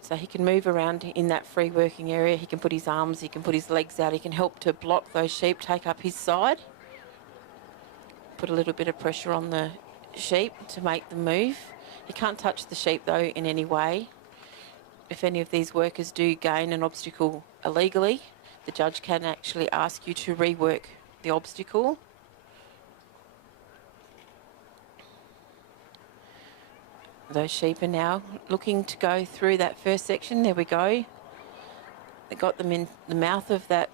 So he can move around in that free working area. He can put his arms, he can put his legs out. He can help to block those sheep, take up his side. Put a little bit of pressure on the sheep to make them move. He can't touch the sheep though in any way. If any of these workers do gain an obstacle illegally, the judge can actually ask you to rework the obstacle. Those sheep are now looking to go through that first section. There we go. They got them in the mouth of that.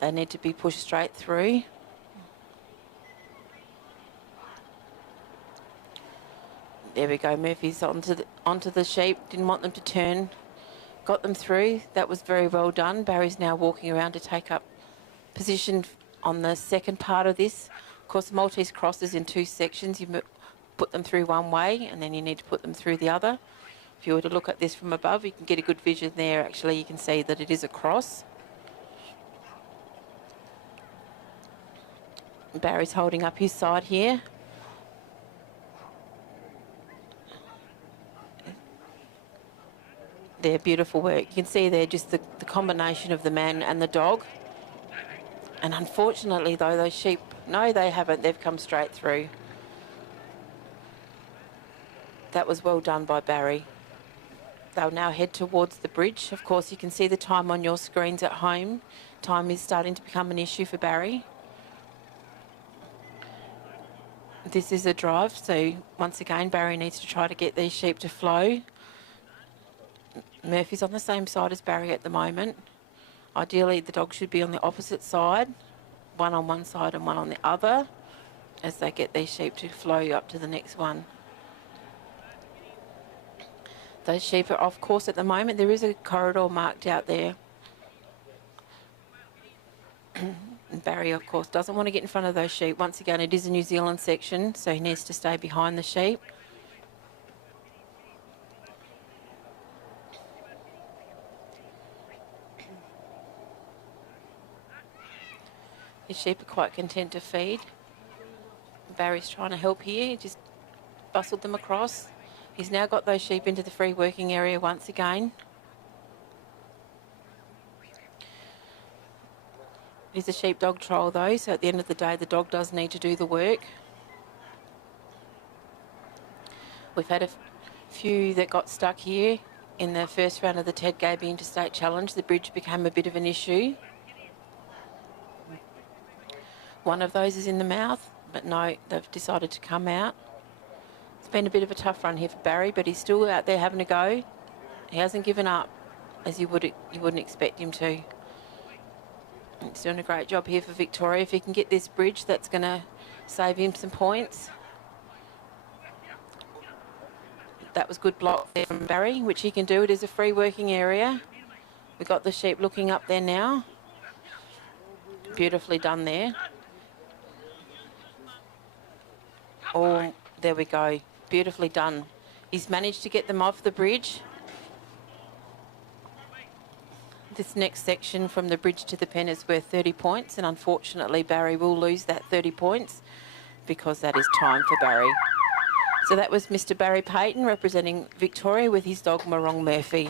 They need to be pushed straight through. There we go. Murphy's onto the sheep. Didn't want them to turn. Got them through. That was very well done. Barry's now walking around to take up position on the second part of this. Of course, Maltese cross is in two sections. You put them through one way and then you need to put them through the other. If you were to look at this from above, you can get a good vision there. Actually, you can see that it is a cross. Barry's holding up his side here. They're beautiful work. You can see there just the combination of the man and the dog. And unfortunately, though, those sheep, no, they haven't. They've come straight through. That was well done by Barry. They'll now head towards the bridge. Of course, you can see the time on your screens at home. Time is starting to become an issue for Barry. This is a drive, so once again, Barry needs to try to get these sheep to flow. Murphy's on the same side as Barry at the moment. Ideally, the dog should be on the opposite side, one on one side and one on the other, as they get these sheep to flow up to the next one. Those sheep are off course at the moment. There is a corridor marked out there. And Barry, of course, doesn't want to get in front of those sheep. Once again, it is a New Zealand section, so he needs to stay behind the sheep. His sheep are quite content to feed. Barry's trying to help here. He just bustled them across. He's now got those sheep into the free working area once again. It is a sheepdog trial though, so at the end of the day, the dog does need to do the work. We've had a few that got stuck here in the first round of the Ted Gaby Interstate Challenge. The bridge became a bit of an issue. One of those is in the mouth, but no, they've decided to come out. It's been a bit of a tough run here for Barry, but he's still out there having a go. He hasn't given up, as you wouldn't expect him to. He's doing a great job here for Victoria. If he can get this bridge, that's going to save him some points. That was good block there from Barry, which he can do. It is a free working area. We've got the sheep looking up there now. Beautifully done there. Oh, there we go. Beautifully done. He's managed to get them off the bridge. This next section from the bridge to the pen is worth 30 points, and unfortunately Barry will lose that 30 points because that is time for Barry. So that was Mr. Barry Payton representing Victoria with his dog Morong Murphy.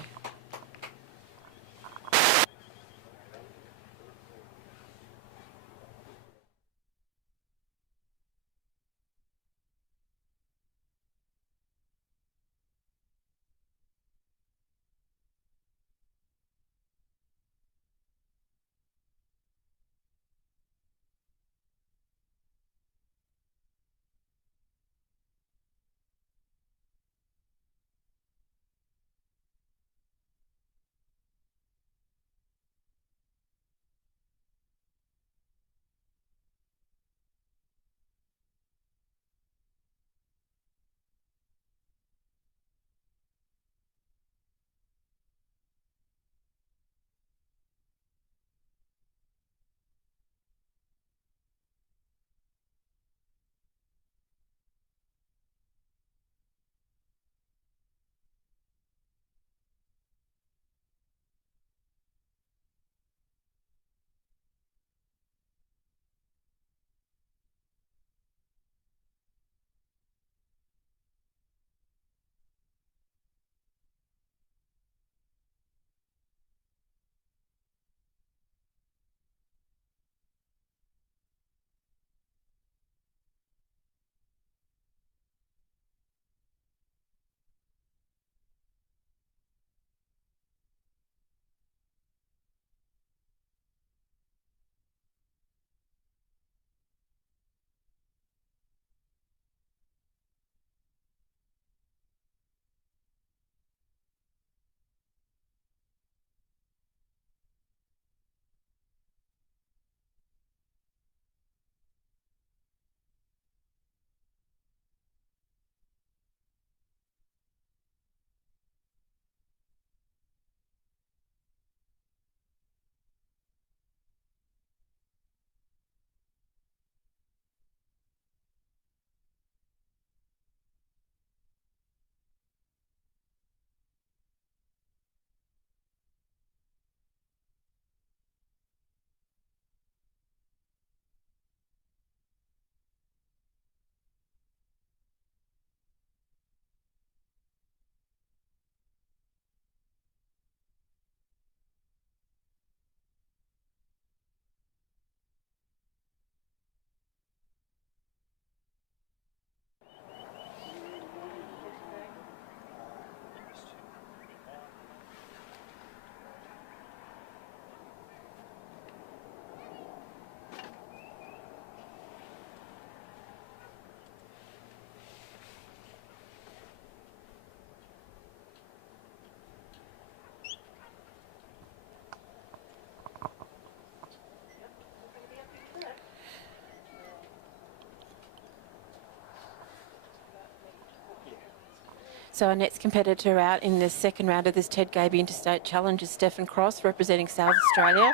So our next competitor out in the second round of this Ted Gaby Interstate Challenge is Stephen Cross, representing South Australia.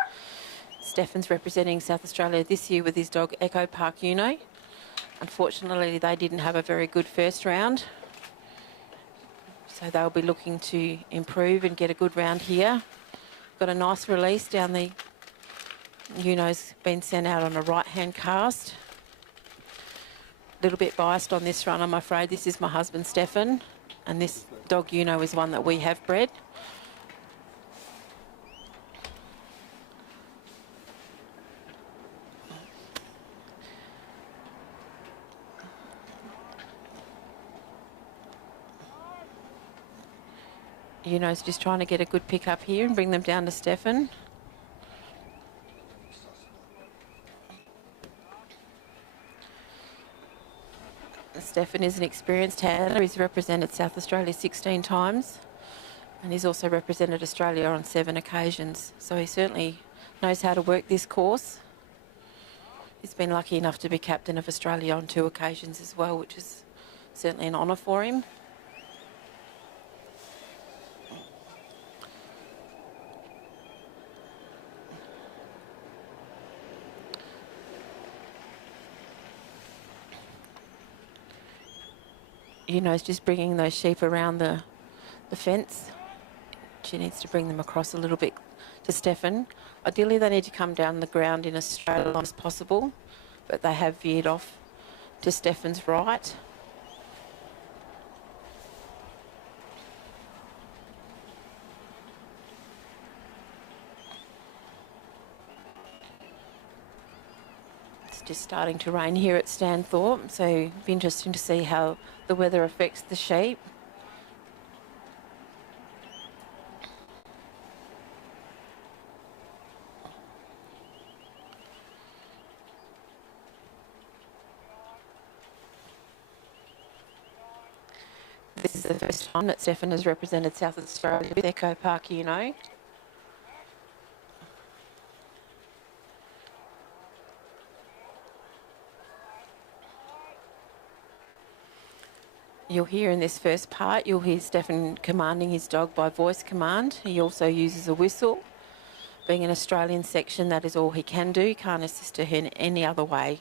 Stephen's representing South Australia this year with his dog Echo Park Uno. Unfortunately, they didn't have a very good first round, so they'll be looking to improve and get a good round here. Got a nice release down the Uno's been sent out on a right-hand cast. A little bit biased on this run, I'm afraid. This is my husband, Stephen, and this dog Uno is one that we have bred. Uno's just trying to get a good pick up here and bring them down to Stefan. Stefan is an experienced handler. He's represented South Australia 16 times and he's also represented Australia on 7 occasions. So he certainly knows how to work this course. He's been lucky enough to be captain of Australia on 2 occasions as well, which is certainly an honour for him. Uno's just bringing those sheep around the fence. She needs to bring them across a little bit to Stefan. Ideally, they need to come down the ground in as straight a line as possible, but they have veered off to Stefan's right. It's just starting to rain here at Stanthorpe, so it'll be interesting to see how the weather affects the sheep. This is the first time that Stefan has represented South Australia with Echo Park Uno. You'll hear in this first part, you'll hear Stefan commanding his dog by voice command. He also uses a whistle. Being an Australian section, that is all he can do. He can't assist her in any other way.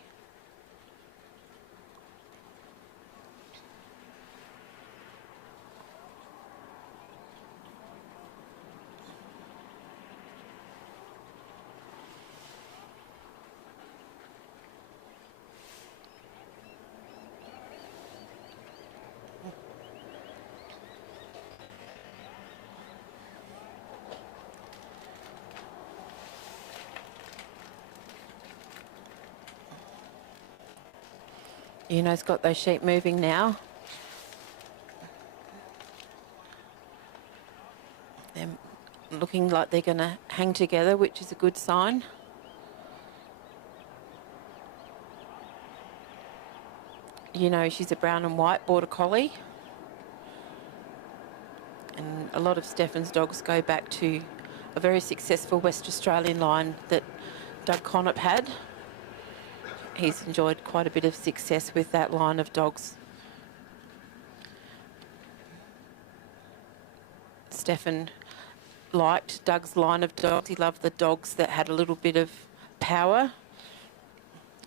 Uno's got those sheep moving now. They're looking like they're going to hang together, which is a good sign. She's a brown and white border collie. And a lot of Stefan's dogs go back to a very successful West Australian line that Doug Connop had. He's enjoyed quite a bit of success with that line of dogs. Stefan liked Doug's line of dogs. He loved the dogs that had a little bit of power.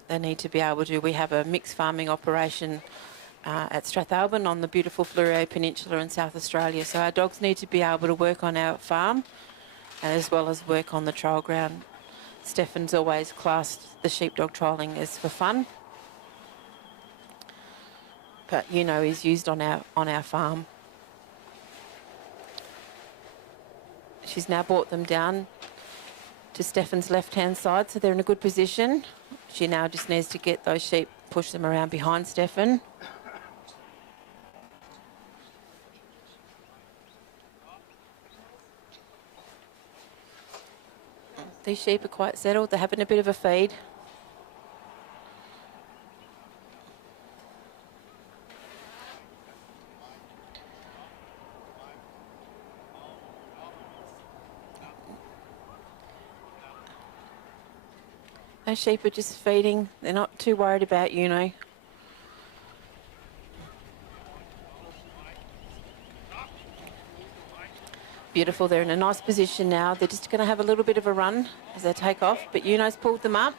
They need to be able to. We have a mixed farming operation at Strathalbyn on the beautiful Fleurieu Peninsula in South Australia. So our dogs need to be able to work on our farm as well as work on the trial ground. Stefan's always classed the sheepdog trialling as for fun, but is used on our farm. She's now brought them down to Stefan's left-hand side, so they're in a good position. She now just needs to get those sheep, push them around behind Stefan. These sheep are quite settled. They're having a bit of a feed. Those sheep are just feeding. They're not too worried about Uno. Beautiful, they're in a nice position now. They're just going to have a little bit of a run as they take off, but Uno's pulled them up.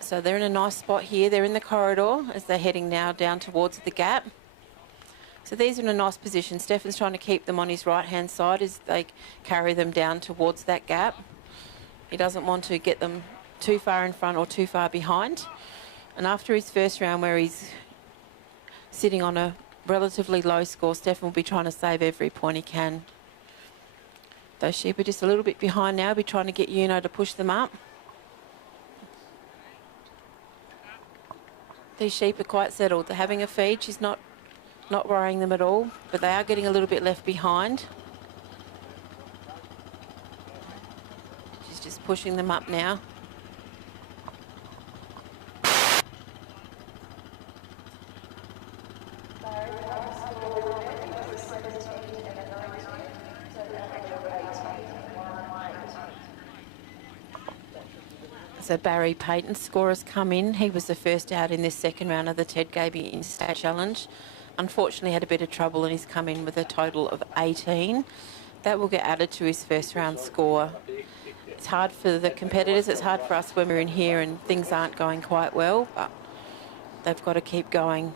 So they're in a nice spot here. They're in the corridor as they're heading now down towards the gap. So these are in a nice position. Stefan's trying to keep them on his right-hand side as they carry them down towards that gap. He doesn't want to get them too far in front or too far behind. And after his first round where he's sitting on a relatively low score, Stefan will be trying to save every point he can. Those sheep are just a little bit behind now. We're trying to get Uno to push them up. These sheep are quite settled. They're having a feed. She's not Not worrying them at all, but they are getting a little bit left behind. She's just pushing them up now. So Barry Payton's score has come in. He was the first out in this second round of the Gaby Interstate Challenge. Unfortunately had a bit of trouble and he's come in with a total of 18. That will get added to his first round score. It's hard for the competitors, it's hard for us when we're in here and things aren't going quite well, but they've got to keep going.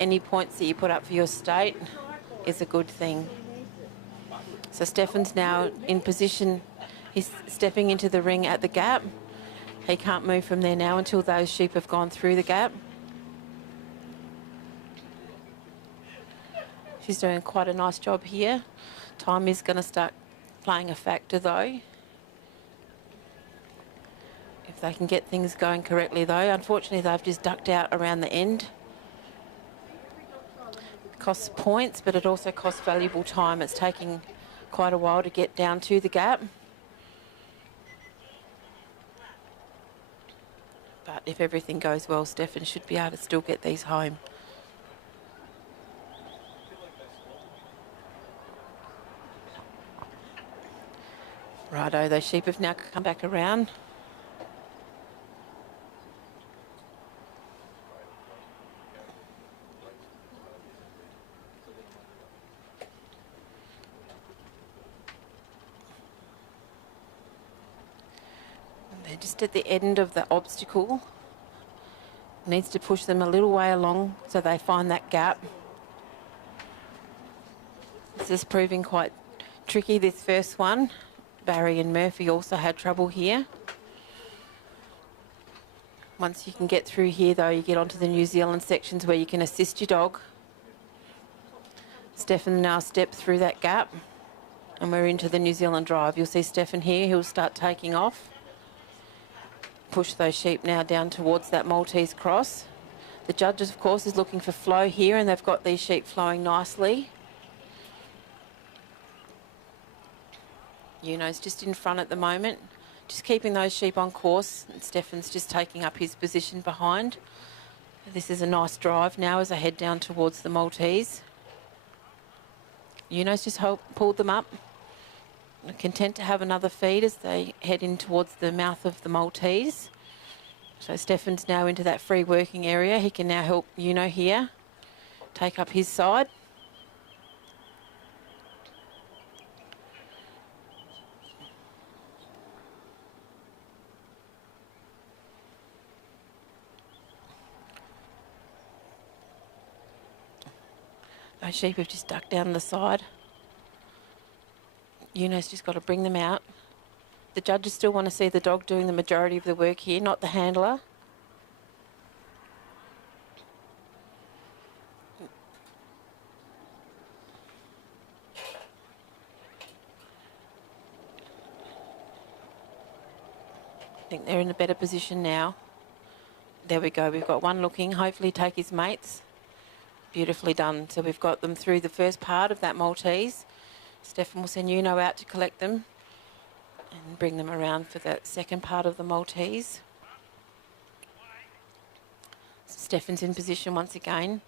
Any points that you put up for your state is a good thing. So Stefan's now in position. He's stepping into the ring at the gap. He can't move from there now until those sheep have gone through the gap. She's doing quite a nice job here. Time is going to start playing a factor though. If they can get things going correctly though. Unfortunately they've just ducked out around the end. It costs points, but it also costs valuable time. It's taking quite a while to get down to the gap. But if everything goes well, Stefan should be able to still get these home. Righto, those sheep have now come back around. They're just at the end of the obstacle. Needs to push them a little way along so they find that gap. This is proving quite tricky, this first one. Barry and Murphy also had trouble here. Once you can get through here though, you get onto the New Zealand sections where you can assist your dog. Stefan now stepped through that gap and we're into the New Zealand drive. You'll see Stefan here, he'll start taking off. Push those sheep now down towards that Maltese cross. The judges, of course, is looking for flow here and they've got these sheep flowing nicely. Juno's just in front at the moment, just keeping those sheep on course. And Stefan's just taking up his position behind. This is a nice drive now as I head down towards the Maltese. Juno's just pulled them up. Content to have another feed as they head in towards the mouth of the Maltese. So Stefan's now into that free working area. He can now help Juno here take up his side. Those sheep have just ducked down the side. Juno's just got to bring them out. The judges still want to see the dog doing the majority of the work here, not the handler. I think they're in a better position now. There we go, we've got one looking, hopefully take his mates. Beautifully done. So we've got them through the first part of that Maltese. Stefan will send Juno out to collect them and bring them around for the second part of the Maltese. Stefan's in position once again.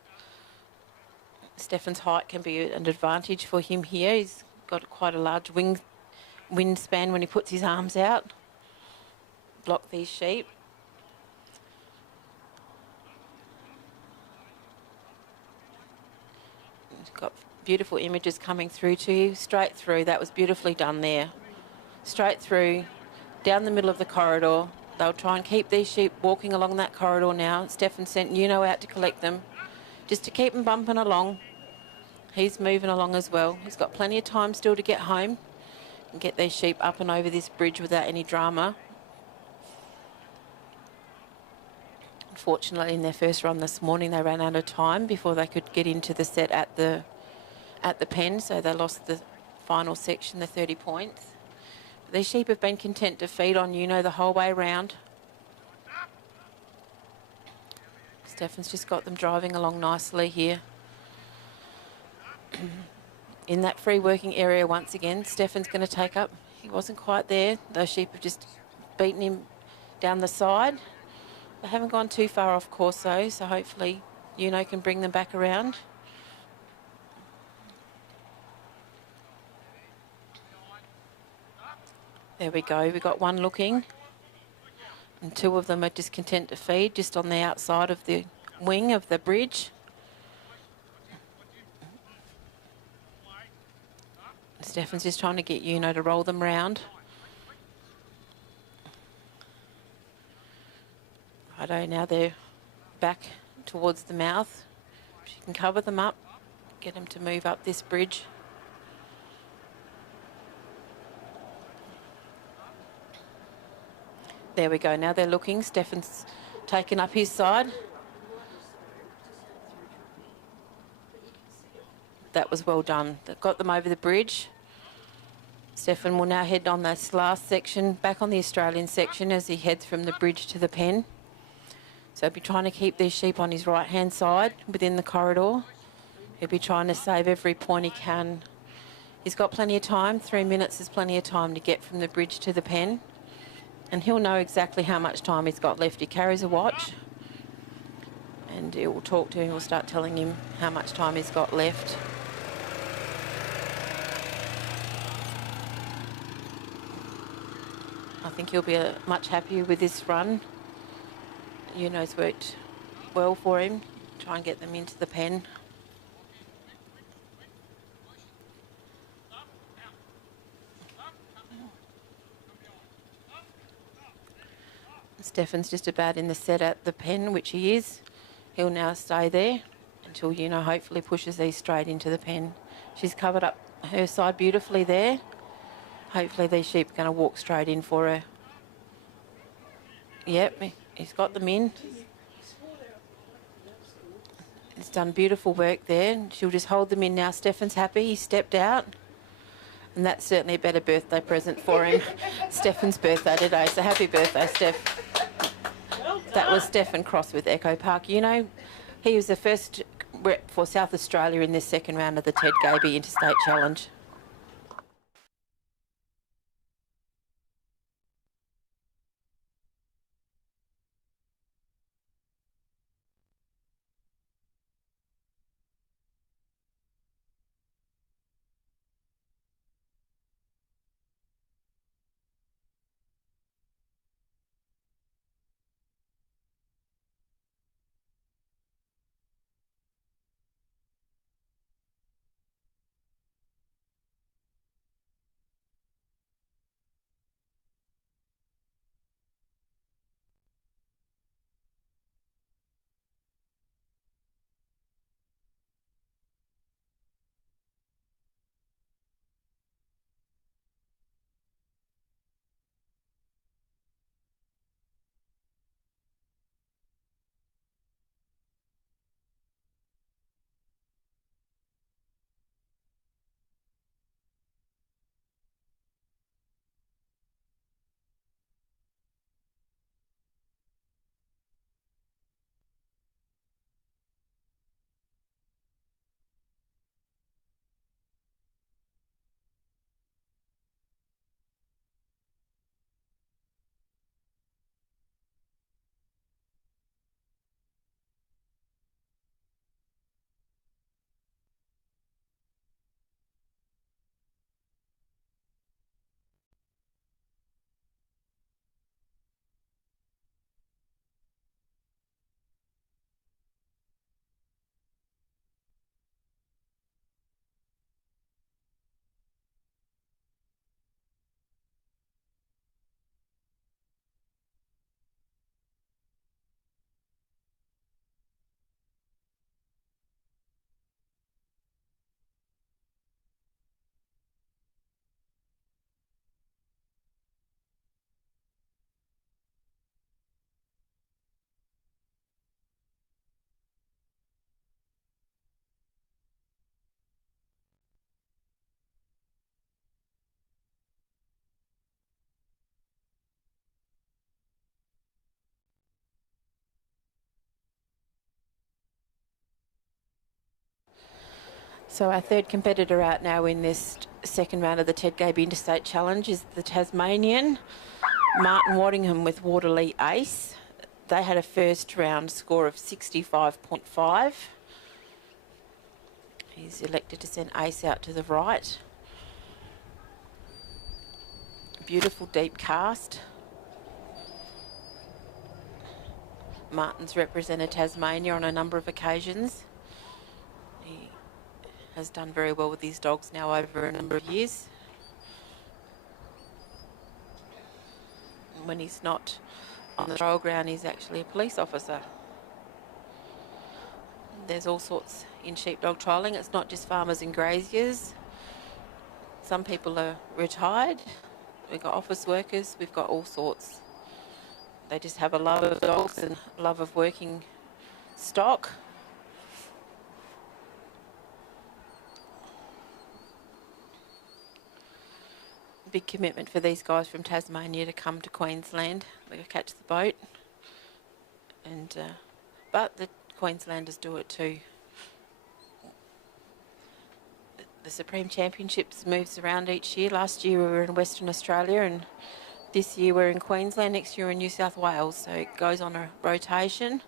Stefan's height can be an advantage for him here. He's got quite a large wingspan when he puts his arms out. Block these sheep. He's got beautiful images coming through to you. Straight through, that was beautifully done there. Straight through, down the middle of the corridor. They'll try and keep these sheep walking along that corridor now. Stefan sent Juno out to collect them, just to keep them bumping along. He's moving along as well. He's got plenty of time still to get home and get these sheep up and over this bridge without any drama. Unfortunately, in their first run this morning, they ran out of time before they could get into the set at the pen, so they lost the final section, the 30 points. But these sheep have been content to feed on Juno the whole way round. Stefan's just got them driving along nicely here. In that free working area once again, Stefan's going to take up. He wasn't quite there. Those sheep have just beaten him down the side. They haven't gone too far off course though, so hopefully can bring them back around. There we go. We've got one looking. And two of them are just content to feed just on the outside of the wing of the bridge. Stefan's just trying to get to roll them round. Righto, now they're back towards the mouth. She can cover them up, get them to move up this bridge. There we go. Now they're looking. Stefan's taken up his side. That was well done. They've got them over the bridge. Stefan will now head on this last section, back on the Australian section as he heads from the bridge to the pen. So he'll be trying to keep these sheep on his right-hand side within the corridor. He'll be trying to save every point he can. He's got plenty of time. 3 minutes is plenty of time to get from the bridge to the pen. And he'll know exactly how much time he's got left. He carries a watch and it will talk to him. We'll start telling him how much time he's got left. I think he'll be much happier with this run. It's worked well for him. Try and get them into the pen. Stefan's just about in the set at the pen, which he is. He'll now stay there until, hopefully pushes these straight into the pen. She's covered up her side beautifully there. Hopefully these sheep are going to walk straight in for her. Yep, he's got them in. He's done beautiful work there. She'll just hold them in now. Stefan's happy. He stepped out. And that's certainly a better birthday present for him. Stefan's birthday today, so happy birthday, Steph. That was Stefan Cross with Echo Park. He was the first rep for South Australia in this second round of the Ted Gaby Interstate Challenge. So our third competitor out now in this second round of the Ted Gaby Interstate Challenge is the Tasmanian, Martin Waddingham with Waterlea Ace. They had a first round score of 65.5. He's elected to send Ace out to the right. Beautiful deep cast. Martin's represented Tasmania on a number of occasions. He has done very well with his dogs now over a number of years. And when he's not on the trial ground, he's actually a police officer. There's all sorts in sheepdog trialling. It's not just farmers and graziers. Some people are retired. We've got office workers. We've got all sorts. They just have a love of dogs and a love of working stock. Big commitment for these guys from Tasmania to come to Queensland. They go catch the boat, and but the Queenslanders do it too. The Supreme Championships moves around each year. Last year we were in Western Australia, and this year we're in Queensland. Next year we're in New South Wales. So it goes on a rotation.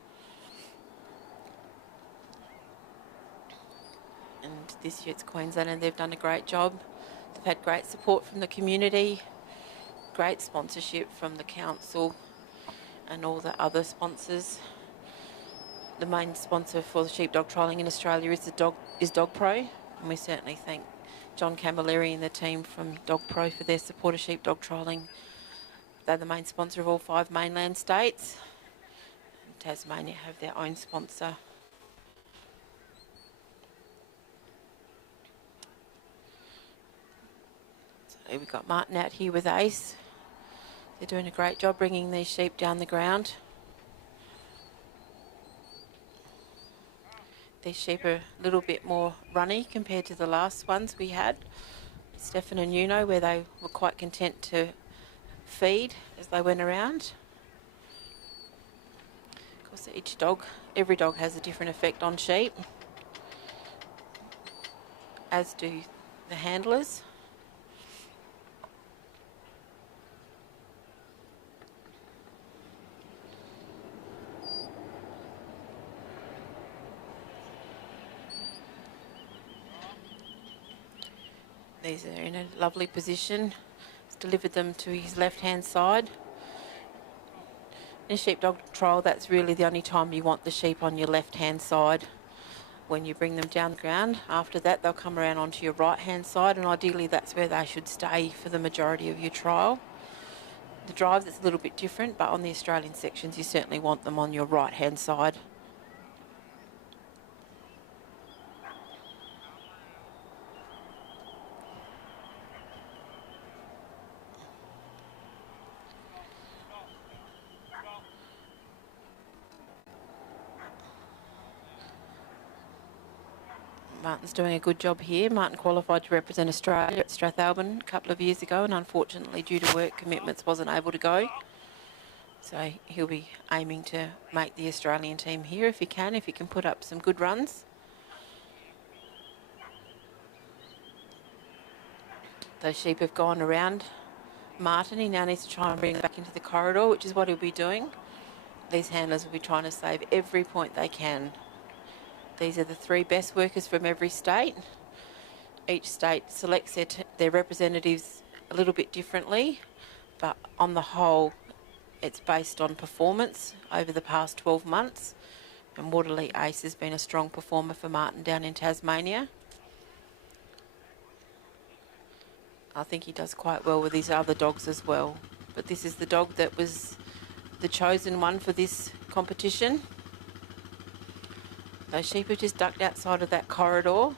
And this year it's Queensland, and they've done a great job. They've had great support from the community, great sponsorship from the council and all the other sponsors. The main sponsor for the sheepdog trialling in Australia is Dog Pro, and we certainly thank John Camilleri and the team from Dog Pro for their support of sheepdog trialling. They're the main sponsor of all 5 mainland states. And Tasmania have their own sponsor. So we've got Martin out here with Ace. They're doing a great job bringing these sheep down the ground. These sheep are a little bit more runny compared to the last ones we had, Stefan and Uno, where they were quite content to feed as they went around. Of course, every dog has a different effect on sheep, as do the handlers. These are in a lovely position. He's delivered them to his left-hand side. In a sheepdog trial, that's really the only time you want the sheep on your left-hand side when you bring them down the ground. After that, they'll come around onto your right-hand side, and ideally that's where they should stay for the majority of your trial. The drives, it's a little bit different, but on the Australian sections, you certainly want them on your right-hand side. Martin's doing a good job here. Martin qualified to represent Australia at Strathalbyn a couple of years ago, and unfortunately due to work commitments wasn't able to go. So he'll be aiming to make the Australian team here if he can put up some good runs. Those sheep have gone around Martin. He now needs to try and bring them back into the corridor, which is what he'll be doing. These handlers will be trying to save every point they can. These are the 3 best workers from every state. Each state selects their representatives a little bit differently, but on the whole, it's based on performance over the past 12 months. And Waterlea Ace has been a strong performer for Martin down in Tasmania. I think he does quite well with his other dogs as well. But this is the dog that was the chosen one for this competition. Those sheep are just ducked outside of that corridor.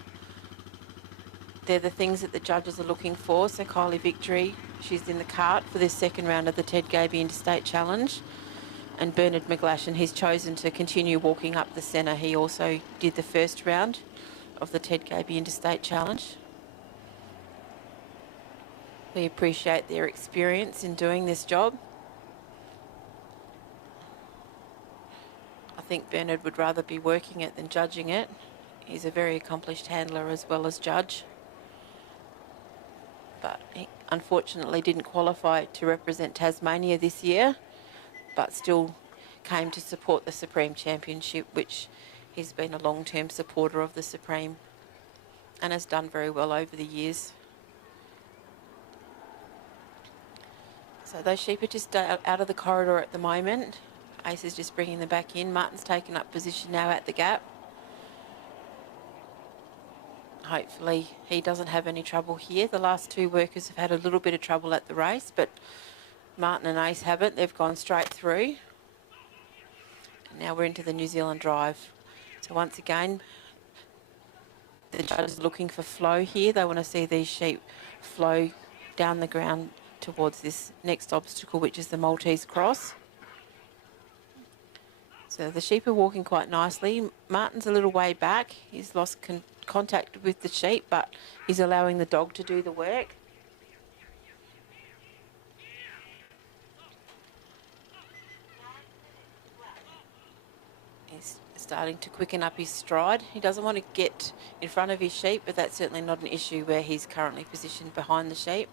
They're the things that the judges are looking for. So Kylie Victory, she's in the cart for this second round of the Ted Gaby Interstate Challenge. And Bernard McGlashan, he's chosen to continue walking up the centre. He also did the first round of the Ted Gaby Interstate Challenge. We appreciate their experience in doing this job. I think Bernard would rather be working it than judging it. He's a very accomplished handler as well as judge. But he unfortunately didn't qualify to represent Tasmania this year, but still came to support the Supreme Championship, which he's been a long-term supporter of the Supreme and has done very well over the years. So those sheep are just out of the corridor at the moment. Ace is just bringing them back in. Martin's taken up position now at the gap. Hopefully he doesn't have any trouble here. The last two workers have had a little bit of trouble at the race, but Martin and Ace haven't. They've gone straight through. And now we're into the New Zealand drive. So once again, the judge is looking for flow here. They want to see these sheep flow down the ground towards this next obstacle, which is the Maltese cross. So the sheep are walking quite nicely. Martin's a little way back. He's lost contact with the sheep, but he's allowing the dog to do the work. He's starting to quicken up his stride. He doesn't want to get in front of his sheep, but that's certainly not an issue where he's currently positioned behind the sheep.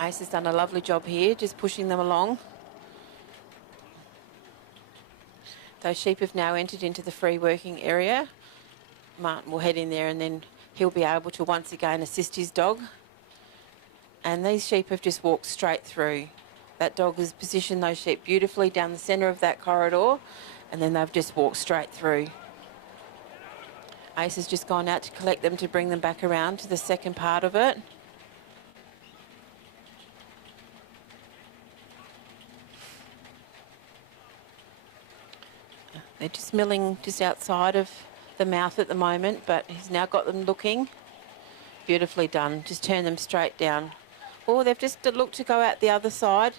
Ace has done a lovely job here, just pushing them along. Those sheep have now entered into the free working area. Martin will head in there and then he'll be able to once again assist his dog. And these sheep have just walked straight through. That dog has positioned those sheep beautifully down the centre of that corridor, and then they've just walked straight through. Ace has just gone out to collect them to bring them back around to the second part of it. They're just milling just outside of the mouth at the moment, but he's now got them looking. Beautifully done. Just turn them straight down. Oh, they've just looked to go out the other side.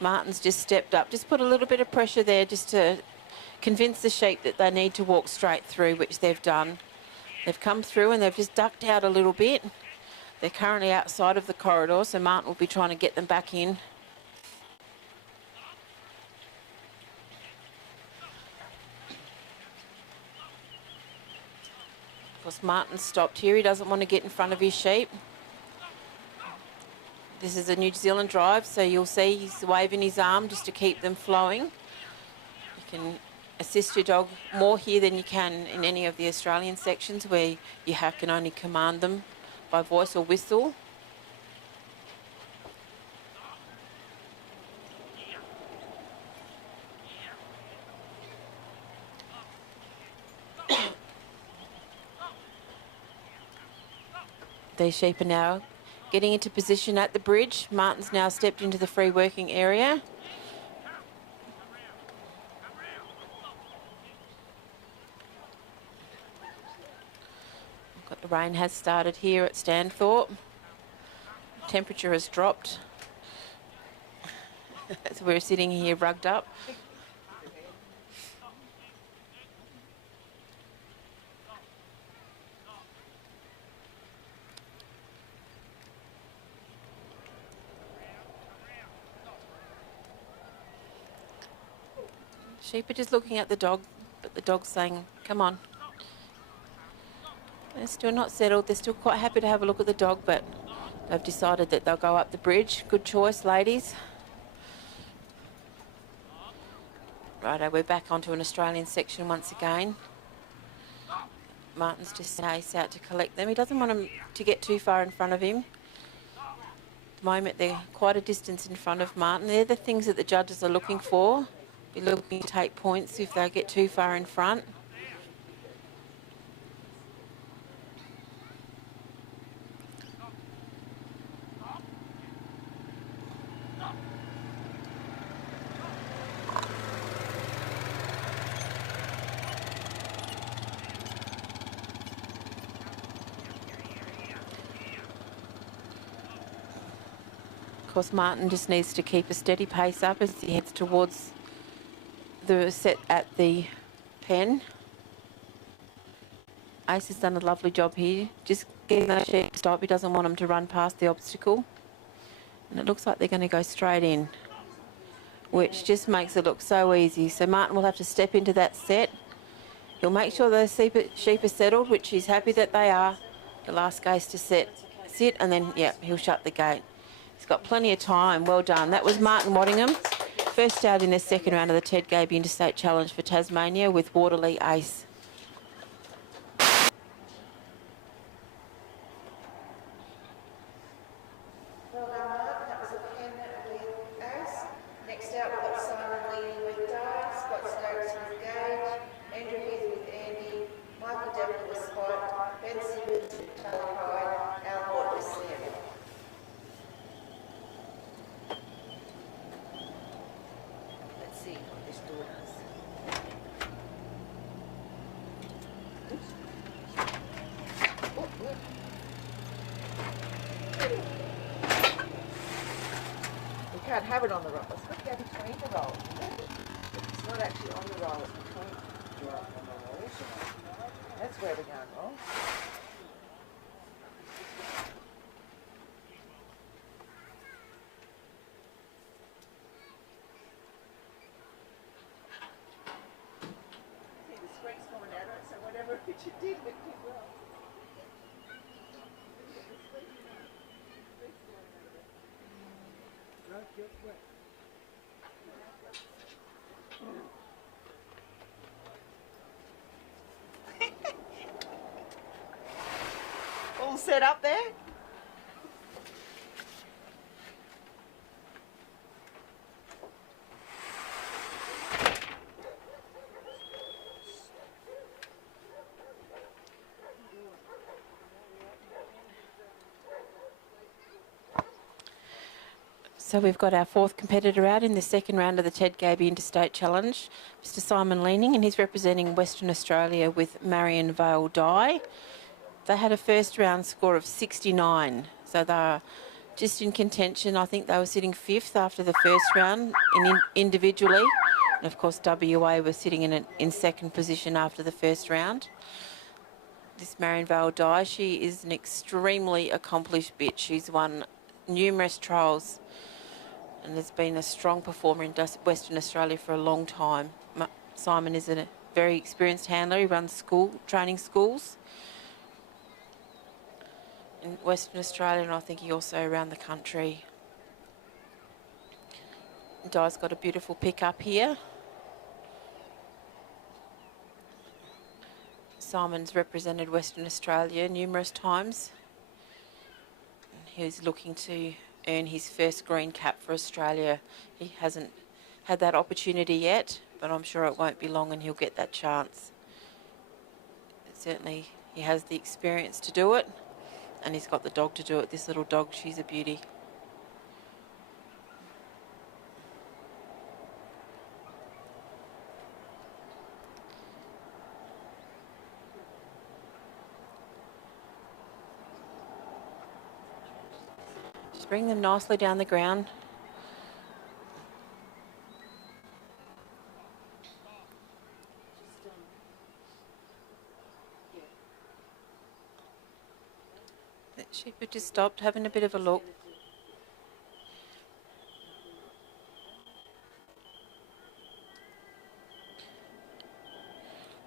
Martin's just stepped up. Just put a little bit of pressure there just to convince the sheep that they need to walk straight through, which they've done. They've come through and they've just ducked out a little bit. They're currently outside of the corridor, so Martin will be trying to get them back in. Of course, Martin's stopped here. He doesn't want to get in front of his sheep. This is a New Zealand drive, so you'll see he's waving his arm just to keep them flowing. You can assist your dog more here than you can in any of the Australian sections where you can only command them by voice or whistle. These sheep are now getting into position at the bridge. Martin's now stepped into the free working area. The rain has started here at Stanthorpe. Temperature has dropped. So we're sitting here rugged up. Sheep are just looking at the dog, but the dog's saying, come on. They're still not settled. They're still quite happy to have a look at the dog, but they've decided that they'll go up the bridge. Good choice, ladies. Righto, we're back onto an Australian section once again. Martin's just sent Ace out to collect them. He doesn't want them to get too far in front of him. At the moment, they're quite a distance in front of Martin. They're the things that the judges are looking for. Be looking to take points if they get too far in front. Of course, Martin just needs to keep a steady pace up as he heads towards the set at the pen. Ace has done a lovely job here, just getting those sheep to stop. He doesn't want them to run past the obstacle. And it looks like they're going to go straight in. which just makes it look so easy. So Martin will have to step into that set. He'll make sure those sheep are settled, which he's happy that they are. He'll ask Gaze to sit, and then, yeah, he'll shut the gate. He's got plenty of time. Well done. That was Martin Waddingham. First out in the second round of the Ted Gaby Interstate Challenge for Tasmania with Waterley Ace. Well done, Mark. That was a pen with Ace. Next out, we've got Simon leading with Di, Scott Stokes with Gage, Andrew Heath with Andy, Michael Devlin with Spot, Ben Simmons with Charlie Pride, Al Hort with Sam. Let's see what this door does. Oh, look. We can't have it on the roll. It's got to go between the rolls. It's not actually on the roll, it's between. That's where we're going wrong. See, the screen's coming out of it, so whatever Richard did, we did well. All set up there? So we've got our fourth competitor out in the second round of the Ted Gaby Interstate Challenge, Mr. Simon Leaning, and he's representing Western Australia with Marion Vale Dye. They had a first round score of 69, so they're just in contention. I think they were sitting fifth after the first round individually, and of course WA was sitting in second position after the first round. This Marion Vale Dye, she is an extremely accomplished bitch. She's won numerous trials and has been a strong performer in Western Australia for a long time. Simon is a very experienced handler. He runs training schools in Western Australia, and I think he also around the country. Di's got a beautiful pickup here. Simon's represented Western Australia numerous times. He's looking to earn his first green cap for Australia. He hasn't had that opportunity yet, but I'm sure it won't be long and he'll get that chance. Certainly he has the experience to do it, and he's got the dog to do it. This little dog, she's a beauty. Just bring them nicely down the ground. That sheep had just stopped, having a bit of a look.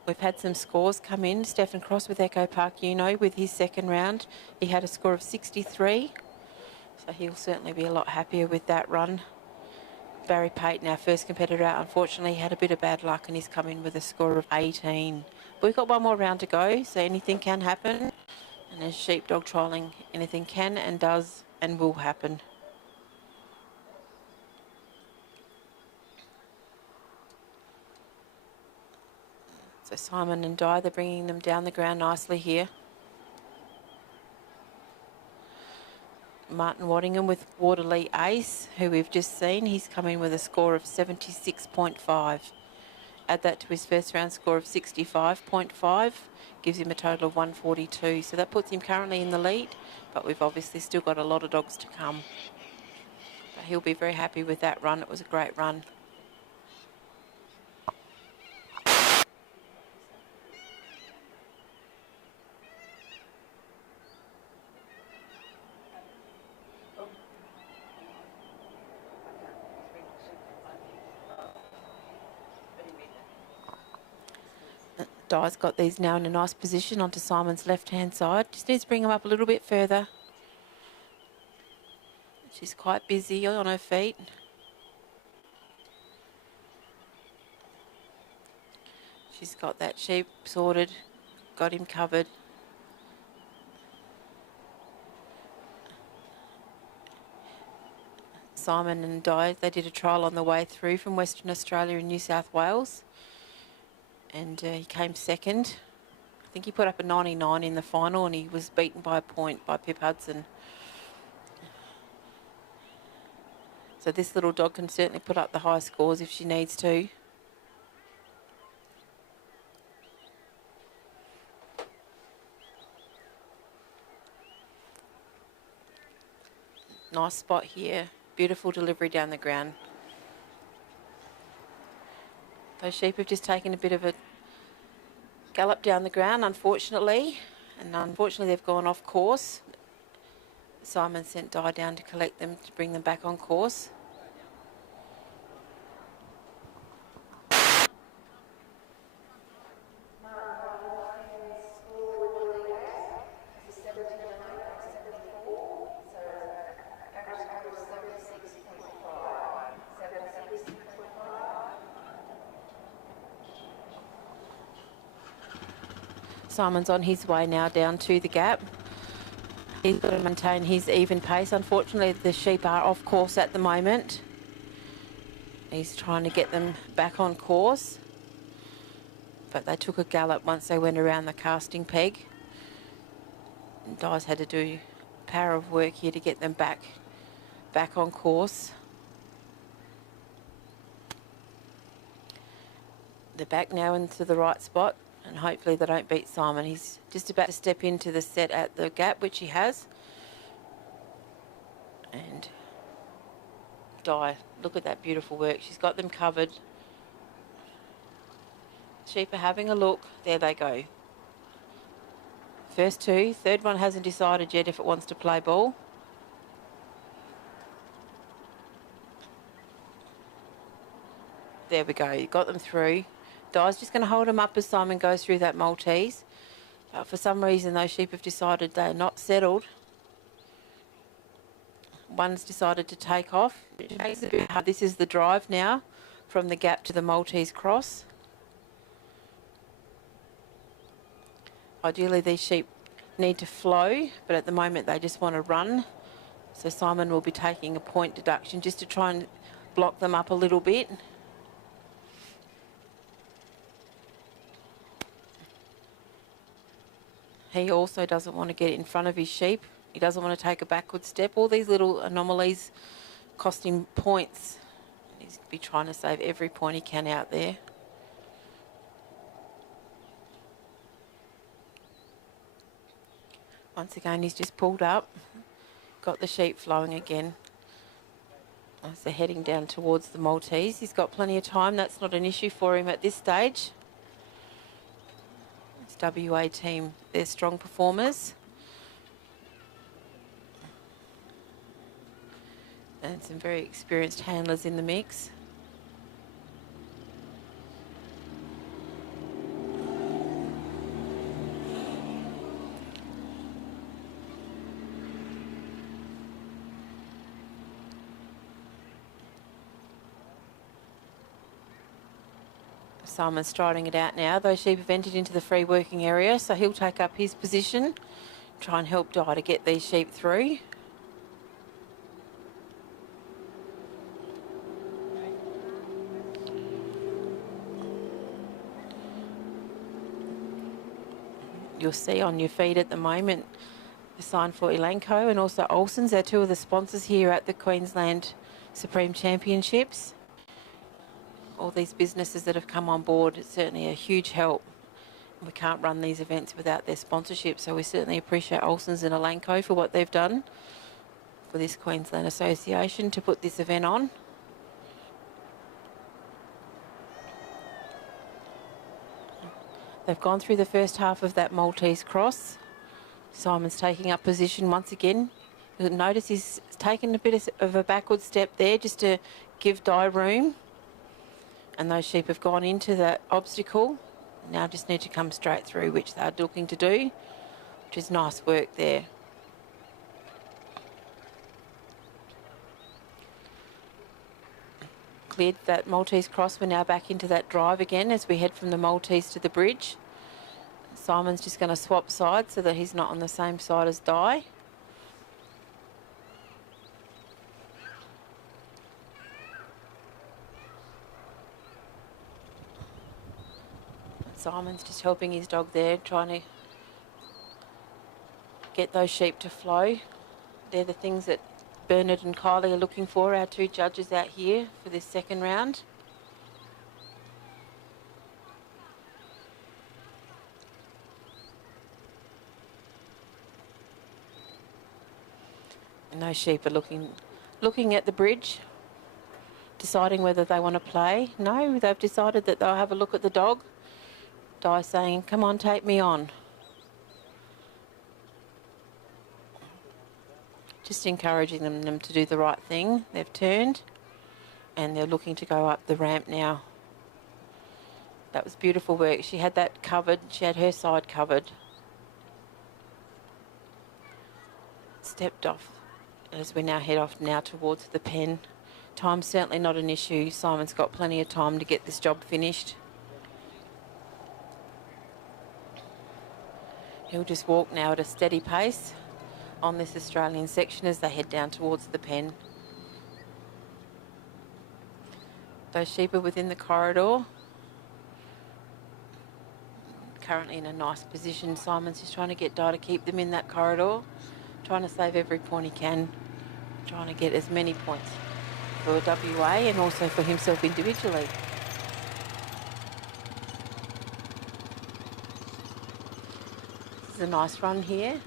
We've had some scores come in. Stephen Cross with Echo Park Uno with his second round. He had a score of 63. So he'll certainly be a lot happier with that run. Barry Payton, our first competitor out, unfortunately had a bit of bad luck and he's come in with a score of 18. But we've got one more round to go, so anything can happen. And as sheepdog trialling, anything can and does and will happen. So Simon and Di, they're bringing them down the ground nicely here. Martin Waddingham with Waterley Ace, who we've just seen. He's come in with a score of 76.5. Add that to his first round score of 65.5, gives him a total of 142. So that puts him currently in the lead, but we've obviously still got a lot of dogs to come. But he'll be very happy with that run. It was a great run. Di's got these now in a nice position onto Simon's left-hand side. Just needs to bring him up a little bit further. She's quite busy on her feet. She's got that sheep sorted, got him covered. Simon and Di, they did a trial on the way through from Western Australia and New South Wales, and he came second. I think he put up a 99 in the final, and he was beaten by a point by Pip Hudson. So this little dog can certainly put up the high scores if she needs to. Nice spot here. Beautiful delivery down the ground. Those sheep have just taken a bit of a gallop down the ground, unfortunately. And unfortunately, they've gone off course. Simon sent Di down to collect them, to bring them back on course. Simon's on his way now down to the gap. He's got to maintain his even pace. Unfortunately, the sheep are off course at the moment. He's trying to get them back on course, but they took a gallop once they went around the casting peg. And Di's had to do a power of work here to get them back on course. They're back now into the right spot, and hopefully they don't beat Simon. He's just about to step into the set at the gap, which he has. And Di, look at that beautiful work. She's got them covered. Sheep are having a look. There they go. First two. Third one hasn't decided yet if it wants to play ball. There we go. Got them through. Di's just going to hold him up as Simon goes through that Maltese. But for some reason, those sheep have decided they're not settled. One's decided to take off. It makes it a bit hard. This is the drive now from the gap to the Maltese cross. Ideally, these sheep need to flow, but at the moment they just want to run. So Simon will be taking a point deduction just to try and block them up a little bit. He also doesn't want to get in front of his sheep. He doesn't want to take a backward step. All these little anomalies cost him points. He's be trying to save every point he can out there. Once again, he's just pulled up, got the sheep flowing again. As they're heading down towards the Maltese, he's got plenty of time. That's not an issue for him at this stage. WA team, they're strong performers. And some very experienced handlers in the mix. Simon's striding it out now. Those sheep have entered into the free working area, so he'll take up his position, try and help Di to get these sheep through. You'll see on your feed at the moment the sign for Elanco and also Olsen's. They're two of the sponsors here at the Queensland Supreme Championships. All these businesses that have come on board, it's certainly a huge help. We can't run these events without their sponsorship, so we certainly appreciate Olsen's and Elanco for what they've done for this Queensland Association to put this event on. They've gone through the first half of that Maltese cross. Simon's taking up position once again. You'll notice he's taken a bit of a backward step there just to give Di room. And those sheep have gone into that obstacle. Now just need to come straight through, which they're looking to do, which is nice work there. Cleared that Maltese cross. We're now back into that drive again as we head from the Maltese to the bridge. Simon's just going to swap sides so that he's not on the same side as Di. Simon's just helping his dog there, trying to get those sheep to flow. They're the things that Bernard and Kylie are looking for, our two judges out here for this second round. And those sheep are looking at the bridge, deciding whether they want to play. No, they've decided that they'll have a look at the dog. Di saying, come on, take me on. Just encouraging them to do the right thing. They've turned and they're looking to go up the ramp now. That was beautiful work. She had that covered. She had her side covered. Stepped off as we now head off now towards the pen. Time's certainly not an issue. Simon's got plenty of time to get this job finished. He'll just walk now at a steady pace on this Australian section as they head down towards the pen. Those sheep are within the corridor. Currently in a nice position. Simon's just trying to get Di to keep them in that corridor, trying to save every point he can, trying to get as many points for WA and also for himself individually. This is a nice run here.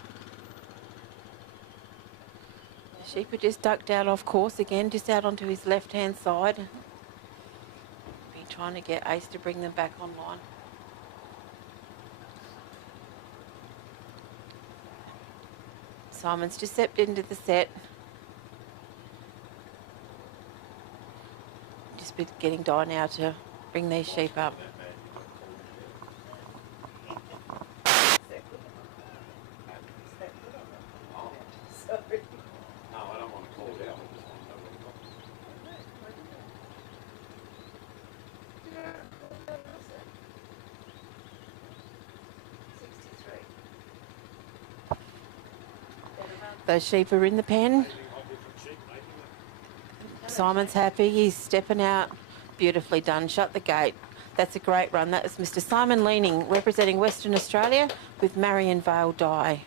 The sheep are just ducked out off course again, just out onto his left-hand side. Be trying to get Ace to bring them back online. Simon's just stepped into the set. Just been getting Di now to bring these sheep up. Those sheep are in the pen. Simon's happy. He's stepping out. Beautifully done. Shut the gate. That's a great run. That is Mr. Simon Leaning, representing Western Australia with Marion Vale Di.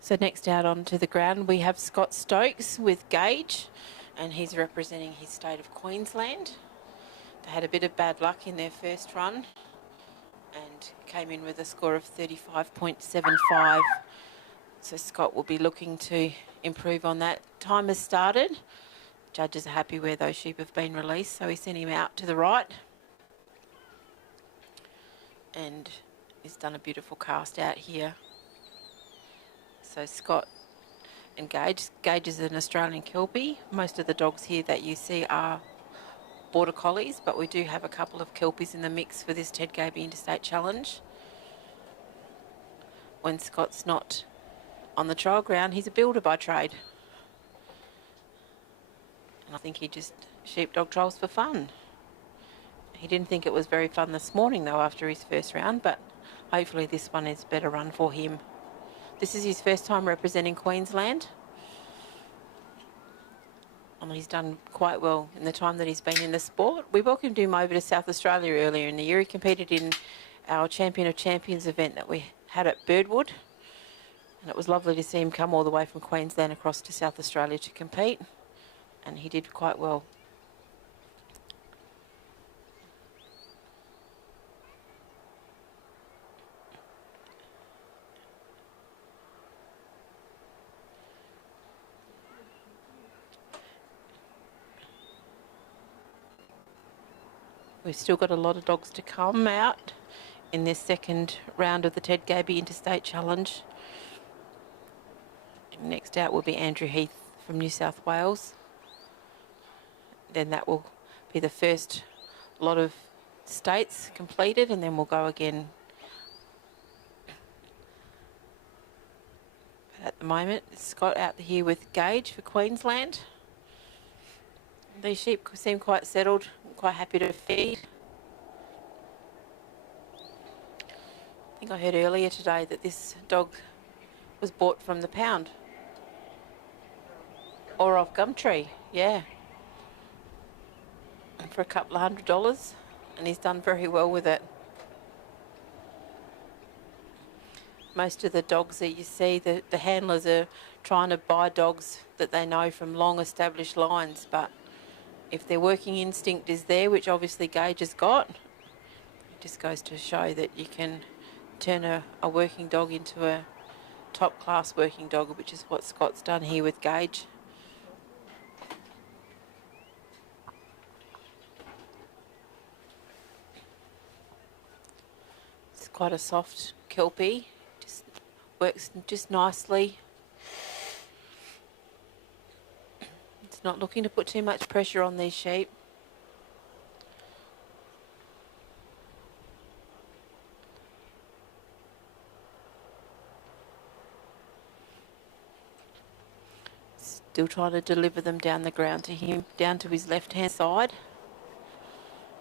So next out onto the ground we have Scott Stokes with Gage, and he's representing his state of Queensland. They had a bit of bad luck in their first run and came in with a score of 35.75. So Scott will be looking to improve on that. Time has started. Judges are happy where those sheep have been released, so he sent him out to the right. And he's done a beautiful cast out here. So Scott and Gage. Gage is an Australian Kelpie. Most of the dogs here that you see are Border Collies, but we do have a couple of Kelpies in the mix for this Ted Gaby Interstate Challenge. When Scott's not on the trial ground, he's a builder by trade. And I think he just sheepdog trials for fun. He didn't think it was very fun this morning though after his first round, but hopefully this one is a better run for him. This is his first time representing Queensland. And he's done quite well in the time that he's been in the sport. We welcomed him over to South Australia earlier in the year. He competed in our Champion of Champions event that we had at Birdwood. And it was lovely to see him come all the way from Queensland across to South Australia to compete. And he did quite well. We've still got a lot of dogs to come out in this second round of the Ted Gaby Interstate Challenge. Next out will be Andrew Heath from New South Wales. Then that will be the first lot of states completed, and then we'll go again. But at the moment, Scott out here with Gage for Queensland. These sheep seem quite settled, quite happy to feed. I think I heard earlier today that this dog was bought from the pound. Or off Gumtree, yeah. For a couple of $100, and he's done very well with it. Most of the dogs that you see, the handlers are trying to buy dogs that they know from long established lines, but if their working instinct is there, which obviously Gage has got, it just goes to show that you can turn a working dog into a top class working dog, which is what Scott's done here with Gage. It's quite a soft Kelpie, just works just nicely. Not looking to put too much pressure on these sheep. Still trying to deliver them down the ground to him, down to his left-hand side.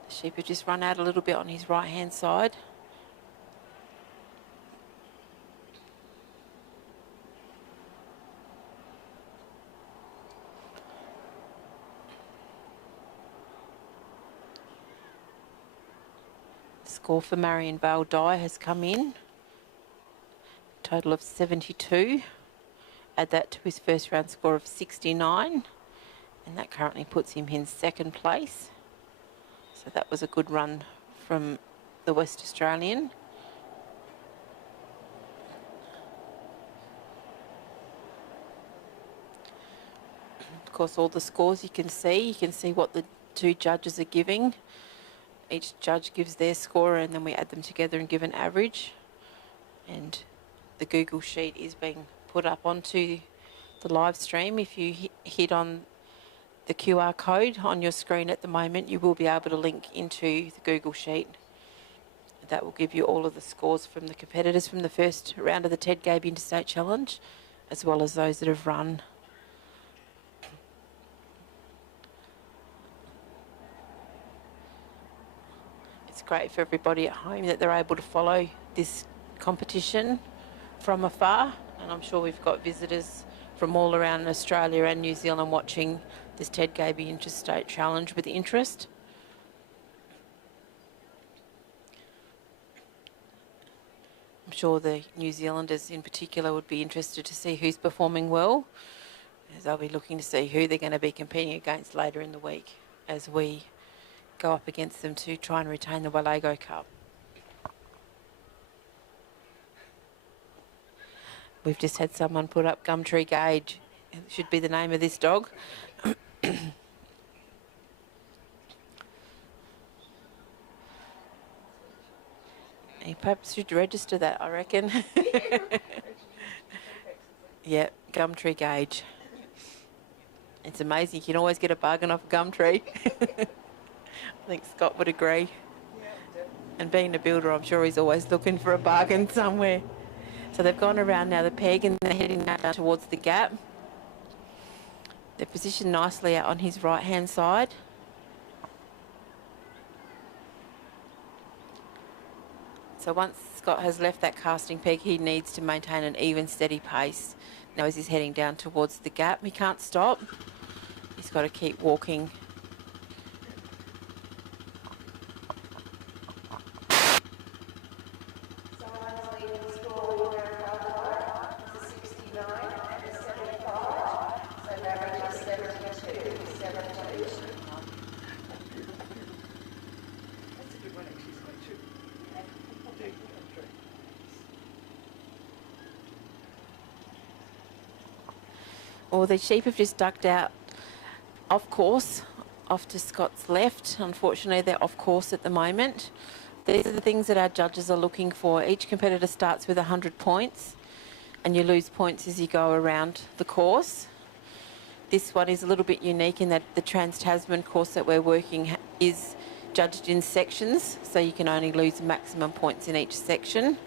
The sheep have just run out a little bit on his right-hand side. Score for Marion Vale Dye has come in. Total of 72. Add that to his first round score of 69. And that currently puts him in second place. So that was a good run from the West Australian. Of course, all the scores you can see what the two judges are giving. Each judge gives their score and then we add them together and give an average. And the Google sheet is being put up onto the live stream. If you hit on the QR code on your screen at the moment, you will be able to link into the Google sheet. That will give you all of the scores from the competitors from the first round of the Ted Gaby Interstate Challenge, as well as those that have run. It's great for everybody at home that they're able to follow this competition from afar, and I'm sure we've got visitors from all around Australia and New Zealand watching this Ted Gaby Interstate Challenge with interest. I'm sure the New Zealanders in particular would be interested to see who's performing well, as they'll be looking to see who they're going to be competing against later in the week as we go up against them to try and retain the Walago Cup. We've just had someone put up Gumtree Gauge. It should be the name of this dog. He perhaps should register that, I reckon. Yeah, Gumtree Gauge. It's amazing. You can always get a bargain off a Gumtree. I think Scott would agree. And being a builder, I'm sure he's always looking for a bargain somewhere. So they've gone around now the peg and they're heading now down towards the gap. They're positioned nicely out on his right-hand side. So once Scott has left that casting peg, he needs to maintain an even, steady pace. Now as he's heading down towards the gap, he can't stop. He's got to keep walking. Well, the sheep have just ducked out off course, off to Scott's left. Unfortunately, they're off course at the moment. These are the things that our judges are looking for. Each competitor starts with 100 points, and you lose points as you go around the course. This one is a little bit unique in that the Trans-Tasman course that we're working is judged in sections, so you can only lose maximum points in each section.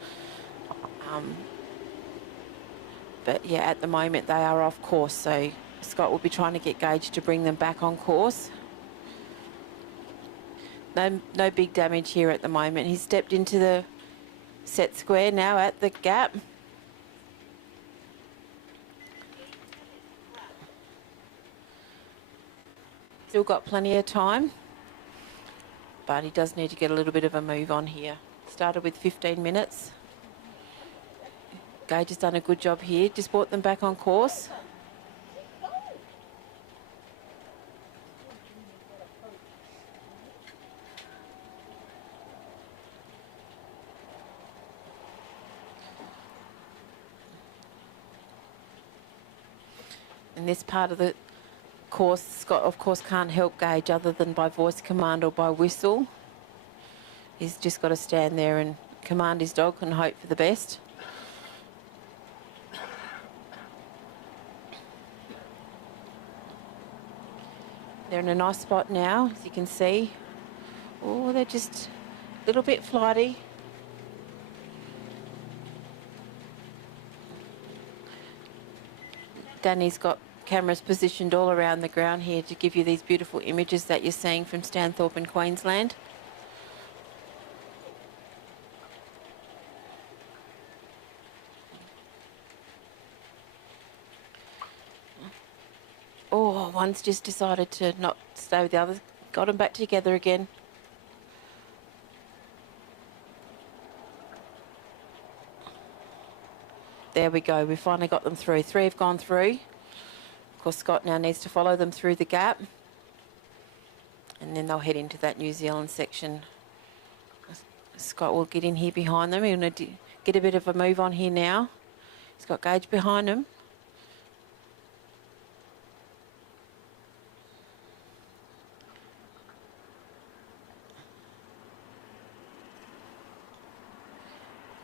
But yeah, at the moment they are off course, so Scott will be trying to get Gage to bring them back on course. No big damage here at the moment. He's stepped into the set square now at the gap. Still got plenty of time, but he does need to get a little bit of a move on here. Started with 15 minutes. Gage has done a good job here, just brought them back on course. In this part of the course, Scott of course can't help Gage other than by voice command or by whistle. He's just got to stand there and command his dog and hope for the best. They're in a nice spot now, as you can see. Oh, they're just a little bit flighty. Danny's got cameras positioned all around the ground here to give you these beautiful images that you're seeing from Stanthorpe in Queensland. Oh, one's just decided to not stay with the others. Got them back together again. There we go. We finally got them through. 3 have gone through. Of course, Scott now needs to follow them through the gap. And then they'll head into that New Zealand section. Scott will get in here behind them. He'll need to get a bit of a move on here now. He's got Gage behind him.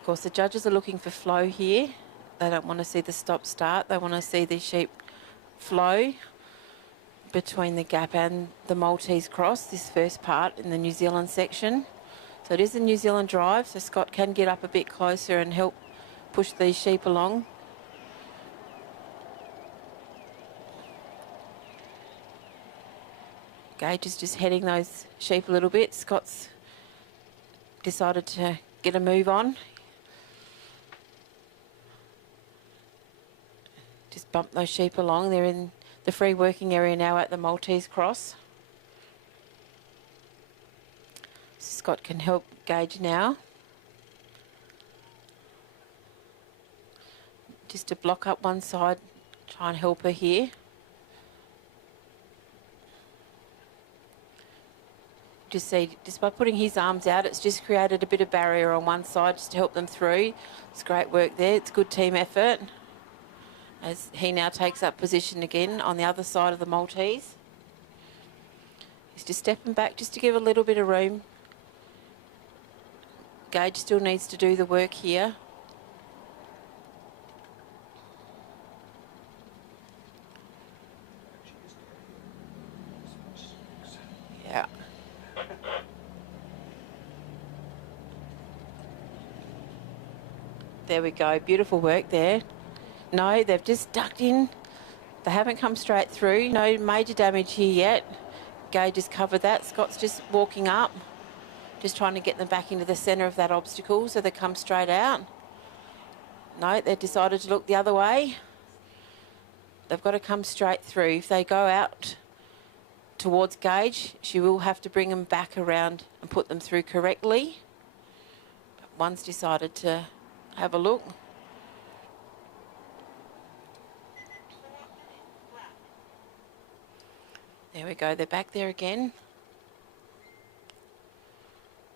Of course, the judges are looking for flow here. They don't want to see the stop-start. They want to see the sheep flow between the gap and the Maltese cross, this first part in the New Zealand section. So it is a New Zealand drive, so Scott can get up a bit closer and help push these sheep along. Gage is just heading those sheep a little bit. Scott's decided to get a move on. Just bump those sheep along. They're in the free working area now at the Maltese cross. Scott can help Gage now. Just to block up one side, try and help her here. just see, just by putting his arms out, it's just created a bit of barrier on one side just to help them through. It's great work there. It's good team effort. As he now takes up position again on the other side of the Maltese. He's just stepping back just to give a little bit of room. Gage still needs to do the work here. Yeah. There we go. Beautiful work there. No, they've just ducked in. They haven't come straight through. No major damage here yet. Gage has covered that. Scott's just walking up, just trying to get them back into the centre of that obstacle so they come straight out. No, they've decided to look the other way. They've got to come straight through. If they go out towards Gage, she will have to bring them back around and put them through correctly. But one's decided to have a look. There we go, they're back there again.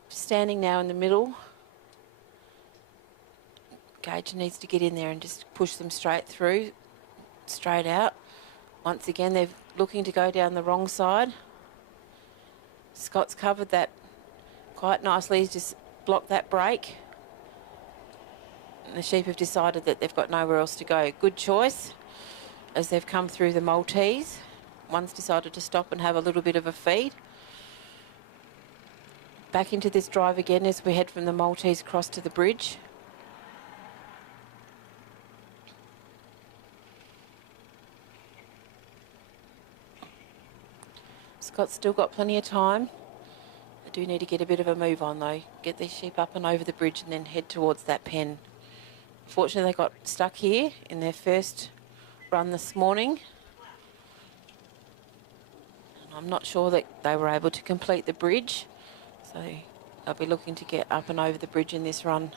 Standing now in the middle. Gage needs to get in there and just push them straight through, straight out. Once again, they're looking to go down the wrong side. Scott's covered that quite nicely. He's just blocked that break. And the sheep have decided that they've got nowhere else to go. Good choice as they've come through the Maltese. One's decided to stop and have a little bit of a feed. Back into this drive again as we head from the Maltese across to the bridge. Scott's still got plenty of time. I do need to get a bit of a move on though. Get these sheep up and over the bridge and then head towards that pen. Fortunately, they got stuck here in their first run this morning. I'm not sure that they were able to complete the bridge, so they'll be looking to get up and over the bridge in this run.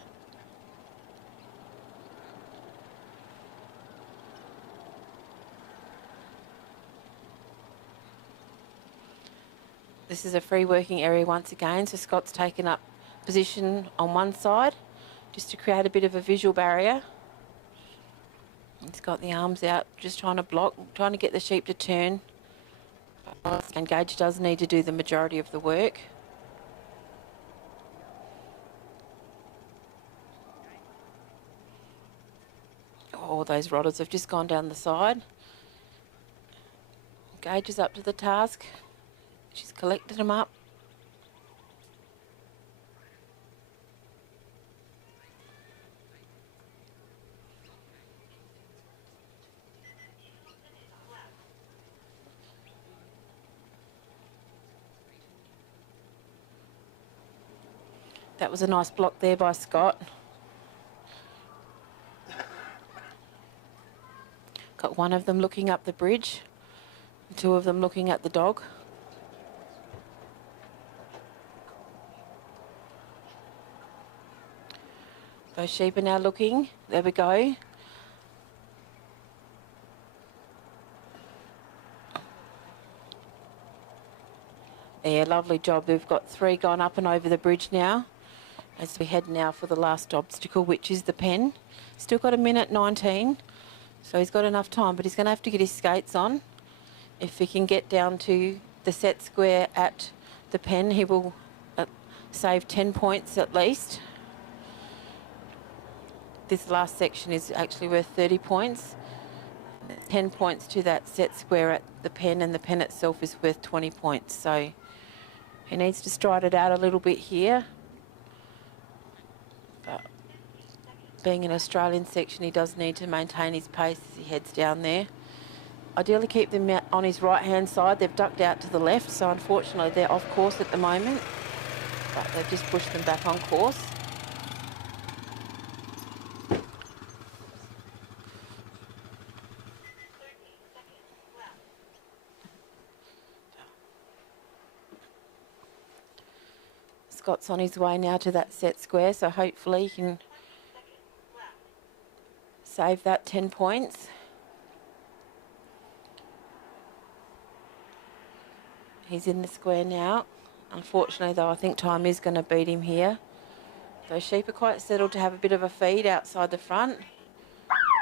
This is a free working area once again, so Scott's taken up position on one side just to create a bit of a visual barrier. He's got the arms out, just trying to block, trying to get the sheep to turn. And Gage does need to do the majority of the work. Oh, those rodders have just gone down the side. Gage is up to the task. She's collected them up. That was a nice block there by Scott. Got one of them looking up the bridge, and two of them looking at the dog. Those sheep are now looking. There we go. Yeah, lovely job. We've got three gone up and over the bridge now as we head now for the last obstacle, which is the pen. Still got 1:19, so he's got enough time, but he's going to have to get his skates on. If he can get down to the set square at the pen, he will save 10 points at least. This last section is actually worth 30 points. 10 points to that set square at the pen, and the pen itself is worth 20 points. So he needs to stride it out a little bit here. But being an Australian section, he does need to maintain his pace as he heads down there. Ideally keep them on his right-hand side. They've ducked out to the left, so unfortunately they're off course at the moment. But they've just pushed them back on course. Scott's on his way now to that set square, so hopefully he can save that 10 points. He's in the square now. Unfortunately, though, I think time is going to beat him here. Those sheep are quite settled to have a bit of a feed outside the front,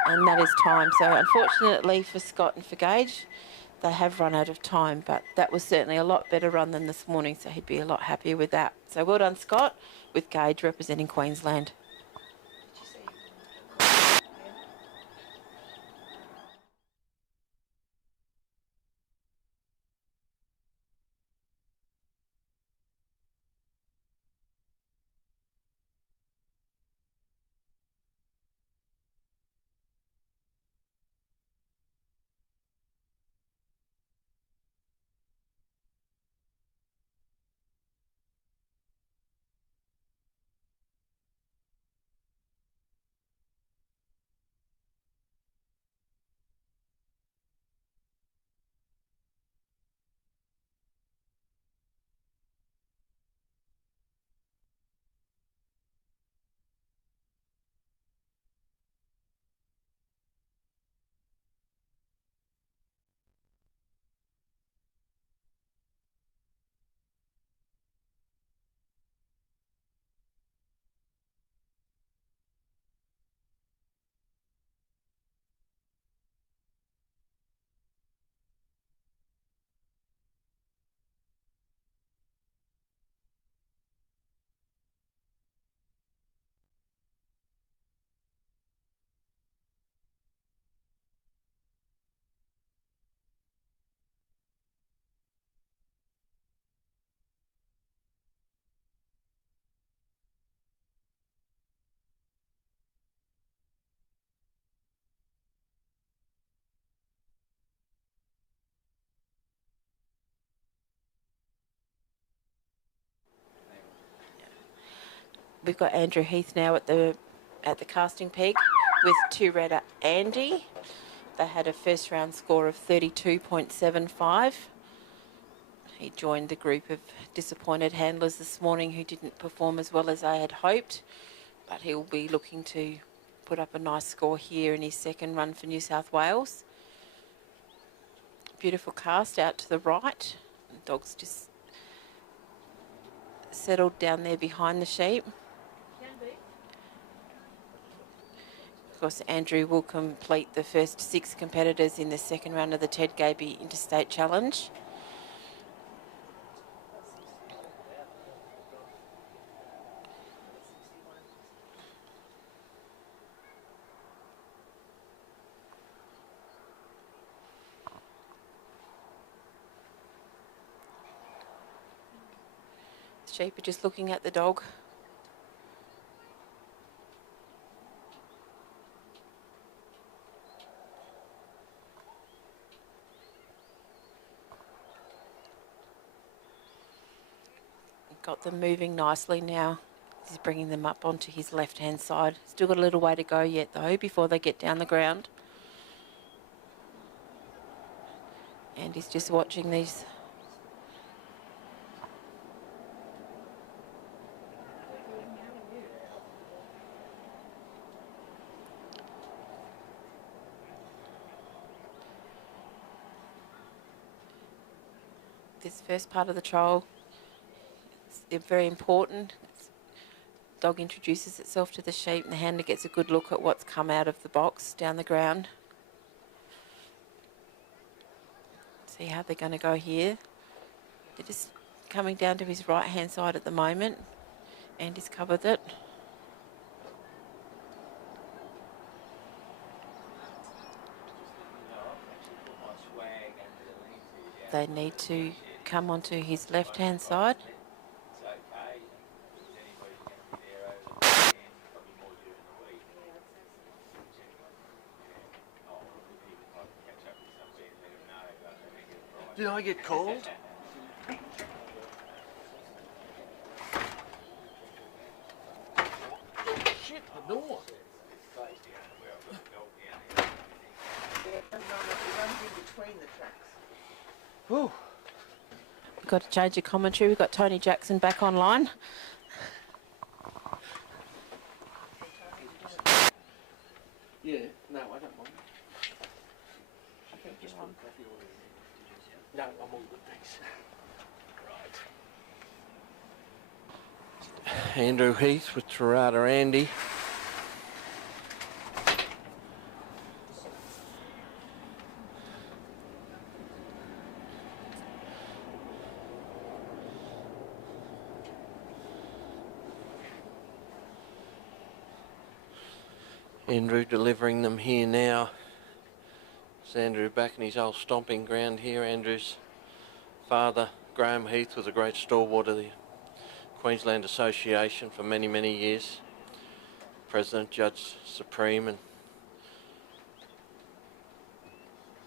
and that is time. So unfortunately for Scott and for Gage, they have run out of time, but that was certainly a lot better run than this morning, so he'd be a lot happier with that. So well done, Scott, with Gage representing Queensland. We've got Andrew Heath now at the casting peg with two-redder Andy. They had a first round score of 32.75. He joined the group of disappointed handlers this morning who didn't perform as well as they had hoped, but he'll be looking to put up a nice score here in his second run for New South Wales. Beautiful cast out to the right. The dog's just settled down there behind the sheep. Of course, Andrew will complete the first 6 competitors in the second round of the Ted Gaby Interstate Challenge. The sheep are just looking at the dog. Got them moving nicely now. He's bringing them up onto his left-hand side. Still got a little way to go yet, though, before they get down the ground. And he's just watching these. This first part of the trial is very important. Dog introduces itself to the sheep and the handler gets a good look at what's come out of the box down the ground. See how they're going to go here. They're just coming down to his right hand side at the moment, and he's covered it. They need to come onto his left hand side. Did I get called? Shit, the door. We've got to change the commentary. We've got Tony Jackson back online. Yeah, no, I don't mind. I think just put coffee order in. No, I'm all good, thanks. Right. Andrew Heath with Tarada Andy. Andrew delivering them here now. It's Andrew back in his old stomping ground here. Andrew's father, Graham Heath, was a great stalwart of the Queensland Association for many, many years. President, Judge Supreme, and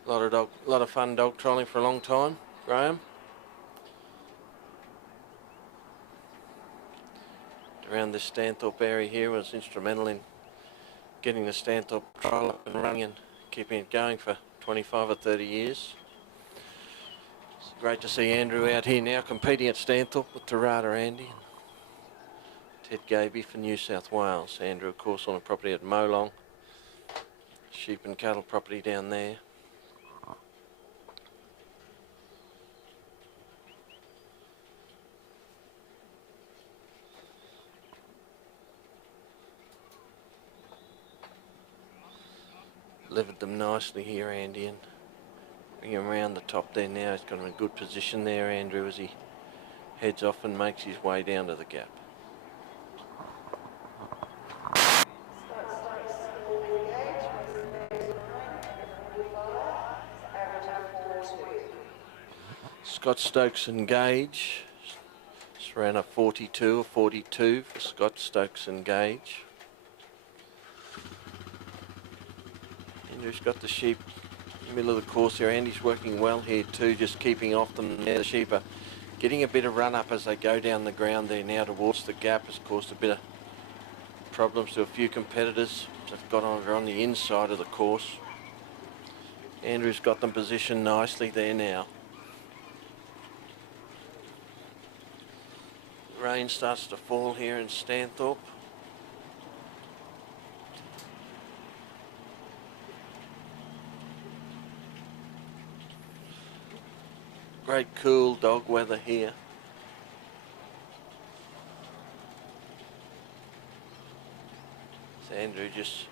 a lot of fun dog trolling for a long time, Graham. Around this Stanthorpe area here was instrumental in getting the Stanthorpe trial up and running and keeping it going for 25 or 30 years. It's great to see Andrew out here now competing at Stanthorpe with Tarada Andy and Ted Gaby for New South Wales. Andrew, of course, on a property at Molong, sheep and cattle property down there. Delivered them nicely here, Andy, and bring him around the top there now. He's got him in a good position there, Andrew, as he heads off and makes his way down to the gap. Scott Stokes and Gage. It's around a 42 or 42 for Scott Stokes and Gage. Andrew's got the sheep in the middle of the course here. Andy's working well here too, just keeping off them there. The sheep are getting a bit of run up as they go down the ground there now towards the gap. Has caused a bit of problems to a few competitors that got on the inside of the course. Andrew's got them positioned nicely there now. Rain starts to fall here in Stanthorpe. Great cool dog weather here. So Andrew just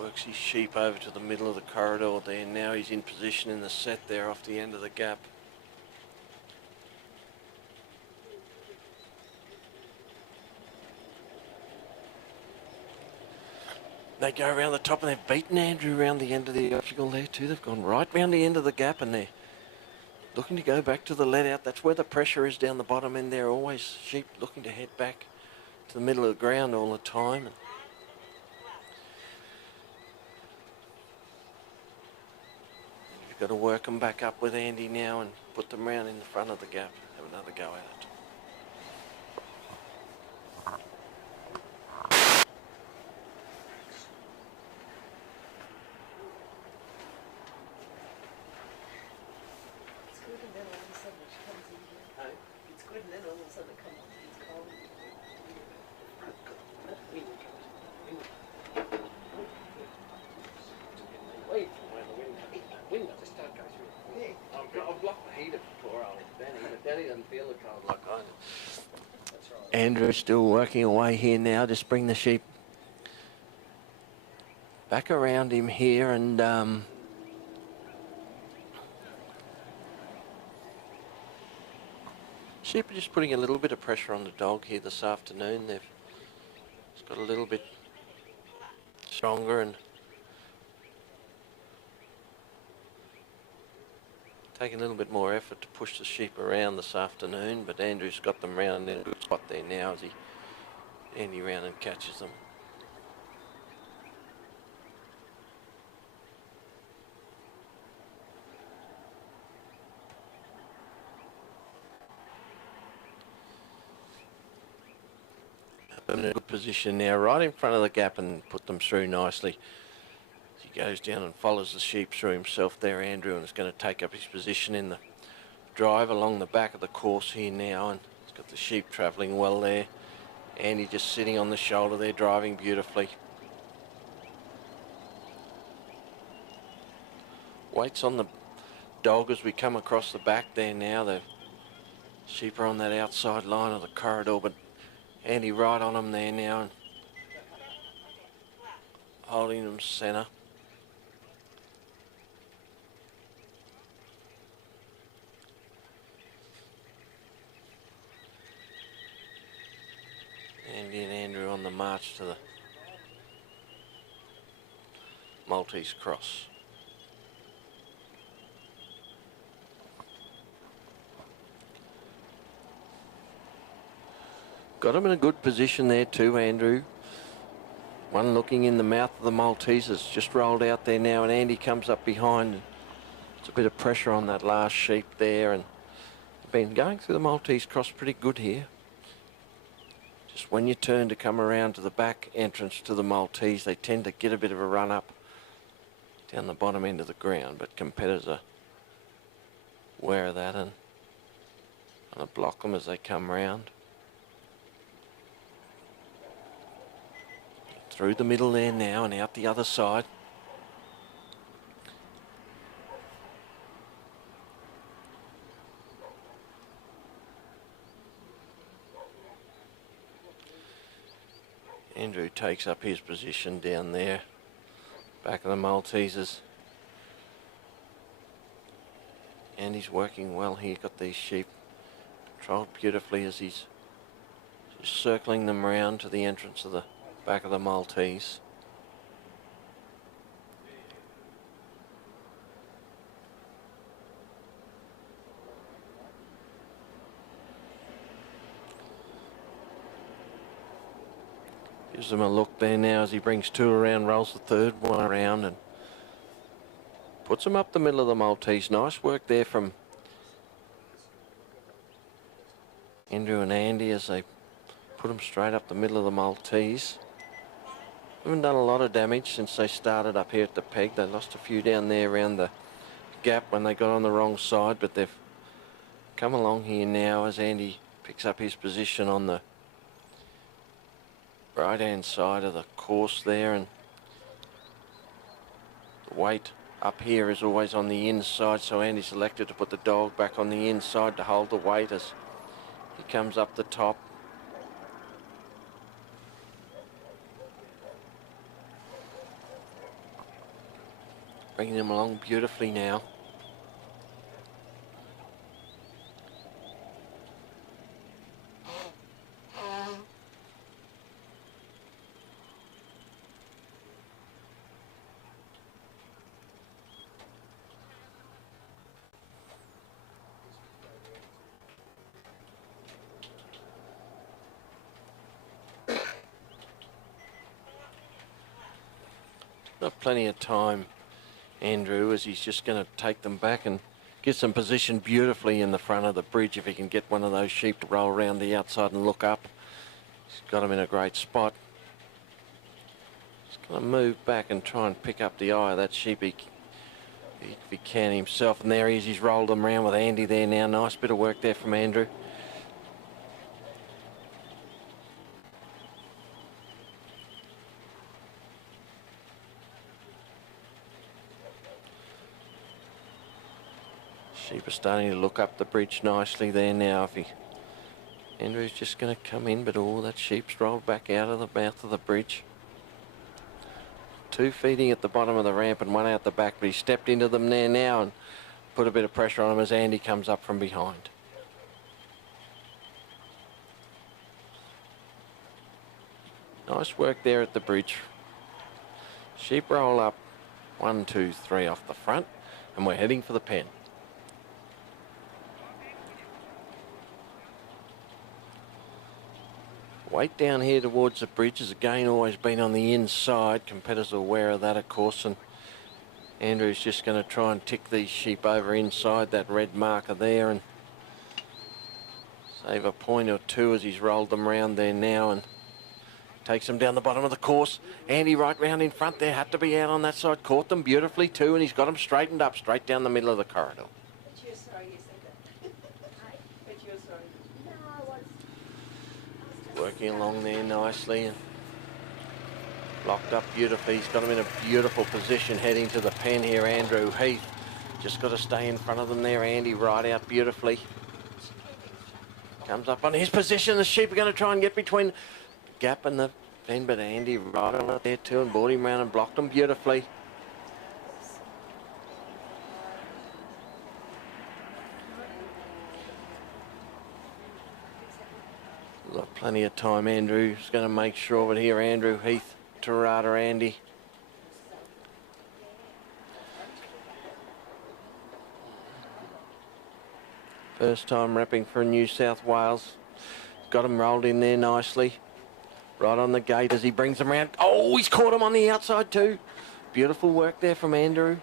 works his sheep over to the middle of the corridor there. Now he's in position in the set there off the end of the gap. They go around the top and they've beaten Andrew around the end of the obstacle there too. They've gone right round the end of the gap and they're looking to go back to the let out. That's where the pressure is down the bottom end there. Always sheep looking to head back to the middle of the ground all the time. And you've got to work them back up with Andy now and put them round in the front of the gap. Have another go at it. Andrew's still working away here now. Just bring the sheep back around him here and sheep are just putting a little bit of pressure on the dog here this afternoon. It's got a little bit stronger and taking a little bit more effort to push the sheep around this afternoon, but Andrew's got them round in a good spot there now as Andy round and catches them. In a good position now, right in front of the gap, and put them through nicely. He goes down and follows the sheep through himself there, Andrew, and is going to take up his position in the drive along the back of the course here now, and he's got the sheep travelling well there. Andy just sitting on the shoulder there, driving beautifully. Waits on the dog as we come across the back there now. They've Sheep are on that outside line of the corridor, but Andy right on them there now and holding them centre. Andy and Andrew on the march to the Maltese cross. Got him in a good position there too, Andrew. One looking in the mouth of the Maltesers, just rolled out there now, and Andy comes up behind. It's a bit of pressure on that last sheep there, and been going through the Maltese cross pretty good here. Just when you turn to come around to the back entrance to the Maltese, they tend to get a bit of a run up down the bottom end of the ground, but competitors are aware of that and want to block them as they come round. Through the middle there now and out the other side. Andrew takes up his position down there, back of the Maltesers. And he's working well here, got these sheep controlled beautifully as he's just circling them around to the entrance of the back of the Maltese. Gives them a look there now as he brings two around, rolls the third one around and puts them up the middle of the Maltese. Nice work there from Andrew and Andy as they put them straight up the middle of the Maltese. Haven't done a lot of damage since they started up here at the peg. They lost a few down there around the gap when they got on the wrong side, but they've come along here now as Andy picks up his position on the right hand side of the course there, and the weight up here is always on the inside, so Andy's elected to put the dog back on the inside to hold the weight as he comes up the top. Bringing them along beautifully now. Got plenty of time, Andrew, as he's just going to take them back and get some position beautifully in the front of the bridge if he can get one of those sheep to roll around the outside and look up. He's got him in a great spot. He's going to move back and try and pick up the eye of that sheep if he can himself. And there he is, he's rolled them around with Andy there now. Nice bit of work there from Andrew. Sheep are starting to look up the bridge nicely there now. Andrew's just going to come in, but all that sheep's rolled back out of the mouth of the bridge. Two feeding at the bottom of the ramp and one out the back, but he stepped into them there now and put a bit of pressure on him as Andy comes up from behind. Nice work there at the bridge. Sheep roll up 1, 2, 3 off the front, and we're heading for the pen. Weight down here towards the bridge has again always been on the inside. Competitors are aware of that, of course, and Andrew's just going to try and tick these sheep over inside that red marker there and save a point or two as he's rolled them round there now and takes them down the bottom of the course. Andy right round in front there, had to be out on that side, caught them beautifully too, and he's got them straightened up straight down the middle of the corridor. Working along there nicely and locked up beautifully. He's got him in a beautiful position heading to the pen here, Andrew Heath. Just got to stay in front of them there, Andy, right out beautifully. Comes up on his position. The sheep are going to try and get between the gap and the pen, but Andy right on it there too and brought him round and blocked him beautifully. Got plenty of time. Andrew's going to make sure of it here. Andrew Heath, Tarata Andy. First time repping for New South Wales. Got him rolled in there nicely. Right on the gate as he brings him around. Oh, he's caught him on the outside too. Beautiful work there from Andrew.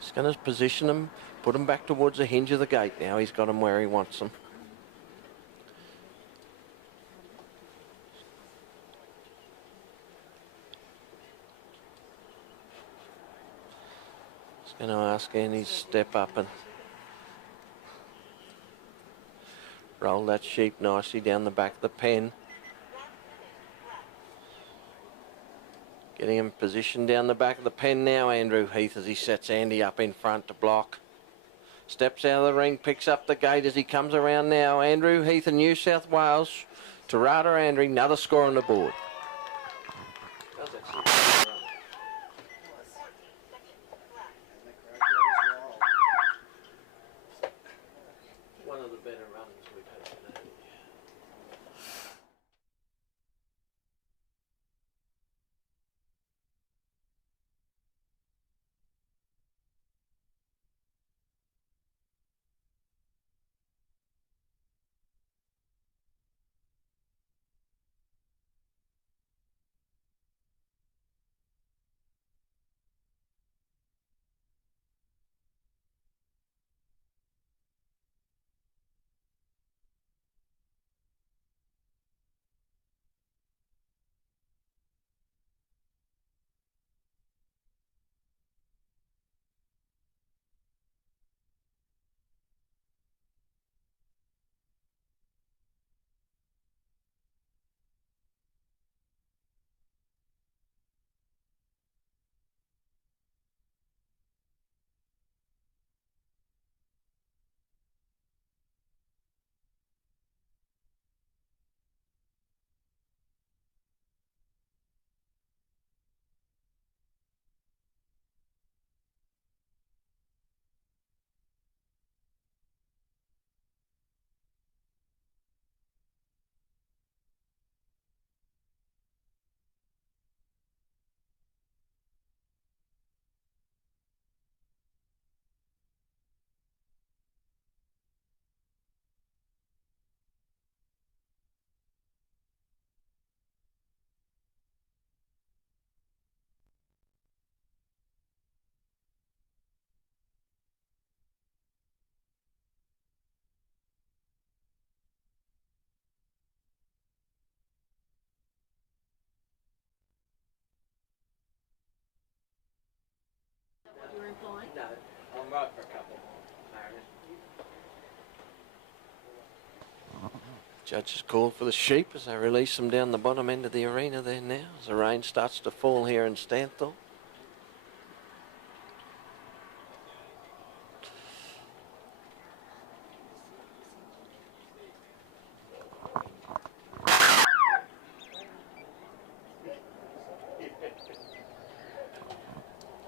He's going to position him, put him back towards the hinge of the gate now. He's got him where he wants them. He's going to ask Andy to step up and roll that sheep nicely down the back of the pen. Getting him positioned down the back of the pen now, Andrew Heath, as he sets Andy up in front to block. Steps out of the ring, picks up the gate as he comes around now. Andrew Heath in New South Wales. Tarata Andrew, another score on the board. One of the better runs we've had today. No, I'm right for a couple. Judges call for the sheep as they release them down the bottom end of the arena there now as the rain starts to fall here in Stanthorpe.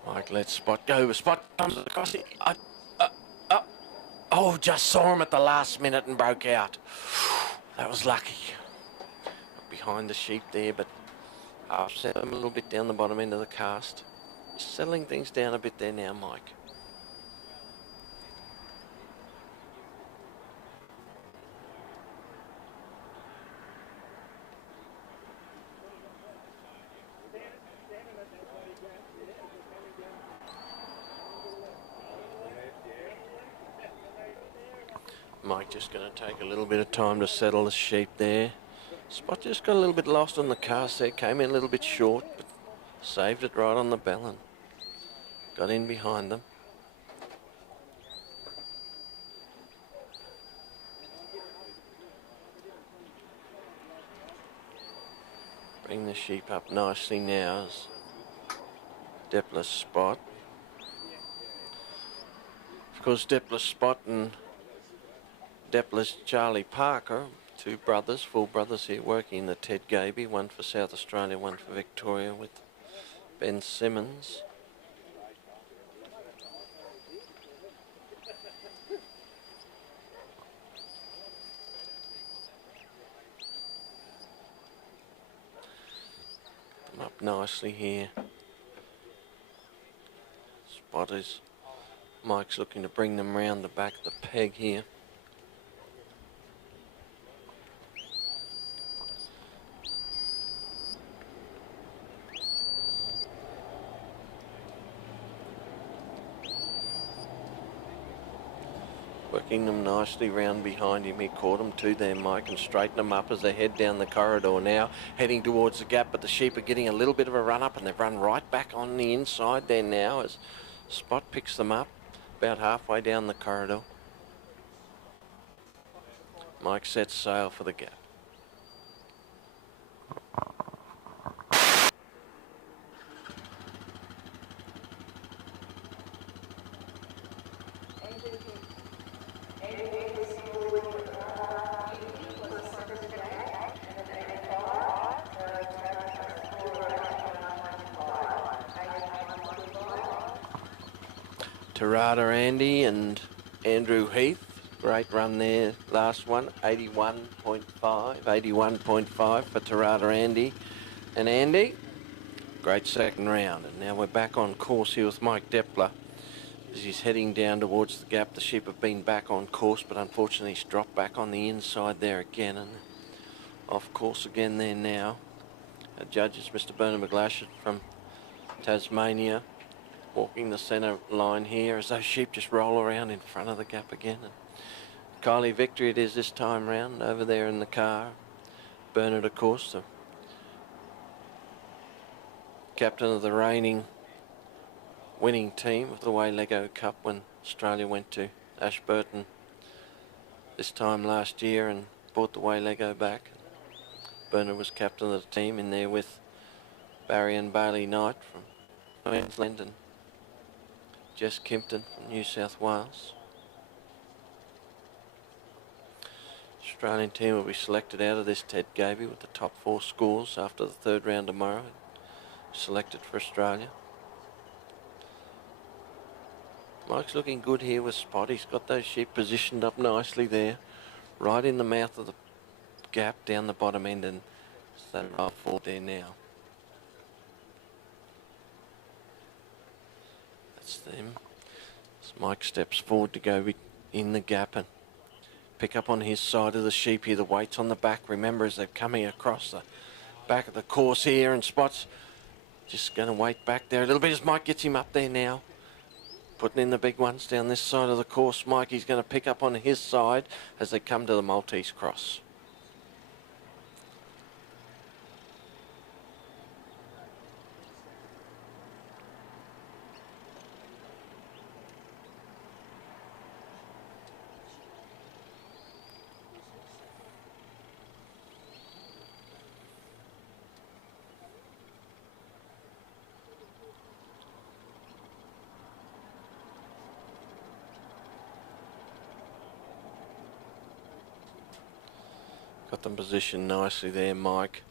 Mike lets Spot go. Spot comes across it. Oh, just saw him at the last minute and broke out. That was lucky. Behind the sheep there, but upset him a little bit down the bottom end of the cast. Settling things down a bit there now, Mike. Mike just going to take a little bit of time to settle the sheep there. Spot just got a little bit lost on the cast there, came in a little bit short, but saved it right on the bell and got in behind them. Bring the sheep up nicely now as Depla's Spot. Of course, Depla's Spot and Depla's Charlie Parker, two brothers, full brothers here working the Ted Gaby, one for South Australia, one for Victoria with Ben Simmons. Them up nicely here. Spotters. Mike's looking to bring them round the back of the peg here. Working them nicely round behind him. He caught them to there, Mike, and straighten them up as they head down the corridor now, heading towards the gap, but the sheep are getting a little bit of a run up and they've run right back on the inside there now as Spot picks them up about halfway down the corridor. Mike sets sail for the gap. Tarada Andy and Andrew Heath, great run there, last one, 81.5 for Tarada Andy and Andy. Great second round, and now we're back on course here with Mike Depler as he's heading down towards the gap. The sheep have been back on course, but unfortunately he's dropped back on the inside there again and off course again there now. Our judge is Mr. Bernard McGlashan from Tasmania, walking the centre line here as those sheep just roll around in front of the gap again. And Kylie Victory it is this time round over there in the car. Bernard, of course, the captain of the reigning winning team of the Waylego Cup when Australia went to Ashburton this time last year and brought the Waylego back. Bernard was captain of the team in there with Barry and Bailey Knight from Queensland and Jess Kimpton from New South Wales. Australian team will be selected out of this Ted Gaby with the top 4 scores after the third round tomorrow. Selected for Australia. Mike's looking good here with Spot. He's got those sheep positioned up nicely there, right in the mouth of the gap down the bottom end, and so right forward there now. That's them. As Mike steps forward to go in the gap and pick up on his side of the sheep here. The weight's on the back. Remember, as they're coming across the back of the course here, and Spot's just going to wait back there a little bit as Mike gets him up there now. Putting in the big ones down this side of the course. Mike, he's going to pick up on his side as they come to the Maltese cross. Got them positioned nicely there, Mike.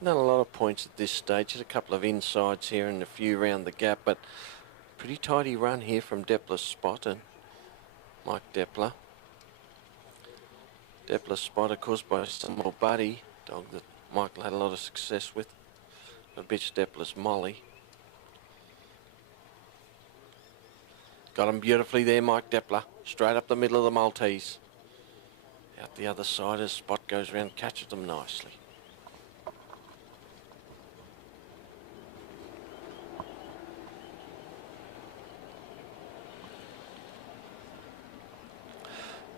Not a lot of points at this stage. Just a couple of insides here and a few round the gap, but pretty tidy run here from Depler's Spot and Mike Depler. Depler's Spot, of course, by some more Buddy, dog that Michael had a lot of success with. A bitch Depler's Molly. Got him beautifully there, Mike Depler. Straight up the middle of the Maltese. Out the other side as Spot goes around, catches them nicely.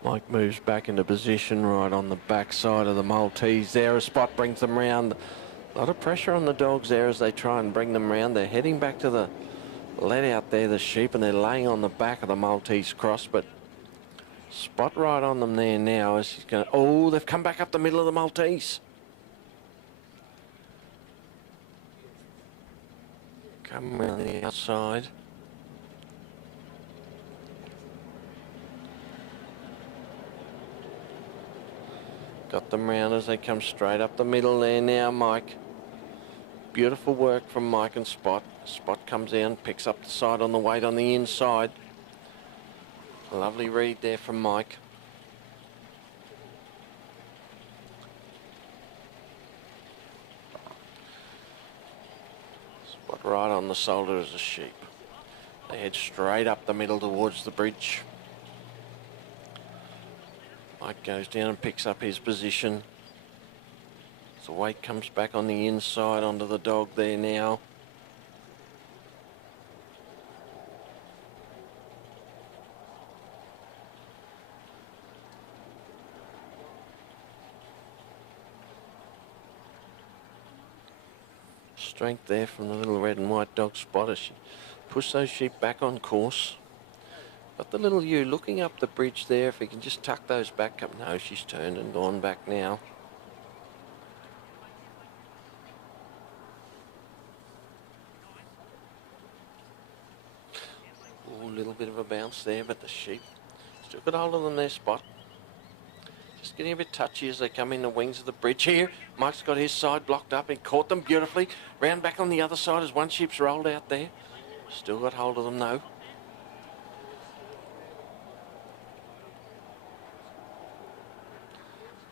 Mike moves back into position right on the back side of the Maltese there. A Spot brings them round. A lot of pressure on the dogs there as they try and bring them round. They're heading back to the let out there, the sheep, and they're laying on the back of the Maltese cross, but Spot right on them there now as he's going to... Oh, they've come back up the middle of the Maltese. Come around the outside. Got them round as they come straight up the middle there now, Mike. Beautiful work from Mike and Spot. Spot comes in, picks up the side on the weight on the inside. A lovely read there from Mike. Spot right on the shoulder as a sheep. They head straight up the middle towards the bridge. Mike goes down and picks up his position. The weight comes back on the inside onto the dog there now. Strength there from the little red and white dog Spotter. She pushed those sheep back on course. But the little ewe looking up the bridge there, if he can just tuck those back up. No, she's turned and gone back now. Oh, a little bit of a bounce there, but the sheep still got hold of them there, Spot. Just getting a bit touchy as they come in the wings of the bridge here. Mike's got his side blocked up and caught them beautifully. Round back on the other side as one sheep's rolled out there. Still got hold of them though.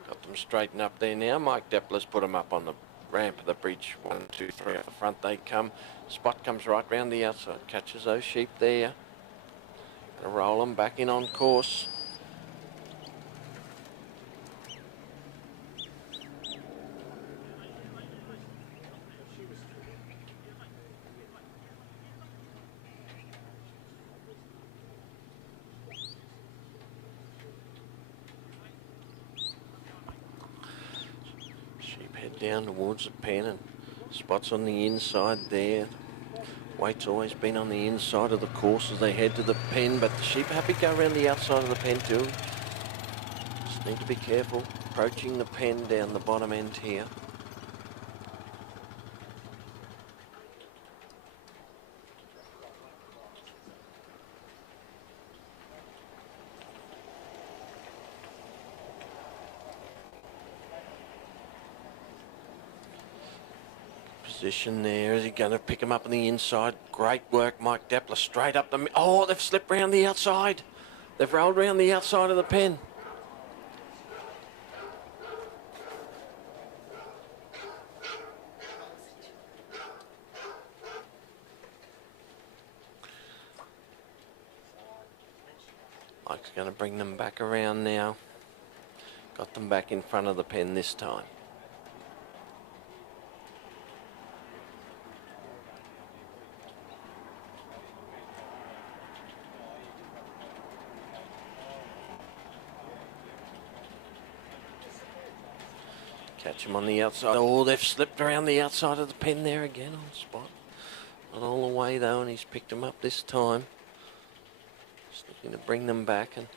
Got them straightened up there now. Mike Deppler's put them up on the ramp of the bridge. 1, 2, 3 up the front they come. Spot comes right round the outside, catches those sheep there. Gonna roll them back in on course. Head down towards the pen and Spot's on the inside there. Weight's always been on the inside of the course as they head to the pen, but the sheep are happy to go around the outside of the pen too. Just need to be careful approaching the pen down the bottom end here. Position there. Is he going to pick him up on the inside? Great work, Mike Deppler. Straight up the... Oh, they've slipped round the outside. They've rolled round the outside of the pen. Mike's going to bring them back around now. Got them back in front of the pen this time. Catch him on the outside. Oh, they've slipped around the outside of the pen there again on Spot. Not all the way though, and he's picked them up this time. Just looking to bring them back and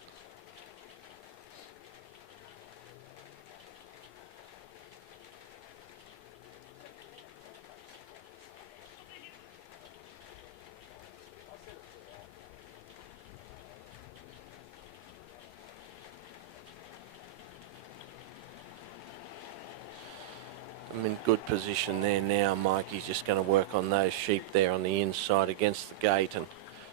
I'm in good position there now, Mike. He's just going to work on those sheep there on the inside against the gate and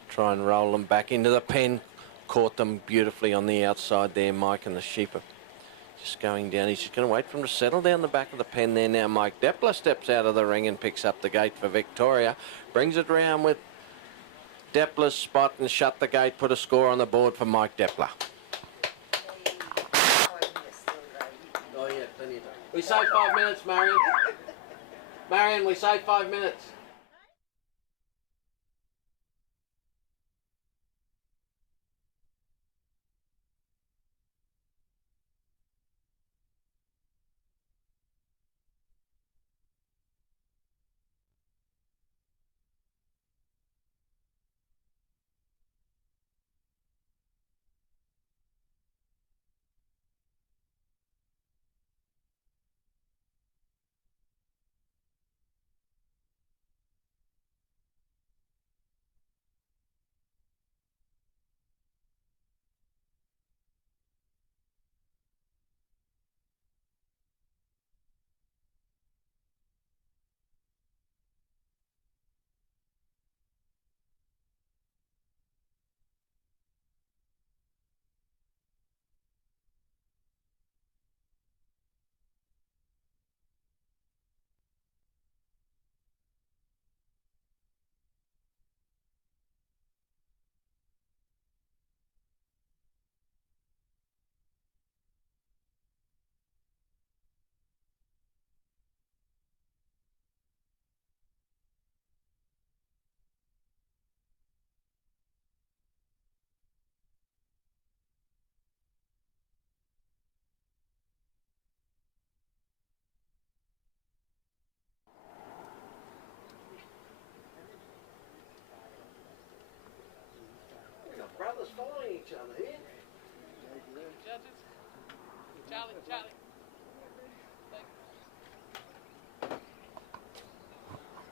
try and roll them back into the pen. Caught them beautifully on the outside there, Mike, and the sheep are just going down. He's just going to wait for them to settle down the back of the pen there now. Mike Deppler steps out of the ring and picks up the gate for Victoria. Brings it round with Deppler's Spot and shut the gate. Put a score on the board for Mike Deppler. Oh, yeah, plenty of time. We say 5 minutes, Marion. Marion, we say 5 minutes.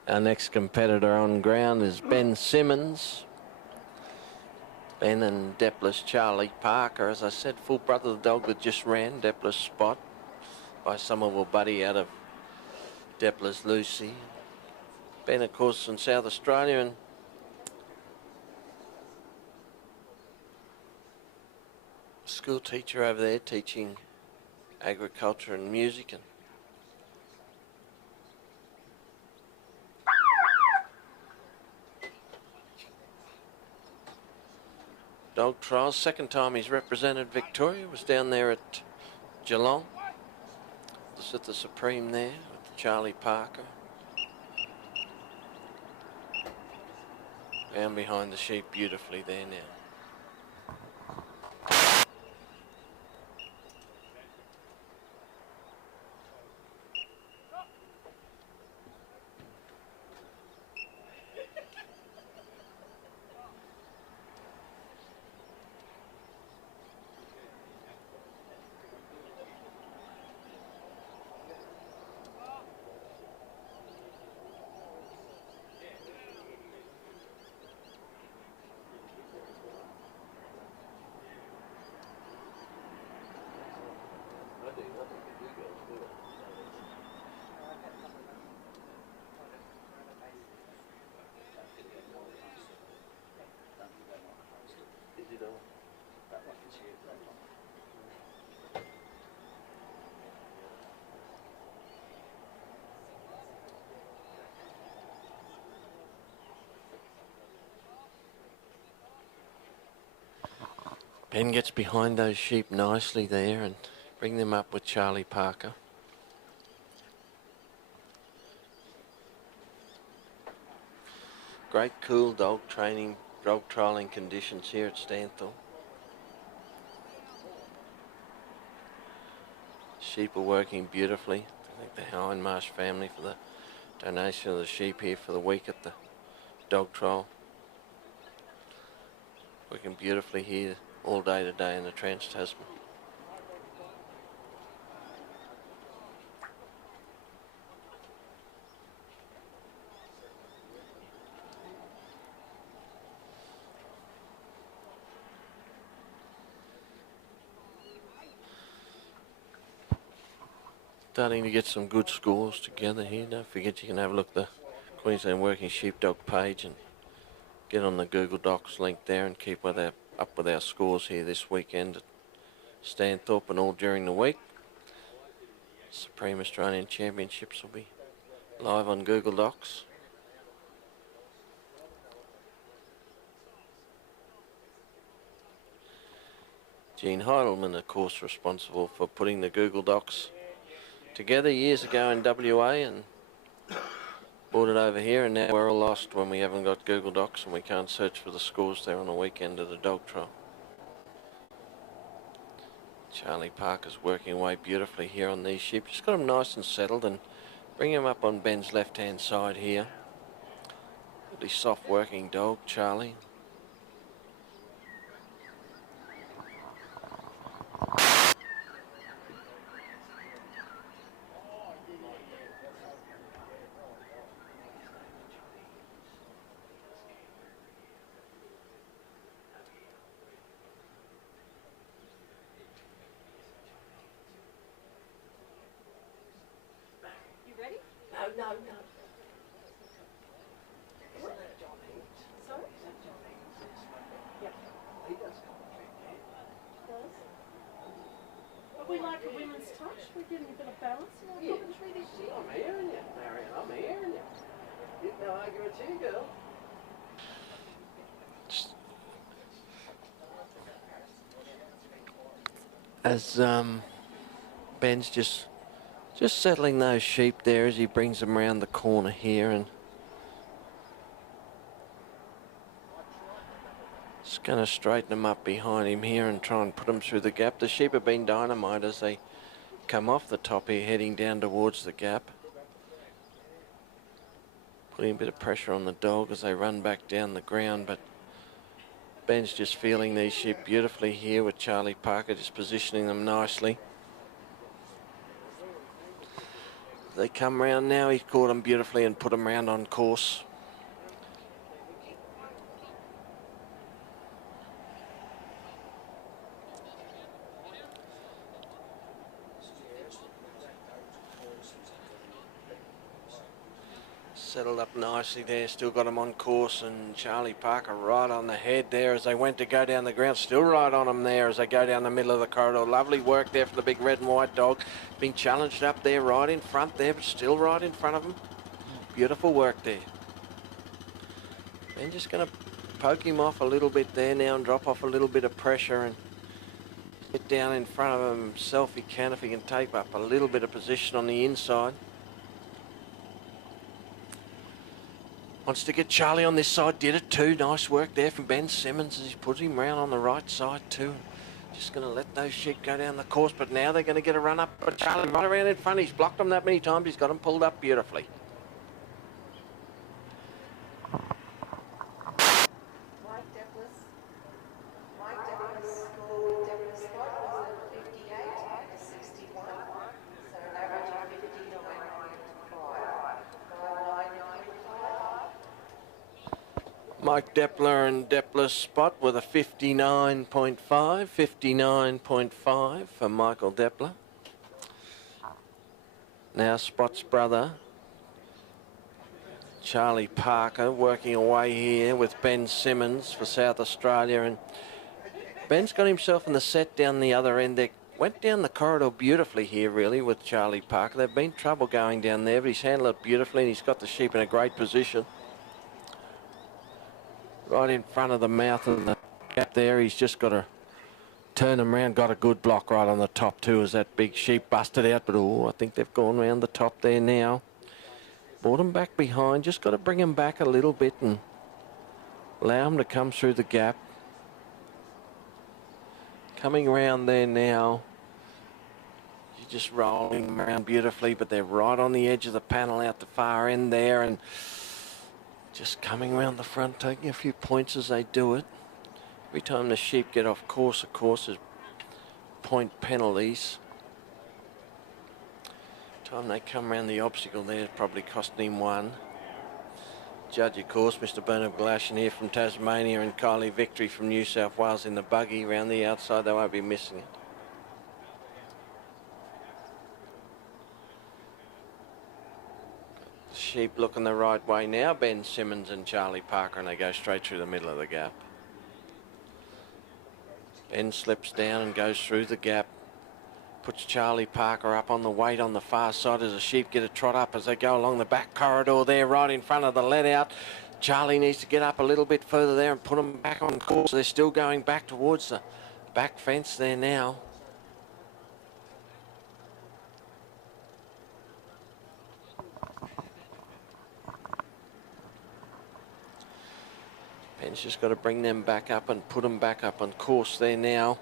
Our next competitor on ground is Ben Simmons. Ben and Depla's Charlie Parker. As I said, full brother of the dog that just ran Depla's spot by Somerville Buddy out of Depla's Lucy. Ben, of course, in South Australia, and school teacher over there teaching agriculture and music. And dog trials, second time he's represented Victoria, was down there at Geelong. Was at the Supreme there with Charlie Parker. Down behind the sheep beautifully there now. Ben gets behind those sheep nicely there and bring them up with Charlie Parker. Great cool dog training, dog trialling conditions here at Stanthorpe. Sheep are working beautifully. I thank the Hindmarsh family for the donation of the sheep here for the week at the dog trial. Working beautifully here all day today in the Trans-Tasman. Starting to get some good scores together here. Don't forget you can have a look at the Queensland Working Sheepdog page and get on the Google Docs link there and keep up with our scores here this weekend at Stanthorpe and all during the week. Supreme Australian Championships will be live on Google Docs. Gene Heidelman, of course, responsible for putting the Google Docs together years ago in WA and brought it over here, and now we're all lost when we haven't got Google Docs and we can't search for the scores there on the weekend of the dog trial. Charlie Parker's working away beautifully here on these sheep. Just got them nice and settled and bring him up on Ben's left hand side here. Really soft working dog, Charlie. We like a women's touch. We're getting a bit of balance in our commentary this year. I'm hearing you, Marion. I'm hearing you. Get no arguments here, girl. As Ben's just settling those sheep there as he brings them around the corner here and just going to straighten them up behind him here and try and put them through the gap. The sheep have been dynamite as they come off the top here heading down towards the gap. Putting a bit of pressure on the dog as they run back down the ground, but Ben's just feeling these sheep beautifully here with Charlie Parker just positioning them nicely. They come round now. He's caught them beautifully and put them round on course. Settled up nicely there, still got him on course, and Charlie Parker right on the head there as they went to go down the ground, still right on him there as they go down the middle of the corridor. Lovely work there for the big red and white dog. Being challenged up there right in front there, but still right in front of him. Beautiful work there. And just going to poke him off a little bit there now and drop off a little bit of pressure and get down in front of him himself if he can take up a little bit of position on the inside. Wants to get Charlie on this side, did it too. Nice work there from Ben Simmons as he puts him round on the right side too. Just going to let those sheep go down the course, but now they're going to get a run up. But Charlie right around in front, he's blocked them that many times, he's got them pulled up beautifully. Mike Depler and Depler's spot with a 59.5, 59.5 for Michael Depler. Now Spot's brother, Charlie Parker, working away here with Ben Simmons for South Australia. And Ben's got himself in the set down the other end there. Went down the corridor beautifully here, really, with Charlie Parker. There've been trouble going down there, but he's handled it beautifully and he's got the sheep in a great position. Right in front of the mouth of the gap there, he's just got to turn him around. Got a good block right on the top too as that big sheep busted out, but oh, I think they've gone round the top there now. Brought him back behind, just got to bring him back a little bit and allow him to come through the gap. Coming around there now. You're just rolling them around beautifully, but they're right on the edge of the panel out the far end there, and just coming around the front, taking a few points as they do it. Every time the sheep get off course, of course, there's point penalties. Time they come around the obstacle there, it's probably costing him one. Judge, of course, Mr. Bernard Glashan here from Tasmania, and Kylie Victory from New South Wales in the buggy around the outside. They won't be missing it. Sheep looking the right way now, Ben Simmons and Charlie Parker, and they go straight through the middle of the gap. Ben slips down and goes through the gap, puts Charlie Parker up on the weight on the far side as the sheep get a trot up as they go along the back corridor there right in front of the let out. Charlie needs to get up a little bit further there and put them back on course. They're still going back towards the back fence there now. Ben's just got to bring them back up and put them back up on course there now.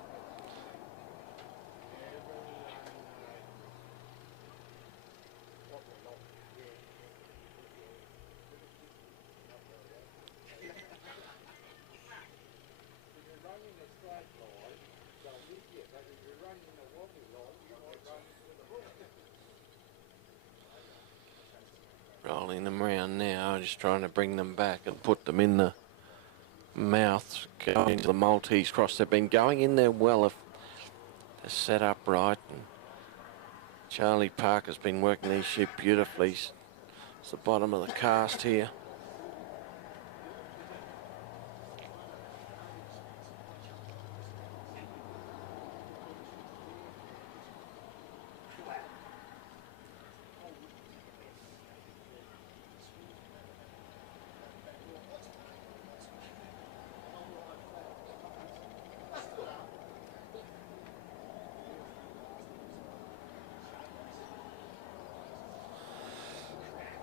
Rolling them around now, just trying to bring them back and put them in the mouth, going into the Maltese cross. They've been going in there well if they're set up right. And Charlie Parker's been working these sheep beautifully. It's the bottom of the cast here.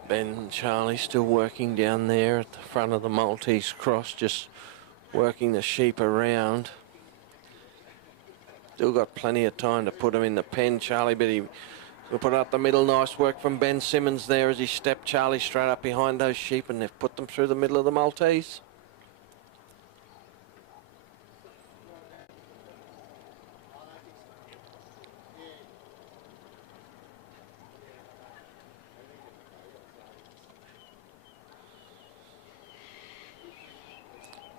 Ben and Charlie still working down there at the front of the Maltese cross, just working the sheep around. Still got plenty of time to put him in the pen, Charlie, but he will put up the middle. Nice work from Ben Simmons there as he stepped Charlie straight up behind those sheep, and they've put them through the middle of the Maltese.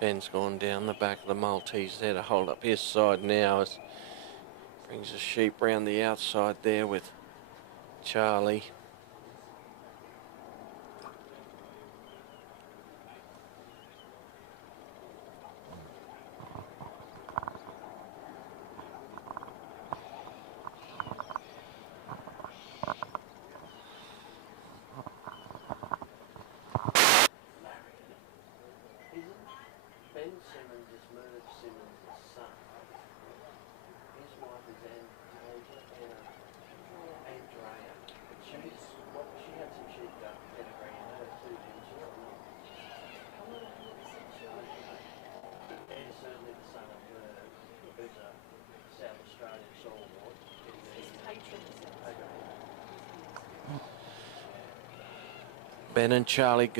Ben's gone down the back of the Maltese there to hold up his side now as brings the sheep round the outside there with Charlie. Ben Simmons is Merv Simmons' son. His wife is Andrea. She had some sheep pedigree in her too, didn't she? And certainly the son of Merv, who's a South Australian stalwart. Ben and Charlie,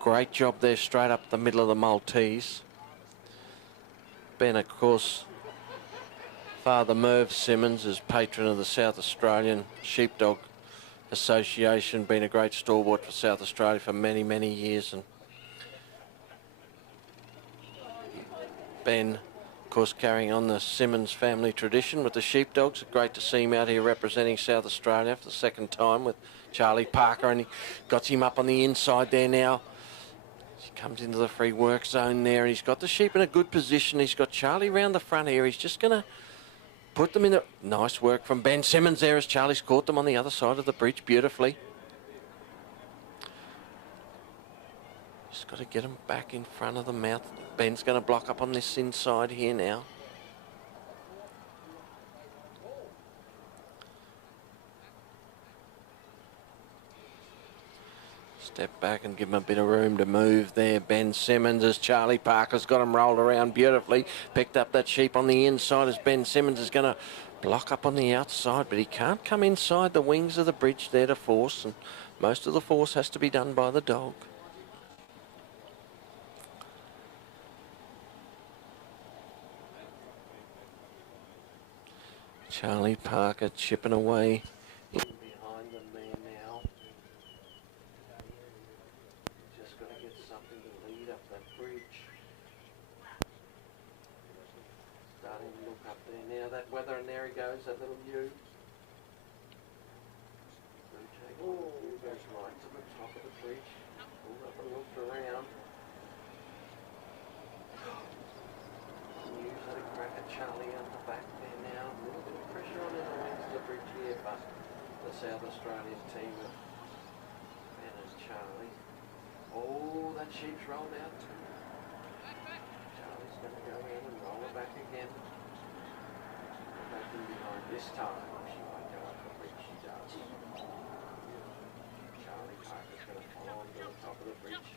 great job there straight up the middle of the Maltese. Ben, of course, Father Merv Simmons is patron of the South Australian Sheepdog Association, been a great stalwart for South Australia for many, many years. And Ben, of course, carrying on the Simmons family tradition with the sheepdogs. Great to see him out here representing South Australia for the second time with Charlie Parker, and he got him up on the inside there now. He comes into the free work zone there, and he's got the sheep in a good position. He's got Charlie round the front here. He's just going to put them in the... Nice work from Ben Simmons there as Charlie's caught them on the other side of the bridge beautifully. Just got to get them back in front of the mouth. Ben's going to block up on this inside here now. Step back and give him a bit of room to move there. Ben Simmons as Charlie Parker's got him rolled around beautifully. Picked up that sheep on the inside as Ben Simmons is going to block up on the outside, but he can't come inside the wings of the bridge there to force, and most of the force has to be done by the dog. Charlie Parker chipping away behind them there now. Just got to get something to lead up that bridge. Starting to look up there now. That weather, and there he goes, that little U. Oh, he goes right to the top of the bridge. Pulled up and looked around. U's had a crack at Charlie on the back there now. A little bit of pressure on in the wings of the bridge here, but the South Australian team of Ben and Charlie. Oh, that sheep's rolled out too. Charlie's going to go in and roll it back again. Go back in behind this time. She might go up the bridge, she does. Charlie Parker's going to follow on to the top of the bridge.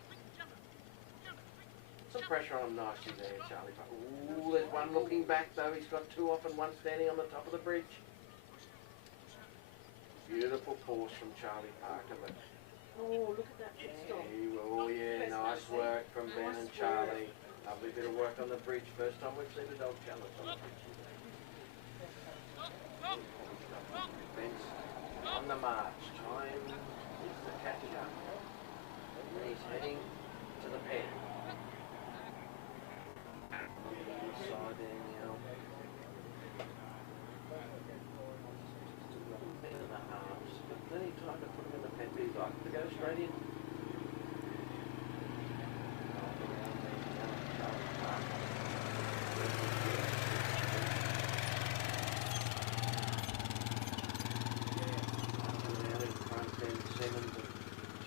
Some pressure on him nicely there, Charlie Parker. Ooh, there's one looking back though. He's got two off and one standing on the top of the bridge. Beautiful pause from Charlie Parker, but Oh, look at that foot stop. oh yeah, nice work from Ben and Charlie. Lovely bit of work on the bridge. First time we've seen a dog challenge on the bridge. Ben's on the march. Time is the catch up. And he's heading to the pen. Side there now. Still got a minute and a half. Got plenty of time to put him in the pen. But he'd like to go straight in.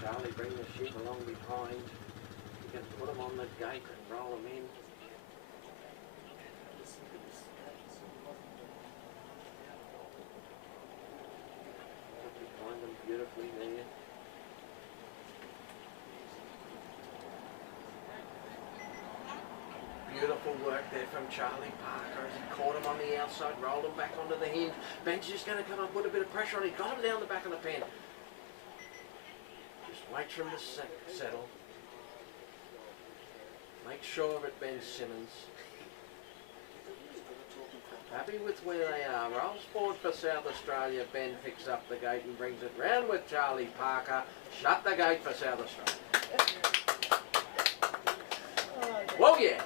Charlie, bring the sheep along behind. You can put them on the gate and roll them in. Behind them beautifully there. Beautiful work there from Charlie Parker as he caught him on the outside, rolled him back onto the hinge. Ben's just going to come and put a bit of pressure on him. Got him down the back of the pen. Wait for him to settle. Make sure of it, Ben Simmons. Happy with where they are. Rolls forward for South Australia. Ben picks up the gate and brings it round with Charlie Parker. Shut the gate for South Australia. Oh, Whoa, yeah.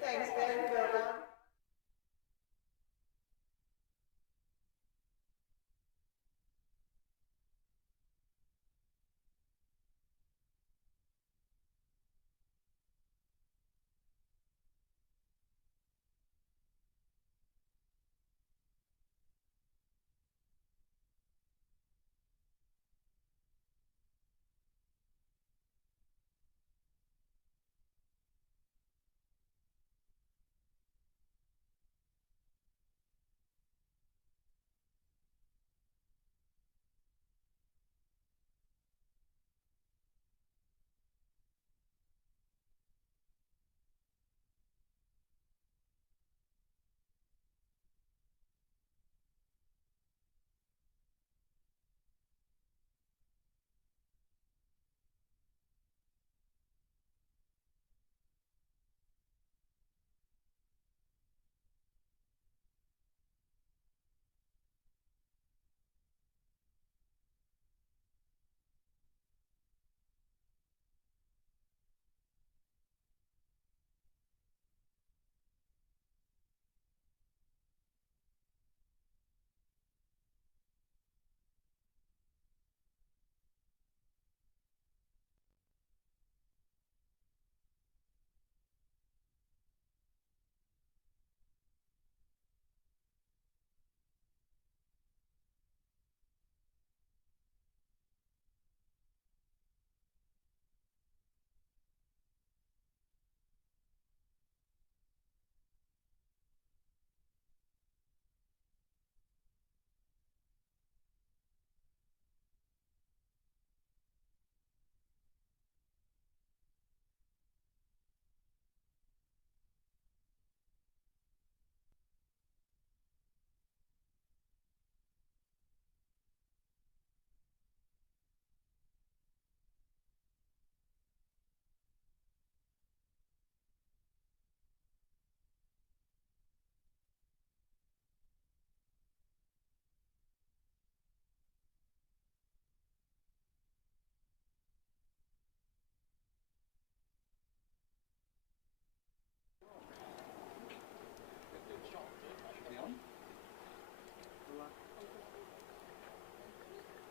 Thanks, Ben. Well done.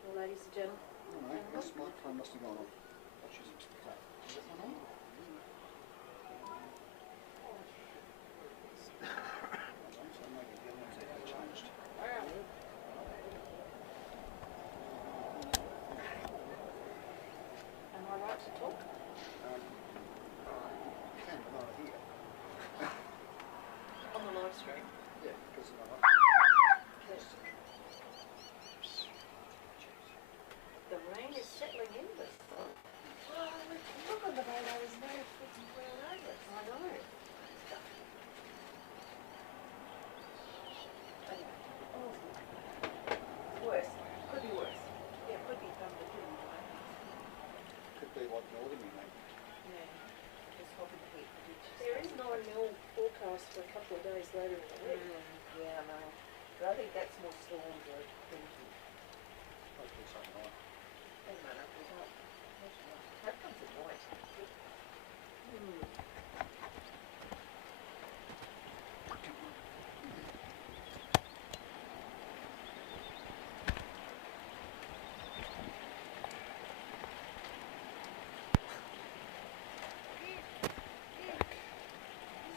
Well, ladies and gentlemen. This microphone must have gone off. What she's expecting. Is that one on? So maybe the other one's actually changed. Am I right to talk? Can, but not here. On the live stream. Yeah, because of my The rain is settling in this time. Oh, look on the way there is no freaking clear over. I know. Anyway, worse. Could be worse. Yeah, could be from the human way. could be like northern, you know. Yeah. Just hoping to hit the ditches. There is 9 mil forecast for a couple of days later in the week. Yeah, I know. But I think that's more storms or anything. Hopefully something like Doesn't matter. We don't. That comes at night.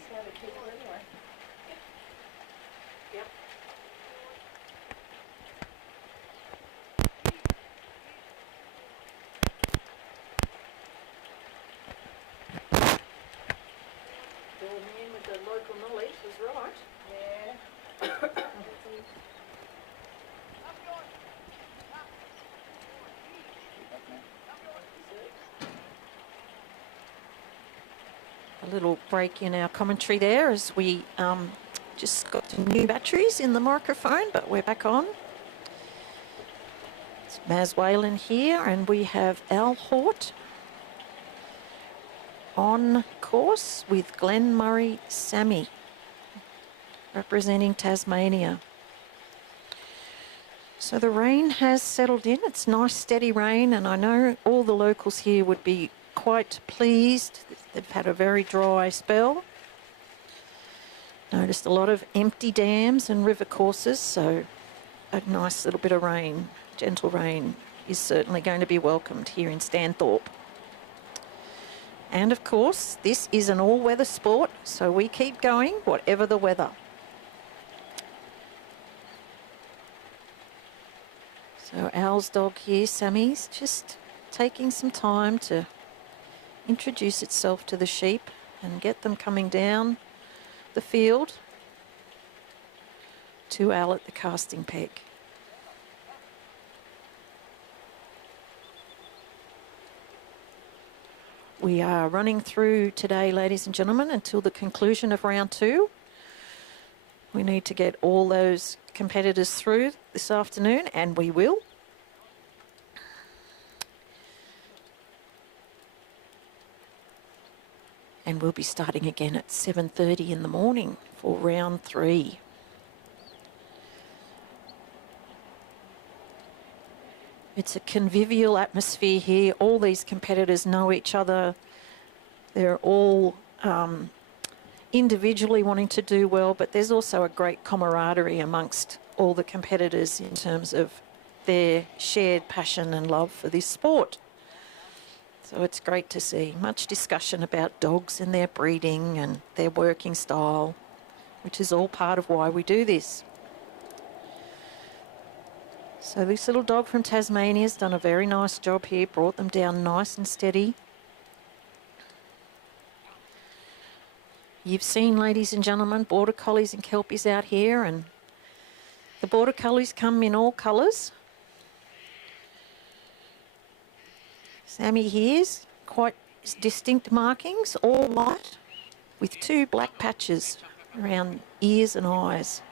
Slow the people anyway. Yep. The man with the local knowledge was right. Yeah. A little break in our commentary there as we just got some new batteries in the microphone, but we're back on. It's Maz Whalen here, and we have Al Hort on course with Glenn Murray Sammy, representing Tasmania. So the rain has settled in. It's nice steady rain, and I know all the locals here would be quite pleased. They've had a very dry spell. Noticed a lot of empty dams and river courses, so a nice little bit of rain, gentle rain, is certainly going to be welcomed here in Stanthorpe. And of course, this is an all-weather sport, so we keep going whatever the weather. So Al's dog here, Sammy's, just taking some time to introduce itself to the sheep and get them coming down the field to Al at the casting peg. We are running through today, ladies and gentlemen, until the conclusion of round 2. We need to get all those competitors through this afternoon, and we will. And we'll be starting again at 7:30 in the morning for round 3. It's a convivial atmosphere here. All these competitors know each other. They're all individually wanting to do well, but there's also a great camaraderie amongst all the competitors in terms of their shared passion and love for this sport. So it's great to see. Much discussion about dogs and their breeding and their working style, which is all part of why we do this. So this little dog from Tasmania has done a very nice job here, brought them down nice and steady. You've seen, ladies and gentlemen, Border Collies and Kelpies out here, and the Border Collies come in all colours. Sammy here's quite distinct markings, all white, with 2 black patches around ears and eyes.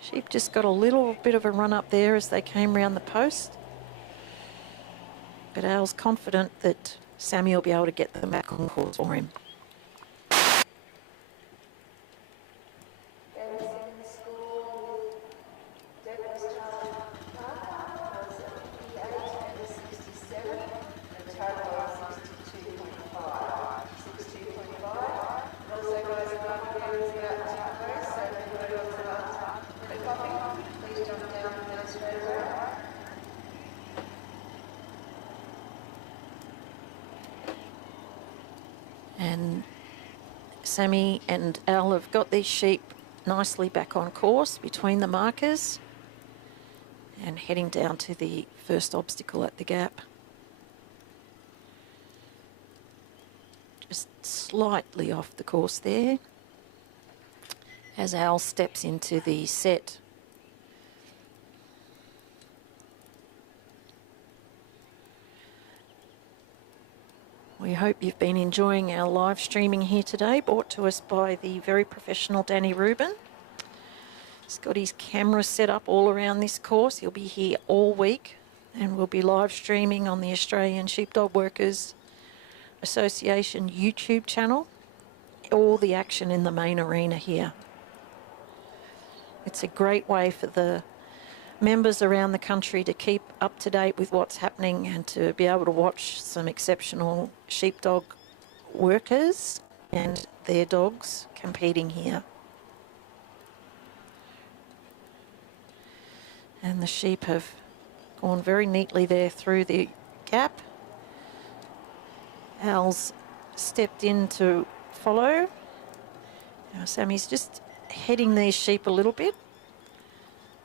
Sheep just got a little bit of a run up there as they came round the post. But Al's confident that Sammy will be able to get them back on course for him. And Sammy and Al have got these sheep nicely back on course between the markers and heading down to the first obstacle at the gap. Just slightly off the course there as Al steps into the set. We hope you've been enjoying our live streaming here today, brought to us by the very professional Danny Rubin. He's got his camera set up all around this course. He'll be here all week, and we'll be live streaming on the Australian Sheepdog Workers Association YouTube channel. All the action in the main arena here. It's a great way for the members around the country to keep up to date with what's happening and to be able to watch some exceptional sheepdog workers and their dogs competing here. And the sheep have gone very neatly there through the gap. Al's stepped in to follow. Now Sammy's just heading these sheep a little bit.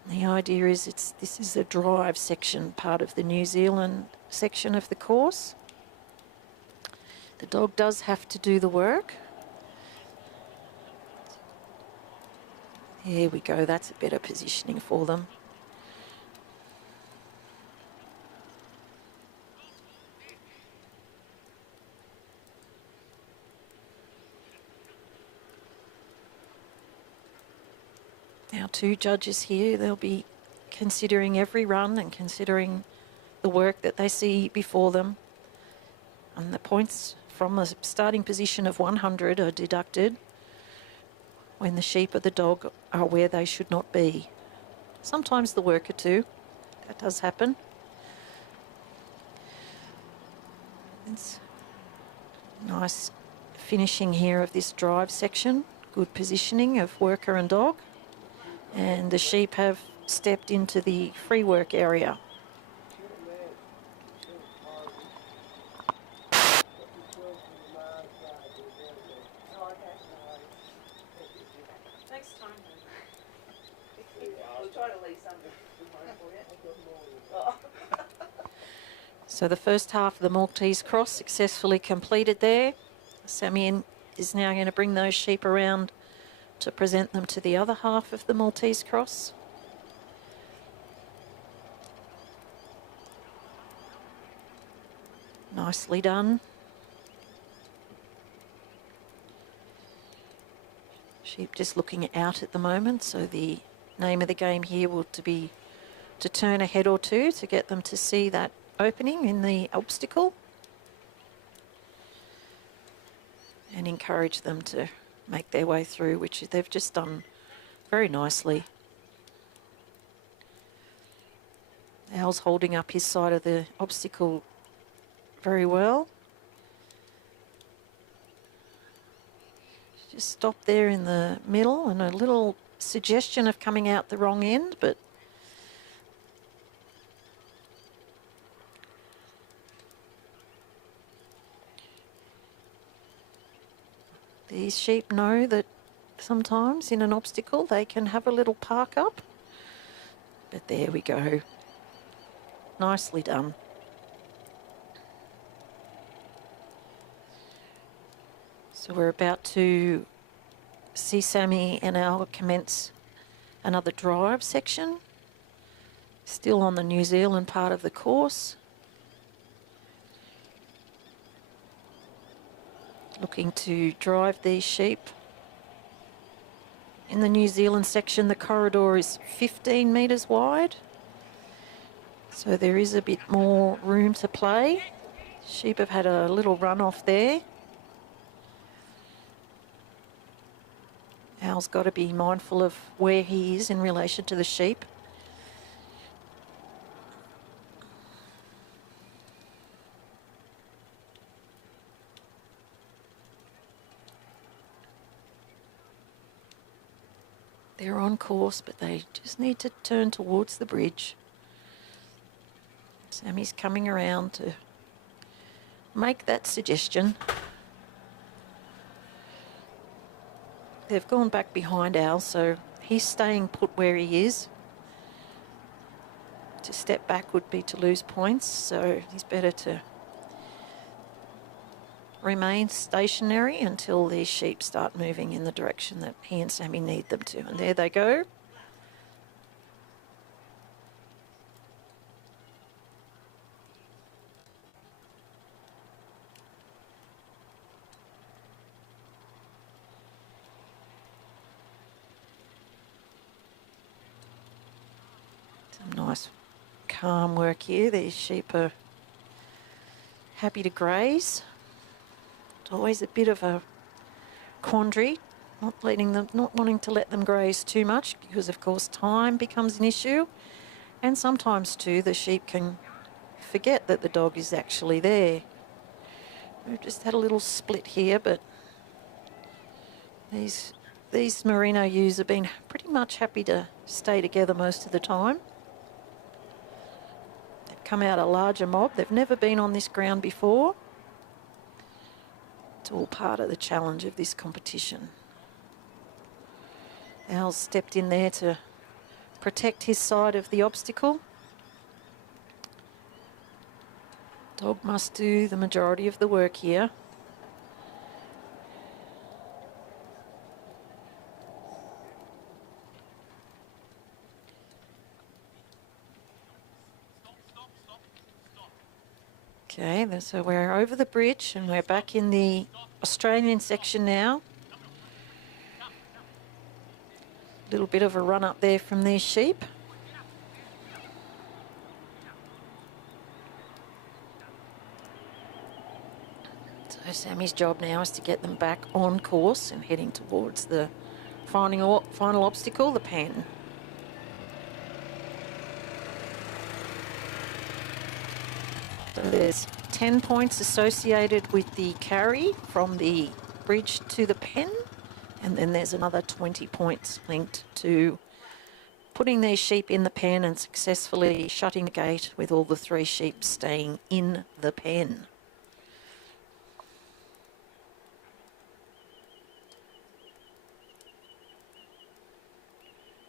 The idea is this is a drive section, part of the New Zealand section of the course. The dog does have to do the work. There we go, that's a better positioning for them. Our 2 judges here, they'll be considering every run and considering the work that they see before them. And the points from a starting position of 100 are deducted when the sheep or the dog are where they should not be. Sometimes the worker too. That does happen. It's nice finishing here of this drive section. Good positioning of worker and dog. And the sheep have stepped into the free work area. Next time. We'll try to leave some for you. So the first half of the Maltese cross successfully completed there. Sammy is now going to bring those sheep around to present them to the other half of the Maltese cross. Nicely done. Sheep just looking out at the moment, so the name of the game here will be to turn a head or two to get them to see that opening in the obstacle and encourage them to make their way through, which they've just done very nicely. Al's holding up his side of the obstacle very well. Just stop there in the middle and a little suggestion of coming out the wrong end, but these sheep know that sometimes in an obstacle they can have a little park up. But there we go. Nicely done. So we're about to see Sammy and Al commence another drive section. Still on the New Zealand part of the course. Looking to drive these sheep. In the New Zealand section, the corridor is 15 metres wide. So there is a bit more room to play. Sheep have had a little run off there. Al's got to be mindful of where he is in relation to the sheep. They're on course, but they just need to turn towards the bridge. Sammy's coming around to make that suggestion. They've gone back behind Al, so he's staying put where he is. To step back would be to lose points, so he's better to remain stationary until these sheep start moving in the direction that he and Sammy need them to. And there they go. Some nice calm work here. These sheep are happy to graze. It's always a bit of a quandary, not wanting to let them graze too much, because of course time becomes an issue, and sometimes too the sheep can forget that the dog is actually there. We've just had a little split here, but these merino ewes have been pretty much happy to stay together most of the time. They've come out a larger mob. They've never been on this ground before. It's all part of the challenge of this competition. Al's stepped in there to protect his side of the obstacle. Dog must do the majority of the work here. Okay, so we're over the bridge and we're back in the Australian section now. A little bit of a run up there from these sheep. So Sammy's job now is to get them back on course and heading towards the final obstacle, the pen. So there's 10 points associated with the carry from the bridge to the pen, and then there's another 20 points linked to putting these sheep in the pen and successfully shutting the gate with all the 3 sheep staying in the pen.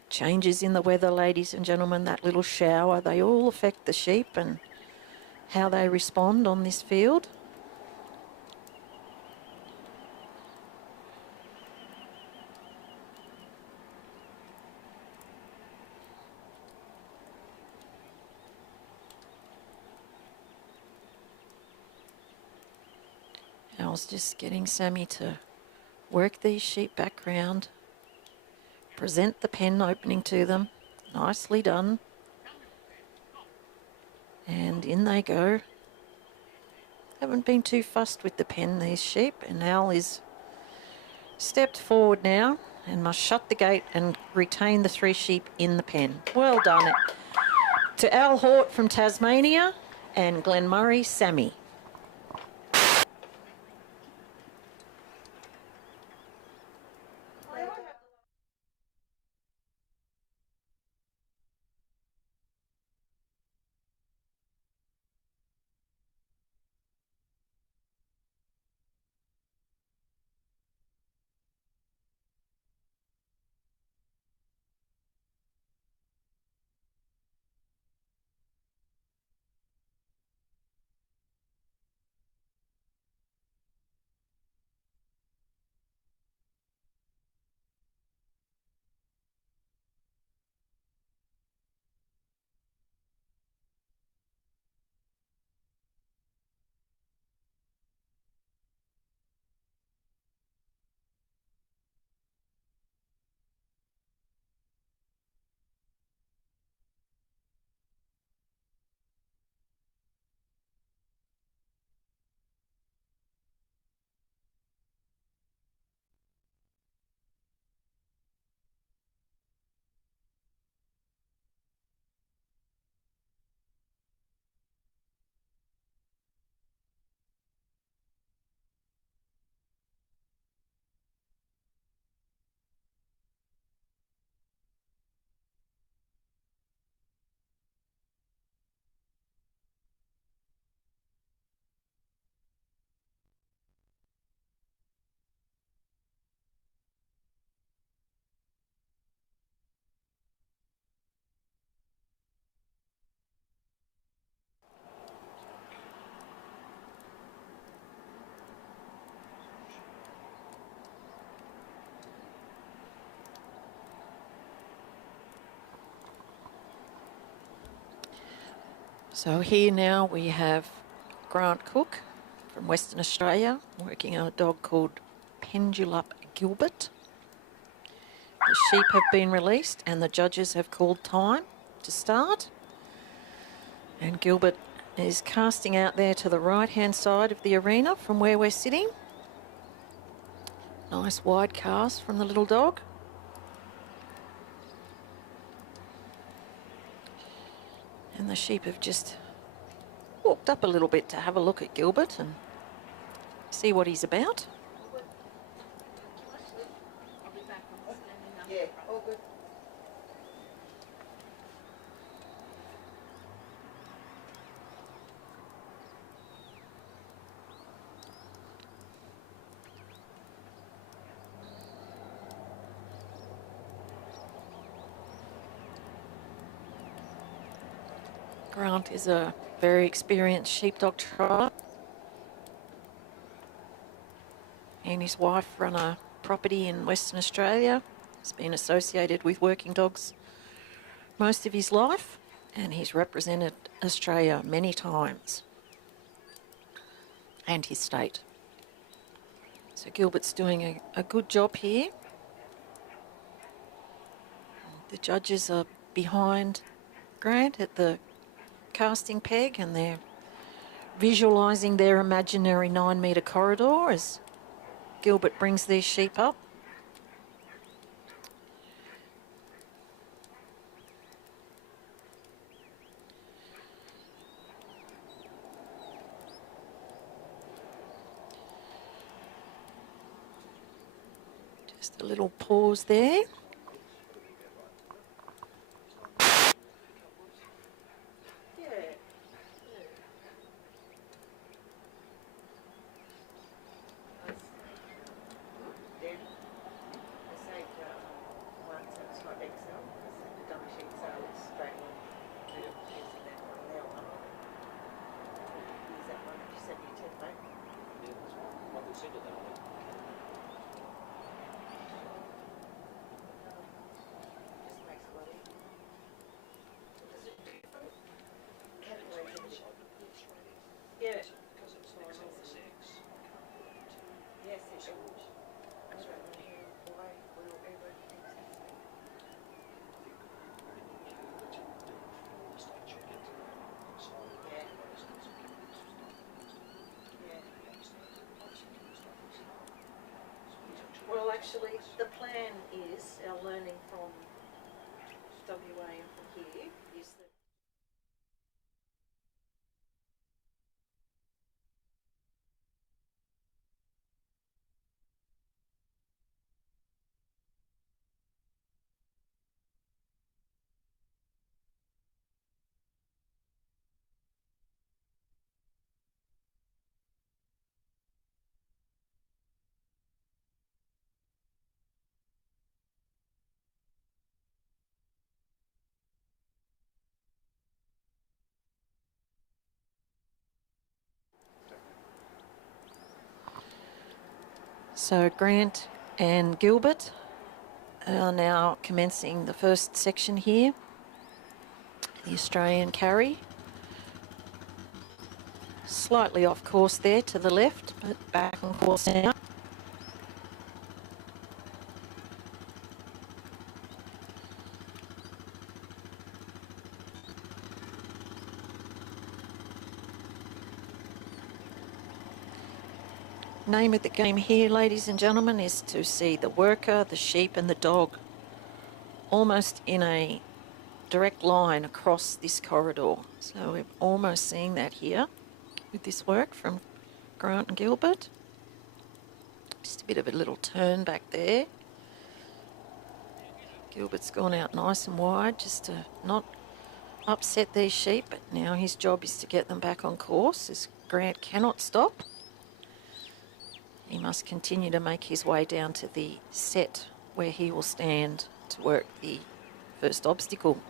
Changes in the weather, ladies and gentlemen, that little shower, they all affect the sheep and how they respond on this field. I was just getting Sammy to work these sheep back round, present the pen opening to them. Nicely done. And in they go. Haven't been too fussed with the pen, these sheep, and Al is stepped forward now and must shut the gate and retain the 3 sheep in the pen. Well done to Al Hort from Tasmania and Glen Murray, Sammy. So here now we have Grant Cook from Western Australia working on a dog called Pendulum Gilbert. The sheep have been released and the judges have called time to start. And Gilbert is casting out there to the right-hand side of the arena from where we're sitting. Nice wide cast from the little dog. And the sheep have just walked up a little bit to have a look at Gilbert and see what he's about. Yeah, all good. Grant is a very experienced sheepdog trialer. He and his wife run a property in Western Australia. He's been associated with working dogs most of his life, and he's represented Australia many times and his state. So Gilbert's doing a good job here. The judges are behind Grant at the casting peg and they're visualising their imaginary 9-metre corridor as Gilbert brings these sheep up. Just a little pause there. Well, actually, the plan is, our learning from WA and from here, is that so Grant and Gilbert are now commencing the first section here, the Australian carry. Slightly off course there to the left, but back on course now. Name of the game here, ladies and gentlemen, is to see the worker, the sheep and the dog almost in a direct line across this corridor. So we're almost seeing that here with this work from Grant and Gilbert. Just a bit of a little turn back there. Gilbert's gone out nice and wide just to not upset these sheep, but now his job is to get them back on course as Grant cannot stop. He must continue to make his way down to the set where he will stand to work the first obstacle.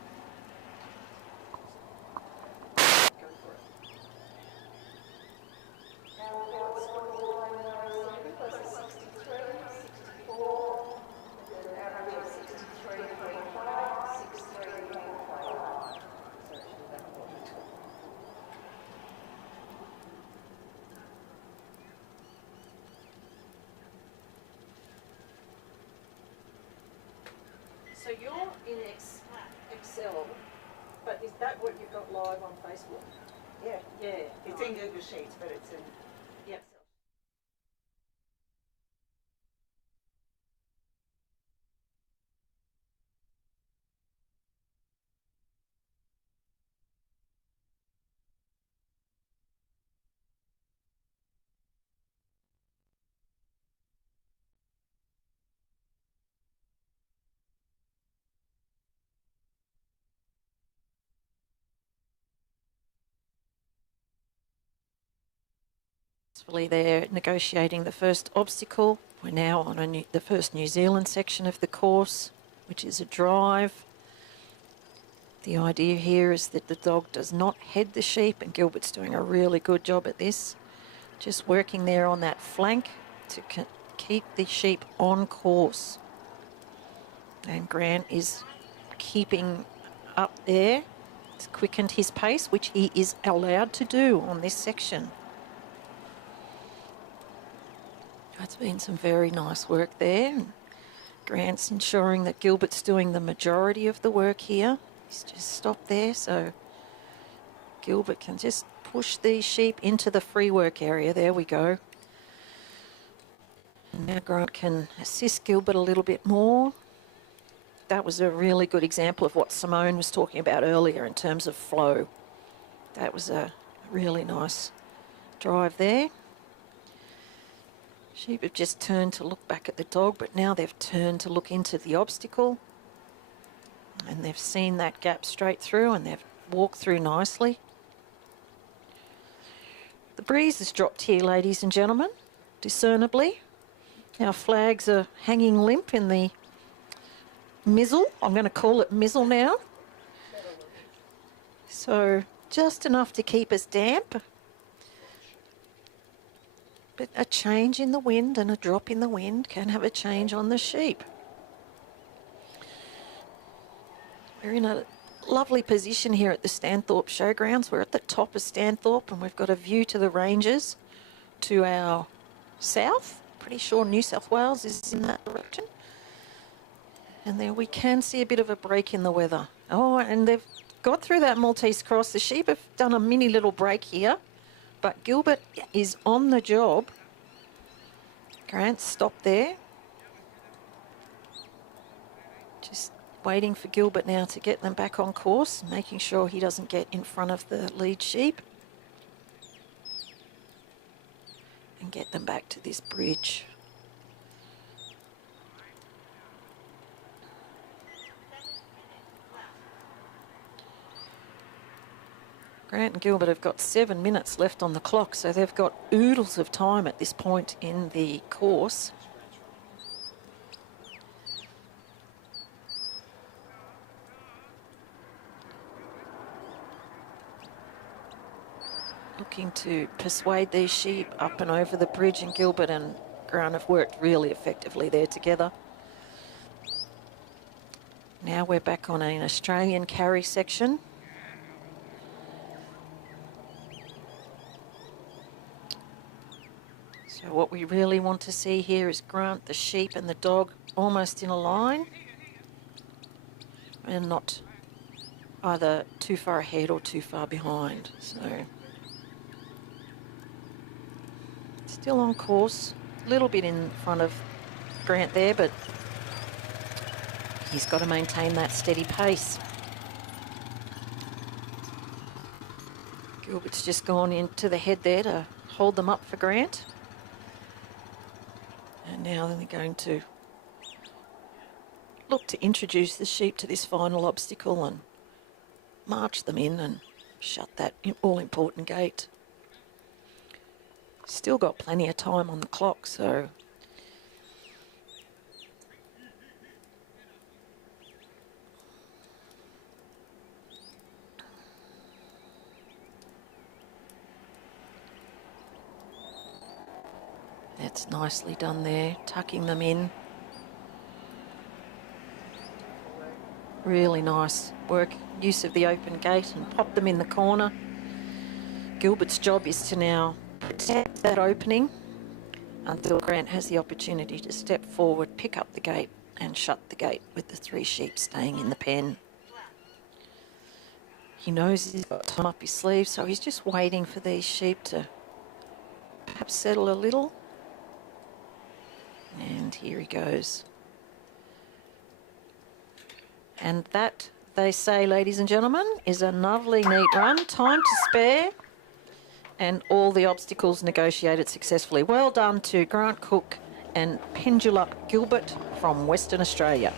So you're in Excel, but is that what you've got live on Facebook? Yeah. Yeah. It's in Google Sheets, but it's in... Yep. They're negotiating the first obstacle. We're now on the first New Zealand section of the course, which is a drive. The idea here is that the dog does not head the sheep, and Gilbert's doing a really good job at this. Just working there on that flank to keep the sheep on course. And Grant is keeping up there. He's quickened his pace, which he is allowed to do on this section. It's been some very nice work there. Grant's ensuring that Gilbert's doing the majority of the work here. He's just stopped there so Gilbert can just push these sheep into the free work area. There we go. And now Grant can assist Gilbert a little bit more. That was a really good example of what Simone was talking about earlier in terms of flow. That was a really nice drive there. Sheep have just turned to look back at the dog, but now they've turned to look into the obstacle. And they've seen that gap straight through and they've walked through nicely. The breeze has dropped here, ladies and gentlemen, discernibly. Our flags are hanging limp in the mizzle. I'm going to call it mizzle now. So just enough to keep us damp. But a change in the wind and a drop in the wind can have a change on the sheep. We're in a lovely position here at the Stanthorpe Showgrounds. We're at the top of Stanthorpe and we've got a view to the ranges to our south. Pretty sure New South Wales is in that direction. And there we can see a bit of a break in the weather. Oh, and they've got through that Maltese cross. The sheep have done a mini little break here, but Gilbert is on the job. Grant stopped there. Just waiting for Gilbert now to get them back on course, making sure he doesn't get in front of the lead sheep. And get them back to this bridge. Grant and Gilbert have got 7 minutes left on the clock, so they've got oodles of time at this point in the course. Looking to persuade these sheep up and over the bridge, and Gilbert and Grant have worked really effectively there together. Now we're back on an Australian carry section. So what we really want to see here is Grant, the sheep and the dog almost in a line and not either too far ahead or too far behind. So still on course, a little bit in front of Grant there, but he's got to maintain that steady pace. Gilbert's just gone into the head there to hold them up for Grant. And now they're going to look to introduce the sheep to this final obstacle and march them in and shut that all-important gate. Still got plenty of time on the clock, so that's nicely done there, tucking them in. Really nice work, use of the open gate, and pop them in the corner. Gilbert's job is to now protect that opening until Grant has the opportunity to step forward, pick up the gate and shut the gate with the 3 sheep staying in the pen. He knows he's got time up his sleeve, so he's just waiting for these sheep to perhaps settle a little. And here he goes. And that, they say, ladies and gentlemen, is a lovely, neat run. Time to spare. And all the obstacles negotiated successfully. Well done to Grant Cook and Pendula Gilbert from Western Australia.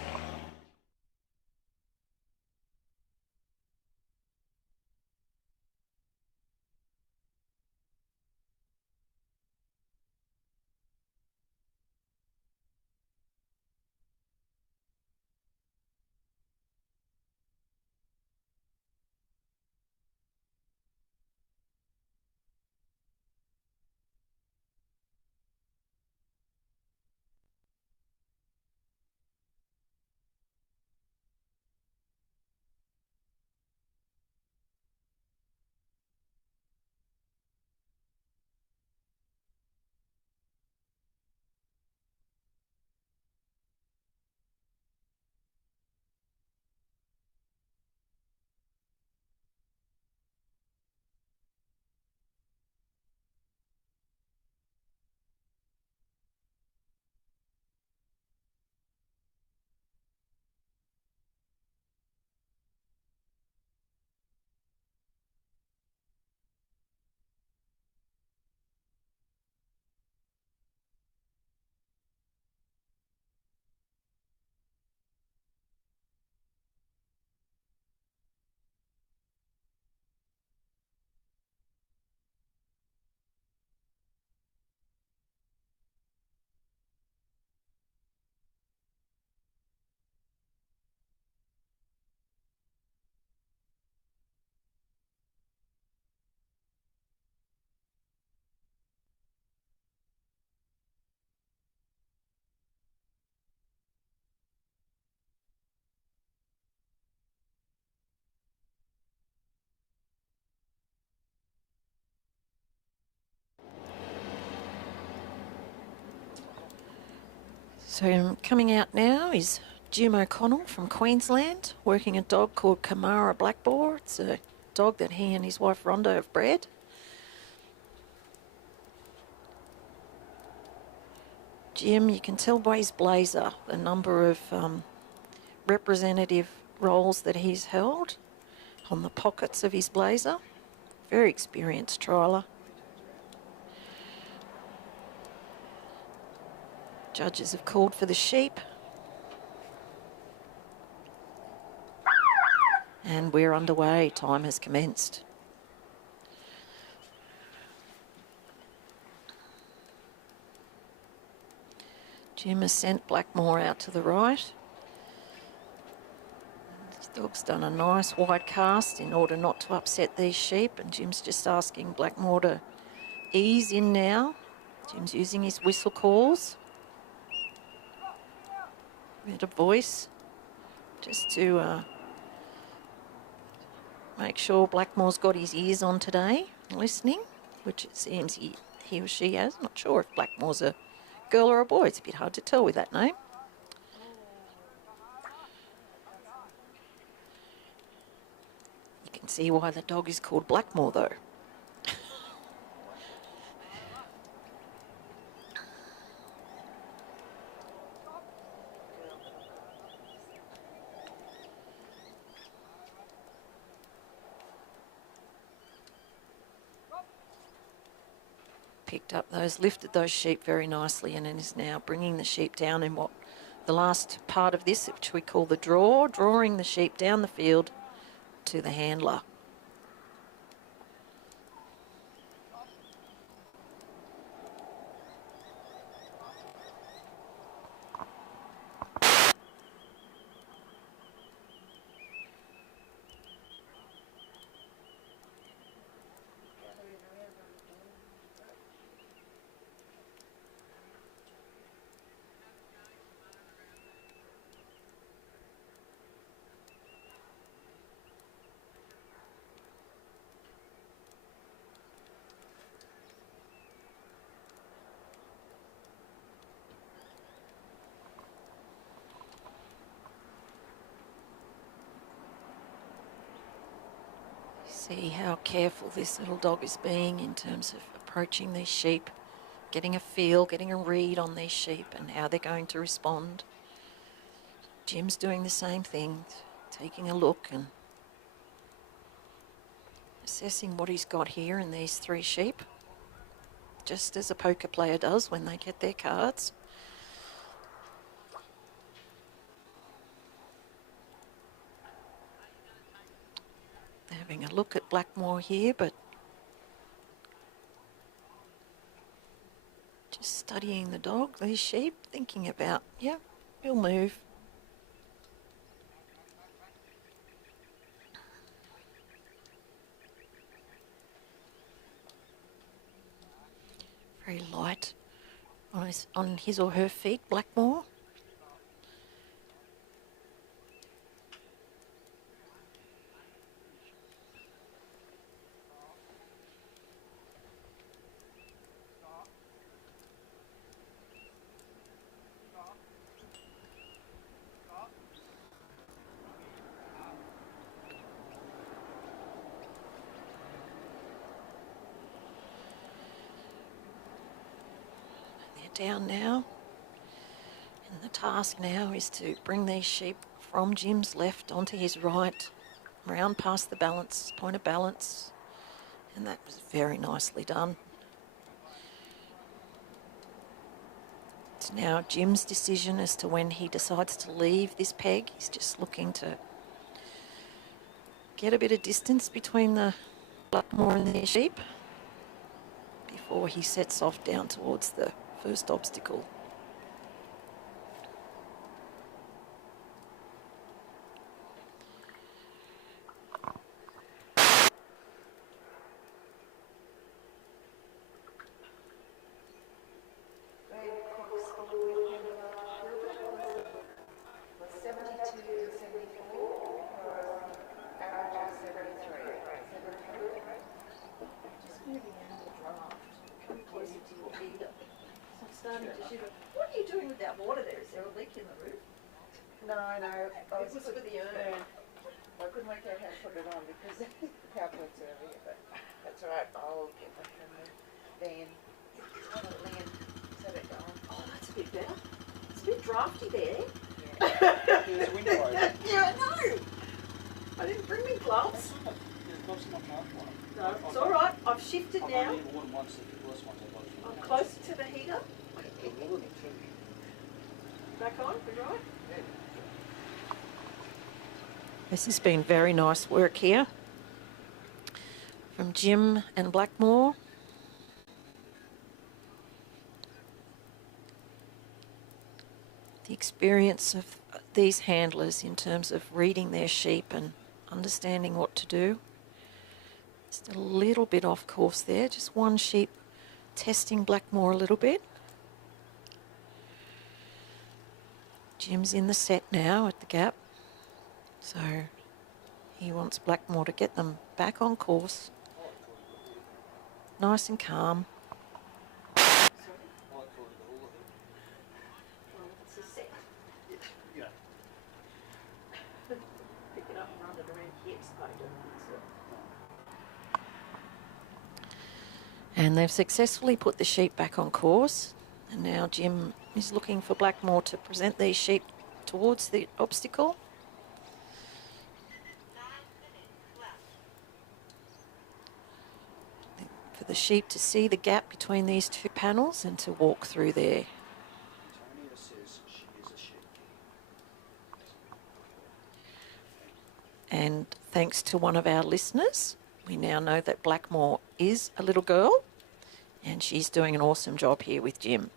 So coming out now is Jim O'Connell from Queensland, working a dog called Kamara Black Boar. It's a dog that he and his wife Rhonda have bred. Jim, you can tell by his blazer the number of representative roles that he's held on the pockets of his blazer. Very experienced trialer. Judges have called for the sheep. And we're underway. Time has commenced. Jim has sent Blackmore out to the right. This dog's done a nice wide cast in order not to upset these sheep, and Jim's just asking Blackmore to ease in now. Jim's using his whistle calls. Bit of voice just to make sure Blackmore's got his ears on today, listening, which it seems he or she has. Not sure if Blackmore's a girl or a boy. It's a bit hard to tell with that name. You can see why the dog is called Blackmore, though. Lifted those sheep very nicely, and is now bringing the sheep down in what the last part of this, which we call the draw, drawing the sheep down the field to the handler. See how careful this little dog is being in terms of approaching these sheep, getting a feel, getting a read on these sheep and how they're going to respond. Jim's doing the same thing, taking a look and assessing what he's got here in these three sheep, just as a poker player does when they get their cards. Having a look at Blackmore here, but just studying the dog, these sheep, thinking about, yeah, he'll move. Very light on his or her feet, Blackmore. Down now, and the task now is to bring these sheep from Jim's left onto his right, round past the balance, point of balance, and that was very nicely done. It's now Jim's decision as to when he decides to leave this peg. He's just looking to get a bit of distance between the Blackmore and the sheep before he sets off down towards the first obstacle. What are you doing? doing with that water there? Is there a leak in the roof? No, no. It was for the urn. I couldn't work out how to put it on because the power plugs are over here, but that's all right. I'll get that from the van. Liam set it going. Oh, that's a bit better. It's a bit drafty there. There's a window open. Yeah, I know. I didn't bring me gloves. No, it's all right. I've shifted now. I'm closer to the heater. Back on, we right? This has been very nice work here from Jim and Blackmore. The experience of these handlers in terms of reading their sheep and understanding what to do. Just a little bit off course there, just one sheep testing Blackmore a little bit. Jim's in the set now at the gap, so he wants Blackmore to get them back on course, nice and calm. And they've successfully put the sheep back on course, and now Jim is looking for Blackmore to present these sheep towards the obstacle. For the sheep to see the gap between these two panels and to walk through there. And thanks to one of our listeners, we now know that Blackmore is a little girl, and she's doing an awesome job here with Jim.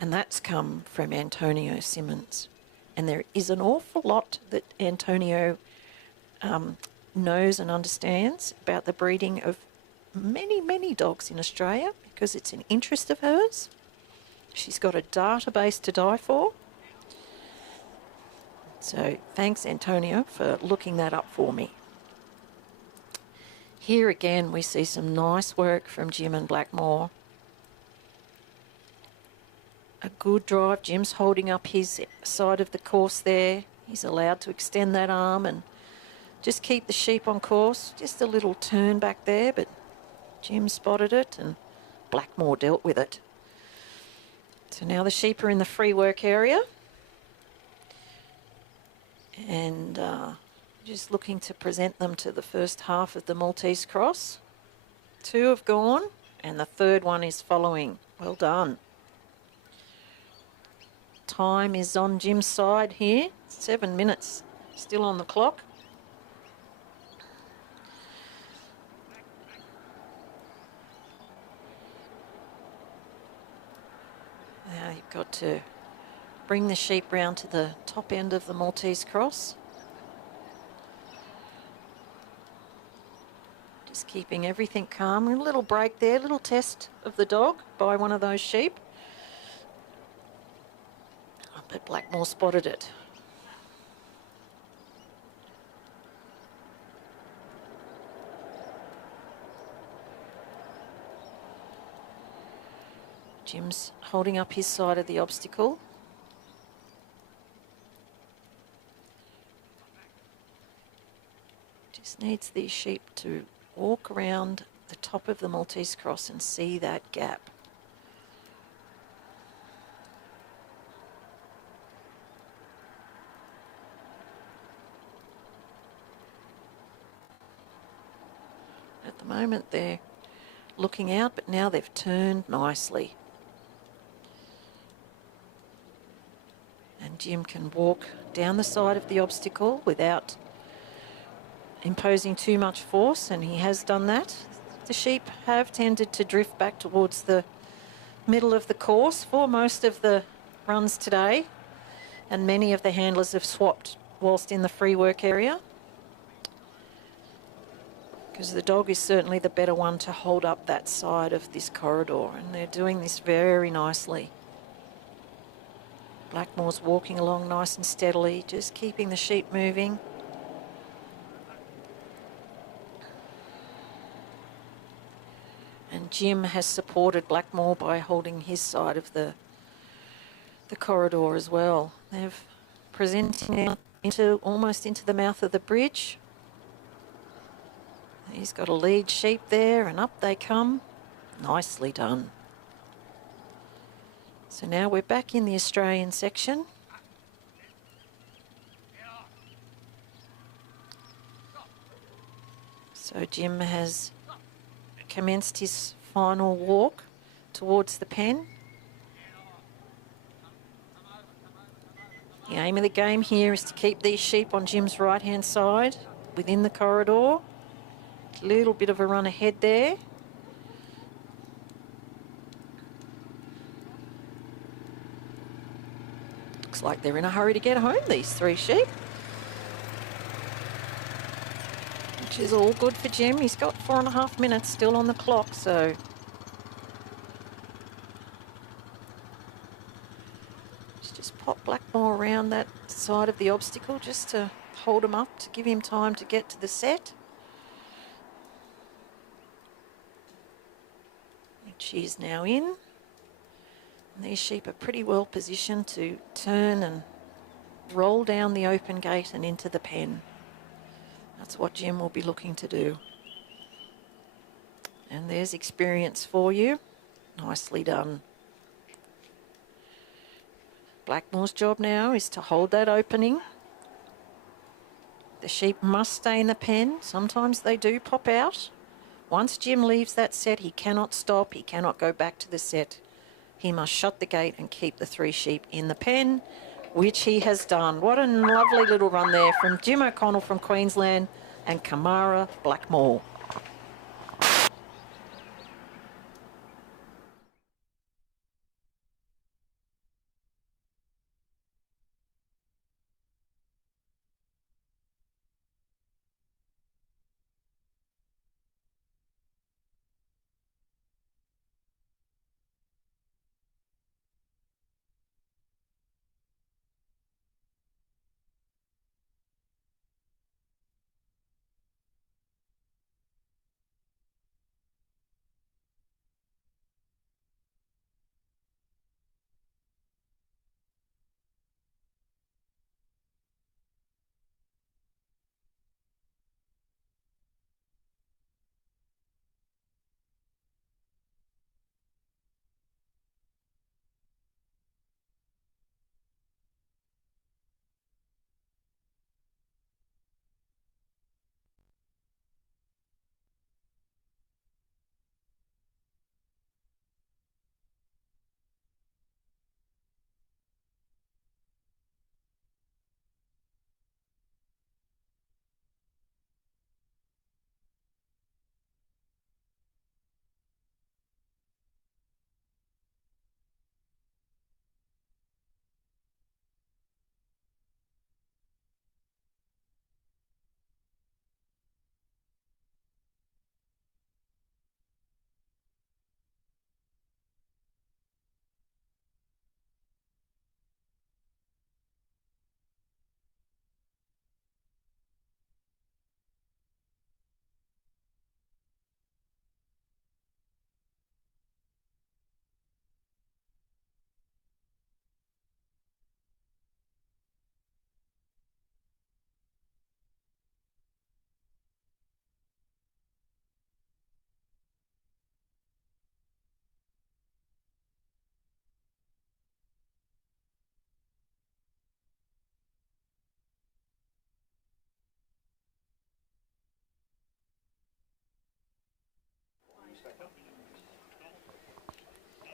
And that's come from Antonio Simmons. And there is an awful lot that Antonio knows and understands about the breeding of many, many dogs in Australia, because it's an interest of hers. She's got a database to die for. So thanks, Antonio, for looking that up for me. Here again, we see some nice work from Jim and Blackmore. A good drive. Jim's holding up his side of the course there. He's allowed to extend that arm and just keep the sheep on course. Just a little turn back there, but Jim spotted it and Blackmore dealt with it. So now the sheep are in the free work area. And just looking to present them to the first half of the Maltese cross. 2 have gone, and the 3rd one is following. Well done. Time is on Jim's side here. 7 minutes still on the clock. Now you've got to bring the sheep round to the top end of the Maltese cross. Just keeping everything calm. A little break there, little test of the dog by one of those sheep. But Blackmore spotted it. Jim's holding up his side of the obstacle. Just needs these sheep to walk around the top of the Maltese cross and see that gap. At the moment they're looking out, but now they've turned nicely. And Jim can walk down the side of the obstacle without imposing too much force, and he has done that. The sheep have tended to drift back towards the middle of the course for most of the runs today, and many of the handlers have swapped whilst in the free work area, because the dog is certainly the better one to hold up that side of this corridor, and they're doing this very nicely. Blackmore's walking along nice and steadily, just keeping the sheep moving. And Jim has supported Blackmore by holding his side of the corridor as well. They're presenting out almost into the mouth of the bridge. He's got a lead sheep there, and up they come. Nicely done. So now we're back in the Australian section. So Jim has commenced his final walk towards the pen. The aim of the game here is to keep these sheep on Jim's right-hand side within the corridor. A little bit of a run ahead there. Looks like they're in a hurry to get home, these 3 sheep. Which is all good for Jim. He's got 4.5 minutes still on the clock, so... Just pop Blackmore around that side of the obstacle just to hold him up, to give him time to get to the set. Which he is now in. And these sheep are pretty well positioned to turn and roll down the open gate and into the pen. That's what Jim will be looking to do. And there's experience for you. Nicely done. Blackmore's job now is to hold that opening. The sheep must stay in the pen. Sometimes they do pop out. Once Jim leaves that set, he cannot stop. He cannot go back to the set. He must shut the gate and keep the 3 sheep in the pen, which he has done. What a lovely little run there from Jim O'Connell from Queensland and Kamara Blackmore.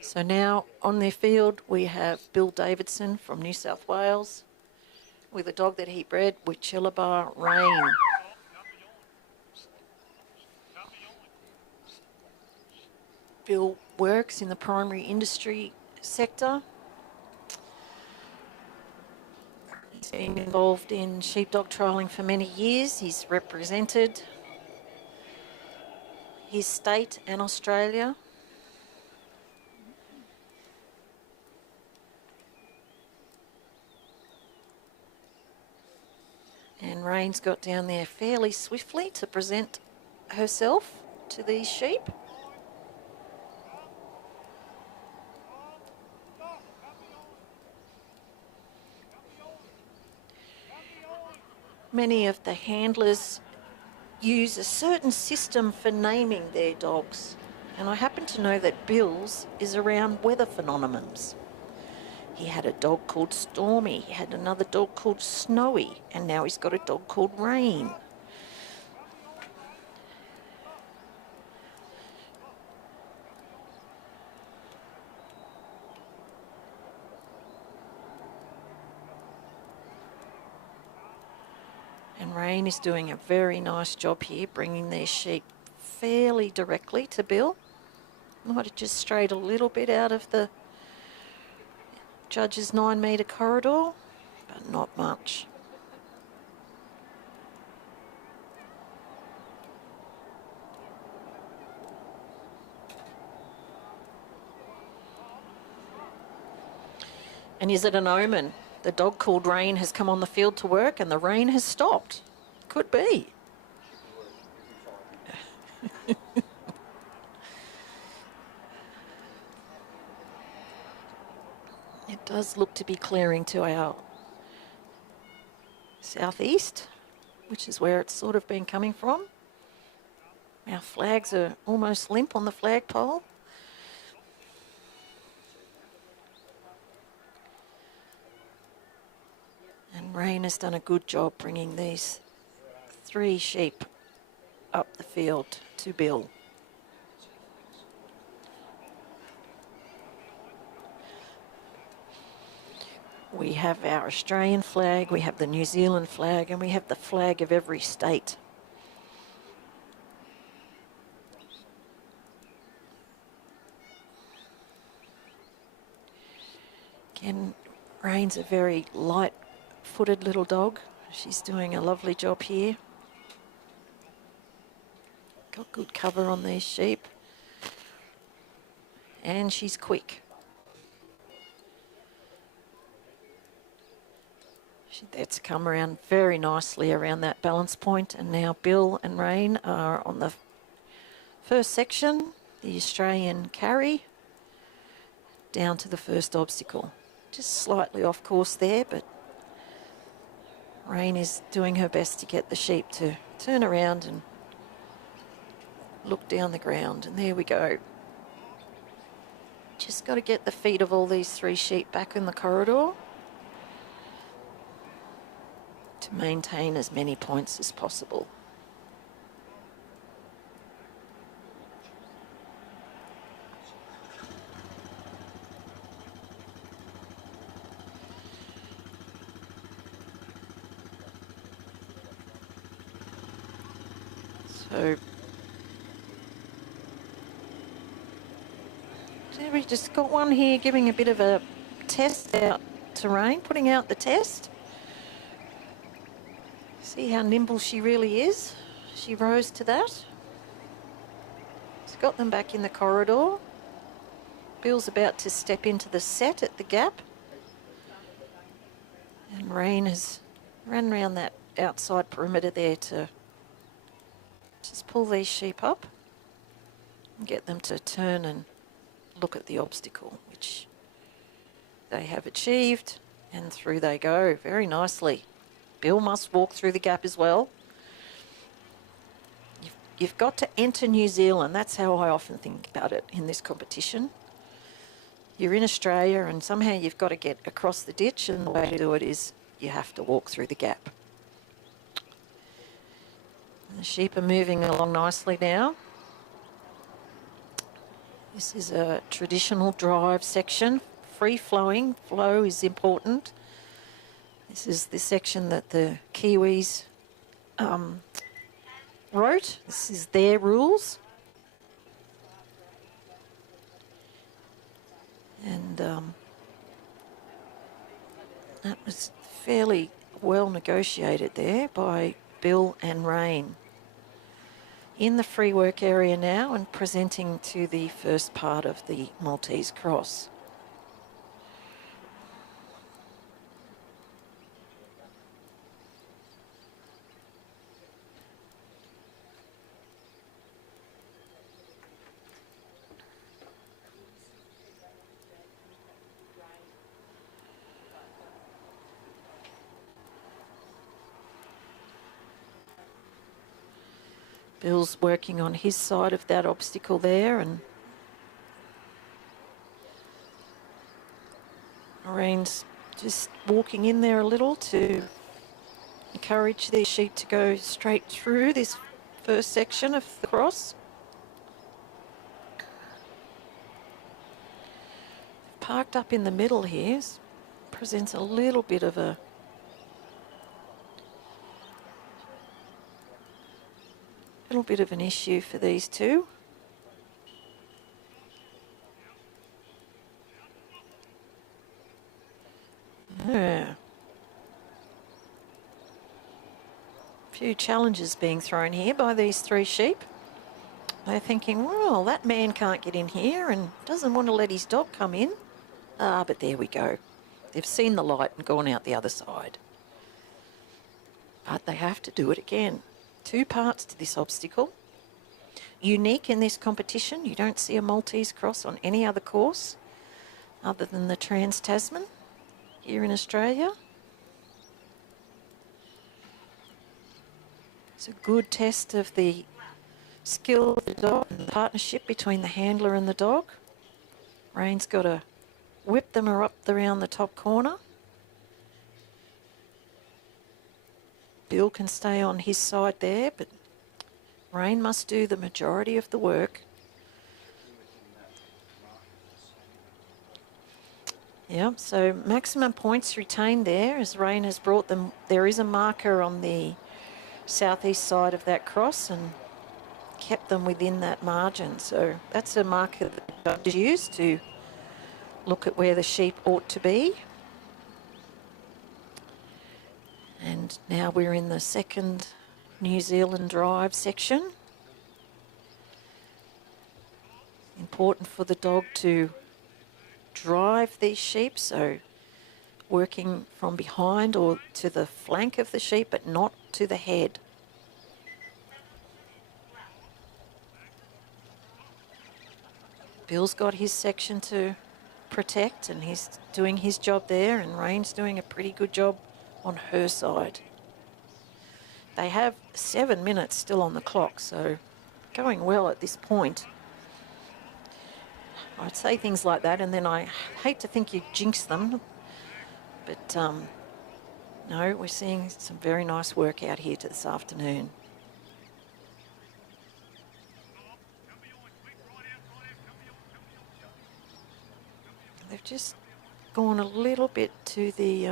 So now on their field we have Bill Davidson from New South Wales with a dog that he bred with Chillabar Rain. Bill works in the primary industry sector. He's been involved in sheepdog trialling for many years. He's represented his state and Australia. And Rain's got down there fairly swiftly to present herself to these sheep. many of the handlers use a certain system for naming their dogs. And I happen to know that Bill's is around weather phenomenons. He had a dog called Stormy, he had another dog called Snowy, and now he's got a dog called Rain. And Rain is doing a very nice job here, bringing their sheep fairly directly to Bill. Might have just strayed a little bit out of the judge's 9-metre corridor, but not much. And is it an omen? The dog called Rain has come on the field to work and the rain has stopped. Could be. It does look to be clearing to our southeast, which is where it's sort of been coming from. Our flags are almost limp on the flagpole. And Rain has done a good job bringing these 3 sheep up the field to Bill. We have our Australian flag, we have the New Zealand flag, and we have the flag of every state. Again, Rain's a very light-footed little dog. She's doing a lovely job here. Got good cover on these sheep. And she's quick. That's come around very nicely around that balance point, and now Bill and Rain are on the first section, the Australian carry, down to the first obstacle. Just slightly off course there, but Rain is doing her best to get the sheep to turn around and look down the ground, and there we go. Just got to get the feet of all these 3 sheep back in the corridor to maintain as many points as possible. So we just got one here giving a bit of a test out to Rain, putting out the test. See how nimble she really is. She rose to that. She's got them back in the corridor. Bill's about to step into the set at the gap. And Rain has run around that outside perimeter there to just pull these sheep up and get them to turn and look at the obstacle, which they have achieved, and through they go very nicely. Bill must walk through the gap as well. You've got to enter New Zealand. That's how I often think about it in this competition. You're in Australia and somehow you've got to get across the ditch, and the way to do it is you have to walk through the gap. And the sheep are moving along nicely now. This is a traditional drive section, free-flowing. Flow is important. This is the section that the Kiwis wrote. This is their rules. And that was fairly well negotiated there by Bill and Rain. In the free work area now and presenting to the first part of the Maltese cross. Bill's working on his side of that obstacle there, and Noreen's just walking in there a little to encourage these sheep to go straight through this first section of the cross. Parked up in the middle here presents a little bit of an issue for these two. Yeah. A few challenges being thrown here by these three sheep. They're thinking, well, that man can't get in here and doesn't want to let his dog come in. Ah, but there we go. They've seen the light and gone out the other side. But they have to do it again. 2 parts to this obstacle. Unique in this competition. You don't see a Maltese cross on any other course other than the Trans-Tasman here in Australia. It's a good test of the skill of the dog and the partnership between the handler and the dog. Rain's got to whip them up around the top corner. Bill can stay on his side there, but Rain must do the majority of the work. Yeah, so maximum points retained there as Rain has brought them. There is a marker on the southeast side of that cross and kept them within that margin. So that's a marker that the judges use to look at where the sheep ought to be. And now we're in the second New Zealand drive section. Important for the dog to drive these sheep, so working from behind or to the flank of the sheep, but not to the head. Bill's got his section to protect and he's doing his job there, and Rain's doing a pretty good job on her side. They have 7 minutes still on the clock, so going well at this point. I'd say things like that, and then I hate to think you jinx them, but no, we're seeing some very nice work out here this afternoon. They've just gone a little bit to the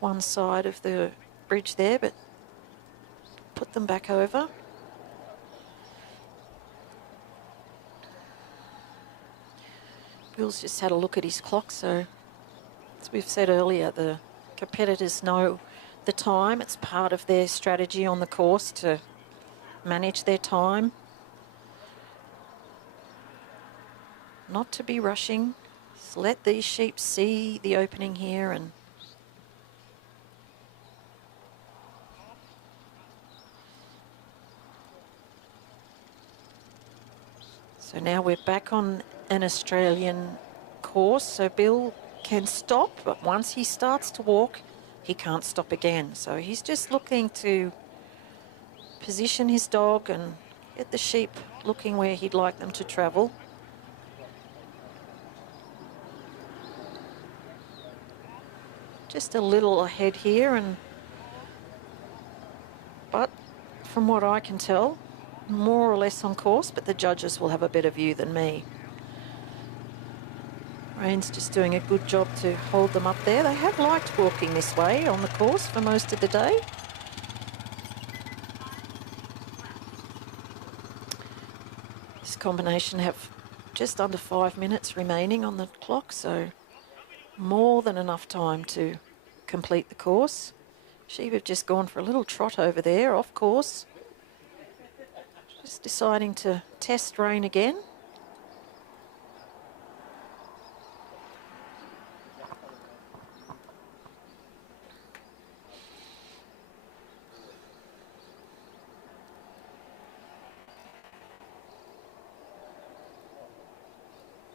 one side of the bridge there, but put them back over. Bill's just had a look at his clock, so as we've said earlier, the competitors know the time. It's part of their strategy on the course to manage their time. Not to be rushing. Just let these sheep see the opening here, and so now we're back on an Australian course, so Bill can stop, but once he starts to walk, he can't stop again. So he's just looking to position his dog and get the sheep looking where he'd like them to travel. Just a little ahead here, but from what I can tell, more or less on course, but the judges will have a better view than me. Rain's just doing a good job to hold them up there. They have liked walking this way on the course for most of the day. This combination have just under 5 minutes remaining on the clock, so more than enough time to complete the course. Sheep have just gone for a little trot over there, off course. Just deciding to test Rain again.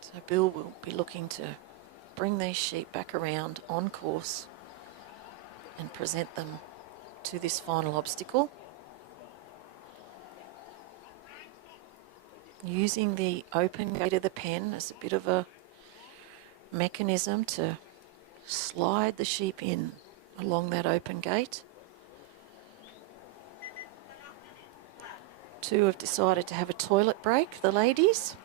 So Bill will be looking to bring these sheep back around on course and present them to this final obstacle. using the open gate of the pen as a bit of a mechanism to slide the sheep in along that open gate. Two have decided to have a toilet break, the ladies,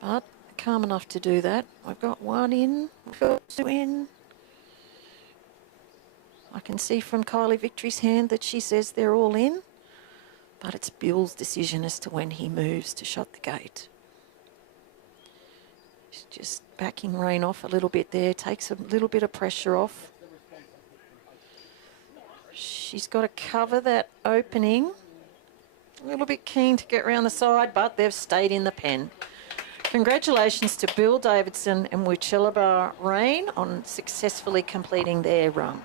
but calm enough to do that. We've got one in, we've got two in. I can see from Kylie Victory's hand that she says they're all in, but it's Bill's decision as to when he moves to shut the gate. She's just backing Rain off a little bit there, takes a little bit of pressure off. She's got to cover that opening. A little bit keen to get round the side, but they've stayed in the pen. Congratulations to Bill Davidson and Wuchellaba Rain on successfully completing their run.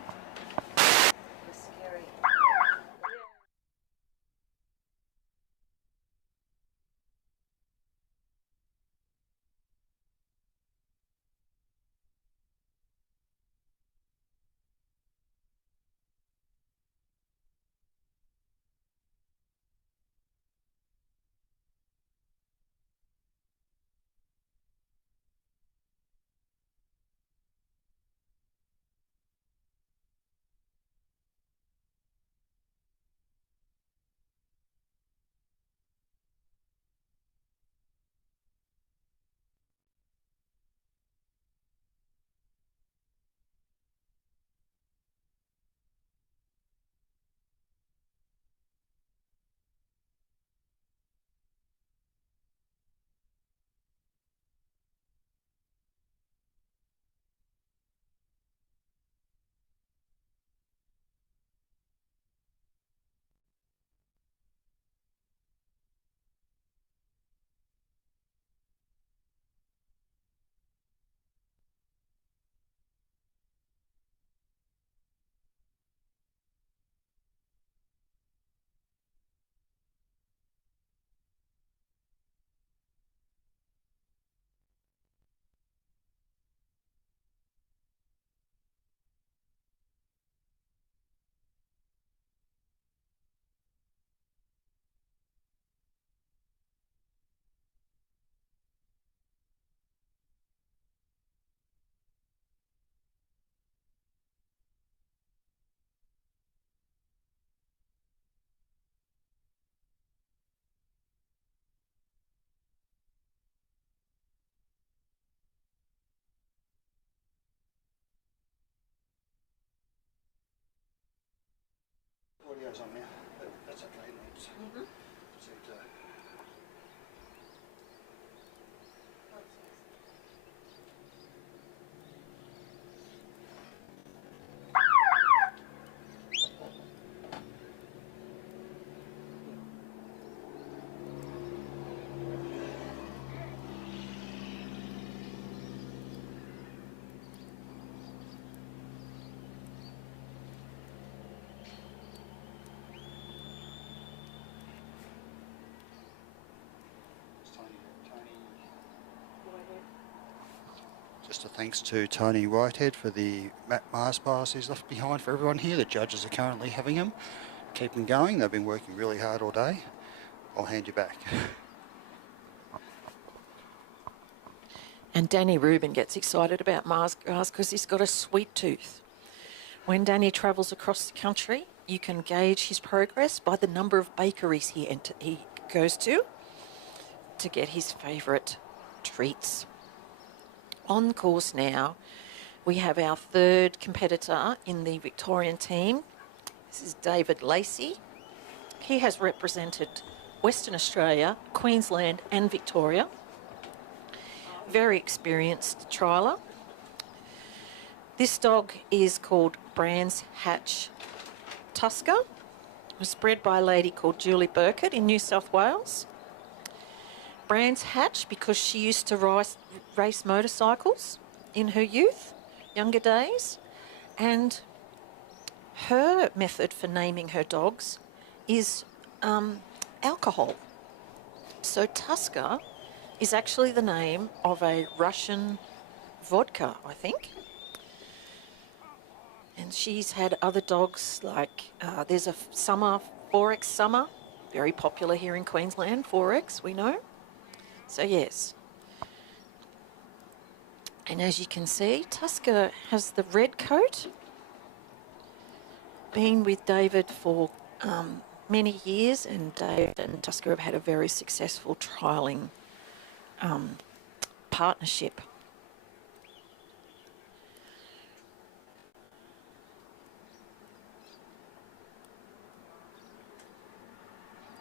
Audio's on now, but that's okay. Just a thanks to Tony Whitehead for the Mars bars he's left behind for everyone here. The judges are currently having them. Keep them going. They've been working really hard all day. I'll hand you back. And Danny Rubin gets excited about Mars grass because he's got a sweet tooth. When Danny travels across the country, you can gauge his progress by the number of bakeries he goes to get his favourite treats. On course now, we have our third competitor in the Victorian team. This is David Lacey. He has represented Western Australia, Queensland and Victoria. Very experienced trialer. This dog is called Brands Hatch Tusker. It was bred by a lady called Julie Burkett in New South Wales. Brands Hatch because she used to race motorcycles in her younger days, and her method for naming her dogs is alcohol. So Tusker is actually the name of a Russian vodka, I think. And she's had other dogs like, there's a Summer, 4X Summer, Very popular here in Queensland, 4X, we know. So yes. And as you can see, Tusker has the red coat. Been with David for many years, and David and Tusker have had a very successful trialling partnership.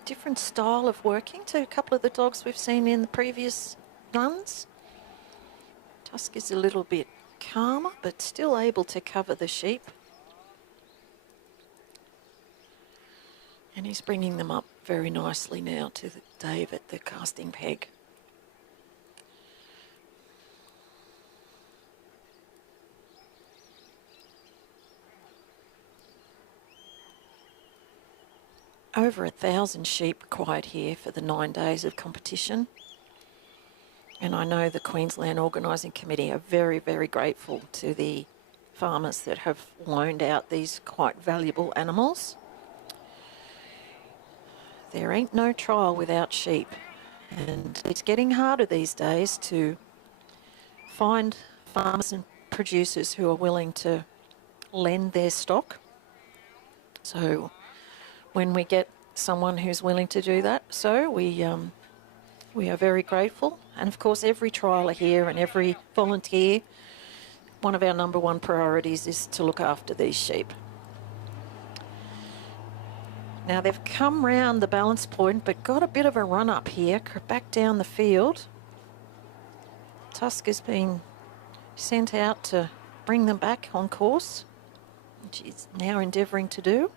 Different style of working to a couple of the dogs we've seen in the previous runs. Tusk is a little bit calmer, but still able to cover the sheep. And he's bringing them up very nicely now to Dave at the casting peg. Over 1,000 sheep required here for the 9 days of competition. And I know the Queensland Organising Committee are very, very grateful to the farmers that have loaned out these quite valuable animals. There ain't no trial without sheep, and it's getting harder these days to find farmers and producers who are willing to lend their stock. So when we get someone who's willing to do that, so we are very grateful. And of course, every trialer here and every volunteer, one of our number one priorities is to look after these sheep. Now they've come round the balance point, but got a bit of a run up here, back down the field. Tusk has been sent out to bring them back on course, which he's now endeavouring to do.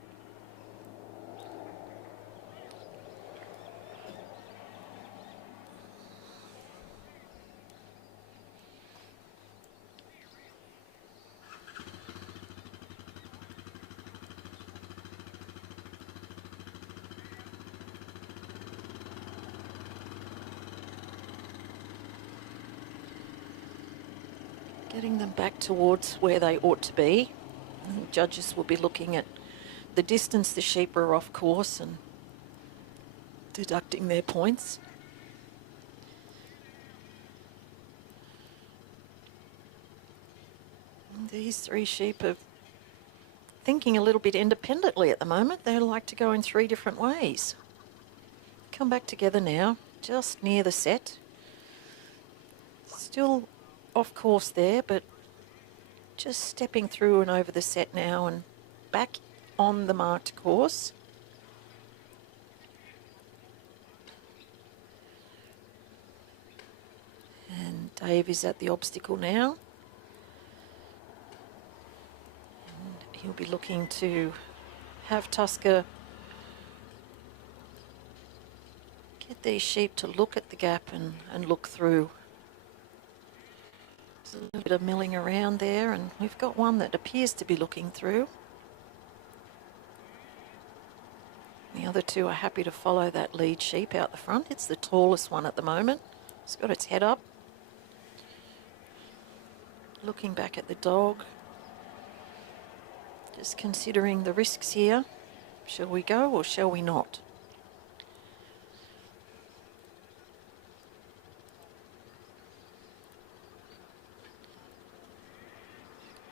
Getting them back towards where they ought to be. And judges will be looking at the distance the sheep are off course and deducting their points. And these 3 sheep are thinking a little bit independently at the moment. They like to go in 3 different ways. Come back together now, just near the set. Still off course there, but just stepping through and over the set now and back on the marked course. And Dave is at the obstacle now. And he'll be looking to have Tusker get these sheep to look at the gap and look through. There's a little bit of milling around there, and we've got one that appears to be looking through. The other 2 are happy to follow that lead sheep out the front. It's the tallest one at the moment. It's got its head up. Looking back at the dog. Just considering the risks here. Shall we go or shall we not?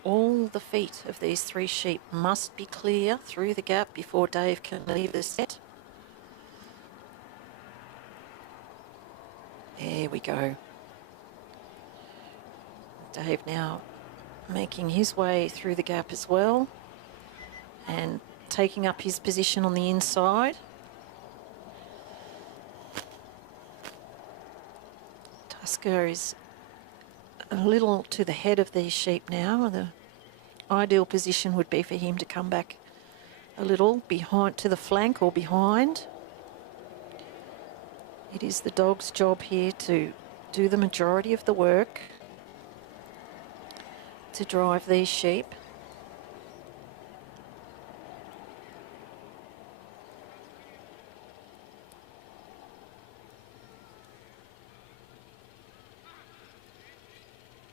All the feet of these 3 sheep must be clear through the gap before Dave can leave the set. There we go. Dave now making his way through the gap as well and taking up his position on the inside. Tusker is a little to the head of these sheep now. The ideal position would be for him to come back a little behind to the flank or behind. It is the dog's job here to do the majority of the work to drive these sheep.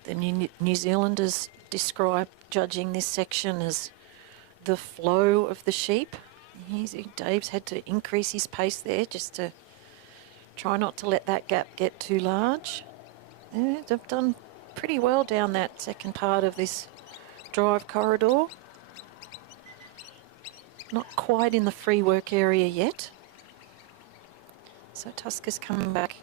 The New Zealanders describe judging this section as the flow of the sheep. Dave's had to increase his pace there just to try not to let that gap get too large. Yeah, they've done pretty well down that second part of this drive corridor. Not quite in the free work area yet. So Tuska's coming back.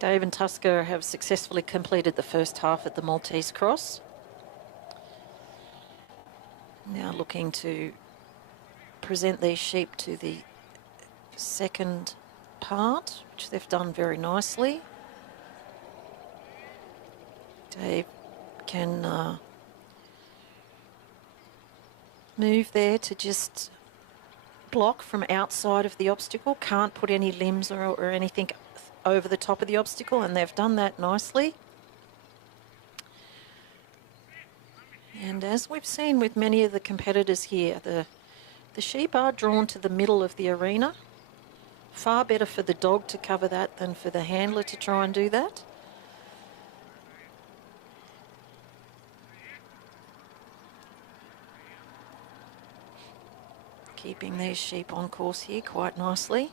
Dave and Tusker have successfully completed the first half at the Maltese Cross. Now looking to present these sheep to the second part, which they've done very nicely. Dave can move there to just block from outside of the obstacle, can't put any limbs or anything over the top of the obstacle, and they've done that nicely. And as we've seen with many of the competitors here, the sheep are drawn to the middle of the arena. Far better for the dog to cover that than for the handler to try and do that. Keeping these sheep on course here quite nicely.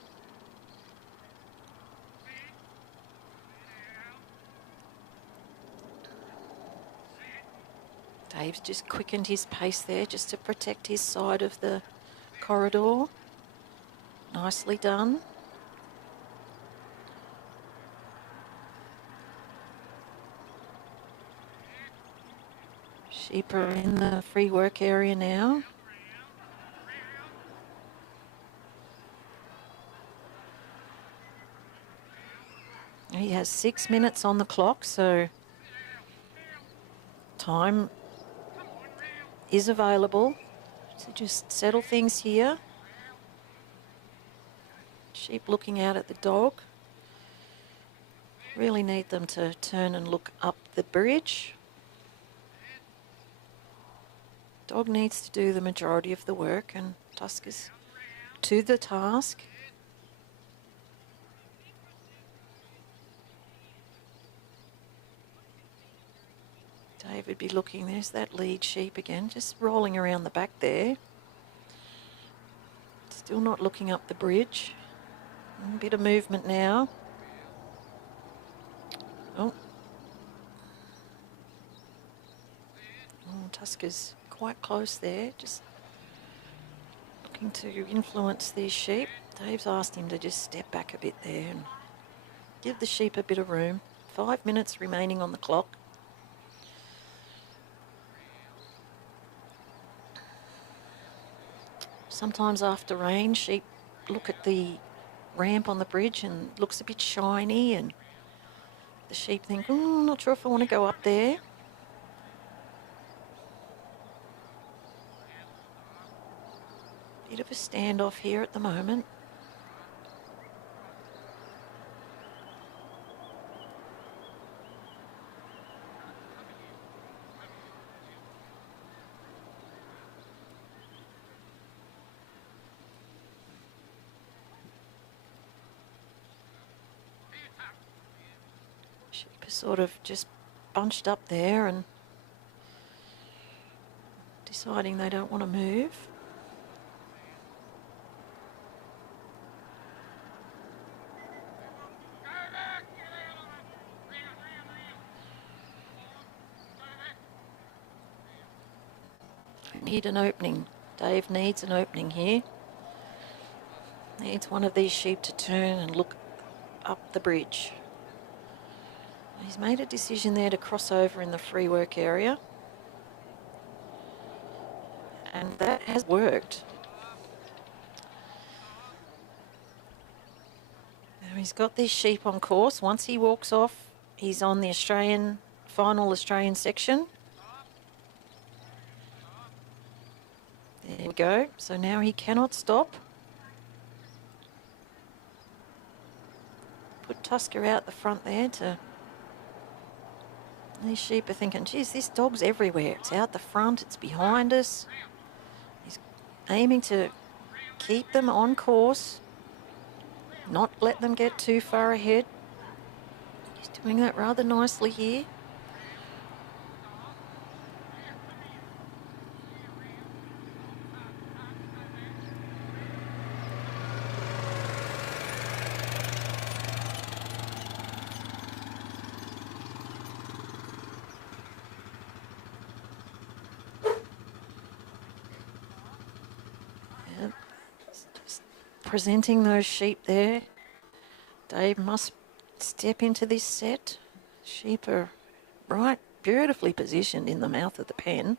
Dave's just quickened his pace there just to protect his side of the corridor. Nicely done. Sheep are in the free work area now. He has 6 minutes on the clock, so time is available to just settle things here. Sheep looking out at the dog. Really need them to turn and look up the bridge. Dog needs to do the majority of the work, and Tusker's to the task. Dave would be looking, there's that lead sheep again, just rolling around the back there. Still not looking up the bridge. A bit of movement now. Oh. Tusker's quite close there, just looking to influence these sheep. Dave's asked him to just step back a bit there and give the sheep a bit of room. 5 minutes remaining on the clock. Sometimes after rain, sheep look at the ramp on the bridge and it looks a bit shiny, and the sheep think, oh, I'm not sure if I want to go up there. Bit of a standoff here at the moment. Sheep are sort of just bunched up there and deciding they don't want to move. Need an opening. Dave needs an opening here. Needs one of these sheep to turn and look up the bridge. He's made a decision there to cross over in the free work area. And that has worked. Now he's got this sheep on course. Once he walks off, he's on the final Australian section. There we go. So now he cannot stop. Put Tusker out the front there to... These sheep are thinking, geez, this dog's everywhere. It's out the front, it's behind us. He's aiming to keep them on course, not let them get too far ahead. He's doing that rather nicely here. Just presenting those sheep there. Dave must step into this set. Sheep are right, beautifully positioned in the mouth of the pen.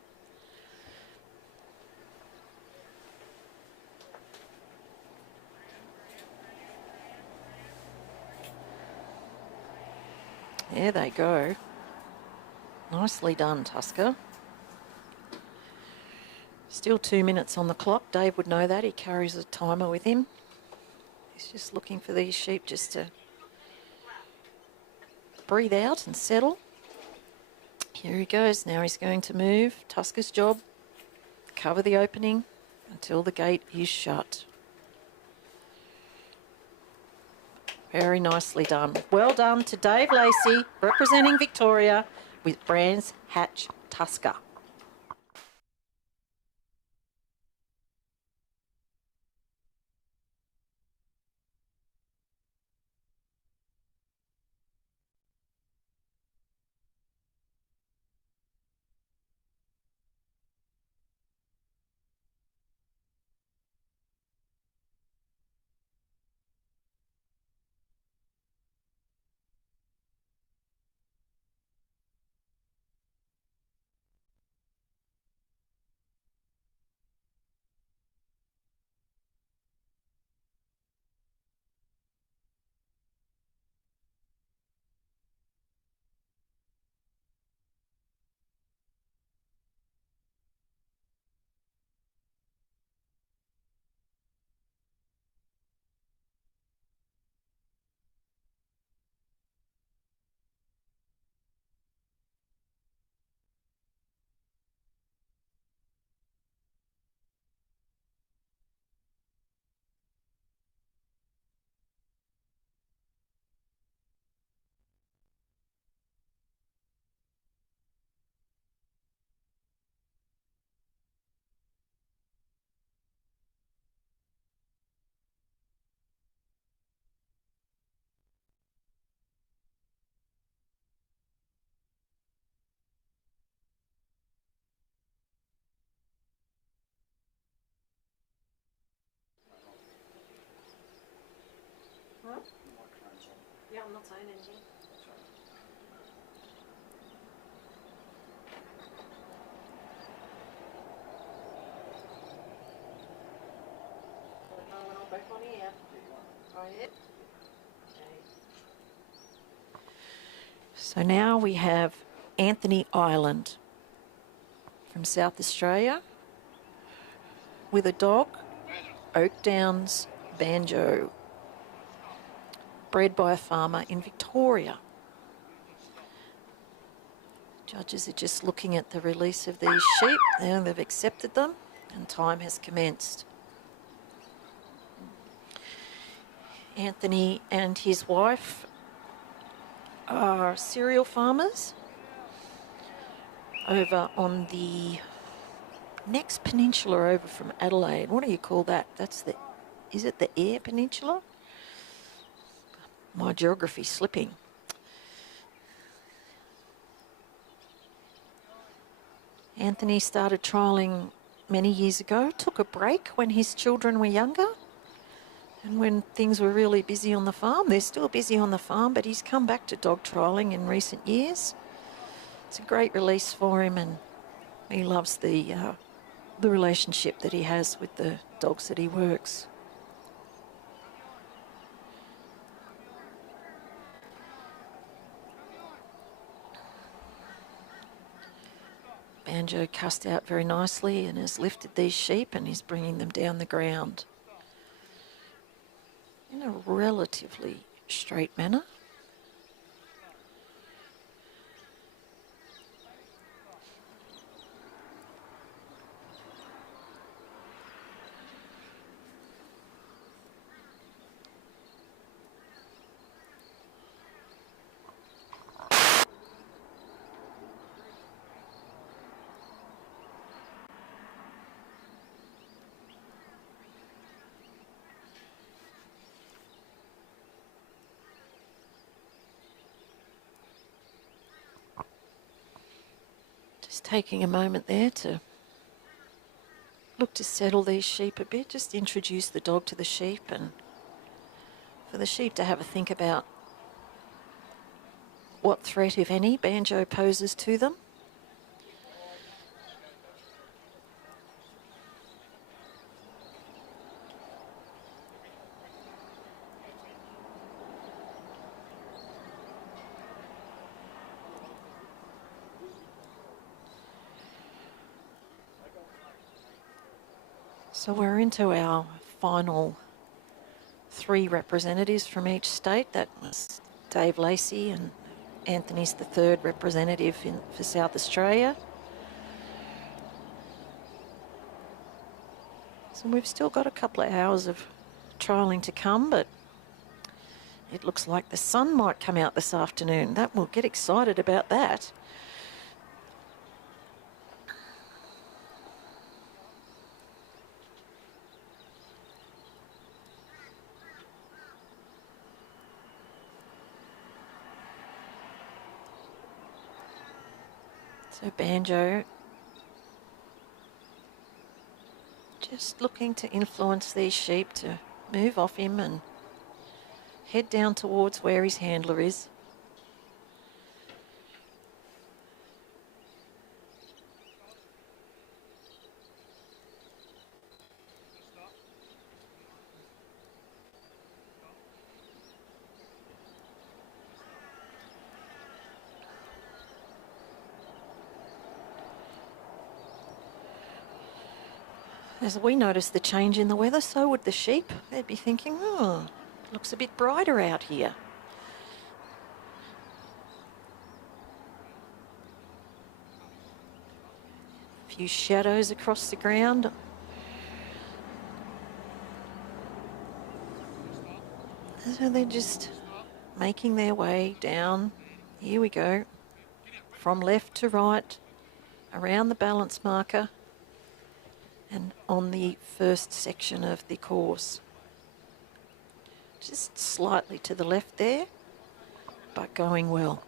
There they go. Nicely done, Tusker. Still 2 minutes on the clock. Dave would know that. He carries a timer with him. He's just looking for these sheep just to breathe out and settle. Here he goes. Now he's going to move. Tusker's job, cover the opening until the gate is shut. Very nicely done. Well done to Dave Lacey, representing Victoria with Brands Hatch Tusker. Huh? Yeah, I'm not saying anything. Back on here. Right. Okay. So now we have Anthony Ireland from South Australia with a dog, Oak Downs Banjo, bred by a farmer in Victoria. Judges are just looking at the release of these sheep. Now they've accepted them and time has commenced. Anthony and his wife are cereal farmers over on the next peninsula over from Adelaide. What do you call that? That's the, is it the Eyre Peninsula? My geography's slipping. Anthony started trialling many years ago, took a break when his children were younger. And when things were really busy on the farm, they're still busy on the farm, but he's come back to dog trialling in recent years. It's a great release for him, and he loves the relationship that he has with the dogs that he works. Banjo cussed out very nicely and has lifted these sheep and is bringing them down the ground in a relatively straight manner. taking a moment there to look to settle these sheep a bit, just introduce the dog to the sheep and for the sheep to have a think about what threat, if any, Banjo poses to them. So we're into our final 3 representatives from each state. That was Dave Lacey, and Anthony's the 3rd representative for South Australia. So we've still got a couple of hours of trialling to come, but it looks like the sun might come out this afternoon. That we'll get excited about that. So Banjo just looking to influence these sheep to move off him and head down towards where his handler is. As we notice the change in the weather, so would the sheep. They'd be thinking, oh, looks a bit brighter out here. A few shadows across the ground. So they're just making their way down. Here we go. From left to right, around the balance marker, and on the first section of the course. Just slightly to the left there, but going well.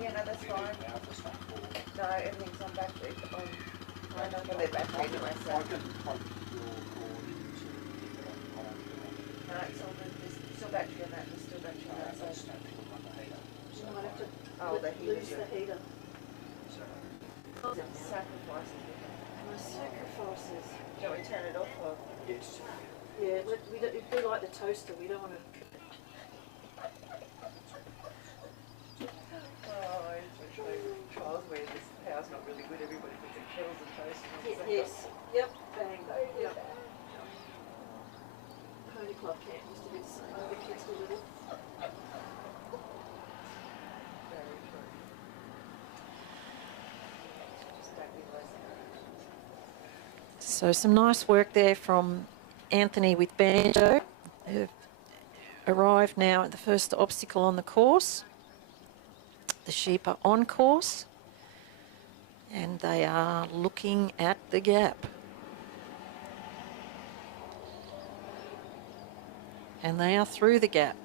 Yeah, no, that's fine. No, everything's on battery. I'm not going to battery anyway, so. No, it's all good. There's still battery on that. There's still battery on that. So. You might have to Oh, the heater. lose the heater. Sacrifices. My sacrifices. Shall we turn it off or? Yes. Yeah, we don't, it'd be like the toaster. We don't want to. Trials where this power's not really good, everybody puts in kettles and toasters. Yes. Yep. Bang. Yep. Pony Club camp used to be the same. The kids were little. Very true. Just don't realise that. So some nice work there from Anthony with Banjo, who arrived now at the first obstacle on the course. The sheep are on course and they are looking at the gap. And they are through the gap.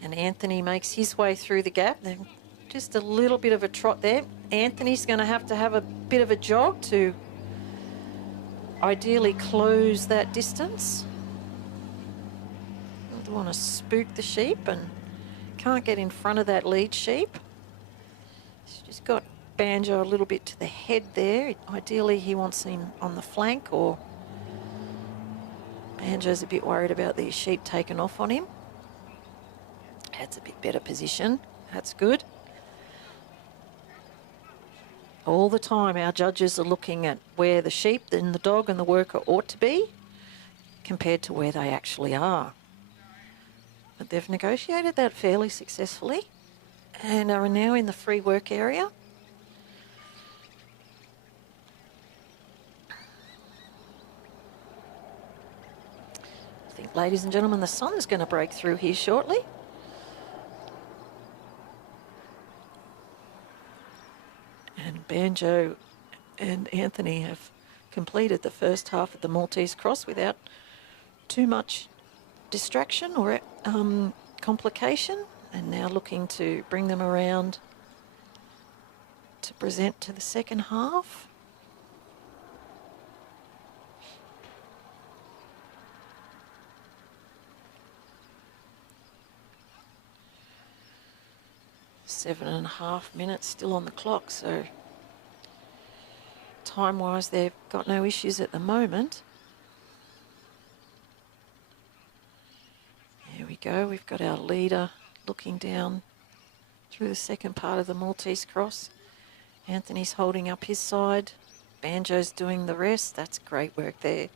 And Anthony makes his way through the gap. Then just a little bit of a trot there. Anthony's going to have a bit of a jog to ideally close that distance. Don't want to spook the sheep and can't get in front of that lead sheep. He's just got Banjo a little bit to the head there. Ideally he wants him on the flank, or Banjo's a bit worried about these sheep taking off on him. That's a bit better position. That's good. All the time our judges are looking at where the sheep and the dog and the worker ought to be compared to where they actually are. But they've negotiated that fairly successfully and are now in the free work area. think, ladies and gentlemen, the sun's going to break through here shortly. And Banjo and Anthony have completed the first half of the Maltese cross without too much distraction or complication, and now looking to bring them around to present to the second half. Seven and a half minutes still on the clock, so time-wise they've got no issues at the moment. Here we go, we've got our leader looking down through the second part of the Maltese cross. Anthony's holding up his side, Banjo's doing the rest. That's great work there.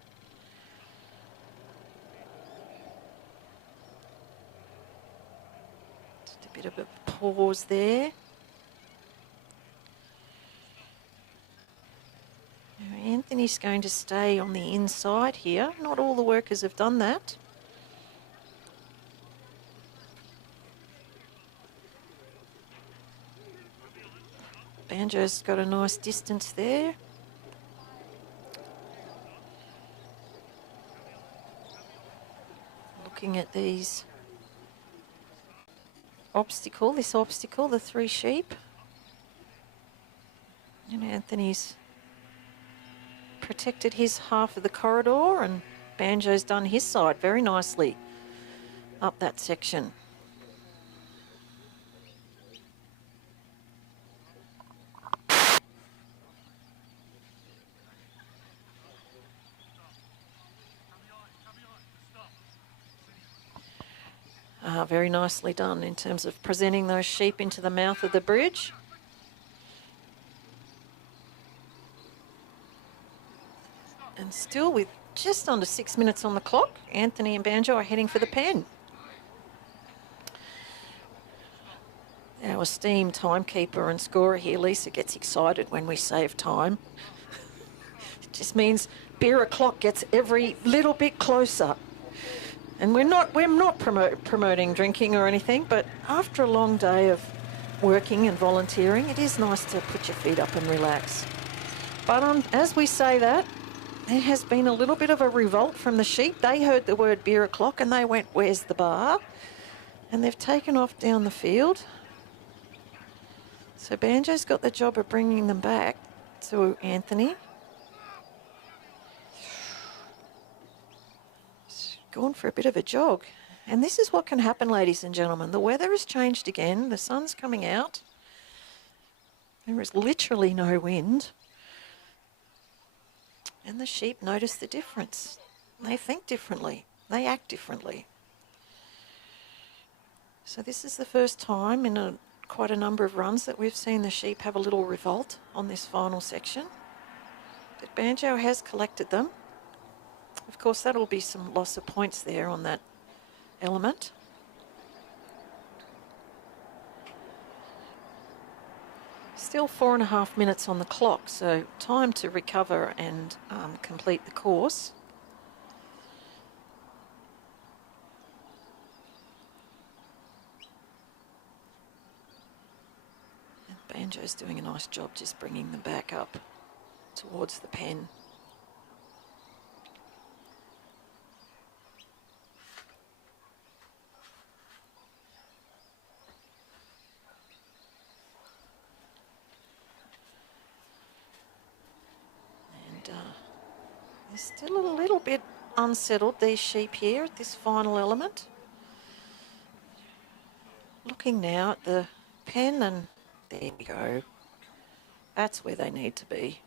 Just a bit of a pause there. Now Anthony's going to stay on the inside here. Not all the workers have done that. Banjo's got a nice distance there. Looking at these this obstacle, the three sheep. And Anthony's protected his half of the corridor, and Banjo's done his side very nicely up that section. Very nicely done in terms of presenting those sheep into the mouth of the bridge. And still with just under 6 minutes on the clock, Anthony and Banjo are heading for the pen. Our esteemed timekeeper and scorer here, Lisa, gets excited when we save time. It just means beer o'clock gets every little bit closer. And we're not promoting drinking or anything, but after a long day of working and volunteering, it is nice to put your feet up and relax. But as we say that, there has been a little bit of a revolt from the sheep. They heard the word beer o'clock and they went, "Where's the bar?" And they've taken off down the field. So Banjo's got the job of bringing them back to Anthony. Gone for a bit of a jog. And this is what can happen, ladies and gentlemen. The weather has changed again. The sun's coming out. There is literally no wind. And the sheep notice the difference. They think differently. They act differently. So this is the first time in quite a number of runs that we've seen the sheep have a little revolt on this final section. But Banjo has collected them. Of course, that'll be some loss of points there on that element. Still 4.5 minutes on the clock, so time to recover and complete the course. And Banjo's doing a nice job just bringing them back up towards the pen. They're still a little bit unsettled, these sheep here at this final element. Looking now at the pen, and there we go. That's where they need to be.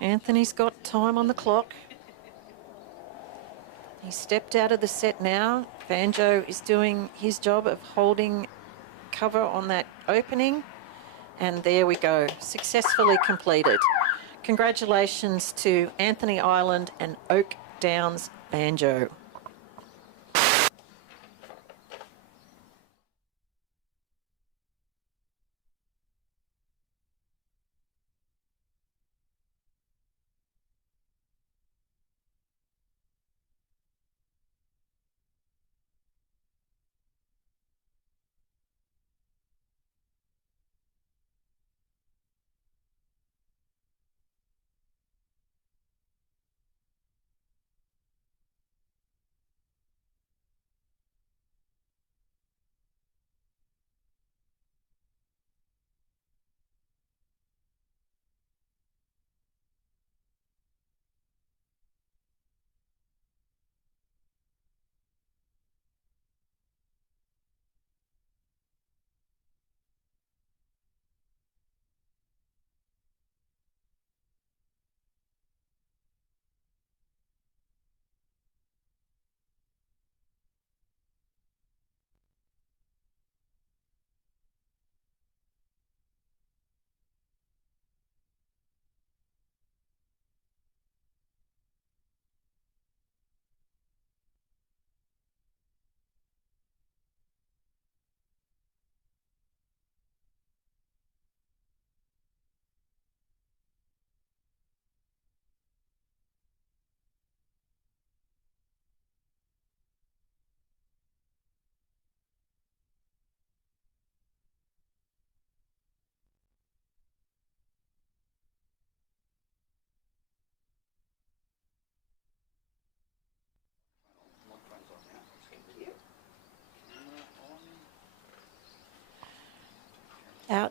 Anthony's got time on the clock. He's stepped out of the set now. Banjo is doing his job of holding cover on that opening. And there we go, successfully completed. Congratulations to Anthony Island and Oak Downs Banjo.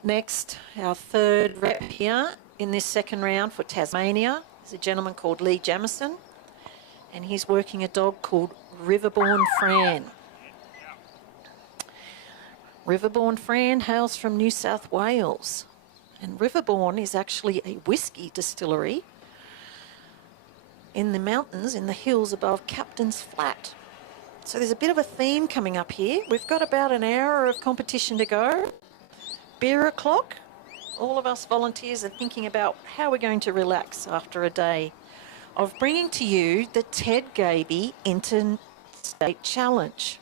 Up next, our third rep here in this second round for Tasmania is a gentleman called Lee Jamison, and he's working a dog called Riverborn Fran. Riverborn Fran hails from New South Wales, and Riverborn is actually a whisky distillery in the mountains, in the hills above Captain's Flat. So there's a bit of a theme coming up here. We've got about an hour of competition to go. Beer o'clock. All of us volunteers are thinking about how we're going to relax after a day of bringing to you the Ted Gaby Interstate Challenge.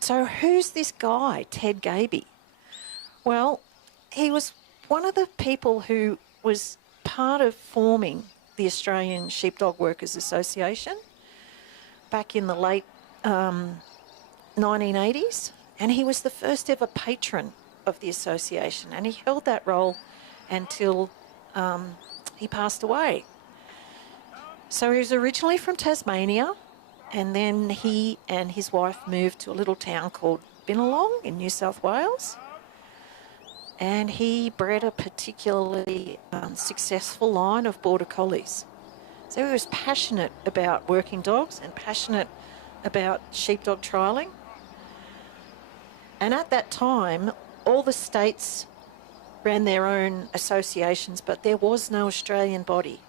So who's this guy, Ted Gaby? Well, he was one of the people who was part of forming the Australian Sheepdog Workers Association back in the late 1980s, and he was the first ever patron of the association, and he held that role until he passed away. So he was originally from Tasmania, and then he and his wife moved to a little town called Binalong in New South Wales, and he bred a particularly successful line of border collies. So he was passionate about working dogs and passionate about sheepdog trialling. And at that time, all the states ran their own associations, but there was no Australian body.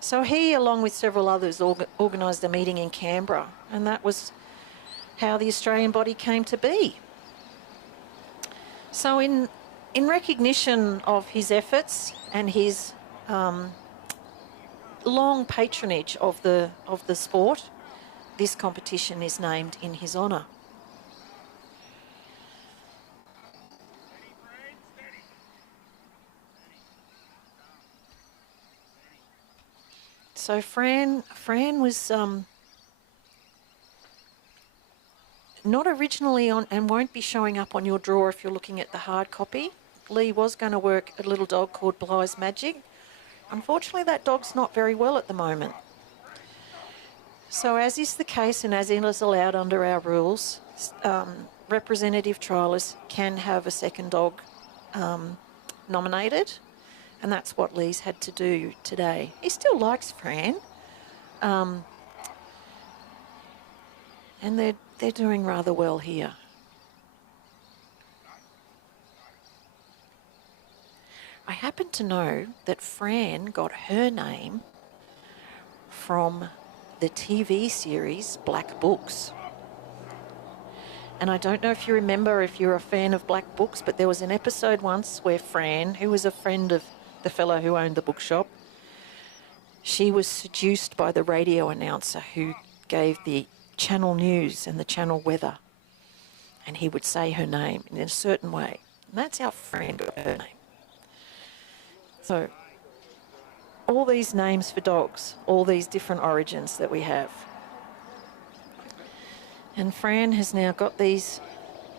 So he, along with several others, organised a meeting in Canberra, and that was how the Australian body came to be. So in recognition of his efforts and his long patronage of the sport, this competition is named in his honour. So Fran was not originally on, and won't be showing up on your drawer if you're looking at the hard copy. Lee was going to work a little dog called Bly's Magic. Unfortunately, that dog's not very well at the moment. So as is the case and as is allowed under our rules, representative triallers can have a second dog nominated, and that's what Lee's had to do today. He still likes Fran, and they're doing rather well here. I happen to know that Fran got her name from the TV series Black Books. And I don't know if you remember, if you're a fan of Black Books, but there was an episode once where Fran, who was a friend of the fellow who owned the bookshop, she was seduced by the radio announcer who gave the channel news and the channel weather. And he would say her name in a certain way. And that's how Fran got her name. So all these names for dogs, all these different origins that we have. And Fran has now got these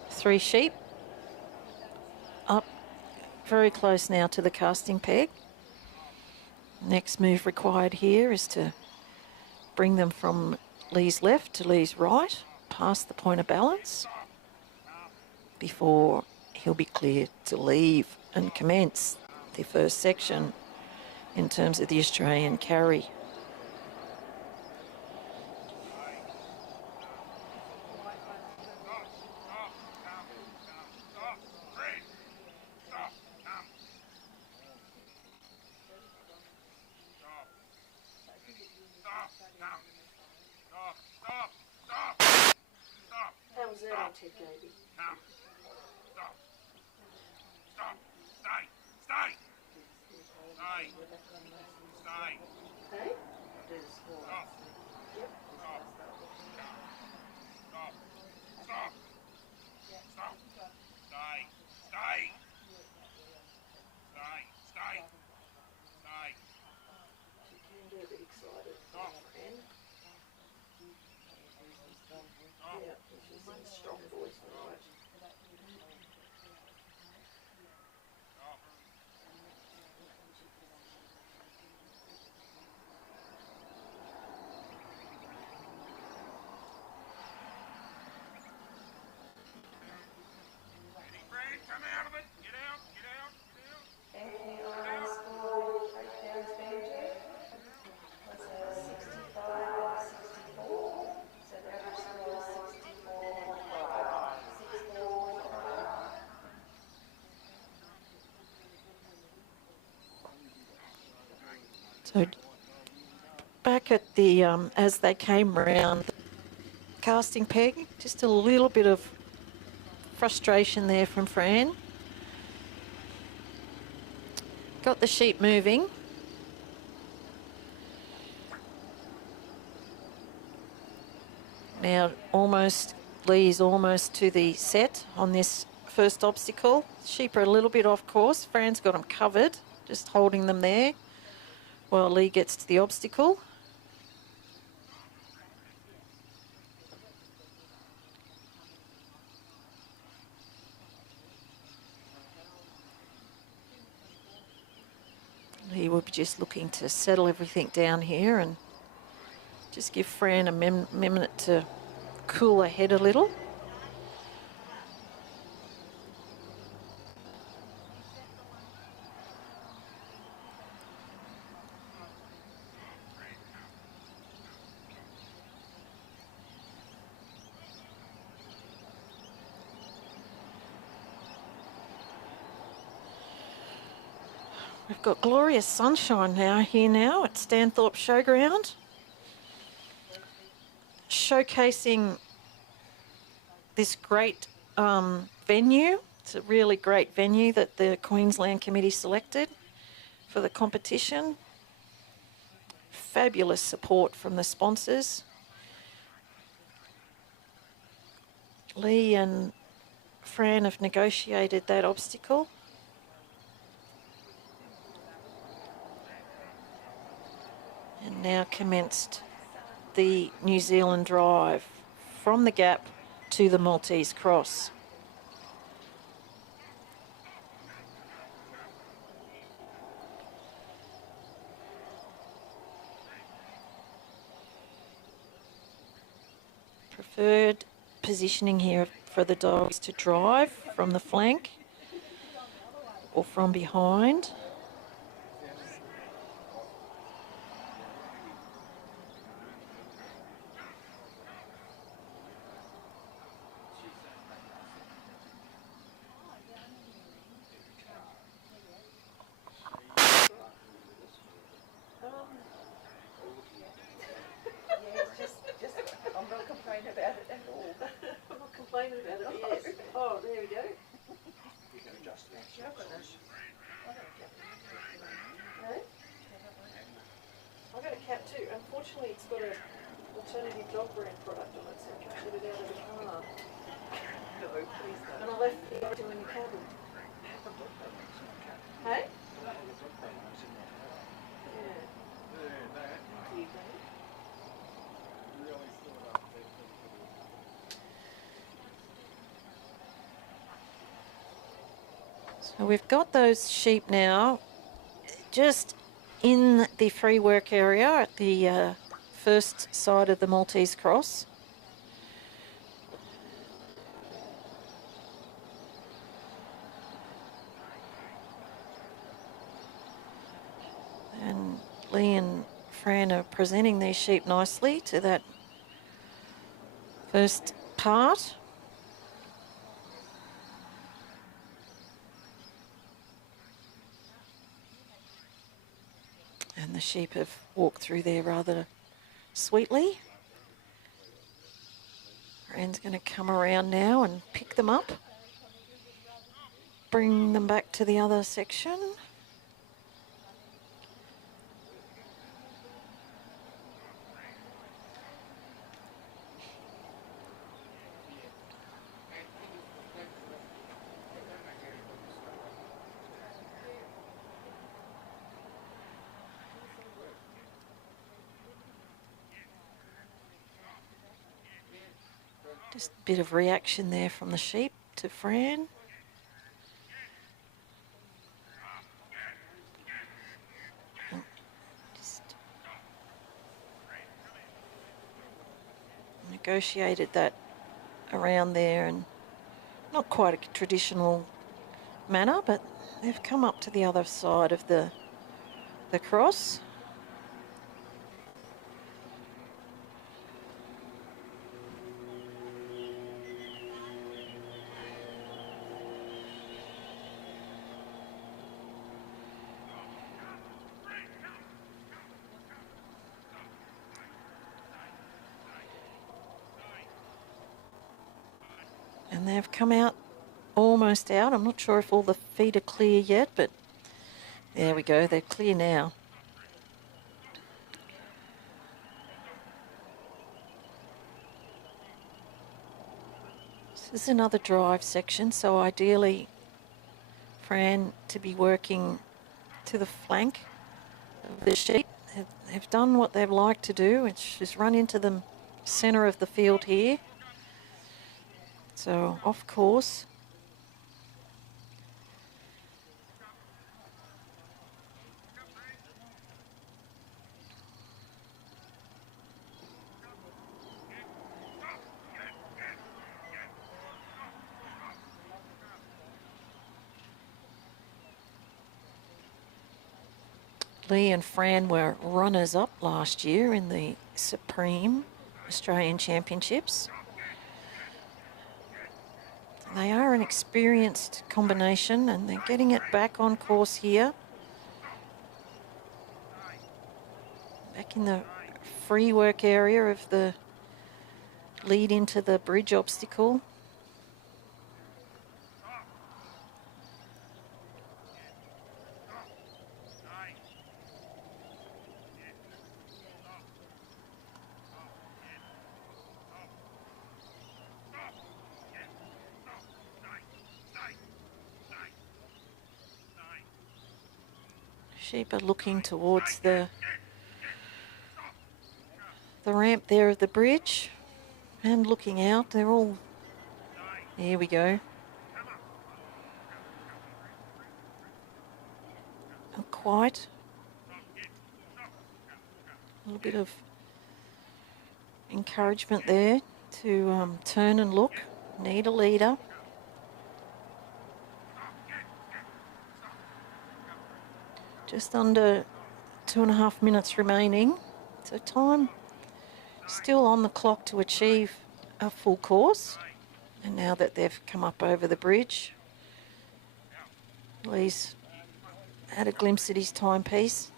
3 sheep up very close now to the casting peg. Next move required here is to bring them from Lee's left to Lee's right, past the point of balance, before he'll be cleared to leave and commence the first section in terms of the Australian carry. How was that on Ted Gaby? Hey? Strong voice, right? So back at the, as they came round the casting peg, just a little bit of frustration there from Fran. Got the sheep moving. Now Lee's almost to the set on this first obstacle. Sheep are a little bit off course. Fran's got them covered, just holding them there while Lee gets to the obstacle. Lee will be just looking to settle everything down here and just give Fran a minute to cool her head a little. We've got glorious sunshine here now at Stanthorpe Showground, showcasing this great venue. It's a really great venue that the Queensland Committee selected for the competition. Fabulous support from the sponsors. Lee and Fran have negotiated that obstacle. And now commenced the New Zealand drive from the gap to the Maltese cross. Preferred positioning here for the dogs to drive from the flank or from behind. Unfortunately, it's got an alternative dog brand product on it, so I can't get it out of the car. No, please don't. And I left the original in the cabin. Hey? Yeah. Thank you, Dave. So we've got those sheep now just in the free work area at the first side of the Maltese cross. And Lee and Fran are presenting these sheep nicely to that first part. And the sheep have walked through there rather sweetly. Fran's going to come around now and pick them up. Bring them back to the other section. Just a bit of reaction there from the sheep to Fran. Just negotiated that around there, and not quite a traditional manner, but they've come up to the other side of the cross. And they've come out, almost out. I'm not sure if all the feet are clear yet, but there we go. They're clear now. This is another drive section, so ideally Fran to be working to the flank of the sheep. They've done what they've liked to do, which is run into the centre of the field here. So off course. Lee and Fran were runners-up last year in the Supreme Australian Championships. They are an experienced combination and they're getting it back on course here. Back in the free work area of the lead into the bridge obstacle. Sheep are looking towards the ramp there of the bridge and looking out. They're all, here we go. Not quite. A little bit of encouragement there to turn and look. Need a leader. Just under 2.5 minutes remaining. So time still on the clock to achieve a full course. And now that they've come up over the bridge, Lee's had a glimpse at his timepiece.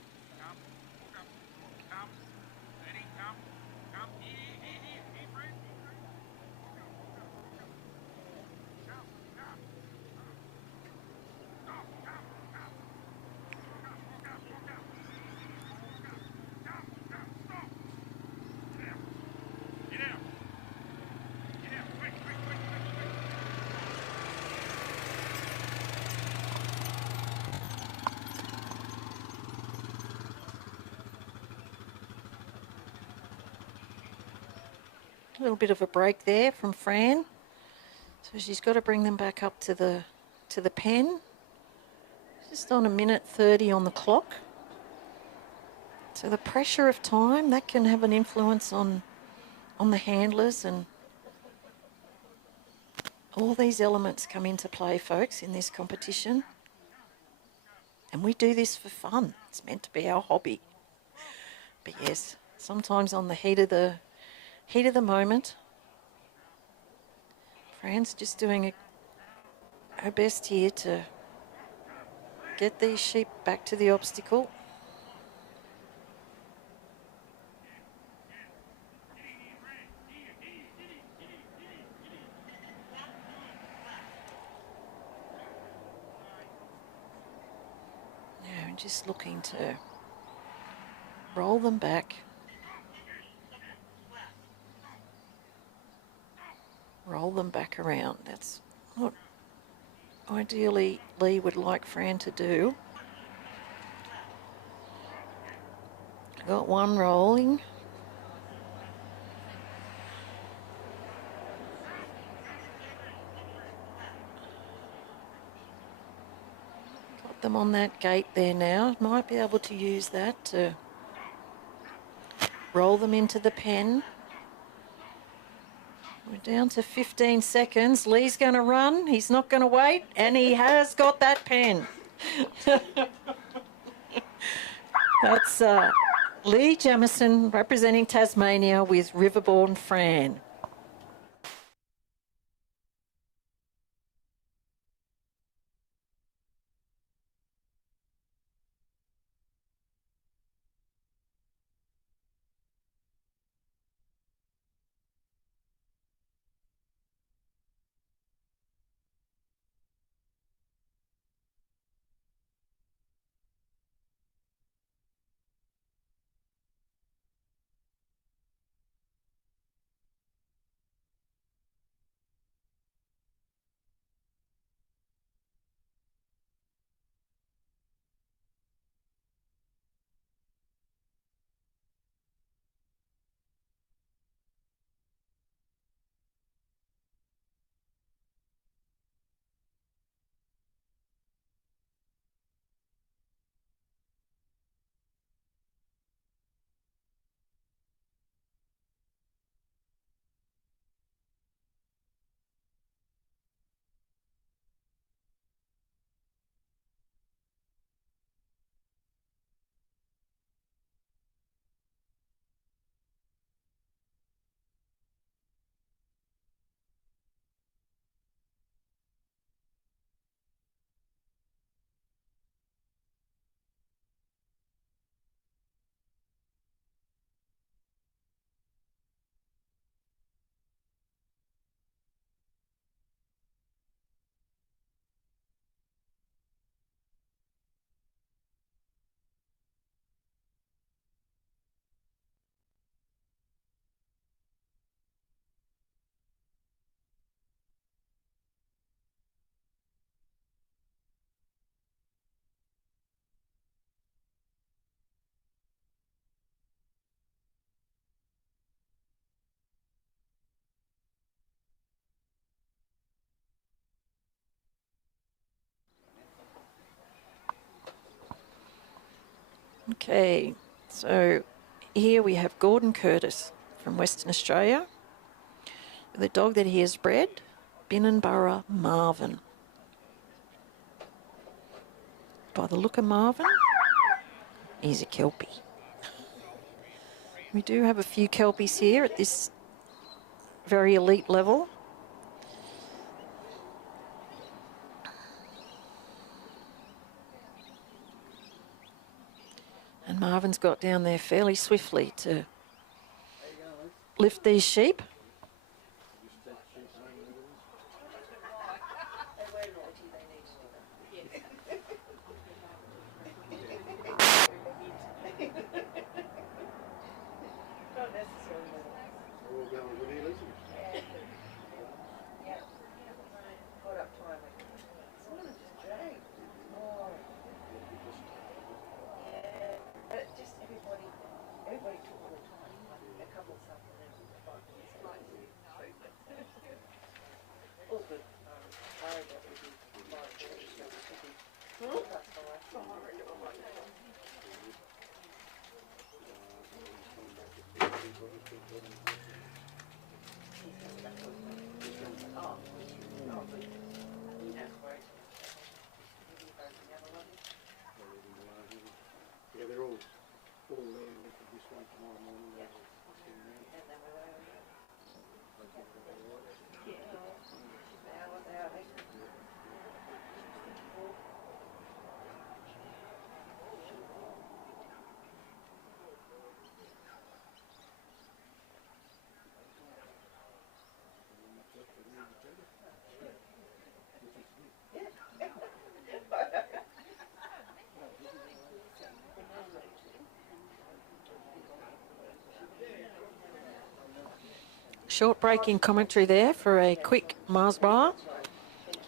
A little bit of a break there from Fran. So she's got to bring them back up to the pen. Just on 1:30 on the clock. So the pressure of time, that can have an influence on the handlers, and all these elements come into play, folks, in this competition. And we do this for fun. It's meant to be our hobby. But yes, sometimes on the heat of the moment, Fran's just doing her best here to get these sheep back to the obstacle. Now, just looking to roll them back. Roll them back around. That's what ideally Lee would like Fran to do. Got one rolling. Got them on that gate there now. Might be able to use that to roll them into the pen. We're down to 15 seconds. Lee's going to run. He's not going to wait. And he has got that pen. That's Lee Jamieson representing Tasmania with Riverborn Fran. Okay, so here we have Gordon Curtis from Western Australia. The dog that he has bred, Binnenborough Marvin. By the look of Marvin, he's a Kelpie. We do have a few Kelpies here at this very elite level. And Marvin's got down there fairly swiftly to lift these sheep. Short break in commentary there for a quick Mars bar,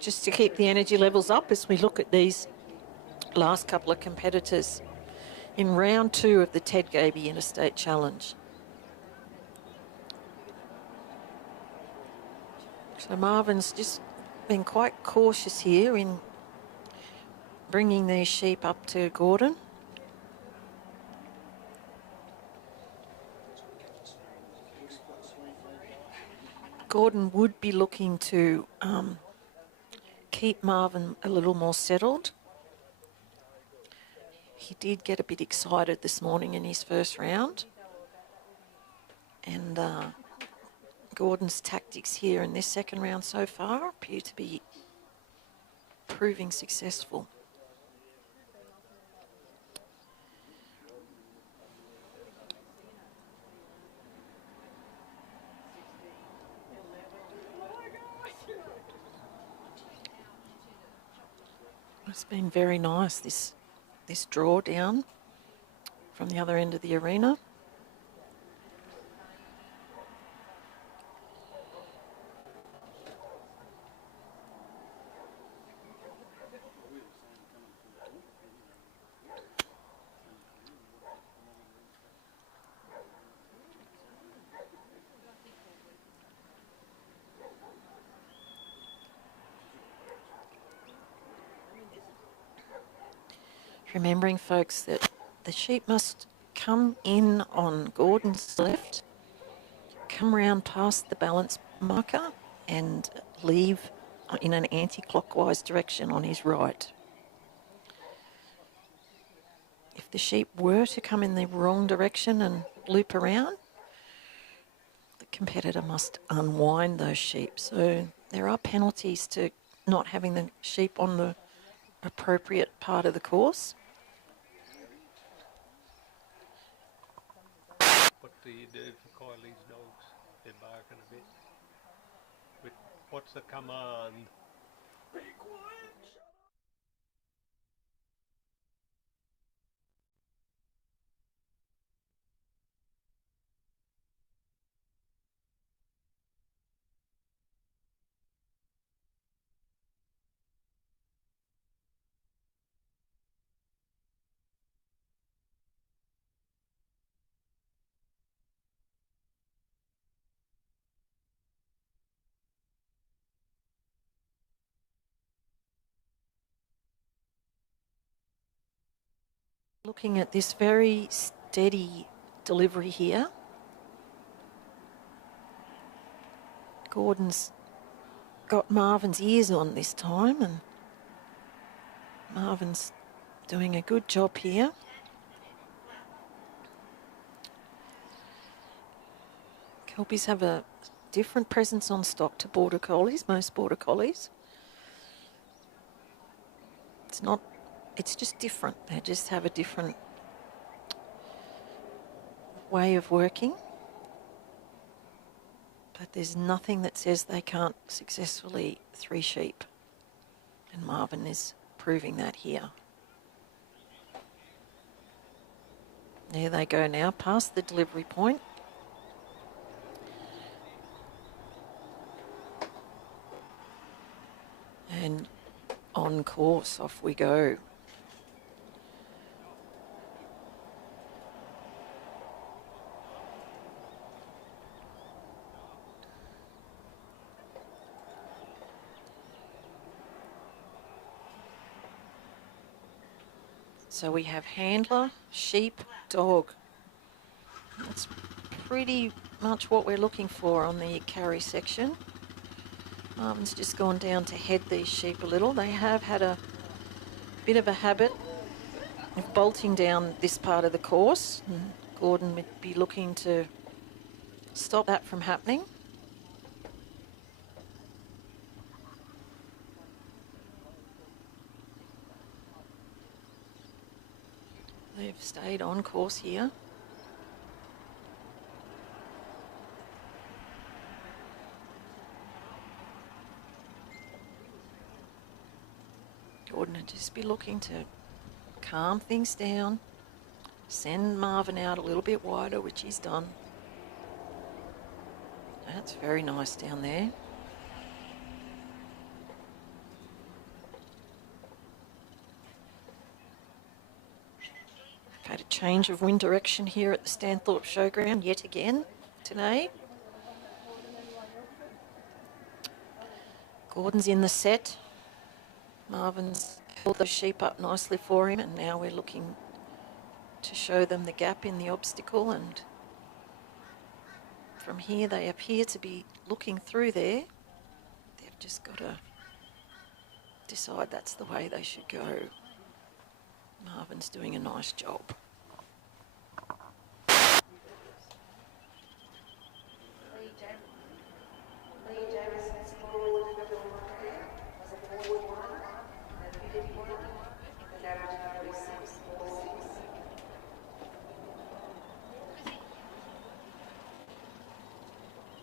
just to keep the energy levels up as we look at these last couple of competitors in round 2 of the Ted Gaby Interstate Challenge. So Marvin's just been quite cautious here in bringing these sheep up to Gordon. Gordon would be looking to keep Marvin a little more settled. He did get a bit excited this morning in his first round. And Gordon's tactics here in this second round so far appear to be proving successful. It's been very nice, this draw down from the other end of the arena. Remembering, folks, that the sheep must come in on Gordon's left, come round past the balance marker and leave in an anti-clockwise direction on his right. If the sheep were to come in the wrong direction and loop around, the competitor must unwind those sheep. So there are penalties to not having the sheep on the appropriate part of the course. What do you do for Kylie's dogs? They're barking a bit. What's the command? Be quiet! looking at this very steady delivery here. Gordon's got Marvin's ears on this time, and Marvin's doing a good job here. Kelpies have a different presence on stock to Border Collies, most Border Collies. It's just different. They just have a different way of working. But there's nothing that says they can't successfully 3 sheep. And Marvin is proving that here. There they go now, past the delivery point. And on course, off we go. So we have handler, sheep, dog. That's pretty much what we're looking for on the carry section. Marvin's just gone down to head these sheep a little. They have had a bit of a habit of bolting down this part of the course. And Gordon would be looking to stop that from happening. They've stayed on course here. Gordon would just be looking to calm things down, send Marvin out a little bit wider, which he's done. That's very nice down there. Had a change of wind direction here at the Stanthorpe Showground yet again today. Gordon's in the set. Marvin's held those sheep up nicely for him, and now we're looking to show them the gap in the obstacle, and from here they appear to be looking through there. They've just got to decide that's the way they should go. Marvin's doing a nice job.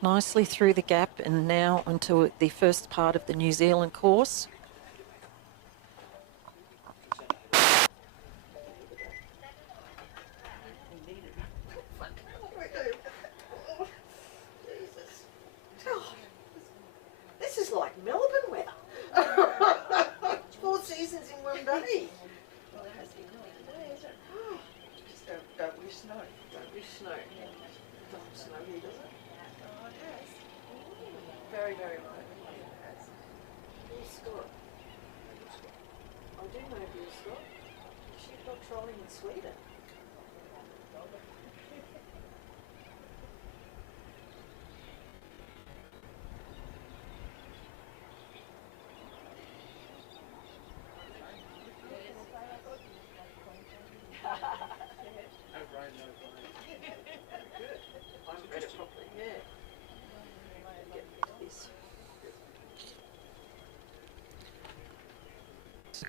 Nicely through the gap and now onto the first part of the New Zealand course. This is like Melbourne weather. 4 seasons in one day. Well, it has been really today, is it? Just don't wish snow. Don't wish snow. It doesn't snow here, does it? Oh, it has. Very, very low. It has. Bill Scott. I do know Bill Scott. She's got trolling in Sweden.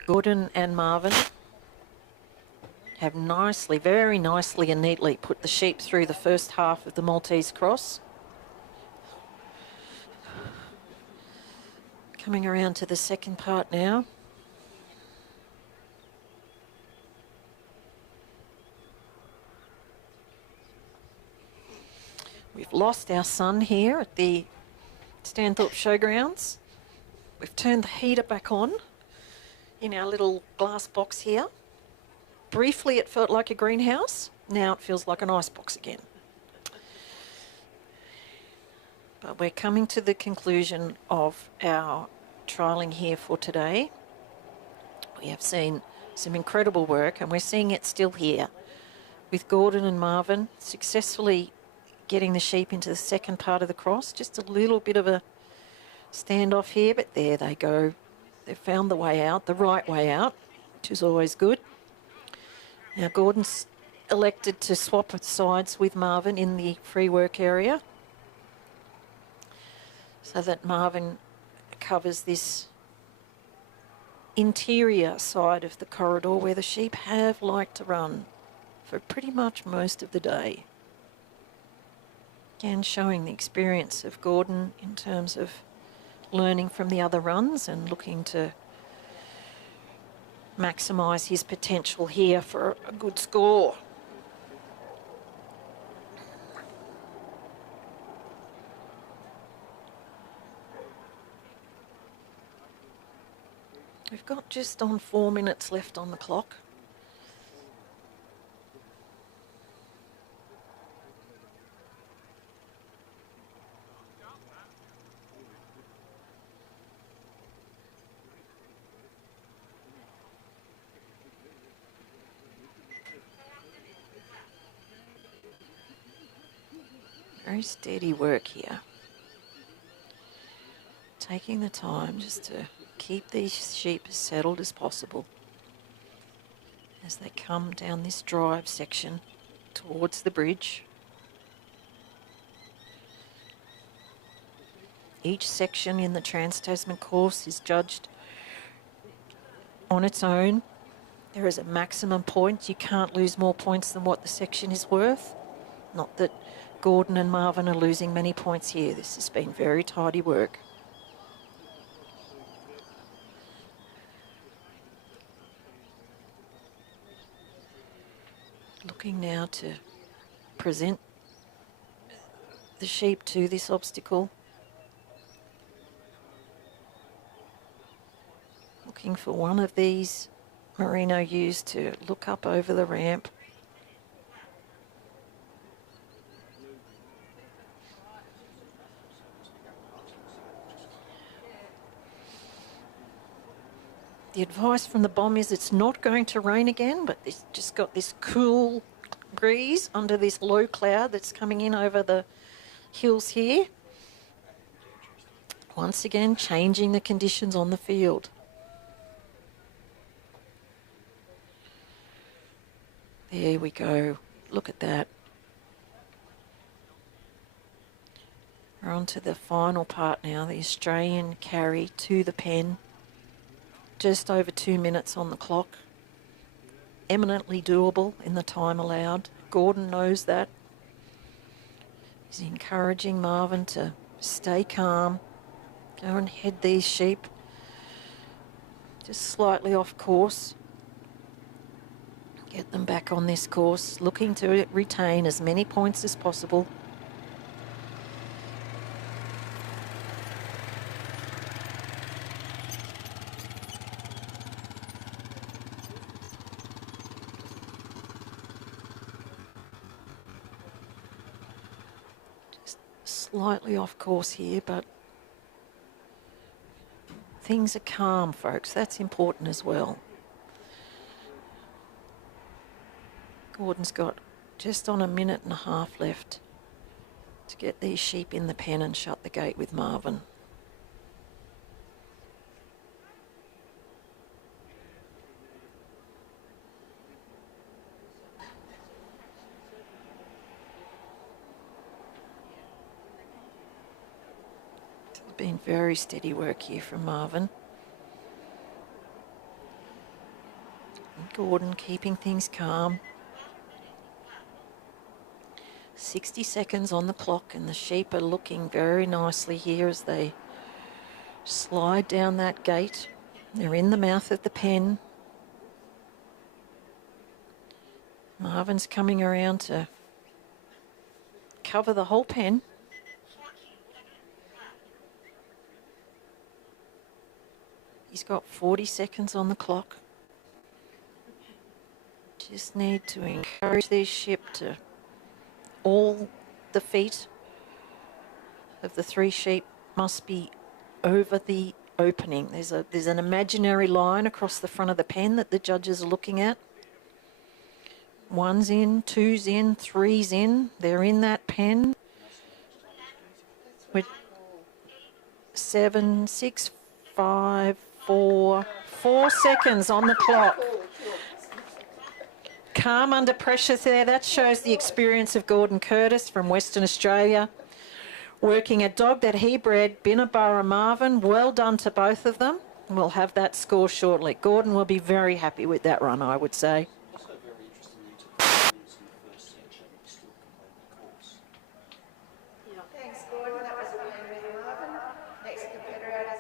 Gordon and Marvin have nicely, very nicely and neatly put the sheep through the first half of the Maltese cross. Coming around to the second part now. We've lost our sun here at the Stanthorpe Showgrounds. We've turned the heater back on in our little glass box here. Briefly it felt like a greenhouse. Now it feels like an icebox again. But we're coming to the conclusion of our trialling here for today. We have seen some incredible work, and we're seeing it still here with Gordon and Marvin successfully getting the sheep into the second part of the cross. Just a little bit of a standoff here, but there they go. They've found the way out, the right way out, which is always good. Now Gordon's elected to swap sides with Marvin in the free work area so that Marvin covers this interior side of the corridor where the sheep have liked to run for pretty much most of the day. Again, showing the experience of Gordon in terms of learning from the other runs and looking to maximise his potential here for a good score. We've got just on 4 minutes left on the clock. Very steady work here. Taking the time just to keep these sheep as settled as possible as they come down this drive section towards the bridge. Each section in the Trans-Tasman course is judged on its own. There is a maximum point. You can't lose more points than what the section is worth. Not that Gordon and Marvin are losing many points here. This has been very tidy work. Looking now to present the sheep to this obstacle. Looking for one of these merino ewes to look up over the ramp. The advice from the bomb is it's not going to rain again, but it's just got this cool breeze under this low cloud that's coming in over the hills here. Once again, changing the conditions on the field. There we go. Look at that. We're on to the final part now, the Australian carry to the pen. Just over 2 minutes on the clock. Eminently doable in the time allowed. Gordon knows that. He's encouraging Marvin to stay calm. Go and head these sheep just slightly off course. Get them back on this course, looking to retain as many points as possible. Slightly off course here, but things are calm, folks. That's important as well. Gordon's got just on 1.5 minutes left to get these sheep in the pen and shut the gate with Marvin. Been very steady work here from Marvin. And Gordon keeping things calm. 60 seconds on the clock and the sheep are looking very nicely here as they slide down that gate. They're in the mouth of the pen. Marvin's coming around to cover the whole pen. He's got 40 seconds on the clock. Just need to encourage these sheep to all the feet of the 3 sheep must be over the opening. There's an imaginary line across the front of the pen that the judges are looking at. 1's in, 2's in, 3's in. They're in that pen. With 7, 6, 5, 4 seconds on the clock. Calm under pressure there. That shows the experience of Gordon Curtis from Western Australia, working a dog that he bred, Binnaburra Marvin. Well done to both of them. We'll have that score shortly. Gordon will be very happy with that run, I would say. Thanks, Gordon. That was a win with Marvin. Next competitor out is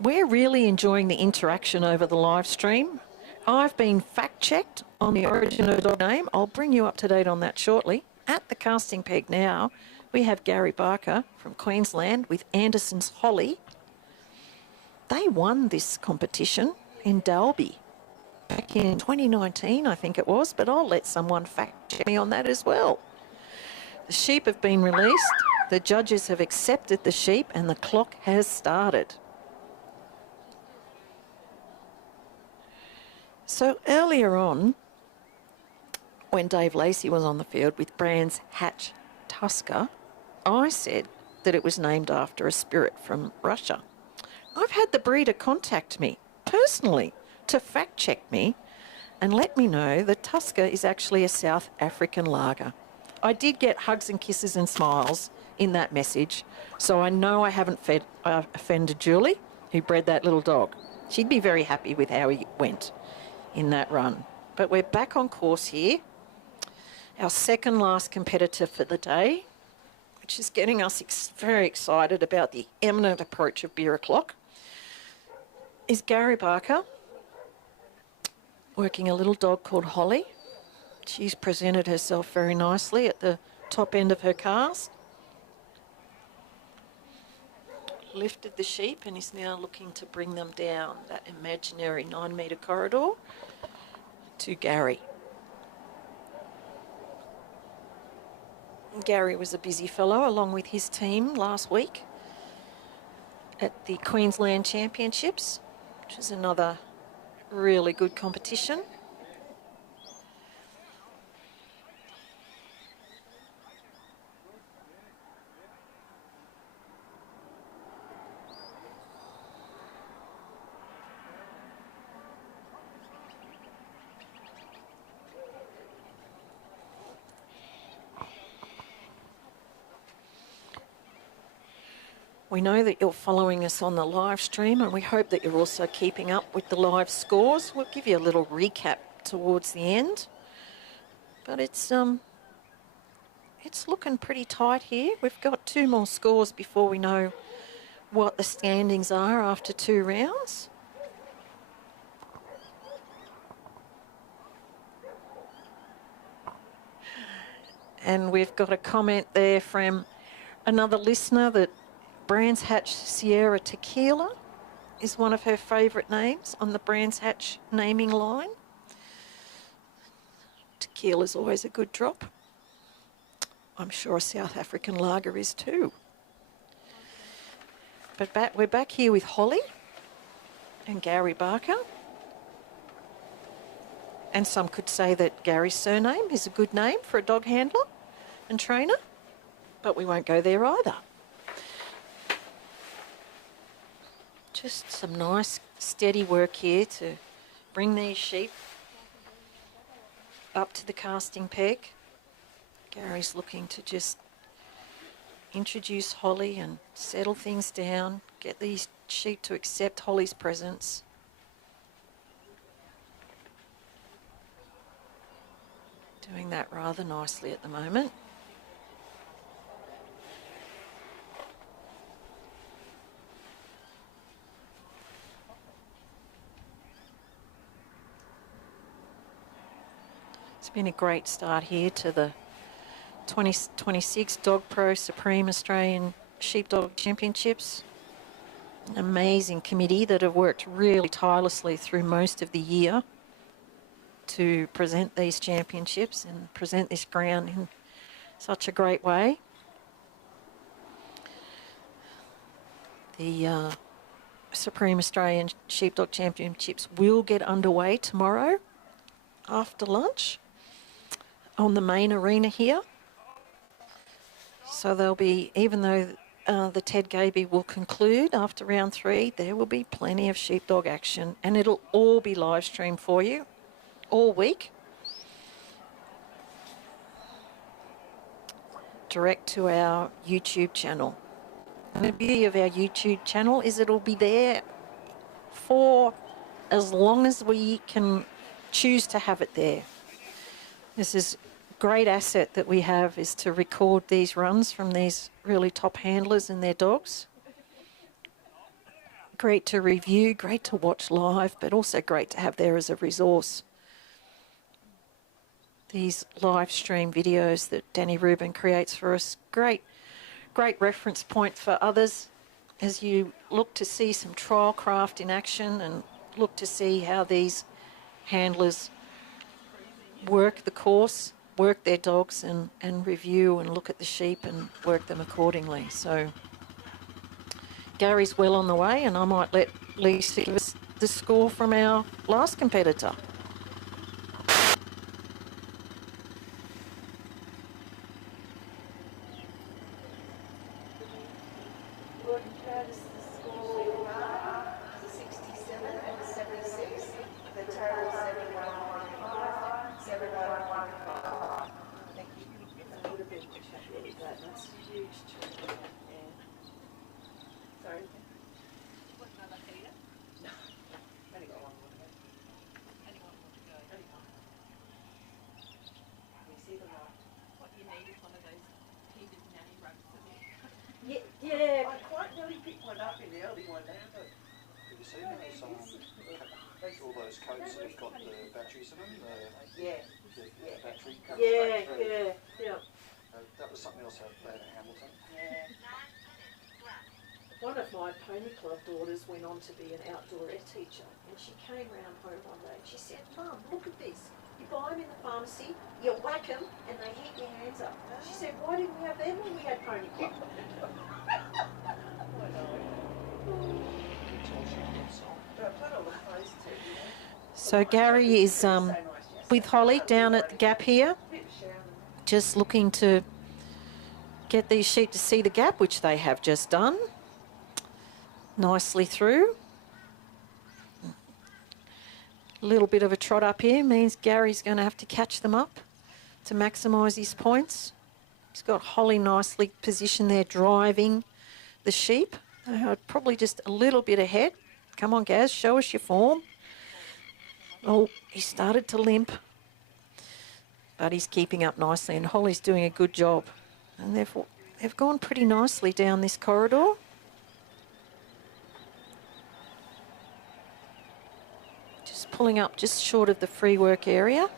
We're really enjoying the interaction over the live stream. I've been fact-checked on the origin of the dog name. I'll bring you up to date on that shortly. At the casting peg now, we have Gary Barker from Queensland with Anderson's Holly. They won this competition in Dalby back in 2019, I think it was, but I'll let someone fact-check me on that as well. The sheep have been released. The judges have accepted the sheep and the clock has started. So earlier on, when Dave Lacey was on the field with Brands Hatch Tusker, I said that it was named after a spirit from Russia. I've had the breeder contact me personally to fact check me and let me know that Tusker is actually a South African lager. I did get hugs and kisses and smiles in that message, so I know I haven't offended Julie, who bred that little dog. She'd be very happy with how he went in that run. But we're back on course here. Our second last competitor for the day, which is getting us very excited about the imminent approach of beer o'clock, is Gary Barker, working a little dog called Holly. She's presented herself very nicely at the top end of her cast. Lifted the sheep and is now looking to bring them down that imaginary 9-metre corridor to Gary. Gary was a busy fellow along with his team last week at the Queensland Championships, which is another really good competition. We know that you're following us on the live stream and we hope that you're also keeping up with the live scores. We'll give you a little recap towards the end. But it's looking pretty tight here. We've got 2 more scores before we know what the standings are after 2 rounds. And we've got a comment there from another listener that Brands Hatch Sierra Tequila is one of her favourite names on the Brands Hatch naming line. Tequila's always a good drop. I'm sure a South African lager is too. But we're back here with Holly and Gary Barker. And some could say that Gary's surname is a good name for a dog handler and trainer, but we won't go there either. Just some nice steady work here to bring these sheep up to the casting peg. Gary's looking to just introduce Holly and settle things down, get these sheep to accept Holly's presence. Doing that rather nicely at the moment. It's been a great start here to the 2026 Dog Pro Supreme Australian Sheepdog Championships. An amazing committee that have worked really tirelessly through most of the year to present these championships and present this ground in such a great way. The Supreme Australian Sheepdog Championships will get underway tomorrow after lunch on the main arena here. So there'll be, even though the Ted Gaby will conclude after round 3, there will be plenty of sheepdog action, and it'll all be live streamed for you all week. Direct to our YouTube channel. And the beauty of our YouTube channel is it'll be there for as long as we can choose to have it there. This is a great asset that we have, is to record these runs from these really top handlers and their dogs. Great to review, great to watch live, but also great to have there as a resource. These live stream videos that Danny Rubin creates for us, great reference point for others as you look to see some trial craft in action and look to see how these handlers work the course, work their dogs, and review and look at the sheep and work them accordingly. So Gary's well on the way, and I might let Lisa give us the score from our last competitor. Yeah, I quite nearly picked one up in the early one now, but... Have you seen those, all those coats that have got the batteries in them? Yeah. The battery coat. Yeah. That was something else out there at Hamilton. Yeah. One of my pony club daughters went on to be an outdoor ed teacher, and she came round home one day and she said, "Mum, look at this. You buy them in the pharmacy, you whack them, and they heat your hands up." She said, "Why didn't we have them when we had pony club?" So Gary is with Holly down at the gap here, just looking to get these sheep to see the gap, which they have just done nicely through. A little bit of a trot up here means Gary's going to have to catch them up to maximise his points. He's got Holly nicely positioned there, driving the sheep. Probably just a little bit ahead. Come on, Gaz, show us your form. Oh, he started to limp, but he's keeping up nicely, and Holly's doing a good job. And they've gone pretty nicely down this corridor. Just pulling up just short of the free work area.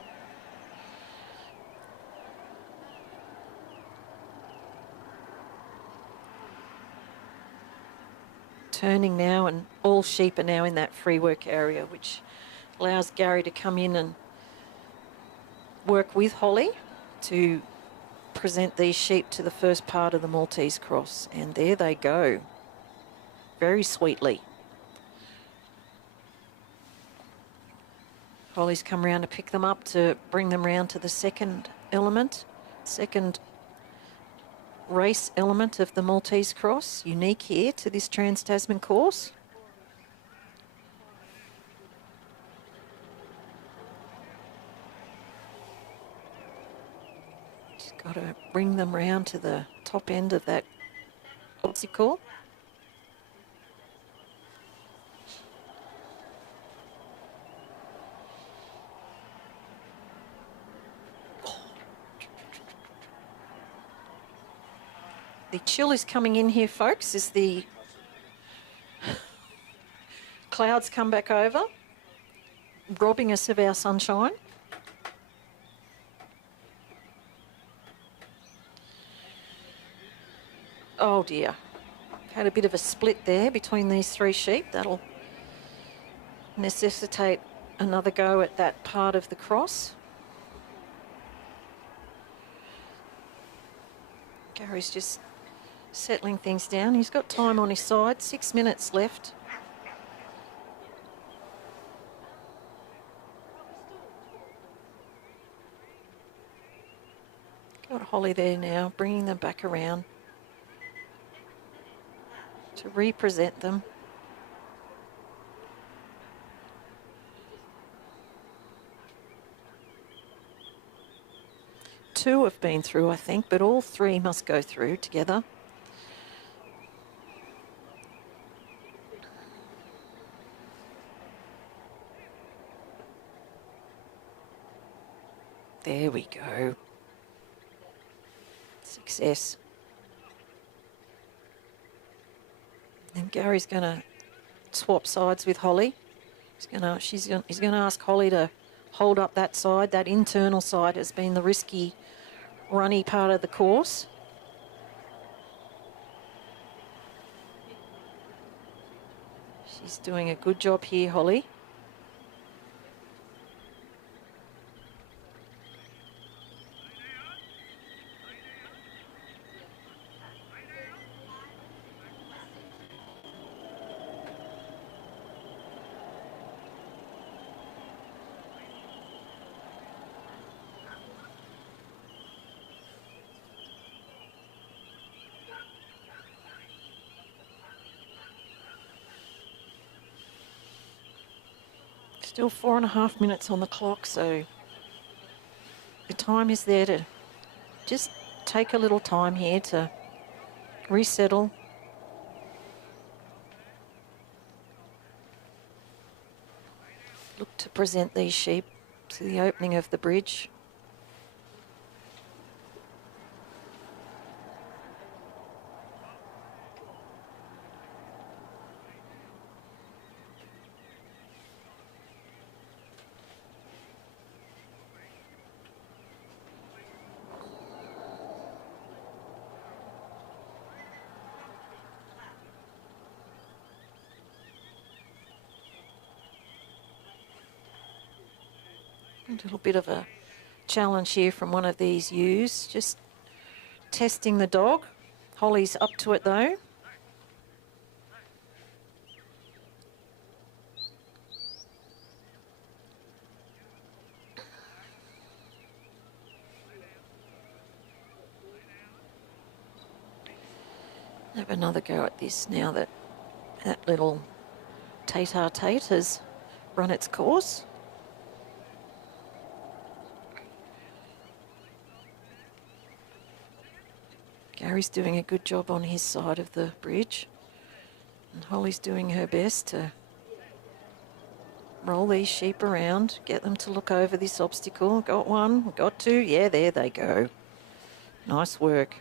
turning now, and all sheep are now in that free work area, which allows Gary to come in and work with Holly to present these sheep to the first part of the Maltese cross. And there they go, very sweetly. Holly's come round to pick them up to bring them round to the second element, second race element of the Maltese cross, unique here to this Trans-Tasman course. Just got to bring them round to the top end of that obstacle. The chill is coming in here, folks, as the clouds come back over, robbing us of our sunshine. Oh dear, had a bit of a split there between these three sheep. That'll necessitate another go at that part of the cross. Gary's just settling things down. He's got time on his side, 6 minutes left. Got Holly there now, bringing them back around to represent them. Two have been through, I think, but all three must go through together. There we go. Success. And Gary's going to swap sides with Holly. He's going to ask Holly to hold up that side. That internal side has been the risky, runny part of the course. She's doing a good job here, Holly. Still 4.5 minutes on the clock, so the time is there to just take a little time here to resettle. Look to present these sheep to the opening of the bridge. A little bit of a challenge here from one of these ewes, just testing the dog. Holly's up to it though. Have another go at this now that that little Tate has run its course. Gary's doing a good job on his side of the bridge, and Holly's doing her best to roll these sheep around, get them to look over this obstacle. Got one, got two, yeah, there they go. Nice work.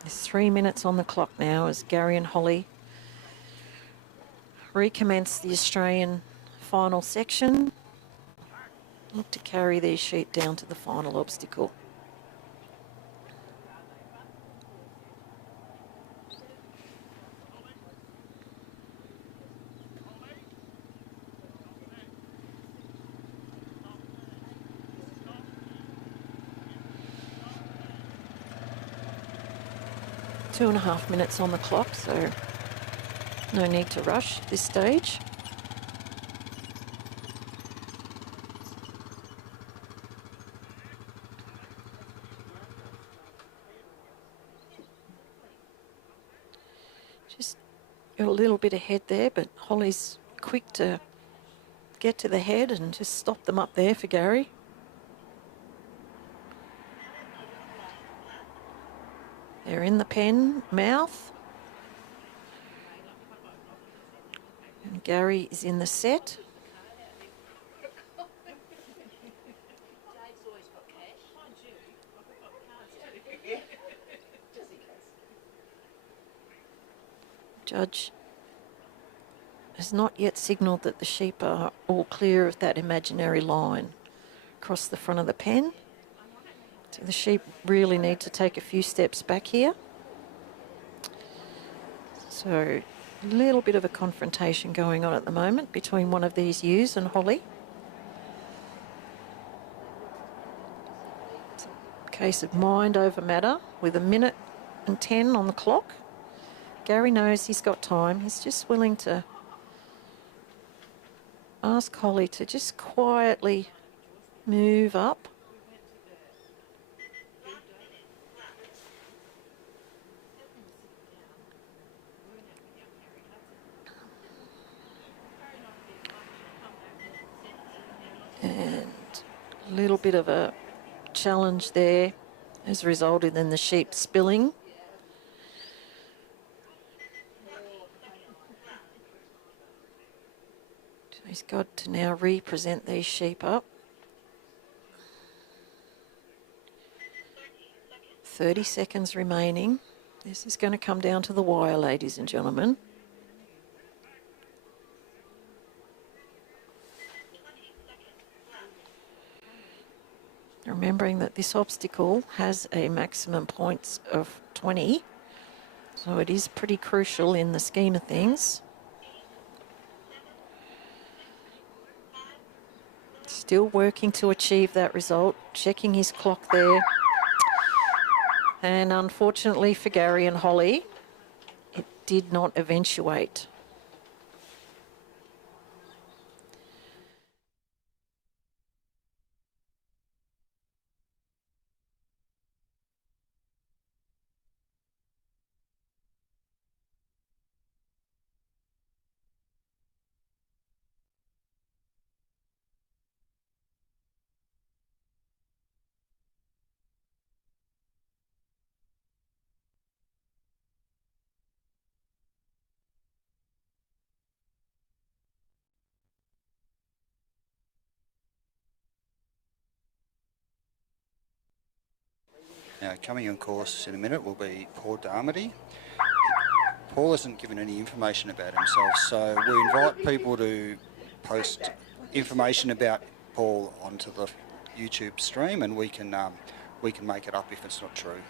There's 3 minutes on the clock now as Gary and Holly recommence the Australian final section. Look to carry these sheep down to the final obstacle. 2.5 minutes on the clock, so no need to rush at this stage. Just got a little bit ahead there, but Holly's quick to get to the head and just stop them up there for Gary. They're in the pen mouth. And Gary is in the set. Judge has not yet signalled that the sheep are all clear of that imaginary line across the front of the pen. So the sheep really need to take a few steps back here. So a little bit of a confrontation going on at the moment between one of these ewes and Holly. It's a case of mind over matter with 1:10 on the clock. Gary knows he's got time. He's just willing to ask Holly to just quietly move up. And a little bit of a challenge there has resulted in the sheep spilling. He's got to now represent these sheep up. 30 seconds remaining. This is going to come down to the wire, ladies and gentlemen. Remembering that this obstacle has a maximum points of 20, so it is pretty crucial in the scheme of things. Still working to achieve that result, checking his clock there. And unfortunately for Gary and Holly, it did not eventuate. Now, coming on course in a minute will be Paul Darmody. Paul hasn't given any information about himself, so we invite people to post information about Paul onto the YouTube stream, and we can make it up if it's not true.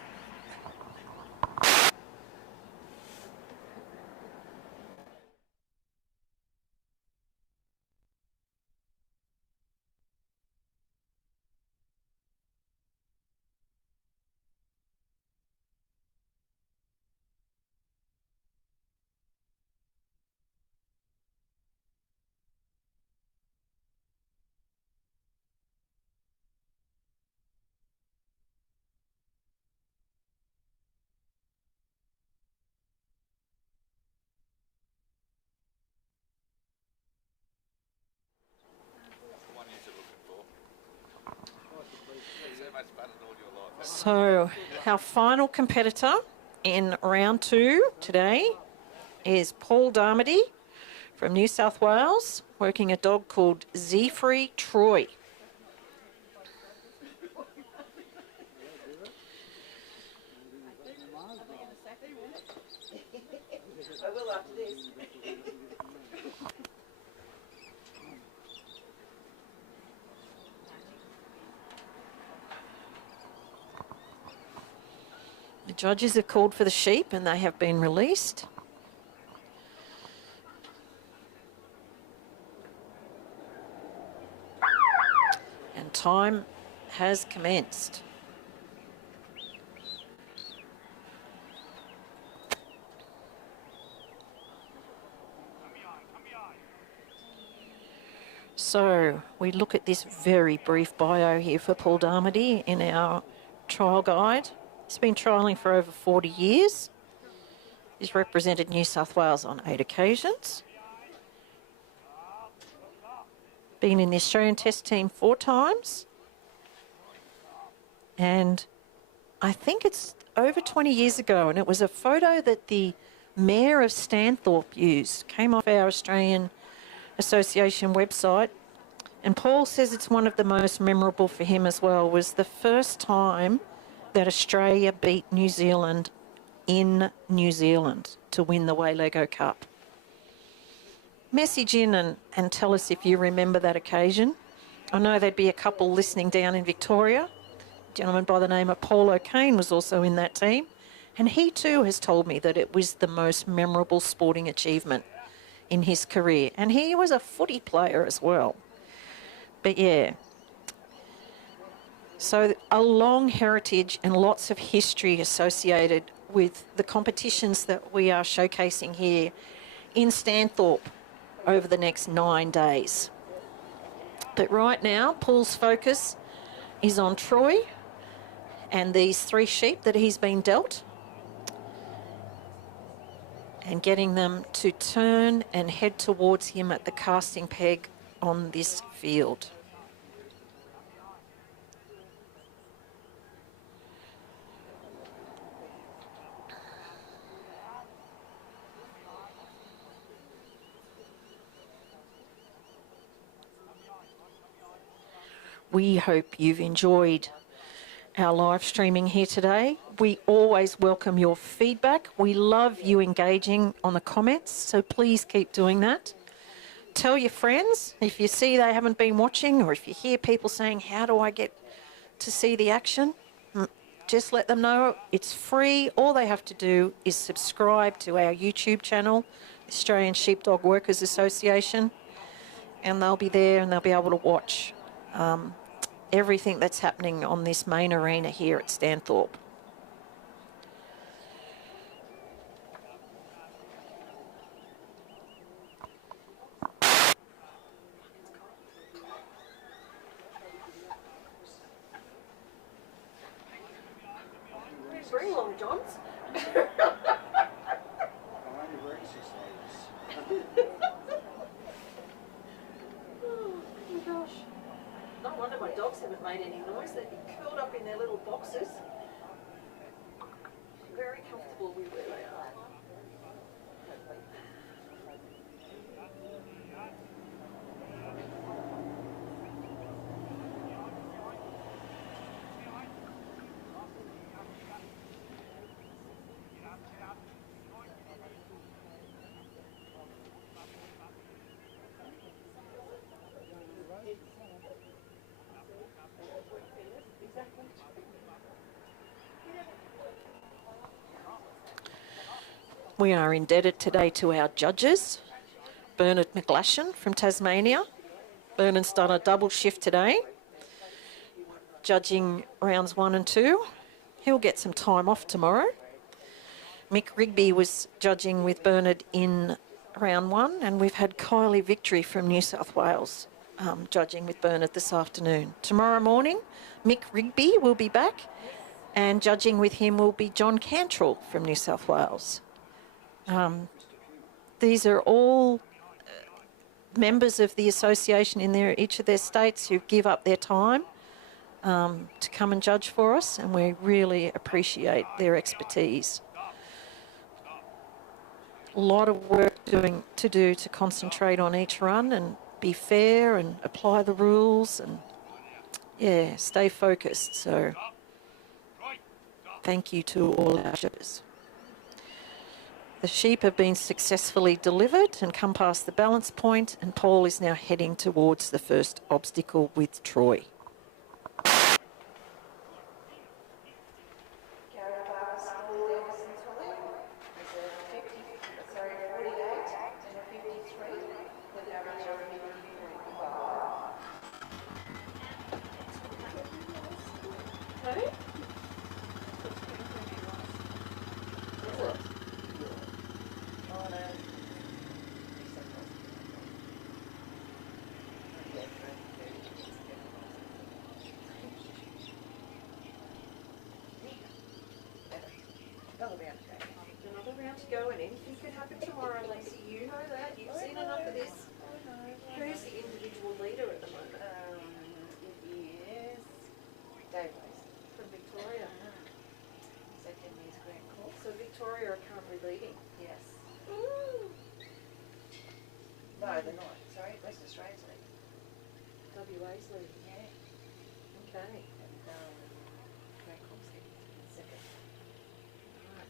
So our final competitor in round 2 today is Paul Darmody from New South Wales, working a dog called Z-Free Troy. I will after this. The judges have called for the sheep and they have been released. And time has commenced. So we look at this very brief bio here for Paul Darmody in our trial guide. He's been trialling for over 40 years. He's represented New South Wales on 8 occasions. Been in the Australian Test team 4 times. And I think it's over 20 years ago, and it was a photo that the Mayor of Stanthorpe used. Came off our Australian Association website. And Paul says it's one of the most memorable for him as well. Was the first time that Australia beat New Zealand in New Zealand to win the Waylego Cup. Message in and tell us if you remember that occasion. I know there'd be a couple listening down in Victoria. A gentleman by the name of Paul O'Kane was also in that team. And he too has told me that it was the most memorable sporting achievement in his career. And he was a footy player as well. But yeah, so a long heritage and lots of history associated with the competitions that we are showcasing here in Stanthorpe over the next 9 days. But right now, Paul's focus is on Troy and these 3 sheep that he's been dealt, and getting them to turn and head towards him at the casting peg on this field. We hope you've enjoyed our live streaming here today. We always welcome your feedback. We love you engaging on the comments, so please keep doing that. Tell your friends if you see they haven't been watching, or if you hear people saying, how do I get to see the action? Just let them know it's free. All they have to do is subscribe to our YouTube channel, Australian Sheepdog Workers Association, and they'll be there and they'll be able to watch everything that's happening on this main arena here at Stanthorpe. Bring along, Johns. No wonder my dogs haven't made any noise. They'd be curled up in their little boxes. Very comfortable with where they are. We are indebted today to our judges, Bernard McGlashan from Tasmania. Bernard's done a double shift today, judging rounds 1 and 2. He'll get some time off tomorrow. Mick Rigby was judging with Bernard in round 1, and we've had Kylie Victory from New South Wales judging with Bernard this afternoon. Tomorrow morning, Mick Rigby will be back, and judging with him will be John Cantrell from New South Wales. These are all members of the association in each of their states who give up their time to come and judge for us, and we really appreciate their expertise. A lot of work to do to concentrate on each run and be fair and apply the rules and, yeah, stay focused. So thank you to all our judges. The sheep have been successfully delivered and come past the balance point, and Paul is now heading towards the first obstacle with Troy. Victoria are currently leading. Yes. No, they're not. Sorry, West Australia's leading. WA's leading. Yeah. Okay. And Bangkok's second. Right.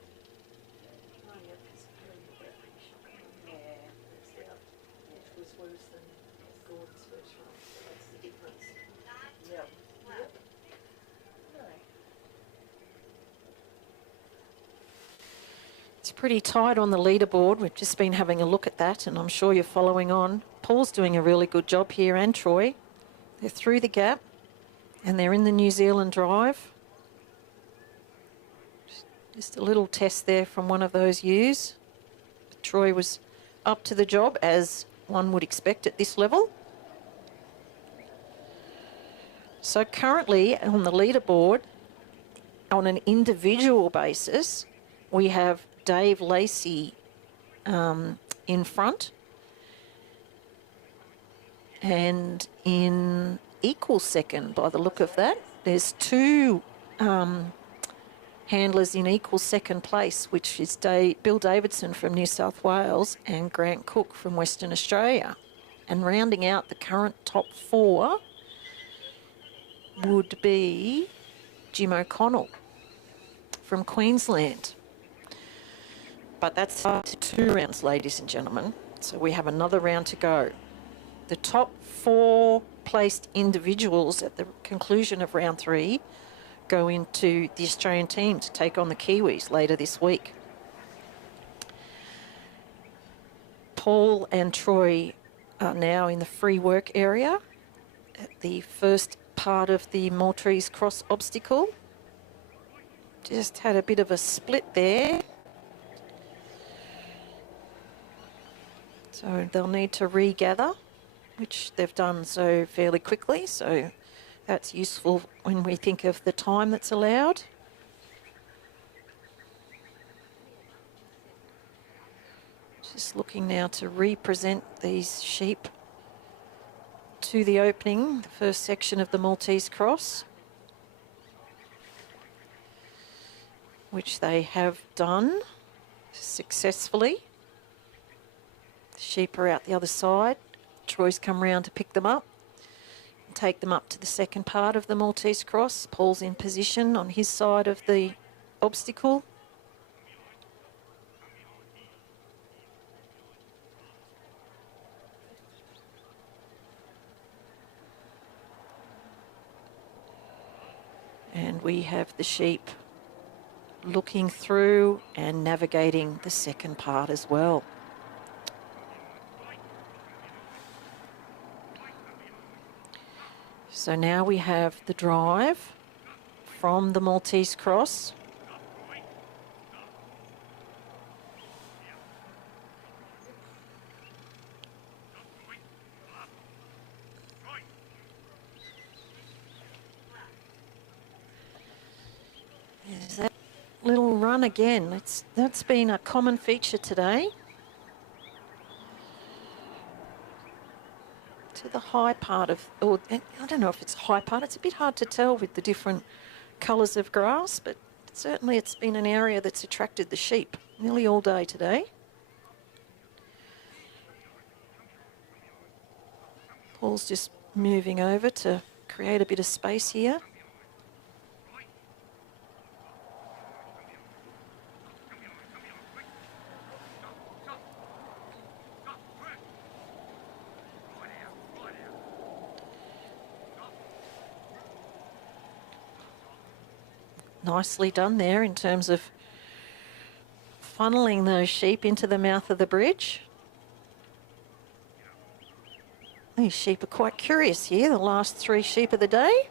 Oh, yeah, because pretty shocking. Yeah. It's out, which was worse than Gordon's first run. So that's the difference. Yep. Yep. It's pretty tight on the leaderboard. We've just been having a look at that, and I'm sure you're following on. Paul's doing a really good job here, and Troy. They're through the gap, and they're in the New Zealand drive. Just a little test there from one of those ewes. Troy was up to the job, as one would expect at this level. So currently on the leaderboard, on an individual basis, we have Dave Lacey in front. And in equal second, by the look of that, there's two handlers in equal second place, which is Bill Davidson from New South Wales and Grant Cook from Western Australia. And rounding out the current top four would be Jim O'Connell from Queensland. But that's up to 2 rounds, ladies and gentlemen. So we have another round to go. The top 4 placed individuals at the conclusion of round 3 go into the Australian team to take on the Kiwis later this week. Paul and Troy are now in the free work area at the first part of the Maltese Cross obstacle. Just had a bit of a split there. So they'll need to regather, which they've done so fairly quickly. So that's useful when we think of the time that's allowed. Just looking now to represent these sheep to the opening, the first section of the Maltese Cross, which they have done successfully. The sheep are out the other side. Troy's come round to pick them up and take them up to the second part of the Maltese Cross. Paul's in position on his side of the obstacle. And we have the sheep looking through and navigating the second part as well. So now we have the drive from the Maltese Cross. There's that little run again. That's been a common feature today. To the high part of, or I don't know if it's a high part, it's a bit hard to tell with the different colours of grass, but certainly it's been an area that's attracted the sheep nearly all day today. Paul's just moving over to create a bit of space here. Nicely done there in terms of funneling those sheep into the mouth of the bridge. These sheep are quite curious here, the last 3 sheep of the day,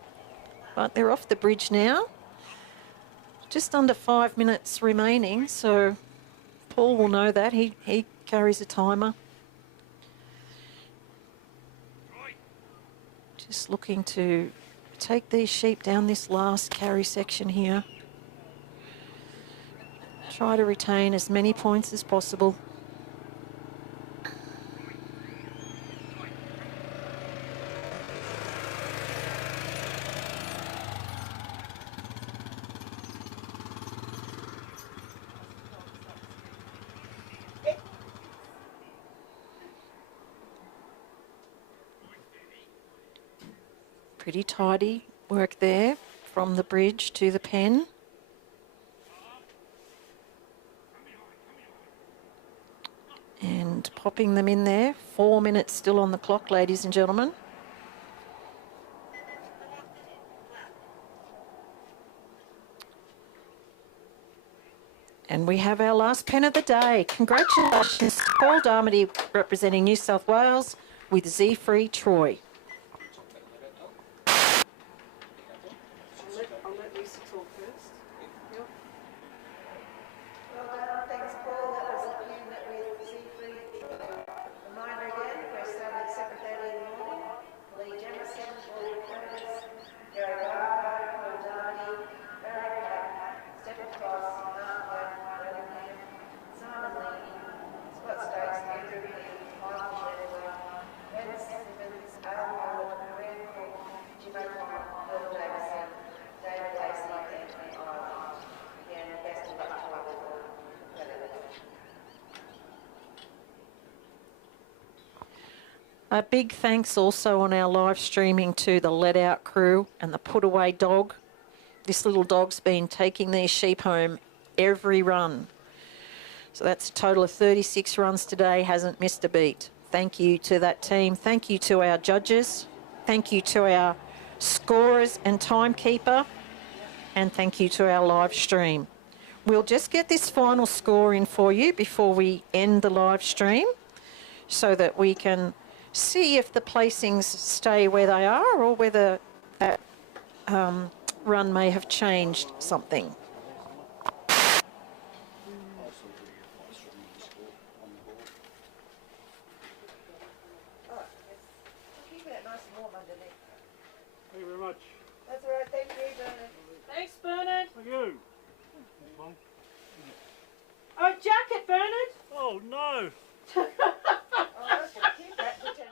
but they're off the bridge now. Just under 5 minutes remaining, so Paul will know that. He carries a timer. Just looking to take these sheep down this last carry section here. Try to retain as many points as possible. Pretty tidy work there from the bridge to the pen. And popping them in there. 4 minutes still on the clock, ladies and gentlemen. And we have our last pen of the day. Congratulations to Paul Darmody representing New South Wales with Z-Free Troy. I'll let Lisa talk first. Yep. Well done, thanks Paul, that was a pen with Z-Free. Reminder again, we're starting at 7:30 in the morning. Lee Jamison, Paul Curtis, Gary Barker, Paul Darby, Barry Platt, Stephen Cross, Mark Black, Bellingham, Simon Lee, Scott Stokes, Andrew King, Michael Chandler, Ben Simmons, Al Howard, Graham Cook, Jim O'Connor, Bill Davison, David Lacey, and Anthony Ireland. Again, best of luck to all of them. A big thanks also on our live streaming to the Let Out crew and the Put Away dog. This little dog's been taking these sheep home every run. So that's a total of 36 runs today, hasn't missed a beat. Thank you to that team. Thank you to our judges. Thank you to our scorers and timekeeper. And thank you to our live stream. We'll just get this final score in for you before we end the live stream so that we can see if the placings stay where they are or whether that run may have changed something. Keep it nice and warm underneath. Thank you very much. That's all right, thank you, Bernard. Thanks, Bernard. Thank you. Oh, jacket, Bernard. Oh no. Oh, I was going to keep that, pretend.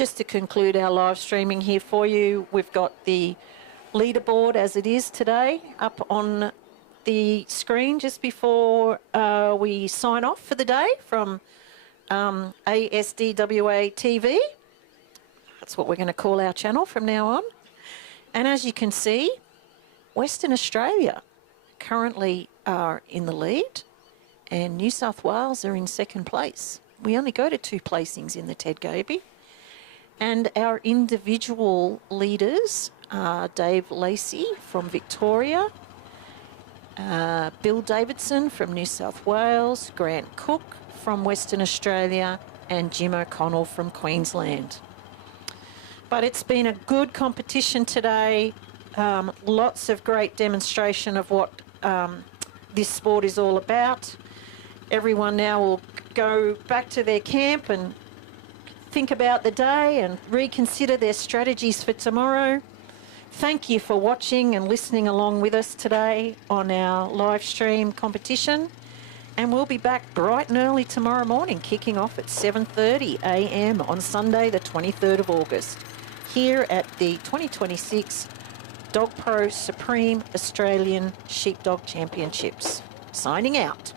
just to conclude our live streaming here for you, we've got the leaderboard as it is today up on the screen just before we sign off for the day from ASDWA TV. That's what we're going to call our channel from now on. And as you can see, Western Australia currently are in the lead and New South Wales are in second place. We only go to 2 placings in the Ted Gaby. And our individual leaders are Dave Lacey from Victoria, Bill Davidson from New South Wales, Grant Cook from Western Australia, and Jim O'Connell from Queensland. But it's been a good competition today. Lots of great demonstration of what this sport is all about. Everyone now will go back to their camp and think about the day and reconsider their strategies for tomorrow. Thank you for watching and listening along with us today on our live stream competition. And we'll be back bright and early tomorrow morning, kicking off at 7:30 a.m. on Sunday, the 23rd of August, here at the 2026 Dog Pro Supreme Australian Sheepdog Championships. Signing out.